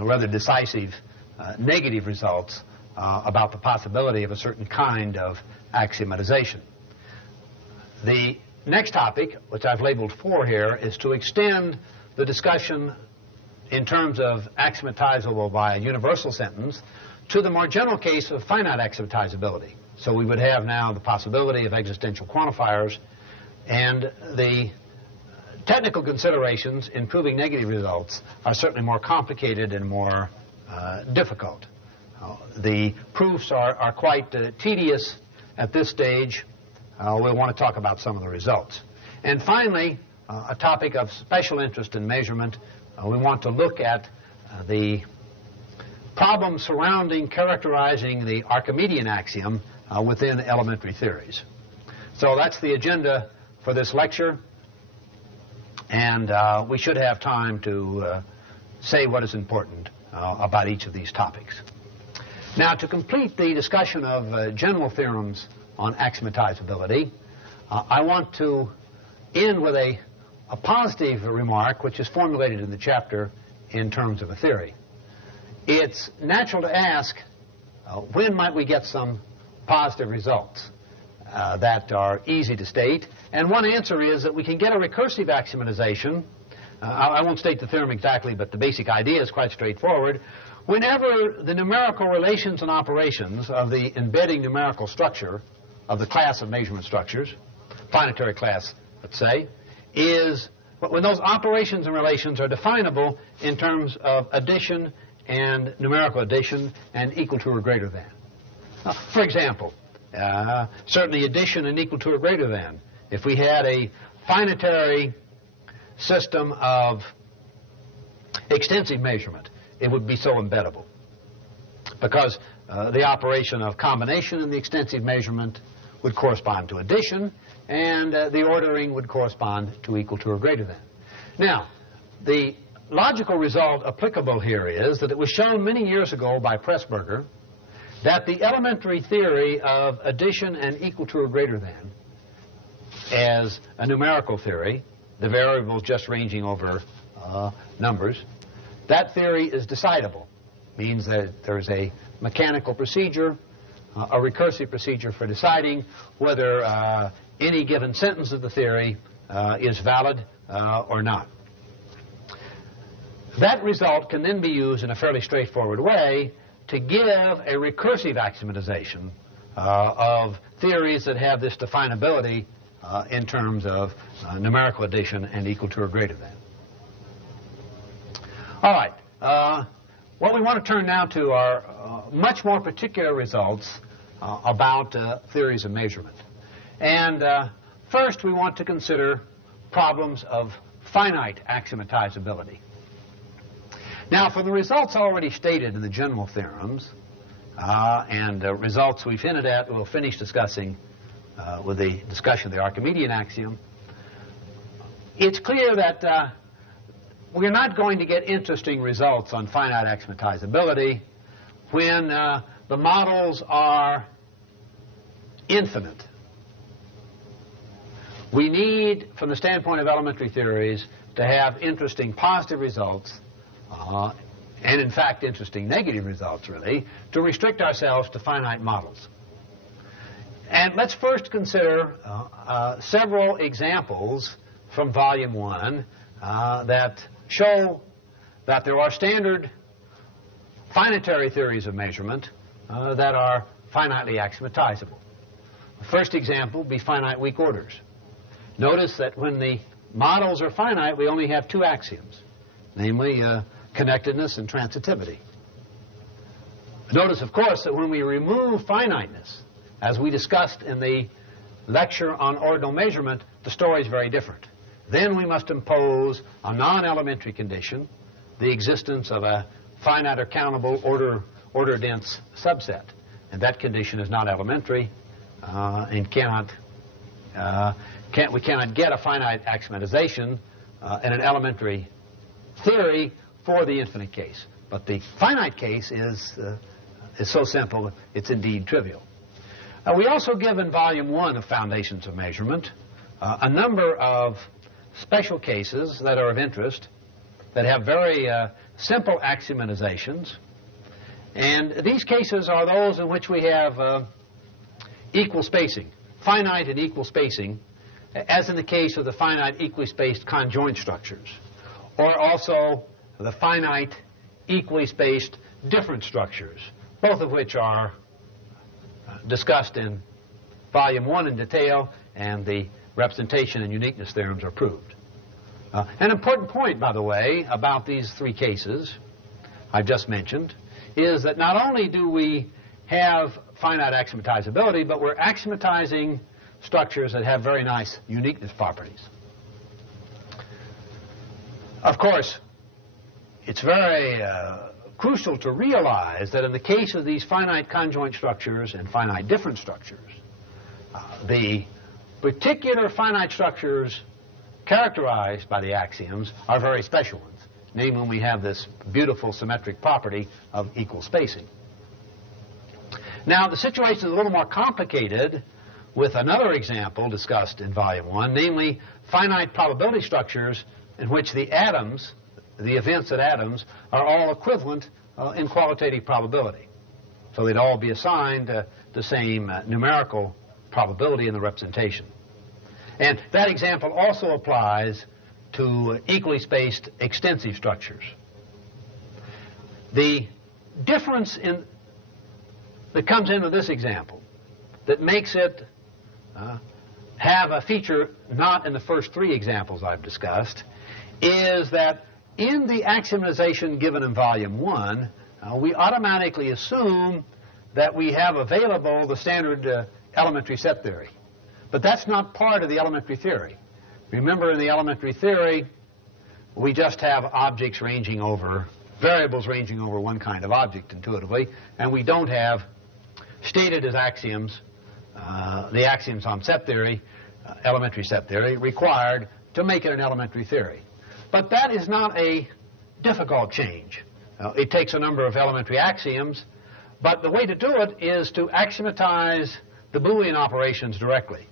rather decisive negative results about the possibility of a certain kind of axiomatization. The next topic, which I've labeled 4 here, is to extend the discussion in terms of axiomatizable by a universal sentence to the more general case of finite axiomatizability. So we would have now the possibility of existential quantifiers, and the technical considerations in proving negative results are certainly more complicated and more difficult. The proofs are quite tedious at this stage. We'll want to talk about some of the results. And finally, a topic of special interest in measurement, we want to look at the problems surrounding characterizing the Archimedean axiom within elementary theories. So that's the agenda for this lecture, and we should have time to say what is important about each of these topics. Now, to complete the discussion of general theorems on axiomatizability, I want to end with a positive remark which is formulated in the chapter in terms of a theory. It's natural to ask, when might we get some positive results that are easy to state? And one answer is that we can get a recursive axiomatization. I won't state the theorem exactly, but the basic idea is quite straightforward. Whenever the numerical relations and operations of the embedding numerical structure of the class of measurement structures, finitary class, let's say, but when those operations and relations are definable in terms of addition and numerical addition and equal to or greater than. For example, certainly addition and equal to or greater than. If we had a finitary system of extensive measurement, it would be so embeddable, because the operation of combination in the extensive measurement would correspond to addition, and the ordering would correspond to equal to or greater than. Now, the logical result applicable here is that it was shown many years ago by Pressburger that the elementary theory of addition and equal to or greater than as a numerical theory, the variables just ranging over numbers, that theory is decidable. Means that there's a mechanical procedure, a recursive procedure for deciding whether any given sentence of the theory is valid or not. That result can then be used in a fairly straightforward way to give a recursive axiomatization of theories that have this definability in terms of numerical addition and equal to or greater than. All right. What we want to turn now to are much more particular results about theories of measurement. And first we want to consider problems of finite axiomatizability. Now, from the results already stated in the general theorems and results we've hinted at, we'll finish discussing with the discussion of the Archimedean axiom, it's clear that we're not going to get interesting results on finite axiomatizability when the models are infinite. We need, from the standpoint of elementary theories, to have interesting positive results and in fact interesting negative results, really, to restrict ourselves to finite models. And let's first consider several examples from Volume 1 that show that there are standard finitary theories of measurement that are finitely axiomatizable. The first example would be finite weak orders. Notice that when the models are finite, we only have two axioms, namely connectedness and transitivity. Notice, of course, that when we remove finiteness, as we discussed in the lecture on ordinal measurement, the story is very different. Then we must impose a non-elementary condition, the existence of a finite or countable order-dense subset. And that condition is not elementary and we cannot get a finite axiomatization in an elementary theory for the infinite case. But the finite case is so simple, it's indeed trivial. We also give in Volume 1 of Foundations of Measurement a number of special cases that are of interest that have very simple axiomatizations. And these cases are those in which we have equal spacing, finite and equal spacing, as in the case of the finite equally spaced conjoint structures, or also the finite equally spaced different structures, both of which are discussed in Volume 1 in detail, and the representation and uniqueness theorems are proved. An important point, by the way, about these three cases I've just mentioned is that not only do we have finite axiomatizability, but we're axiomatizing structures that have very nice uniqueness properties. Of course, it's very crucial to realize that in the case of these finite conjoint structures and finite different structures, the particular finite structures characterized by the axioms are very special ones. Namely, when we have this beautiful symmetric property of equal spacing. Now, the situation is a little more complicated with another example discussed in Volume 1, namely finite probability structures in which the atoms, the events at atoms, are all equivalent in qualitative probability. So they'd all be assigned the same numerical probability in the representation. And that example also applies to equally spaced extensive structures. The difference that comes into this example that makes it have a feature not in the first three examples I've discussed is that in the axiomatization given in Volume 1, we automatically assume that we have available the standard elementary set theory. But that's not part of the elementary theory. Remember, in the elementary theory, we just have objects ranging over, variables ranging over one kind of object intuitively, and we don't have stated as axioms the axioms on set theory, elementary set theory, required to make it an elementary theory. But that is not a difficult change. It takes a number of elementary axioms, but the way to do it is to axiomatize the Boolean operations directly.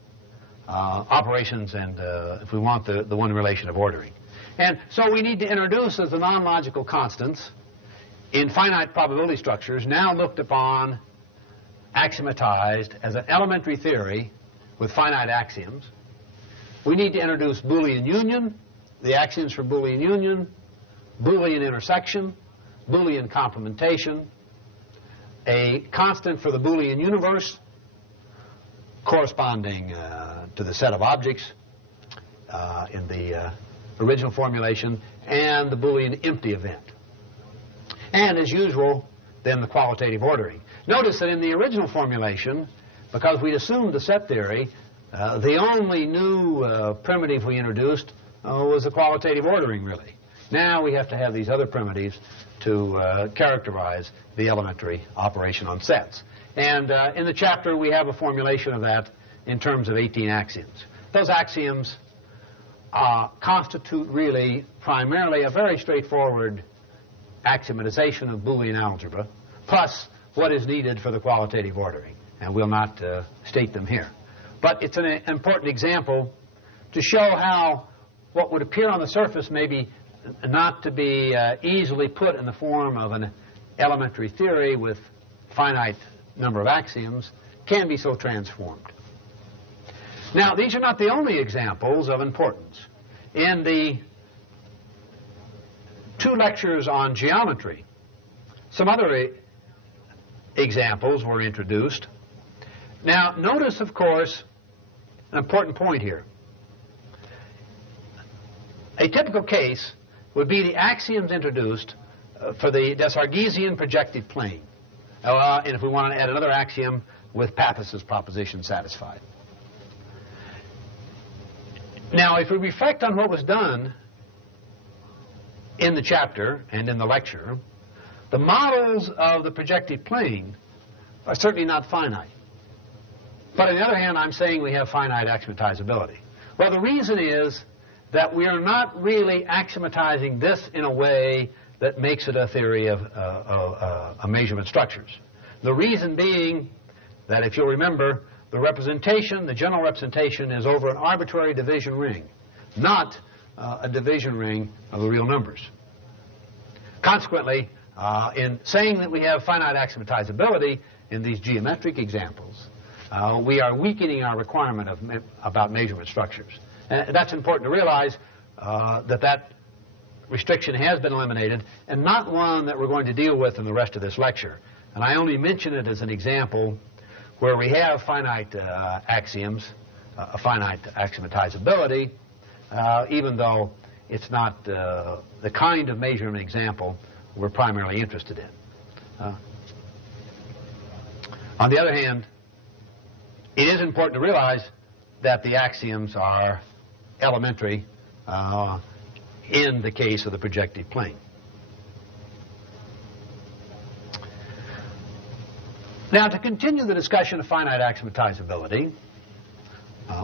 Operations and, if we want, the one relation of ordering. And so we need to introduce as the non-logical constants in finite probability structures, now looked upon, axiomatized as an elementary theory with finite axioms. We need to introduce Boolean union, the axioms for Boolean union, Boolean intersection, Boolean complementation, a constant for the Boolean universe corresponding to the set of objects in the original formulation, and the Boolean empty event. And as usual, then the qualitative ordering. Notice that in the original formulation, because we'd assumed the set theory, the only new primitive we introduced was the qualitative ordering, really. Now we have to have these other primitives to characterize the elementary operation on sets. And in the chapter, we have a formulation of that in terms of 18 axioms. Those axioms constitute really primarily a very straightforward axiomatization of Boolean algebra, plus what is needed for the qualitative ordering. And we'll not state them here. But it's an important example to show how what would appear on the surface maybe not to be easily put in the form of an elementary theory with finite number of axioms can be so transformed. Now, these are not the only examples of importance. In the 2 lectures on geometry, some other examples were introduced. Now, notice, of course, an important point here. A typical case would be the axioms introduced for the Desarguesian projective plane. And if we want to add another axiom with Pappus's proposition satisfied. Now, if we reflect on what was done in the chapter and in the lecture, the models of the projective plane are certainly not finite. But on the other hand, I'm saying we have finite axiomatizability. Well, the reason is that we are not really axiomatizing this in a way that makes it a theory of measurement structures. The reason being that, if you'll remember, the representation, the general representation, is over an arbitrary division ring, not a division ring of the real numbers. Consequently, in saying that we have finite axiomatizability in these geometric examples, we are weakening our requirement about measurement structures. And that's important to realize that restriction has been eliminated, and not one that we're going to deal with in the rest of this lecture. And I only mention it as an example where we have finite axioms, a finite axiomatizability, even though it's not the kind of measurement example we're primarily interested in. On the other hand, it is important to realize that the axioms are elementary in the case of the projective plane. Now, to continue the discussion of finite axiomatizability,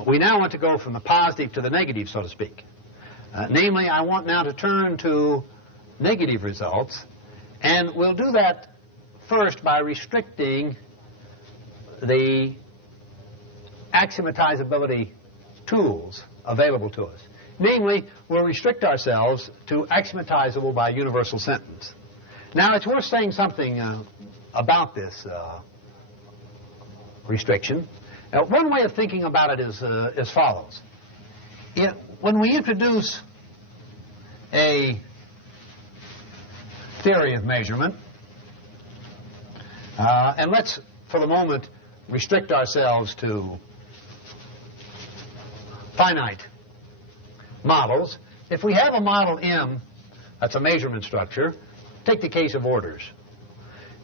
we now want to go from the positive to the negative, so to speak. Namely, I want now to turn to negative results, and we'll do that first by restricting the axiomatizability tools available to us. Namely, we'll restrict ourselves to axiomatizable by universal sentence. Now, it's worth saying something about this restriction. Now, one way of thinking about it is as follows. When we introduce a theory of measurement, and let's, for the moment, restrict ourselves to finite models. If we have a model M that's a measurement structure, take the case of orders,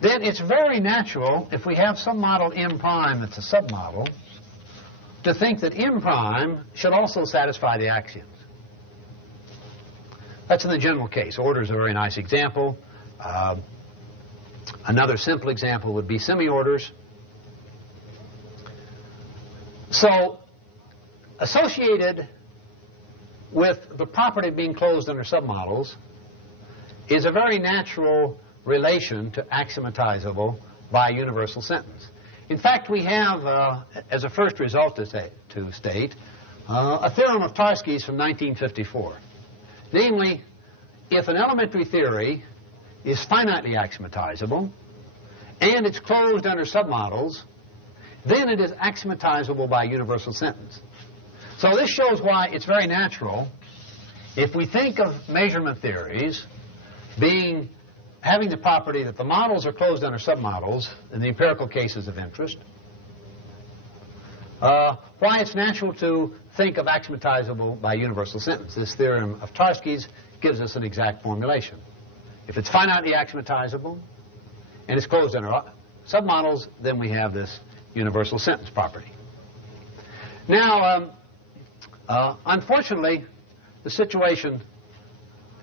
then it's very natural, if we have some model M prime that's a submodel, to think that M prime should also satisfy the axioms. That's in the general case. Order is a very nice example. Another simple example would be semi-orders. So, associated with the property of being closed under submodels is a very natural relation to axiomatizable by universal sentence. In fact, we have, as a first result to state, a theorem of Tarski's from 1954. Namely, if an elementary theory is finitely axiomatizable and it's closed under submodels, then it is axiomatizable by universal sentence. So this shows why it's very natural, if we think of measurement theories having the property that the models are closed under submodels in the empirical cases of interest, why it's natural to think of axiomatizable by universal sentence. This theorem of Tarski's gives us an exact formulation. If it's finitely axiomatizable and it's closed under submodels, then we have this universal sentence property. Now, unfortunately, the situation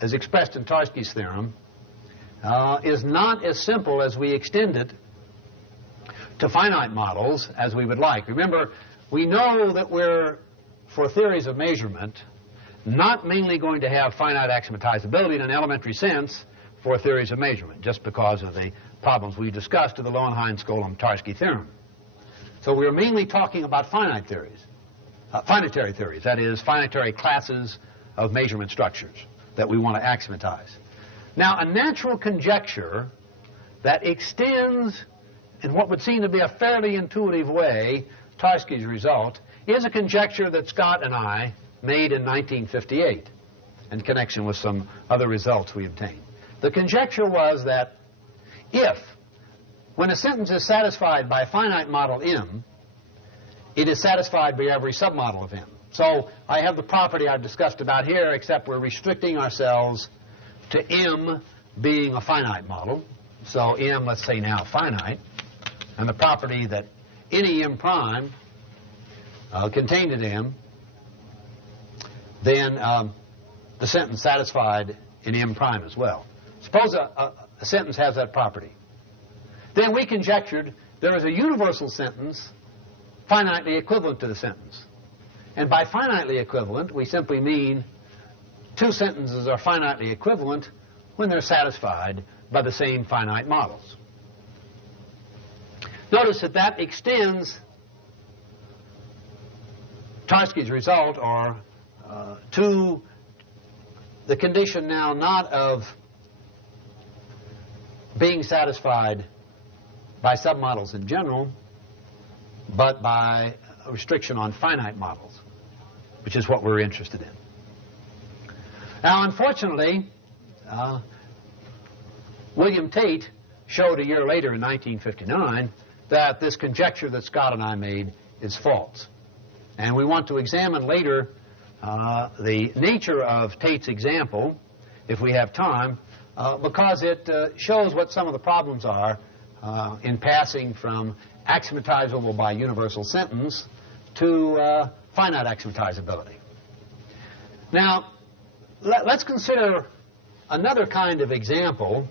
as expressed in Tarski's theorem is not as simple as we extend it to finite models as we would like. Remember, we know that we're, for theories of measurement, not mainly going to have finite axiomatizability in an elementary sense for theories of measurement, just because of the problems we discussed of the Lowenheim-Skolem-Tarski theorem. So we're mainly talking about finite theories, finitary theories, that is, finitary classes of measurement structures that we want to axiomatize. Now, a natural conjecture that extends in what would seem to be a fairly intuitive way Tarski's result is a conjecture that Scott and I made in 1958 in connection with some other results we obtained. The conjecture was that if, when a sentence is satisfied by a finite model M, it is satisfied by every submodel of M. So I have the property I've discussed about here, except we're restricting ourselves to M being a finite model. So M, let's say now finite, and the property that any M prime contained in M, then the sentence satisfied in M prime as well. Suppose a sentence has that property. Then we conjectured there is a universal sentence finitely equivalent to the sentence. And by finitely equivalent, we simply mean two sentences are finitely equivalent when they're satisfied by the same finite models. Notice that that extends Tarski's result, or to the condition now not of being satisfied by submodels in general, but by a restriction on finite models, which is what we're interested in. Now, unfortunately, William Tate showed a year later in 1959 that this conjecture that Scott and I made is false. And we want to examine later the nature of Tate's example, if we have time, because it shows what some of the problems are in passing from axiomatizable by universal sentence to finite axiomatizability. Now, let's consider another kind of example,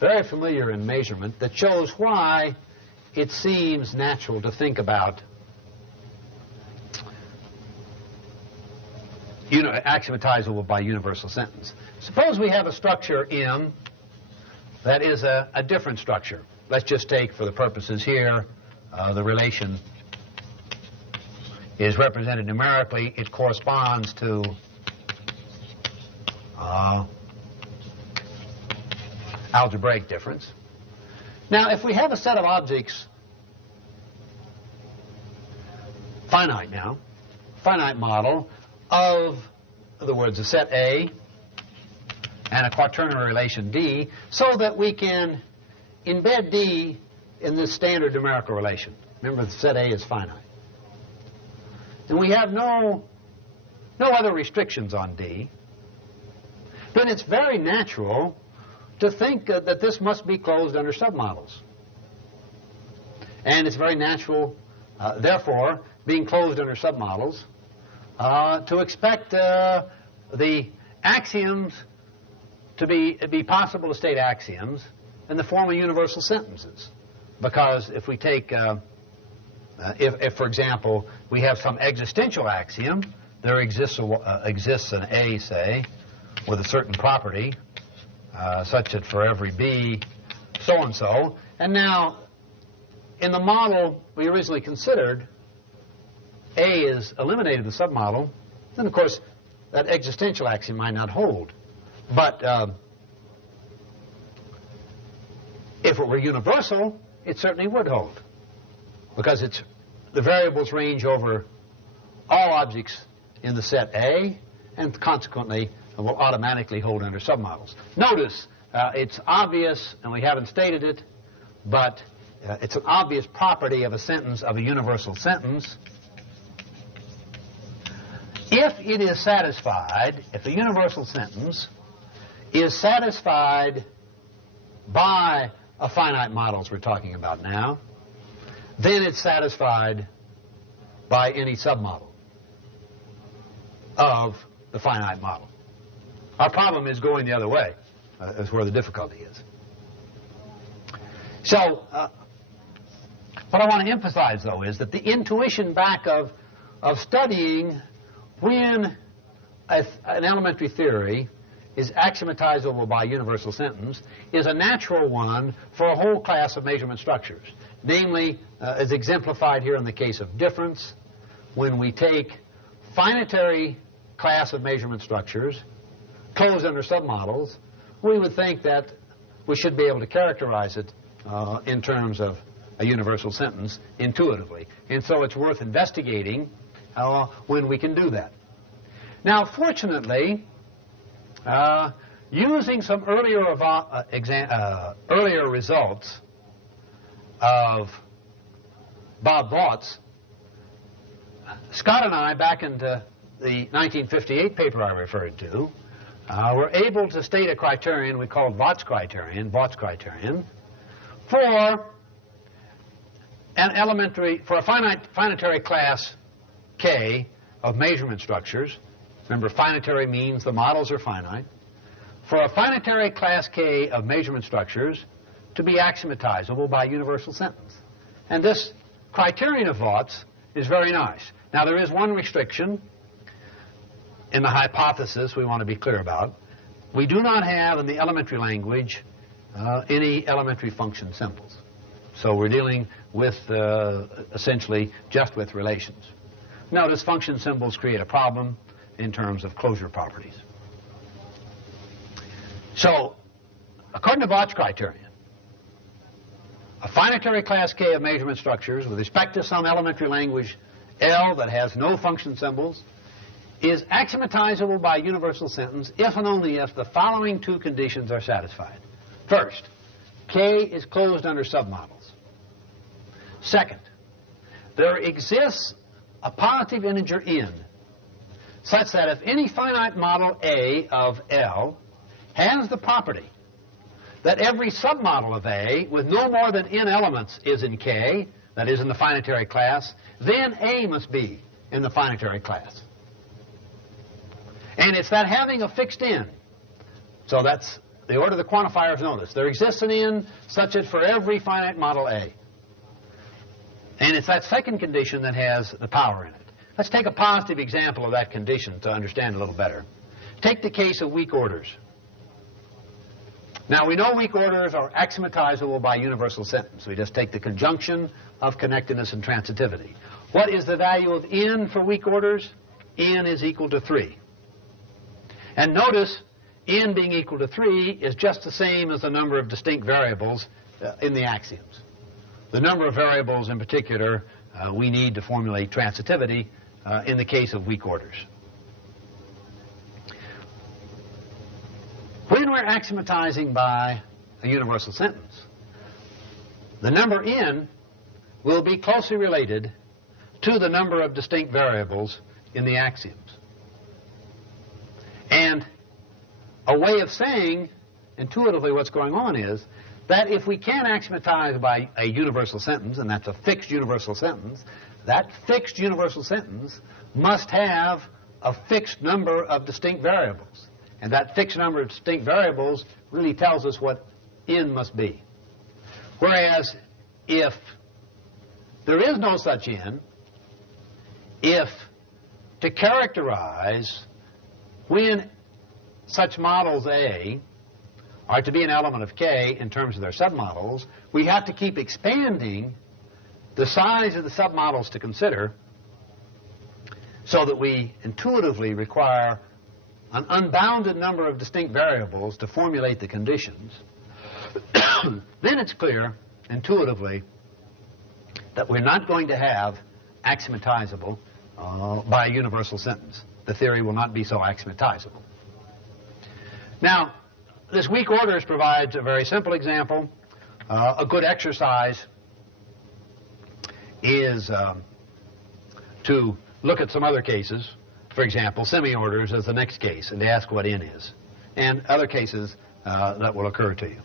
very familiar in measurement, that shows why it seems natural to think about axiomatizable by universal sentence. Suppose we have a structure M that is a different structure. Let's just take, for the purposes here, the relation is represented numerically. It corresponds to algebraic difference. Now, if we have a set of objects, finite model of, in other words, a set A and a quaternary relation D, so that we can embed D in this standard numerical relation. Remember, the set A is finite. And we have no other restrictions on D. Then it's very natural to think that this must be closed under submodels. And it's very natural, therefore, being closed under submodels, to expect the axioms to be possible to state axioms in the form of universal sentences. Because if we take, if for example, we have some existential axiom, there exists an A, say, with a certain property, such that for every B, so-and-so. And now, in the model we originally considered, A is eliminated in the submodel, then of course that existential axiom might not hold. But if it were universal, it certainly would hold, because the variables range over all objects in the set A, and consequently will automatically hold under submodels. Notice it's obvious, and we haven't stated it, but it's an obvious property of a sentence, of a universal sentence. If it is satisfied, if a universal sentence is satisfied by a finite model, as we're talking about now, then it's satisfied by any submodel of the finite model. Our problem is going the other way. That's where the difficulty is. So, what I want to emphasize, though, is that the intuition back of studying when an elementary theory is axiomatizable by universal sentence is a natural one for a whole class of measurement structures. Namely, as exemplified here in the case of difference, when we take finitary class of measurement structures closed under submodels, we would think that we should be able to characterize it in terms of a universal sentence intuitively. And so it's worth investigating when we can do that. Now, fortunately, using some earlier results of Bob Vaught's, Scott and I, back into the 1958 paper I referred to, were able to state a criterion we called Vaught's criterion, for a finitary class K of measurement structures. Remember, finitary means the models are finite. For a finitary class K of measurement structures to be axiomatizable by universal sentence. And this criterion of Vaught's is very nice. Now, there is one restriction in the hypothesis we want to be clear about. We do not have in the elementary language any elementary function symbols. So we're dealing with essentially just with relations. Notice function symbols create a problem in terms of closure properties. So, according to Vaught's criterion, a finitary class K of measurement structures with respect to some elementary language L that has no function symbols is axiomatizable by universal sentence if and only if the following two conditions are satisfied. First, K is closed under submodels. Second, there exists a positive integer n such that if any finite model A of L has the property that every submodel of A with no more than n elements is in K, that is in the finitary class, then A must be in the finitary class. And it's that having a fixed n. So that's the order the quantifiers know this. There exists an n such that for every finite model A. And it's that second condition that has the power in it. Let's take a positive example of that condition to understand a little better. Take the case of weak orders. Now, we know weak orders are axiomatizable by universal sentence. We just take the conjunction of connectedness and transitivity. What is the value of n for weak orders? N is equal to 3. And notice, n being equal to 3 is just the same as the number of distinct variables in the axioms. The number of variables in particular we need to formulate transitivity in the case of weak orders. When we're axiomatizing by a universal sentence, the number n will be closely related to the number of distinct variables in the axioms. And a way of saying intuitively what's going on is that if we can axiomatize by a universal sentence, and that's a fixed universal sentence, that fixed universal sentence must have a fixed number of distinct variables. And that fixed number of distinct variables really tells us what n must be. Whereas if there is no such n, if to characterize when such models A are to be an element of K in terms of their submodels, we have to keep expanding the size of the submodels to consider so that we intuitively require an unbounded number of distinct variables to formulate the conditions. Then it's clear, intuitively, that we're not going to have axiomatizable by a universal sentence. The theory will not be so axiomatizable. Now, this weak orders provides a very simple example. A good exercise is to look at some other cases. For example, semi-orders as the next case, and to ask what n is, and other cases that will occur to you.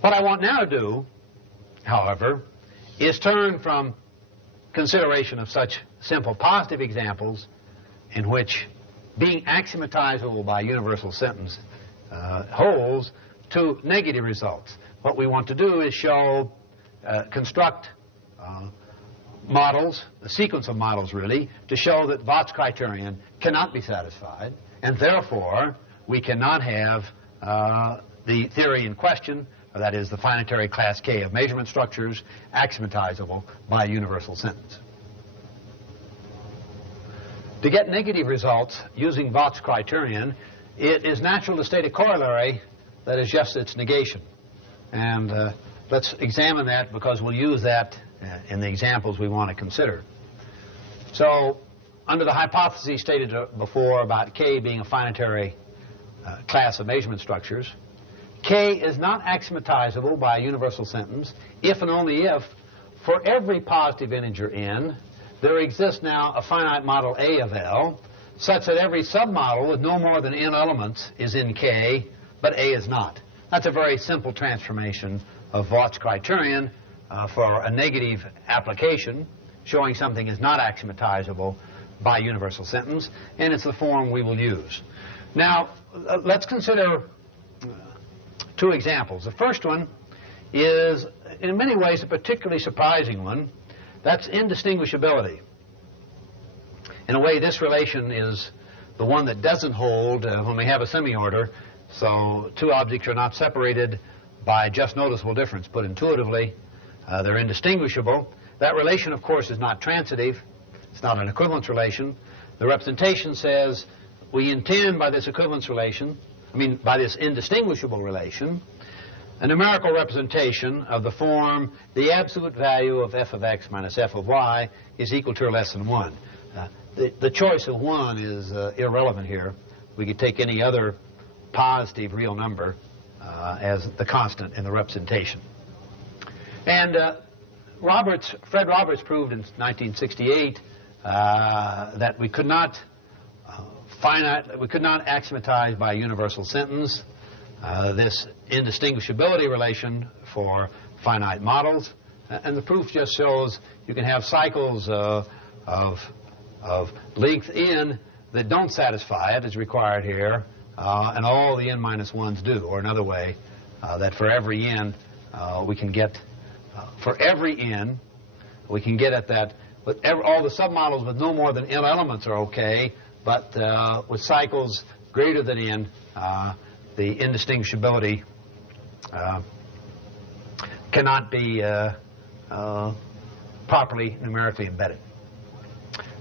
What I want now to do, however, is turn from consideration of such simple positive examples in which being axiomatizable by universal sentence holds to negative results. What we want to do is show, construct models, a sequence of models really, to show that Vought's criterion cannot be satisfied, and therefore we cannot have the theory in question, that is the finitary class K of measurement structures, axiomatizable by a universal sentence. To get negative results using Vought's criterion, it is natural to state a corollary that is just its negation. And let's examine that, because we'll use that in the examples we want to consider. So, under the hypothesis stated before about K being a finitary class of measurement structures, K is not axiomatizable by a universal sentence if and only if, for every positive integer n, there exists now a finite model A of L, such that every submodel with no more than n elements is in K, but A is not. That's a very simple transformation of Vought's criterion for a negative application, showing something is not axiomatizable by universal sentence, and it's the form we will use. Now, let's consider two examples. The first one is, in many ways, a particularly surprising one. That's indistinguishability. In a way, this relation is the one that doesn't hold when we have a semi-order, so two objects are not separated by just noticeable difference, but intuitively they're indistinguishable. That relation, of course, is not transitive. It's not an equivalence relation. The representation says we intend by this equivalence relation, by this indistinguishable relation, a numerical representation of the form the absolute value of f of x minus f of y is equal to or less than 1. The choice of 1 is irrelevant here. We could take any other positive real number as the constant in the representation. And Fred Roberts proved in 1968 that we could not axiomatize by a universal sentence this indistinguishability relation for finite models, and the proof just shows you can have cycles of length n that don't satisfy it, as required here, and all the n minus 1s do. Or another way, that for every n we can get at that. But all the submodels with no more than n elements are okay, but with cycles greater than n, the indistinguishability cannot be properly numerically embedded.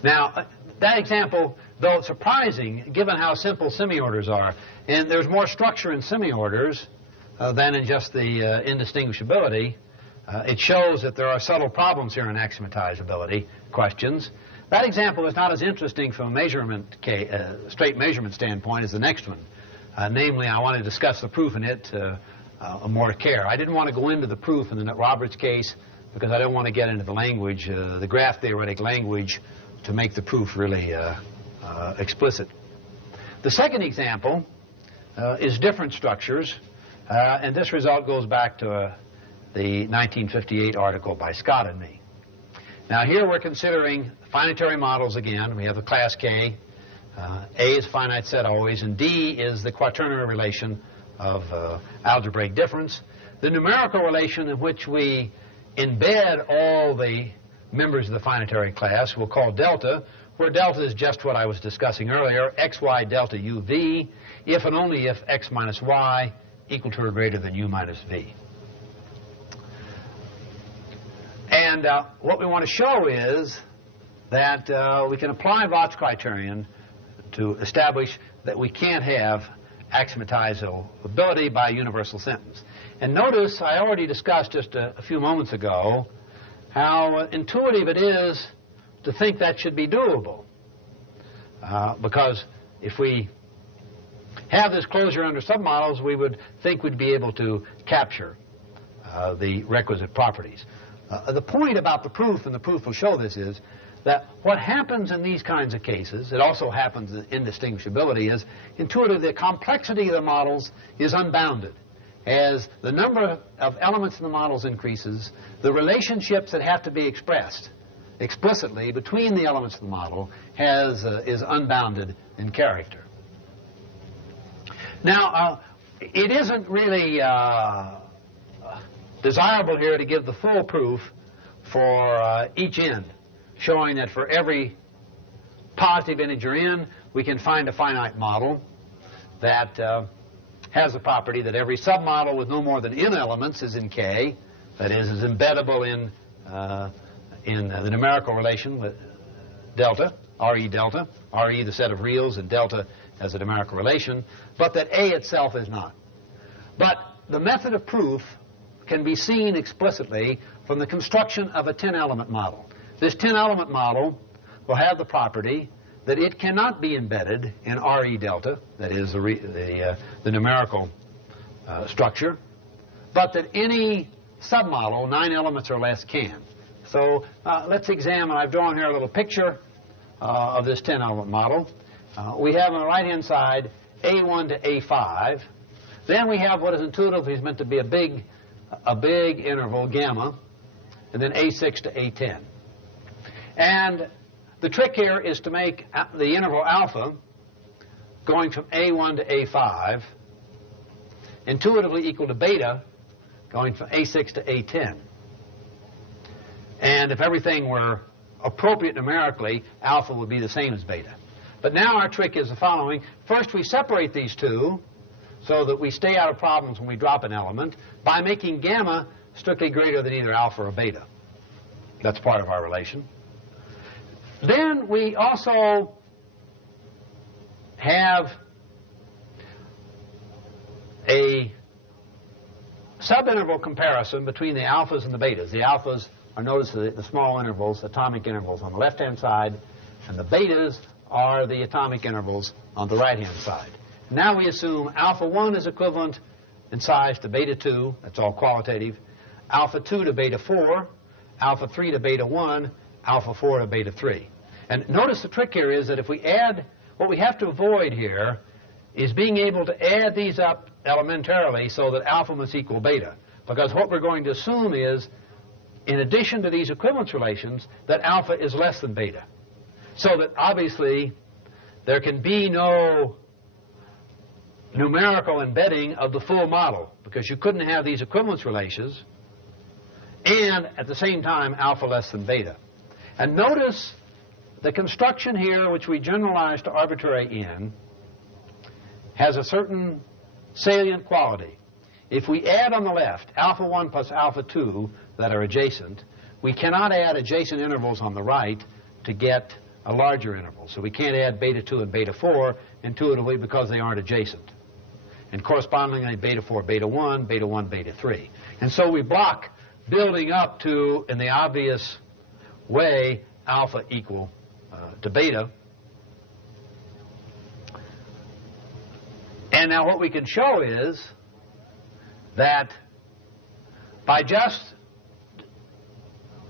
Now, that example, though surprising, given how simple semi-orders are, and there's more structure in semi-orders than in just the indistinguishability, it shows that there are subtle problems here in axiomatizability questions. That example is not as interesting from a straight measurement standpoint as the next one. Namely, I want to discuss the proof in it more care. I didn't want to go into the proof in the Roberts case because I don't want to get into the language, the graph theoretic language, to make the proof really explicit. The second example is different structures, and this result goes back to the 1958 article by Scott and me. Now here we're considering finitary models again. We have the class K. A is a finite set always, and D is the quaternary relation of algebraic difference. The numerical relation in which we embed all the members of the finitary class we'll call delta, where delta is just what I was discussing earlier, xy delta uv, if and only if x minus y equal to or greater than u minus v. And what we want to show is that we can apply Vought's criterion to establish that we can't have axiomatizability by a universal sentence. And notice I already discussed just a few moments ago how intuitive it is to think that should be doable. Because if we have this closure under submodels, we would think we'd be able to capture the requisite properties. The point about the proof, and the proof will show this, is that what happens in these kinds of cases, it also happens in indistinguishability, is intuitively the complexity of the models is unbounded. As the number of elements in the models increases, the relationships that have to be expressed explicitly between the elements of the model is unbounded in character. Now, it isn't really desirable here to give the full proof for each end, showing that for every positive integer n, we can find a finite model that has the property that every submodel with no more than n elements is in K, that is embeddable in the numerical relation with delta, Re delta, Re the set of reals, and delta as a numerical relation, but that A itself is not. But the method of proof can be seen explicitly from the construction of a 10-element model. This 10-element model will have the property that it cannot be embedded in Re delta, that is the numerical structure, but that any submodel, 9 elements or less, can. So let's examine. I've drawn here a little picture of this 10-element model. We have on the right-hand side A1 to A5. Then we have what is intuitively meant to be a big interval, gamma, and then A6 to A10. And the trick here is to make the interval alpha going from A1 to A5 intuitively equal to beta going from A6 to A10. And if everything were appropriate numerically, alpha would be the same as beta. But now our trick is the following. First, we separate these two so that we stay out of problems when we drop an element by making gamma strictly greater than either alpha or beta. That's part of our relation. Then we also have a subinterval comparison between the alphas and the betas. The alphas are, notice, the small intervals, atomic intervals on the left-hand side, and the betas are the atomic intervals on the right-hand side. Now we assume alpha 1 is equivalent in size to beta 2, that's all qualitative, alpha 2 to beta 4, alpha 3 to beta 1, alpha 4 to beta 3. And notice the trick here is that if we add, what we have to avoid here is being able to add these up elementarily so that alpha must equal beta. Because what we're going to assume is, in addition to these equivalence relations, that alpha is less than beta. So that obviously there can be no numerical embedding of the full model, because you couldn't have these equivalence relations and at the same time alpha less than beta. And notice the construction here, which we generalize to arbitrary n, has a certain salient quality. If we add on the left alpha 1 plus alpha 2 that are adjacent, we cannot add adjacent intervals on the right to get a larger interval. So we can't add beta 2 and beta 4 intuitively because they aren't adjacent. And correspondingly, beta 4, beta 1, beta 1, beta 3. And so we block building up to, in the obvious way, alpha equal to beta. And now what we can show is that by just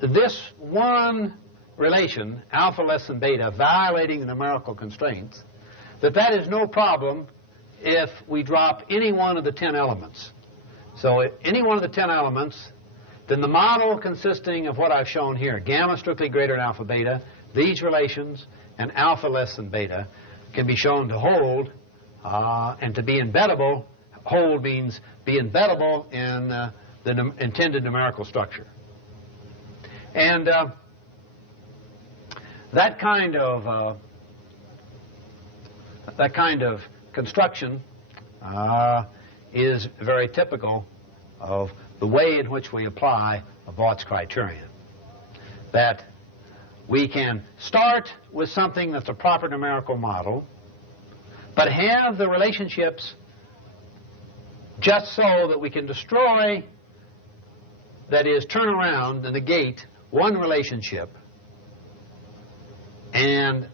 this one relation, alpha less than beta, violating the numerical constraints, that is no problem if we drop any one of the 10 elements. So if any one of the 10 elements, then the model consisting of what I've shown here, gamma strictly greater than alpha beta, these relations, and alpha less than beta, can be shown to hold, and to be embeddable. Hold means be embeddable in the intended numerical structure. And That kind of construction is very typical of the way in which we apply a Vaught's criterion. That we can start with something that's a proper numerical model, but have the relationships just so that we can destroy, that is, turn around and negate one relationship, and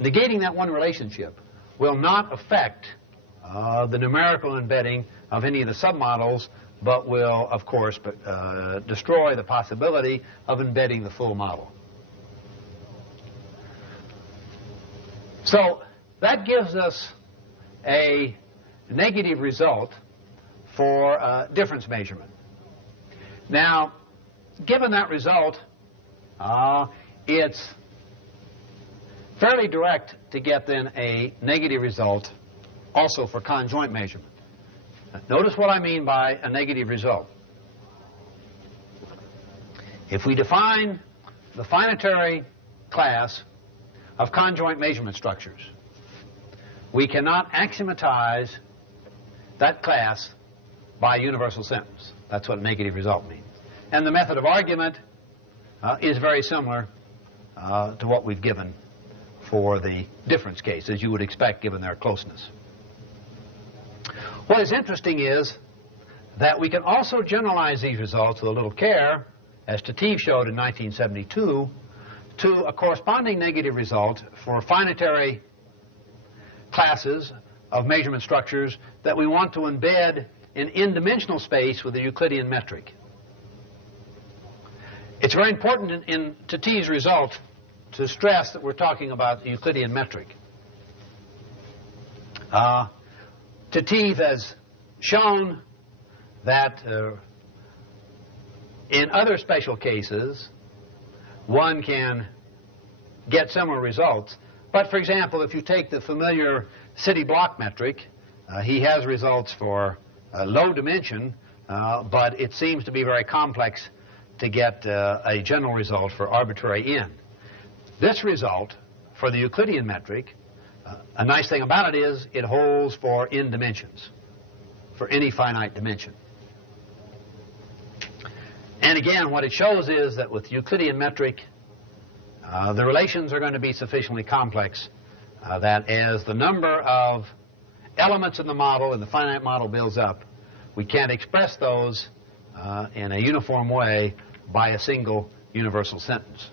negating that one relationship will not affect the numerical embedding of any of the submodels, but will, of course, destroy the possibility of embedding the full model. So that gives us a negative result for difference measurement. Now, given that result, it's fairly direct to get then a negative result also for conjoint measurement. Notice what I mean by a negative result. If we define the finitary class of conjoint measurement structures, we cannot axiomatize that class by universal sentence. That's what a negative result means. And the method of argument is very similar to what we've given for the difference case, as you would expect given their closeness. What is interesting is that we can also generalize these results with a little care, as Tateev showed in 1972, to a corresponding negative result for finitary classes of measurement structures that we want to embed in n-dimensional space with the Euclidean metric. It's very important in Tateev's result to stress that we're talking about the Euclidean metric. Tateev has shown that in other special cases one can get similar results. But for example, if you take the familiar city block metric, he has results for low dimension, but it seems to be very complex to get a general result for arbitrary n. This result for the Euclidean metric, a nice thing about it is it holds for n dimensions, for any finite dimension. And again, what it shows is that with Euclidean metric, the relations are going to be sufficiently complex that as the number of elements in the model, and the finite model builds up, we can't express those in a uniform way by a single universal sentence.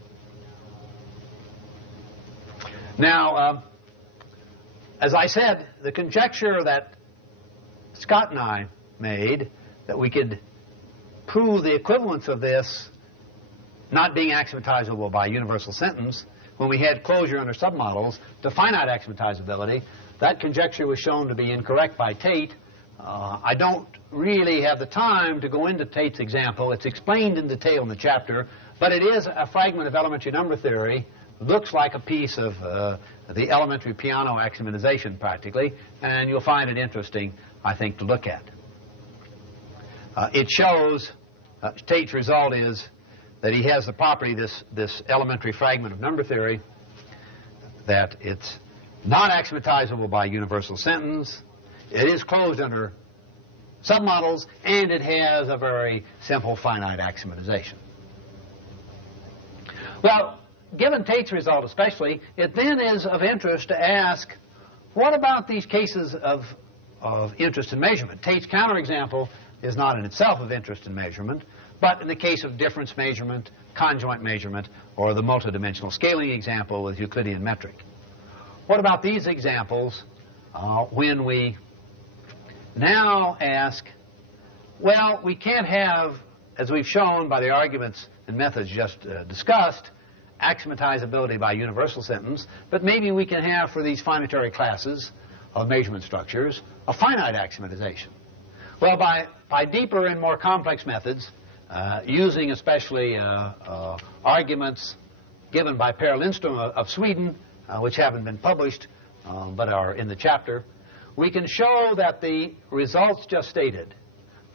Now, as I said, the conjecture that Scott and I made, that we could prove the equivalence of this not being axiomatizable by universal sentence when we had closure under submodels to finite axiomatizability, that conjecture was shown to be incorrect by Tate. I don't really have the time to go into Tate's example. It's explained in detail in the chapter, but it is a fragment of elementary number theory. It looks like a piece of the elementary piano axiomatization practically, and you'll find it interesting, I think, to look at. It shows, Tate's result is that he has the property, this elementary fragment of number theory, that it's not axiomatizable by universal sentence, it is closed under submodels, and it has a very simple finite axiomatization. Well, given Tate's result especially, it then is of interest to ask, what about these cases of interest in measurement? Tate's counterexample is not in itself of interest in measurement, but in the case of difference measurement, conjoint measurement, or the multidimensional scaling example with Euclidean metric. What about these examples when we now ask, well, we can't have, as we've shown by the arguments and methods just discussed, axiomatizability by universal sentence, but maybe we can have for these finitary classes of measurement structures a finite axiomatization. Well, by deeper and more complex methods, using especially arguments given by Per Lindström of Sweden, which haven't been published but are in the chapter, we can show that the results just stated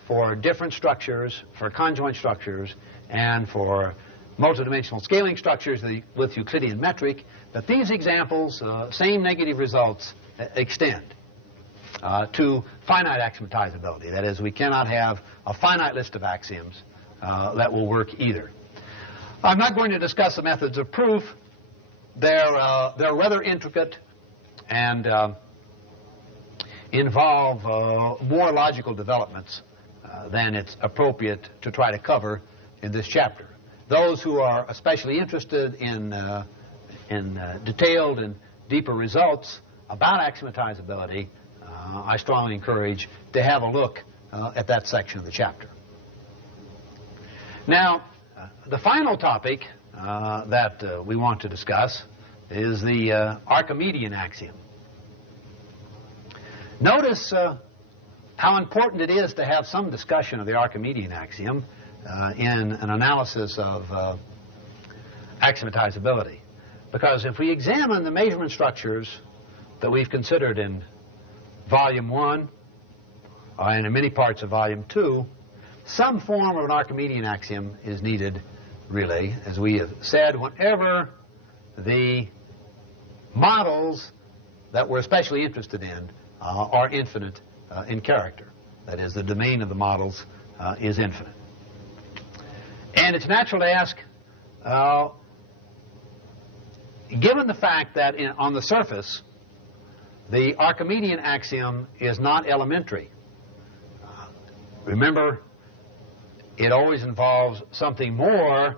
for different structures, for conjoint structures, and for multidimensional scaling structures with Euclidean metric, that these examples, same negative results, extend to finite axiomatizability. That is, we cannot have a finite list of axioms that will work either. I'm not going to discuss the methods of proof. They're rather intricate and involve more logical developments than it's appropriate to try to cover in this chapter. Those who are especially interested in detailed and deeper results about axiomatizability, I strongly encourage to have a look at that section of the chapter. Now, the final topic that we want to discuss is the Archimedean axiom. Notice how important it is to have some discussion of the Archimedean axiom in an analysis of axiomatizability. Because if we examine the measurement structures that we've considered in Volume 1 and in many parts of Volume 2, some form of an Archimedean axiom is needed, really, as we have said, whenever the models that we're especially interested in are infinite in character. That is, the domain of the models is infinite. And it's natural to ask, given the fact that on the surface the Archimedean axiom is not elementary, remember, it always involves something more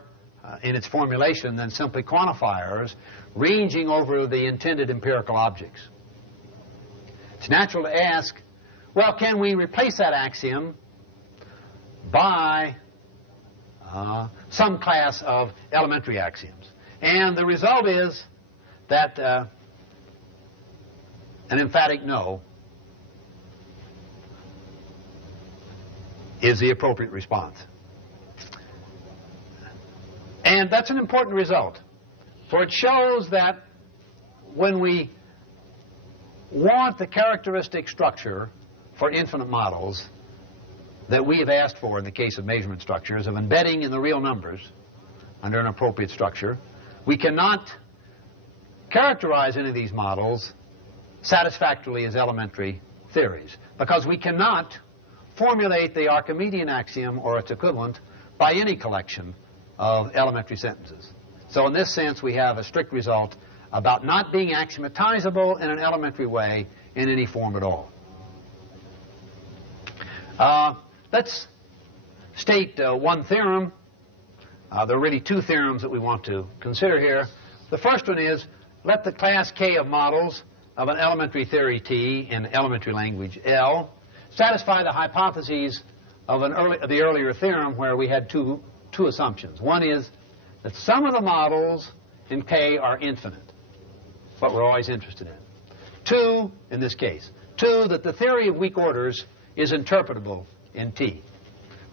in its formulation than simply quantifiers ranging over the intended empirical objects. It's natural to ask, well, can we replace that axiom by some class of elementary axioms? And the result is that an emphatic no is the appropriate response. And that's an important result, for it shows that when we want the characteristic structure for infinite models that we have asked for in the case of measurement structures, of embedding in the real numbers under an appropriate structure, we cannot characterize any of these models satisfactorily as elementary theories, because we cannot formulate the Archimedean axiom or its equivalent by any collection of elementary sentences. So in this sense, we have a strict result about not being axiomatizable in an elementary way in any form at all. Let's state one theorem. There are really two theorems that we want to consider here. The first one is, let the class K of models of an elementary theory T in elementary language L satisfy the hypotheses of the earlier theorem, where we had two assumptions. One is that some of the models in K are infinite, what we're always interested in. Two, in this case, that the theory of weak orders is interpretable in T.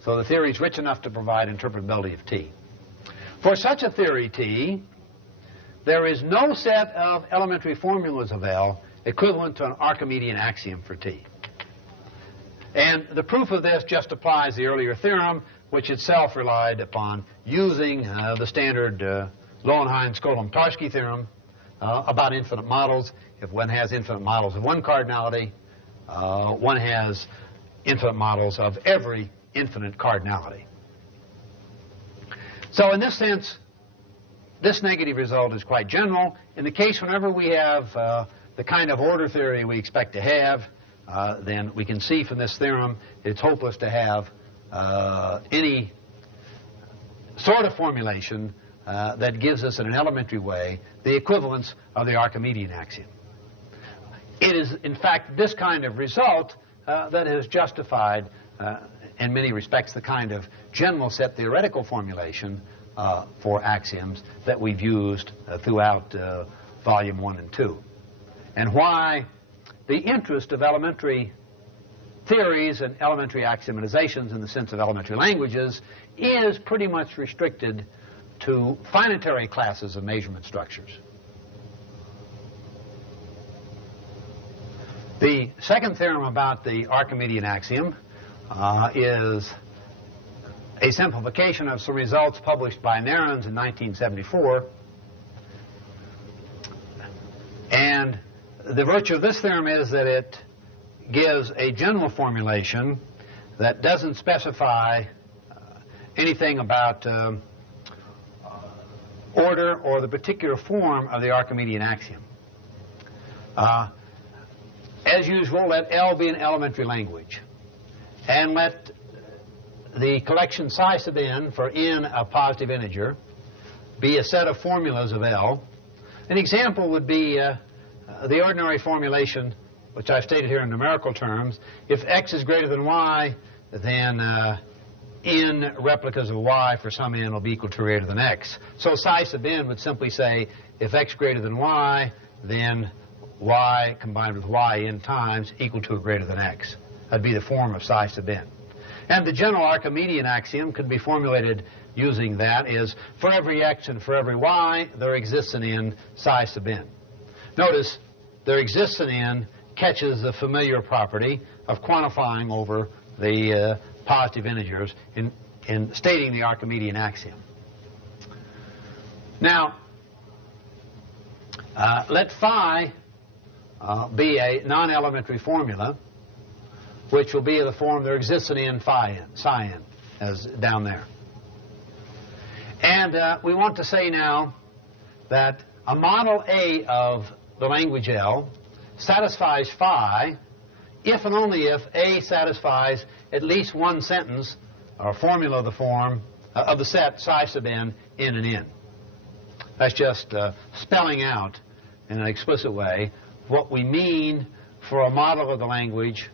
So the theory is rich enough to provide interpretability of T. For such a theory T, there is no set of elementary formulas of L equivalent to an Archimedean axiom for T. And the proof of this just applies the earlier theorem, which itself relied upon using the standard Lowenheim-Skolem-Tarski theorem about infinite models. If one has infinite models of one cardinality, one has infinite models of every infinite cardinality. So in this sense, this negative result is quite general. In the case whenever we have the kind of order theory we expect to have, then we can see from this theorem it's hopeless to have any sort of formulation that gives us in an elementary way the equivalence of the Archimedean axiom. It is, in fact, this kind of result that has justified, in many respects, the kind of general set theoretical formulation for axioms that we've used throughout Volume 1 and 2. And why the interest of elementary theories and elementary axiomatizations in the sense of elementary languages is pretty much restricted to finitary classes of measurement structures. The second theorem about the Archimedean axiom is a simplification of some results published by Nernst in 1974. And the virtue of this theorem is that it gives a general formulation that doesn't specify anything about order or the particular form of the Archimedean axiom. As usual, let L be an elementary language, and let the collection psi sub n for n a positive integer be a set of formulas of L. An example would be the ordinary formulation, which I've stated here in numerical terms. If x is greater than y, then n replicas of y for some n will be equal to or greater than x. So psi sub n would simply say if x greater than y, then y combined with y n times equal to or greater than x. That'd be the form of psi sub n. And the general Archimedean axiom could be formulated using that is for every x and for every y, there exists an n psi sub n. Notice there exists an n catches the familiar property of quantifying over the positive integers in stating the Archimedean axiom. Now, let phi be a non-elementary formula, which will be of the form there exists an n phi n, psi n, as down there. And we want to say now that a model A of the language L satisfies phi if and only if A satisfies at least one sentence or formula of the form of the set psi sub n and n. That's just spelling out in an explicit way what we mean for a model of the language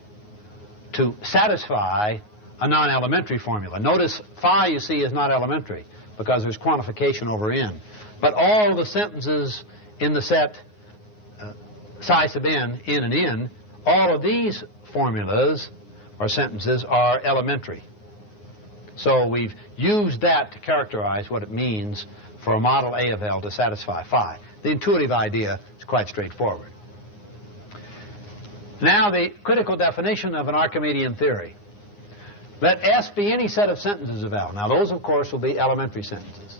to satisfy a non-elementary formula. Notice phi, you see, is not elementary because there's quantification over n. But all the sentences in the set psi sub n, and n, all of these formulas or sentences are elementary. So we've used that to characterize what it means for a model A of L to satisfy phi. The intuitive idea is quite straightforward. Now the critical definition of an Archimedean theory. Let S be any set of sentences of L. Now those, of course, will be elementary sentences.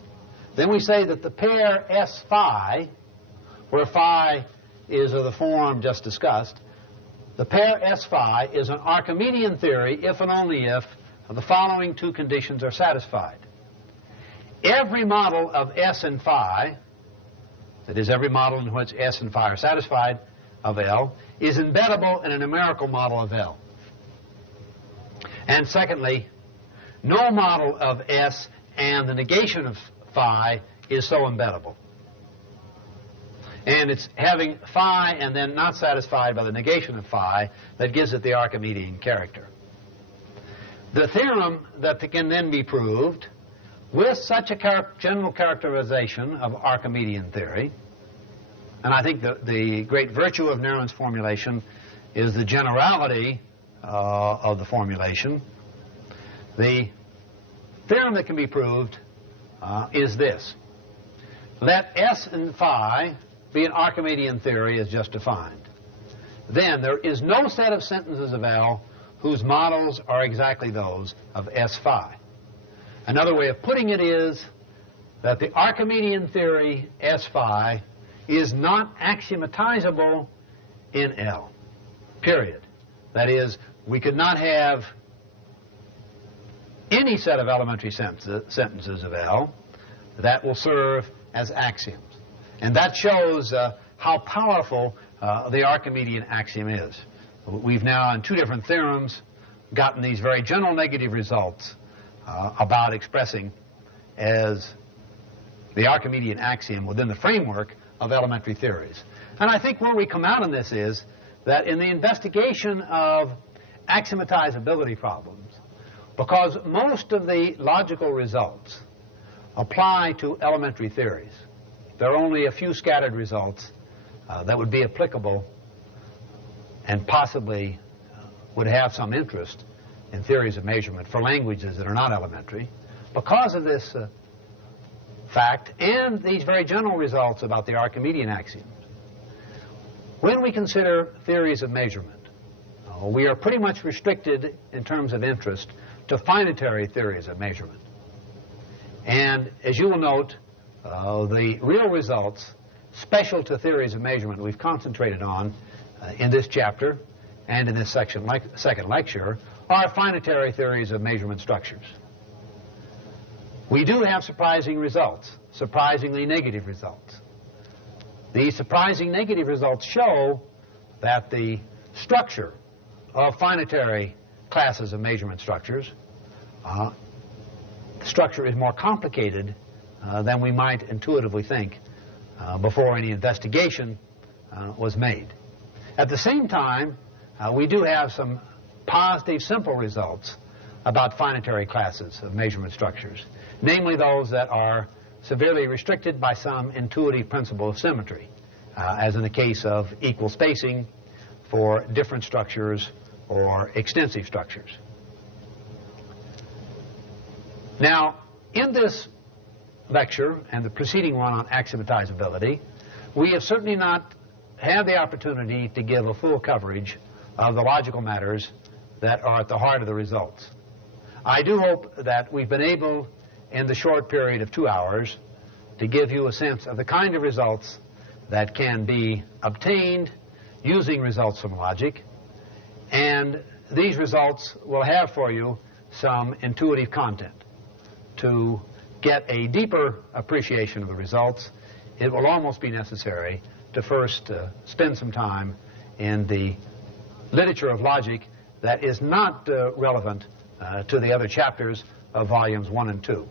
Then we say that the pair S phi, where phi is of the form just discussed, the pair S phi is an Archimedean theory if and only if the following two conditions are satisfied. Every model of S and phi, that is every model in which S and phi are satisfied of L, is embeddable in a numerical model of L. And secondly, no model of S and the negation of phi is so embeddable. And it's having phi and then not satisfied by the negation of phi that gives it the Archimedean character. The theorem that can then be proved with such a general characterization of Archimedean theory, and I think the great virtue of Nernst's formulation is the generality of the formulation. The theorem that can be proved is this. Let S and phi be an Archimedean theory as just defined. Then there is no set of sentences of L whose models are exactly those of S phi. Another way of putting it is that the Archimedean theory S phi is not axiomatizable in L, period. That is, we could not have any set of elementary sentences of L that will serve as axioms. And that shows how powerful the Archimedean axiom is. We've now, in two different theorems, gotten these very general negative results about expressing as the Archimedean axiom within the framework of elementary theories. And I think where we come out on this is that in the investigation of axiomatizability problems, because most of the logical results apply to elementary theories, there are only a few scattered results that would be applicable and possibly would have some interest in theories of measurement for languages that are not elementary. Because of this fact and these very general results about the Archimedean axioms, when we consider theories of measurement, we are pretty much restricted in terms of interest to finitary theories of measurement. And as you will note, the real results special to theories of measurement we've concentrated on in this chapter and in this second lecture are finitary theories of measurement structures. We do have surprising results, surprisingly negative results. These surprising negative results show that the structure of finitary classes of measurement structures, the structure is more complicated than we might intuitively think before any investigation was made. At the same time, we do have some positive simple results about finitary classes of measurement structures, namely those that are severely restricted by some intuitive principle of symmetry, as in the case of equal spacing for different structures or extensive structures. Now, in this lecture and the preceding one on axiomatizability, we have certainly not had the opportunity to give a full coverage of the logical matters that are at the heart of the results. I do hope that we've been able, in the short period of 2 hours, to give you a sense of the kind of results that can be obtained using results from logic, and these results will have for you some intuitive content. To get a deeper appreciation of the results, it will almost be necessary to first spend some time in the literature of logic that is not relevant to the other chapters of volumes 1 and 2.